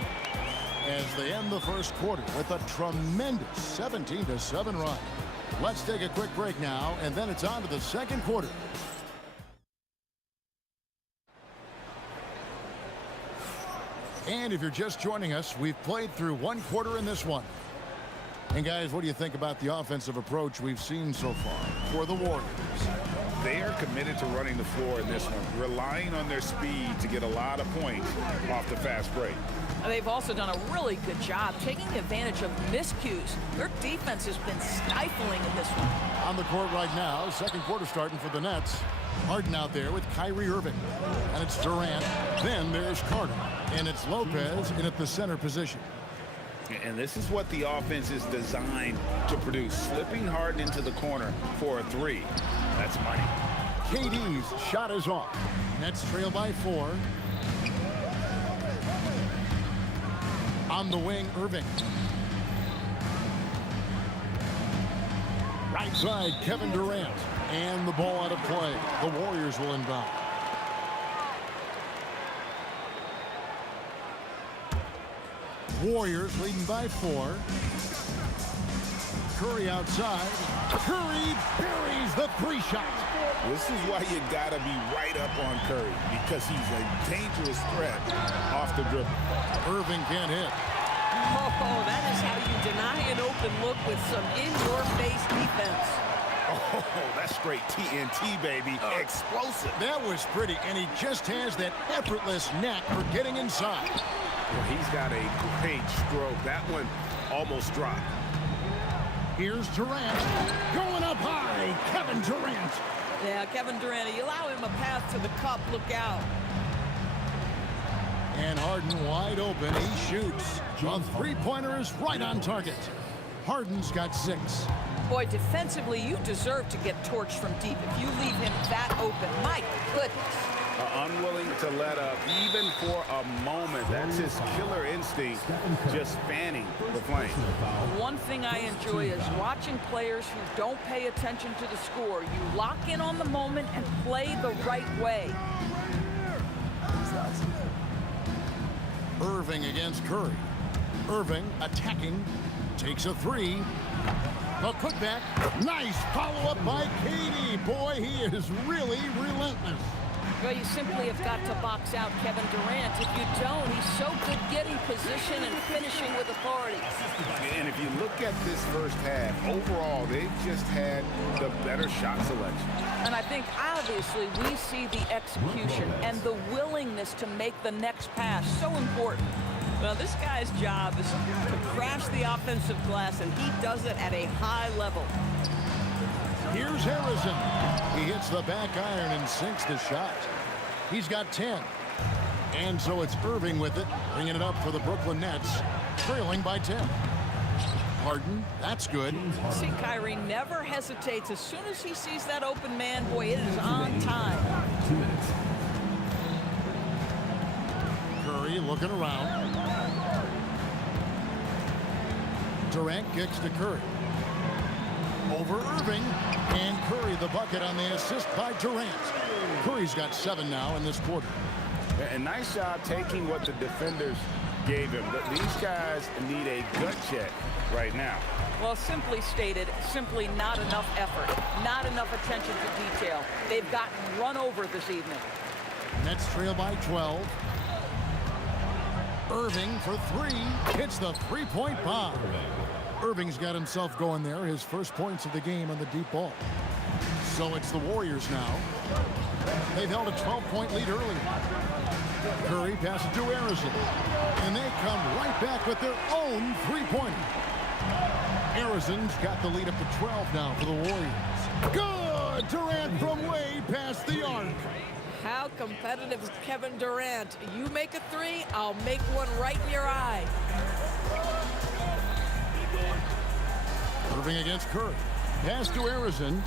as they end the first quarter with a tremendous 17-7 run. Let's take a quick break now, and then it's on to the second quarter. And if you're just joining us, we've played through one quarter in this one. And guys, what do you think about the offensive approach we've seen so far for the Warriors? They are committed to running the floor in this one, relying on their speed to get a lot of points off the fast break. They've also done a really good job taking advantage of miscues. Their defense has been stifling in this one. On the court right now, second quarter starting for the Nets. Harden out there with Kyrie Irving. And it's Durant. Then there's Carter. And it's Lopez in at the center position. And this is what the offense is designed to produce. Slipping Harden into the corner for a three. That's money. KD's shot is off. Nets trail by 4. On the wing, Irving. Right side, Kevin Durant. And the ball out of play. The Warriors will inbound. Warriors leading by 4. Curry outside. Curry buries the 3-shot. This is why you gotta be right up on Curry, because he's a dangerous threat off the dribble. Irving can't hit. Oh, that is how you deny an open look with some in-your-face defense. Oh, that's straight TNT, baby. Explosive. That was pretty, and he just has that effortless knack for getting inside. Well, he's got a great stroke. That one almost dropped. Here's Durant. Going up high. Kevin Durant. Yeah, Kevin Durant, you allow him a path to the cup. Look out. And Harden wide open. He shoots. A three-pointer is right on target. Harden's got 6. Boy, defensively, you deserve to get torched from deep if you leave him that open. My goodness. Unwilling to let up even for a moment. That's his killer instinct, just fanning the flame. One thing I enjoy is watching players who don't pay attention to the score. You lock in on the moment and play the right way. Irving against Curry. Irving attacking. Takes a 3. The putback. Nice follow-up by KD. Boy, he is really relentless. Well, you simply have got to box out Kevin Durant. If you don't, he's so good getting position and finishing with authority. And if you look at this first half, overall, they've just had the better shot selection. And I think, obviously, we see the execution and the willingness to make the next pass so important. Well, this guy's job is to crash the offensive glass, and he does it at a high level. Here's Harrison. He hits the back iron and sinks the shot. He's got 10. And so it's Irving with it, bringing it up for the Brooklyn Nets, trailing by 10. Harden, that's good. See, Kyrie never hesitates. As soon as he sees that open man, boy, it is on time. 2 minutes. Curry looking around. Durant kicks to Curry. Over Irving, and Curry the bucket on the assist by Durant. Curry's got 7 now in this quarter. And nice job taking what the defenders gave him. But these guys need a gut check right now. Well, simply stated, simply not enough effort, not enough attention to detail. They've gotten run over this evening. Nets trail by 12. Irving for 3, hits the 3-point bomb. Irving's got himself going there, his first points of the game on the deep ball. So it's the Warriors now. They've held a 12-point lead earlier. Curry passes to Harrison, and they come right back with their own 3-pointer. Harrison's got the lead up to 12 now for the Warriors. Good! Durant from way past the arc. How competitive is Kevin Durant? You make a 3, I'll make one right in your eye. Irving against Curry. Pass to Harrison.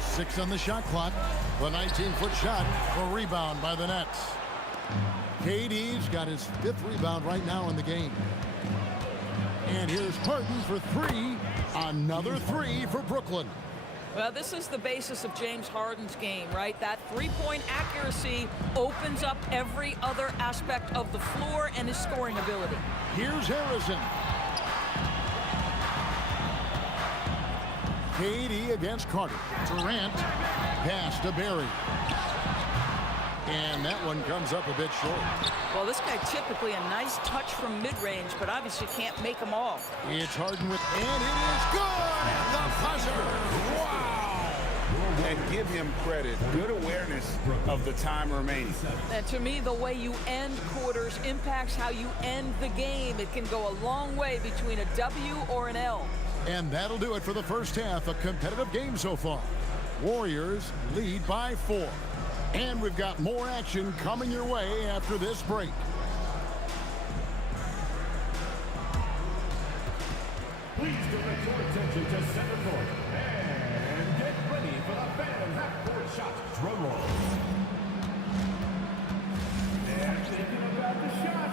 Six on the shot clock. The 19-foot shot. A rebound by the Nets. KD's got his 5th rebound right now in the game. And And here's Harden for three. Another three for Brooklyn. Well, this is the basis of James Harden's game, right? That three-point accuracy opens up every other aspect of the floor and his scoring ability. Here's Harrison. KD against Carter. Durant. Pass to Barry. And that one comes up a bit short. Well, this guy typically a nice touch from mid-range, but obviously can't make them all. It's Harden with, and it is good at the buzzer. Wow! And give him credit. Good awareness of the time remaining. And to me, the way you end quarters impacts how you end the game. It can go a long way between a W or an L. And that'll do it for the first half. A competitive game so far. Warriors lead by 4. And we've got more action coming your way after this break. Please direct your attention to center court and get ready for the fan half-court shot. Drum roll. They're thinking about the shot.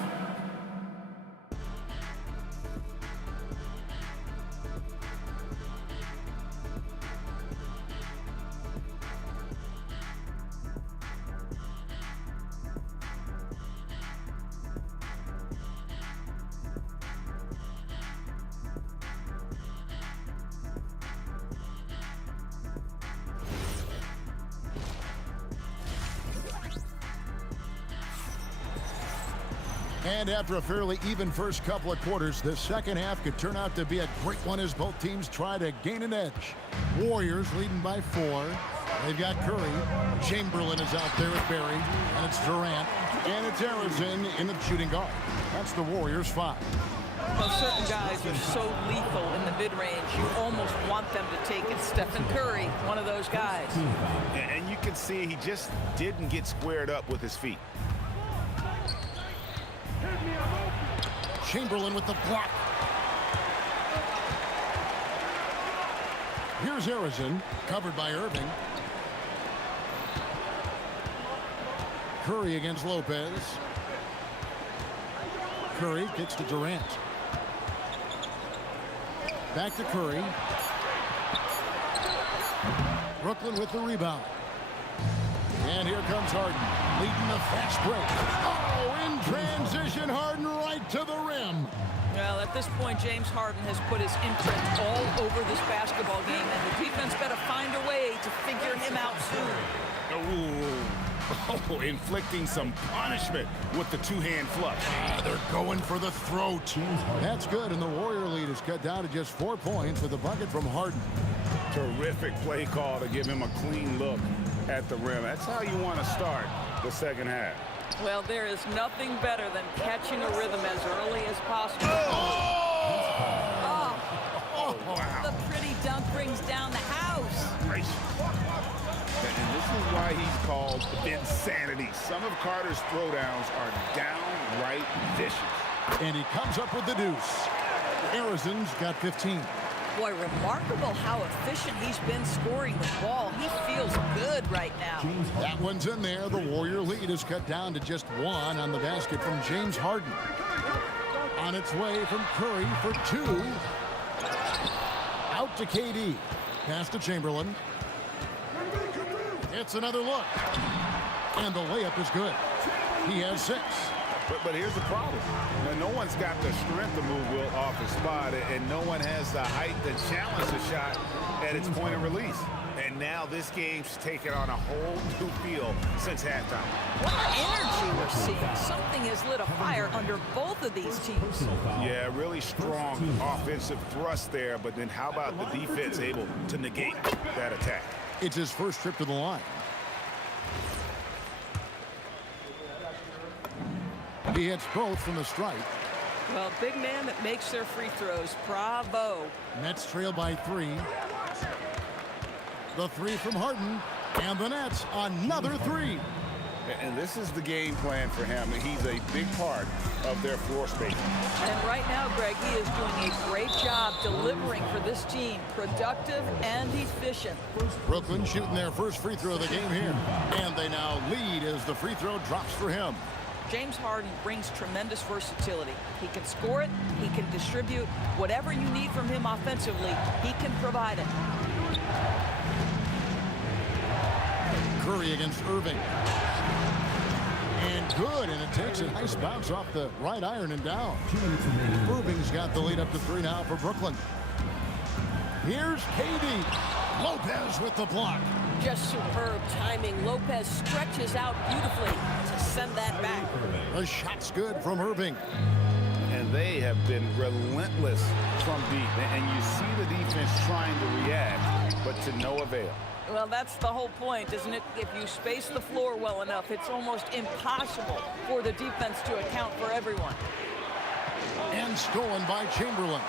And after a fairly even first couple of quarters, the second half could turn out to be a great one as both teams try to gain an edge. Warriors leading by 4. They've got Curry. Chamberlain is out there with Barry. And it's Durant. And it's Harrison in the shooting guard. That's the Warriors' 5. Well, certain guys are so lethal in the mid-range, you almost want them to take it. Stephen Curry, one of those guys. And you can see he just didn't get squared up with his feet. Chamberlain with the block. Here's Harrison, covered by Irving. Curry against Lopez. Curry kicks to Durant. Back to Curry. Brooklyn with the rebound. And here comes Harden, leading the fast break. Oh, in transition, Harden right to the rim. Well, at this point, James Harden has put his imprint all over this basketball game, and the defense better find a way to figure him out soon. Oh, inflicting some punishment with the two-hand flush. They're going for the throat. That's good, and the Warrior lead is cut down to just 4 points with the bucket from Harden. Terrific play call to give him a clean look at the rim. That's how you want to start the second half. Well, there is nothing better than catching a rhythm as early as possible. Wow. The pretty dunk brings down the house. Nice. And this is why he's called Insanity. Some of Carter's throwdowns are downright vicious. And he comes up with the deuce. Harrison's got 15. Boy, remarkable how efficient he's been scoring the ball. He feels good right now. That one's in there. The Warrior lead is cut down to just 1 on the basket from James Harden. On its way from Curry for 2. Out to KD. Pass to Chamberlain. It's another look. And the layup is good. He has 6. But here's the problem. Now, no one's got the strength to move Will off his spot, and no one has the height to challenge the shot at its point of release. And now this game's taken on a whole new feel since halftime. What energy we're seeing. Something has lit a fire under both of these teams. Yeah, really strong offensive thrust there, but then how about the defense able to negate that attack? It's his first trip to the line. He hits both from the stripe. Well, big man that makes their free throws. Bravo. Nets trail by 3. The 3 from Harden. And the Nets, another 3. And this is the game plan for him. He's a big part of their floor space. And right now, Greg, he is doing a great job delivering for this team. Productive and efficient. Brooklyn shooting their first free throw of the game here. And they now lead as the free throw drops for him. James Harden brings tremendous versatility. He can score it, he can distribute. Whatever you need from him offensively, he can provide it. Curry against Irving. And good, and it takes a nice bounce off the right iron and down. Irving's got the lead up to 3 now for Brooklyn. Here's KD. Lopez with the block. Just superb timing. Lopez stretches out beautifully to send that back. The shot's good from Irving. And they have been relentless from deep. And you see the defense trying to react, but to no avail. Well, that's the whole point, isn't it? If you space the floor well enough, it's almost impossible for the defense to account for everyone. And stolen by Chamberlain.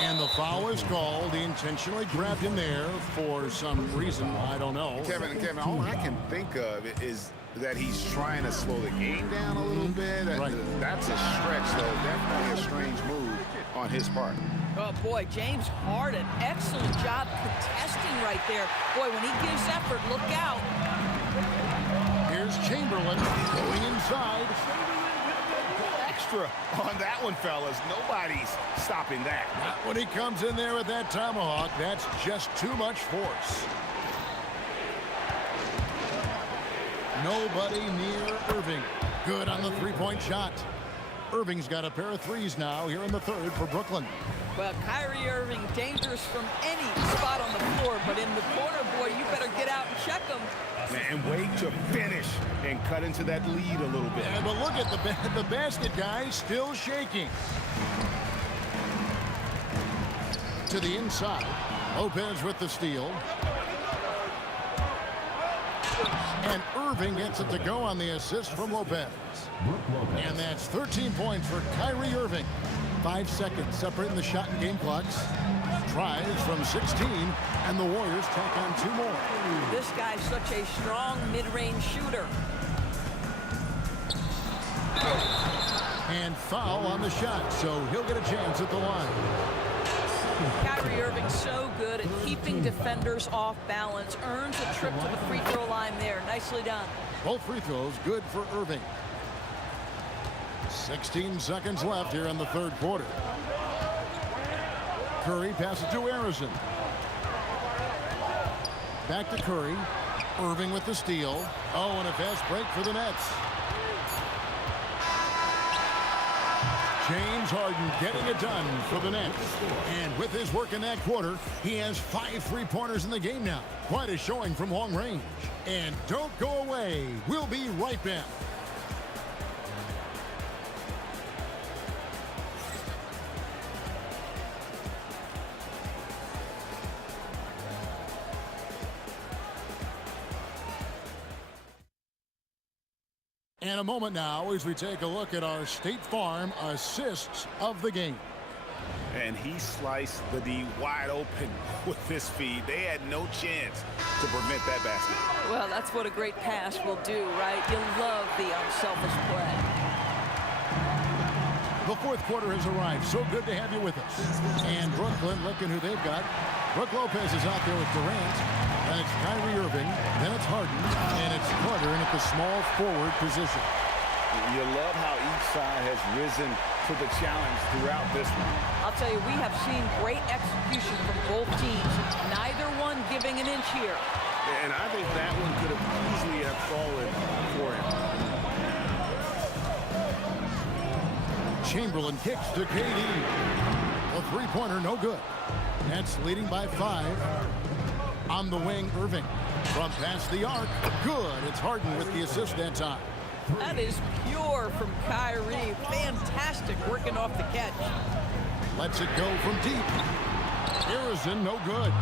And the foul is called. He intentionally grabbed him there for some reason. I don't know. Kevin, all I can think of is that he's trying to slow the game down a little bit. Right. That's a stretch, though. Definitely a strange move on his part. Oh, boy, James Harden, excellent job contesting right there. Boy, when he gives effort, look out. Here's Chamberlain going inside. Extra on that one, fellas. Nobody's stopping that. Not when he comes in there with that tomahawk. That's just too much force. Nobody near Irving. Good on the three-point shot. Irving's got a pair of threes now here in the third for Brooklyn. Well, Kyrie Irving, dangerous from any spot on the floor, but in the corner, boy, you better get out and check him. And wait to finish and cut into that lead a little bit. Yeah, but look at the basket, guys, still shaking. To the inside. Lopez with the steal. And Irving gets it to go on the assist from Lopez. And that's 13 points for Kyrie Irving. 5 seconds separating the shot and game clocks. Tries from 16, and the Warriors tack on 2 more. This guy's such a strong mid-range shooter. And foul on the shot, so he'll get a chance at the line. Kyrie Irving so good at keeping defenders off balance. Earns a trip to the free throw line there. Nicely done. Both free throws good for Irving. 16 seconds left here in the third quarter. Curry passes to Harrison. Back to Curry. Irving with the steal. Oh, and a fast break for the Nets. James Harden getting it done for the Nets. And with his work in that quarter, he has 5 three-pointers in the game now. Quite a showing from long range. And don't go away. We'll be right back. And a moment now as we take a look at our State Farm assists of the game. And he sliced the D wide open with his feed. They had no chance to prevent that basket. Well, that's what a great pass will do, right? You love the unselfish play. The fourth quarter has arrived. So good to have you with us. And Brooklyn, looking who they've got. Brook Lopez is out there with Durant. And it's Kyrie Irving. Then it's Harden. And it's Carter in at the small forward position. You love how each side has risen to the challenge throughout this one. I'll tell you, we have seen great execution from both teams. Neither one giving an inch here. And I think that one could have easily have fallen for him. Chamberlain kicks to KD. A three-pointer, no good. Nets leading by 5. On the wing, Irving. From past the arc, good. It's Harden with the assist that time. That is pure from Kyrie. Fantastic working off the catch. Lets it go from deep. Harrison, no good.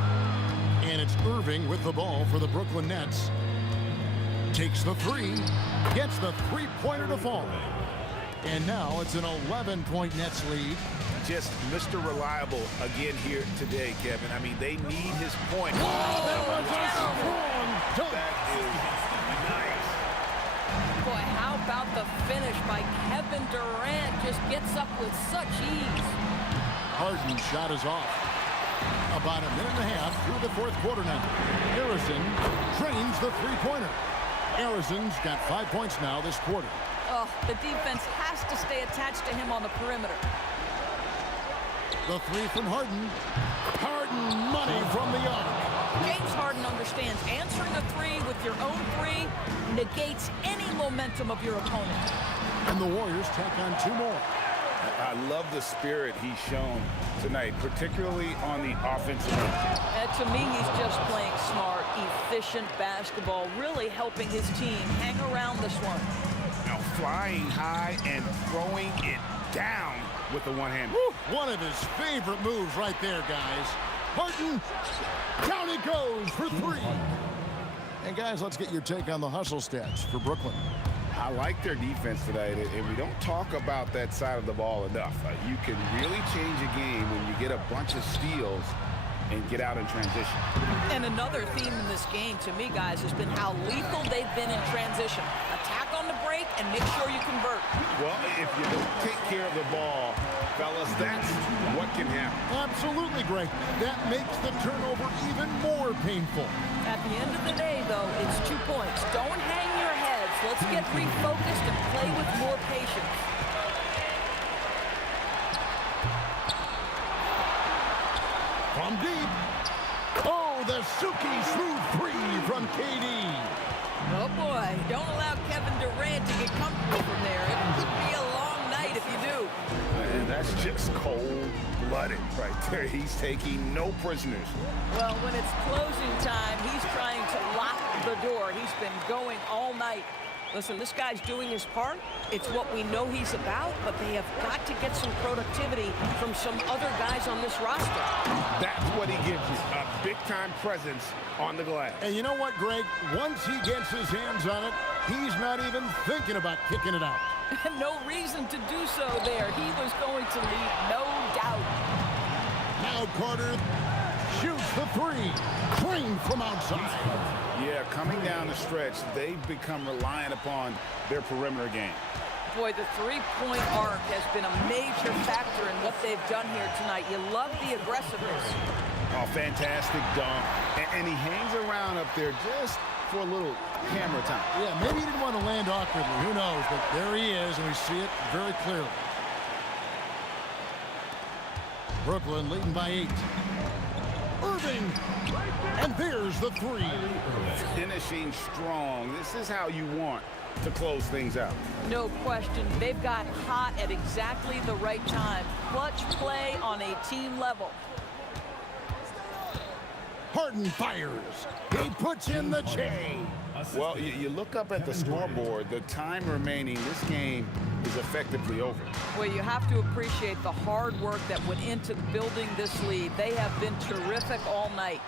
And it's Irving with the ball for the Brooklyn Nets. Takes the 3. Gets the three-pointer to fall. And now it's an 11-point Nets lead. Just Mr. Reliable again here today, Kevin. I mean, they need his point. Oh, that was a strong dunk. That is nice. Boy, how about the finish by Kevin Durant? Just gets up with such ease. Harden's shot is off. About a minute and a half through the fourth quarter now. Harrison drains the three-pointer. Harrison's got 5 points now this quarter. Oh, the defense has to stay attached to him on the perimeter. The three from Harden. Harden, money from the arc. James Harden understands answering a three with your own three negates any momentum of your opponent. And the Warriors take on two more. I love the spirit he's shown tonight, particularly on the offensive end. And to me, he's just playing smart, efficient basketball, really helping his team hang around this one. Now flying high and throwing it down with the one hand. One of his favorite moves right there, guys. Harden, down it goes for three. And guys, let's get your take on the hustle stats for Brooklyn. I like their defense tonight, and we don't talk about that side of the ball enough. You can really change a game when you get a bunch of steals and get out in transition. And another theme in this game, to me, guys, has been how lethal they've been in transition. Attack on the break and make sure you convert. Well, if you don't take care of the ball, fellas, that's what can happen. Absolutely, Greg. That makes the turnover even more painful. At the end of the day, though, it's 2 points. Don't hang your heads. Let's get refocused and play with more patience. From deep. Oh, the Suki smooth three from KD. Oh, boy. Don't allow Kevin Durant to get comfortable from there. It could be a long night if you do. And that's just cold-blooded right there. He's taking no prisoners. Well, when it's closing time, he's trying to lock the door. He's been going all night. Listen, this guy's doing his part. It's what we know he's about, but they have got to get some productivity from some other guys on this roster. That's what he gives you, a big-time presence on the glass. And you know what, Greg? Once he gets his hands on it, he's not even thinking about kicking it out. No reason to do so there. He was going to lead, no doubt. Now Carter shoots the three. Clean from outside. Yeah, coming down the stretch, they've become reliant upon their perimeter game. Boy, the three-point arc has been a major factor in what they've done here tonight. You love the aggressiveness. Oh, fantastic dunk. And he hangs around up there just for a little camera time. Yeah, maybe he didn't want to land awkwardly. Who knows? But there he is, and we see it very clearly. Brooklyn leading by 8. Irving, and there's the three. Finishing strong. This is how you want to close things out. No question. They've got hot at exactly the right time. Clutch play on a team level. Harden fires. He puts in the chain. Well, you look up at the scoreboard. The time remaining, this game is effectively over. Well, you have to appreciate the hard work that went into building this lead. They have been terrific all night.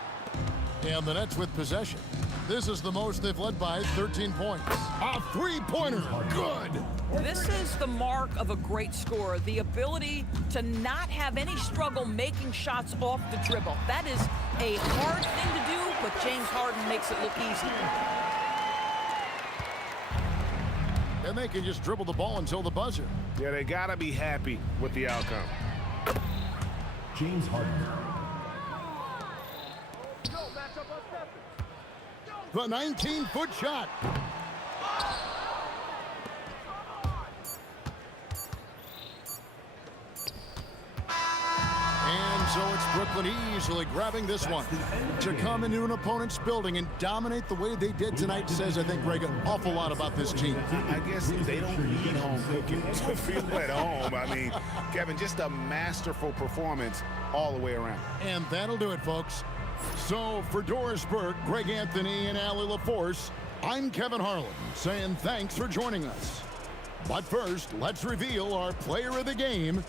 And the Nets with possession. This is the most they've led by 13 points. A three-pointer. Good. This is the mark of a great scorer, the ability to not have any struggle making shots off the dribble. That is a hard thing to do, but James Harden makes it look easy. And they can just dribble the ball until the buzzer. Yeah, they got to be happy with the outcome. James Harden. The 19-foot shot. And so it's Brooklyn easily grabbing this one. To come into an opponent's building and dominate the way they did tonight says, I think, Greg, an awful lot about this team. I guess they don't need home cooking to feel at home. I mean, Kevin, just a masterful performance all the way around. And that'll do it, folks. So for Doris Burke, Greg Anthony, and Allie LaForce, I'm Kevin Harlan saying thanks for joining us. But first, let's reveal our player of the game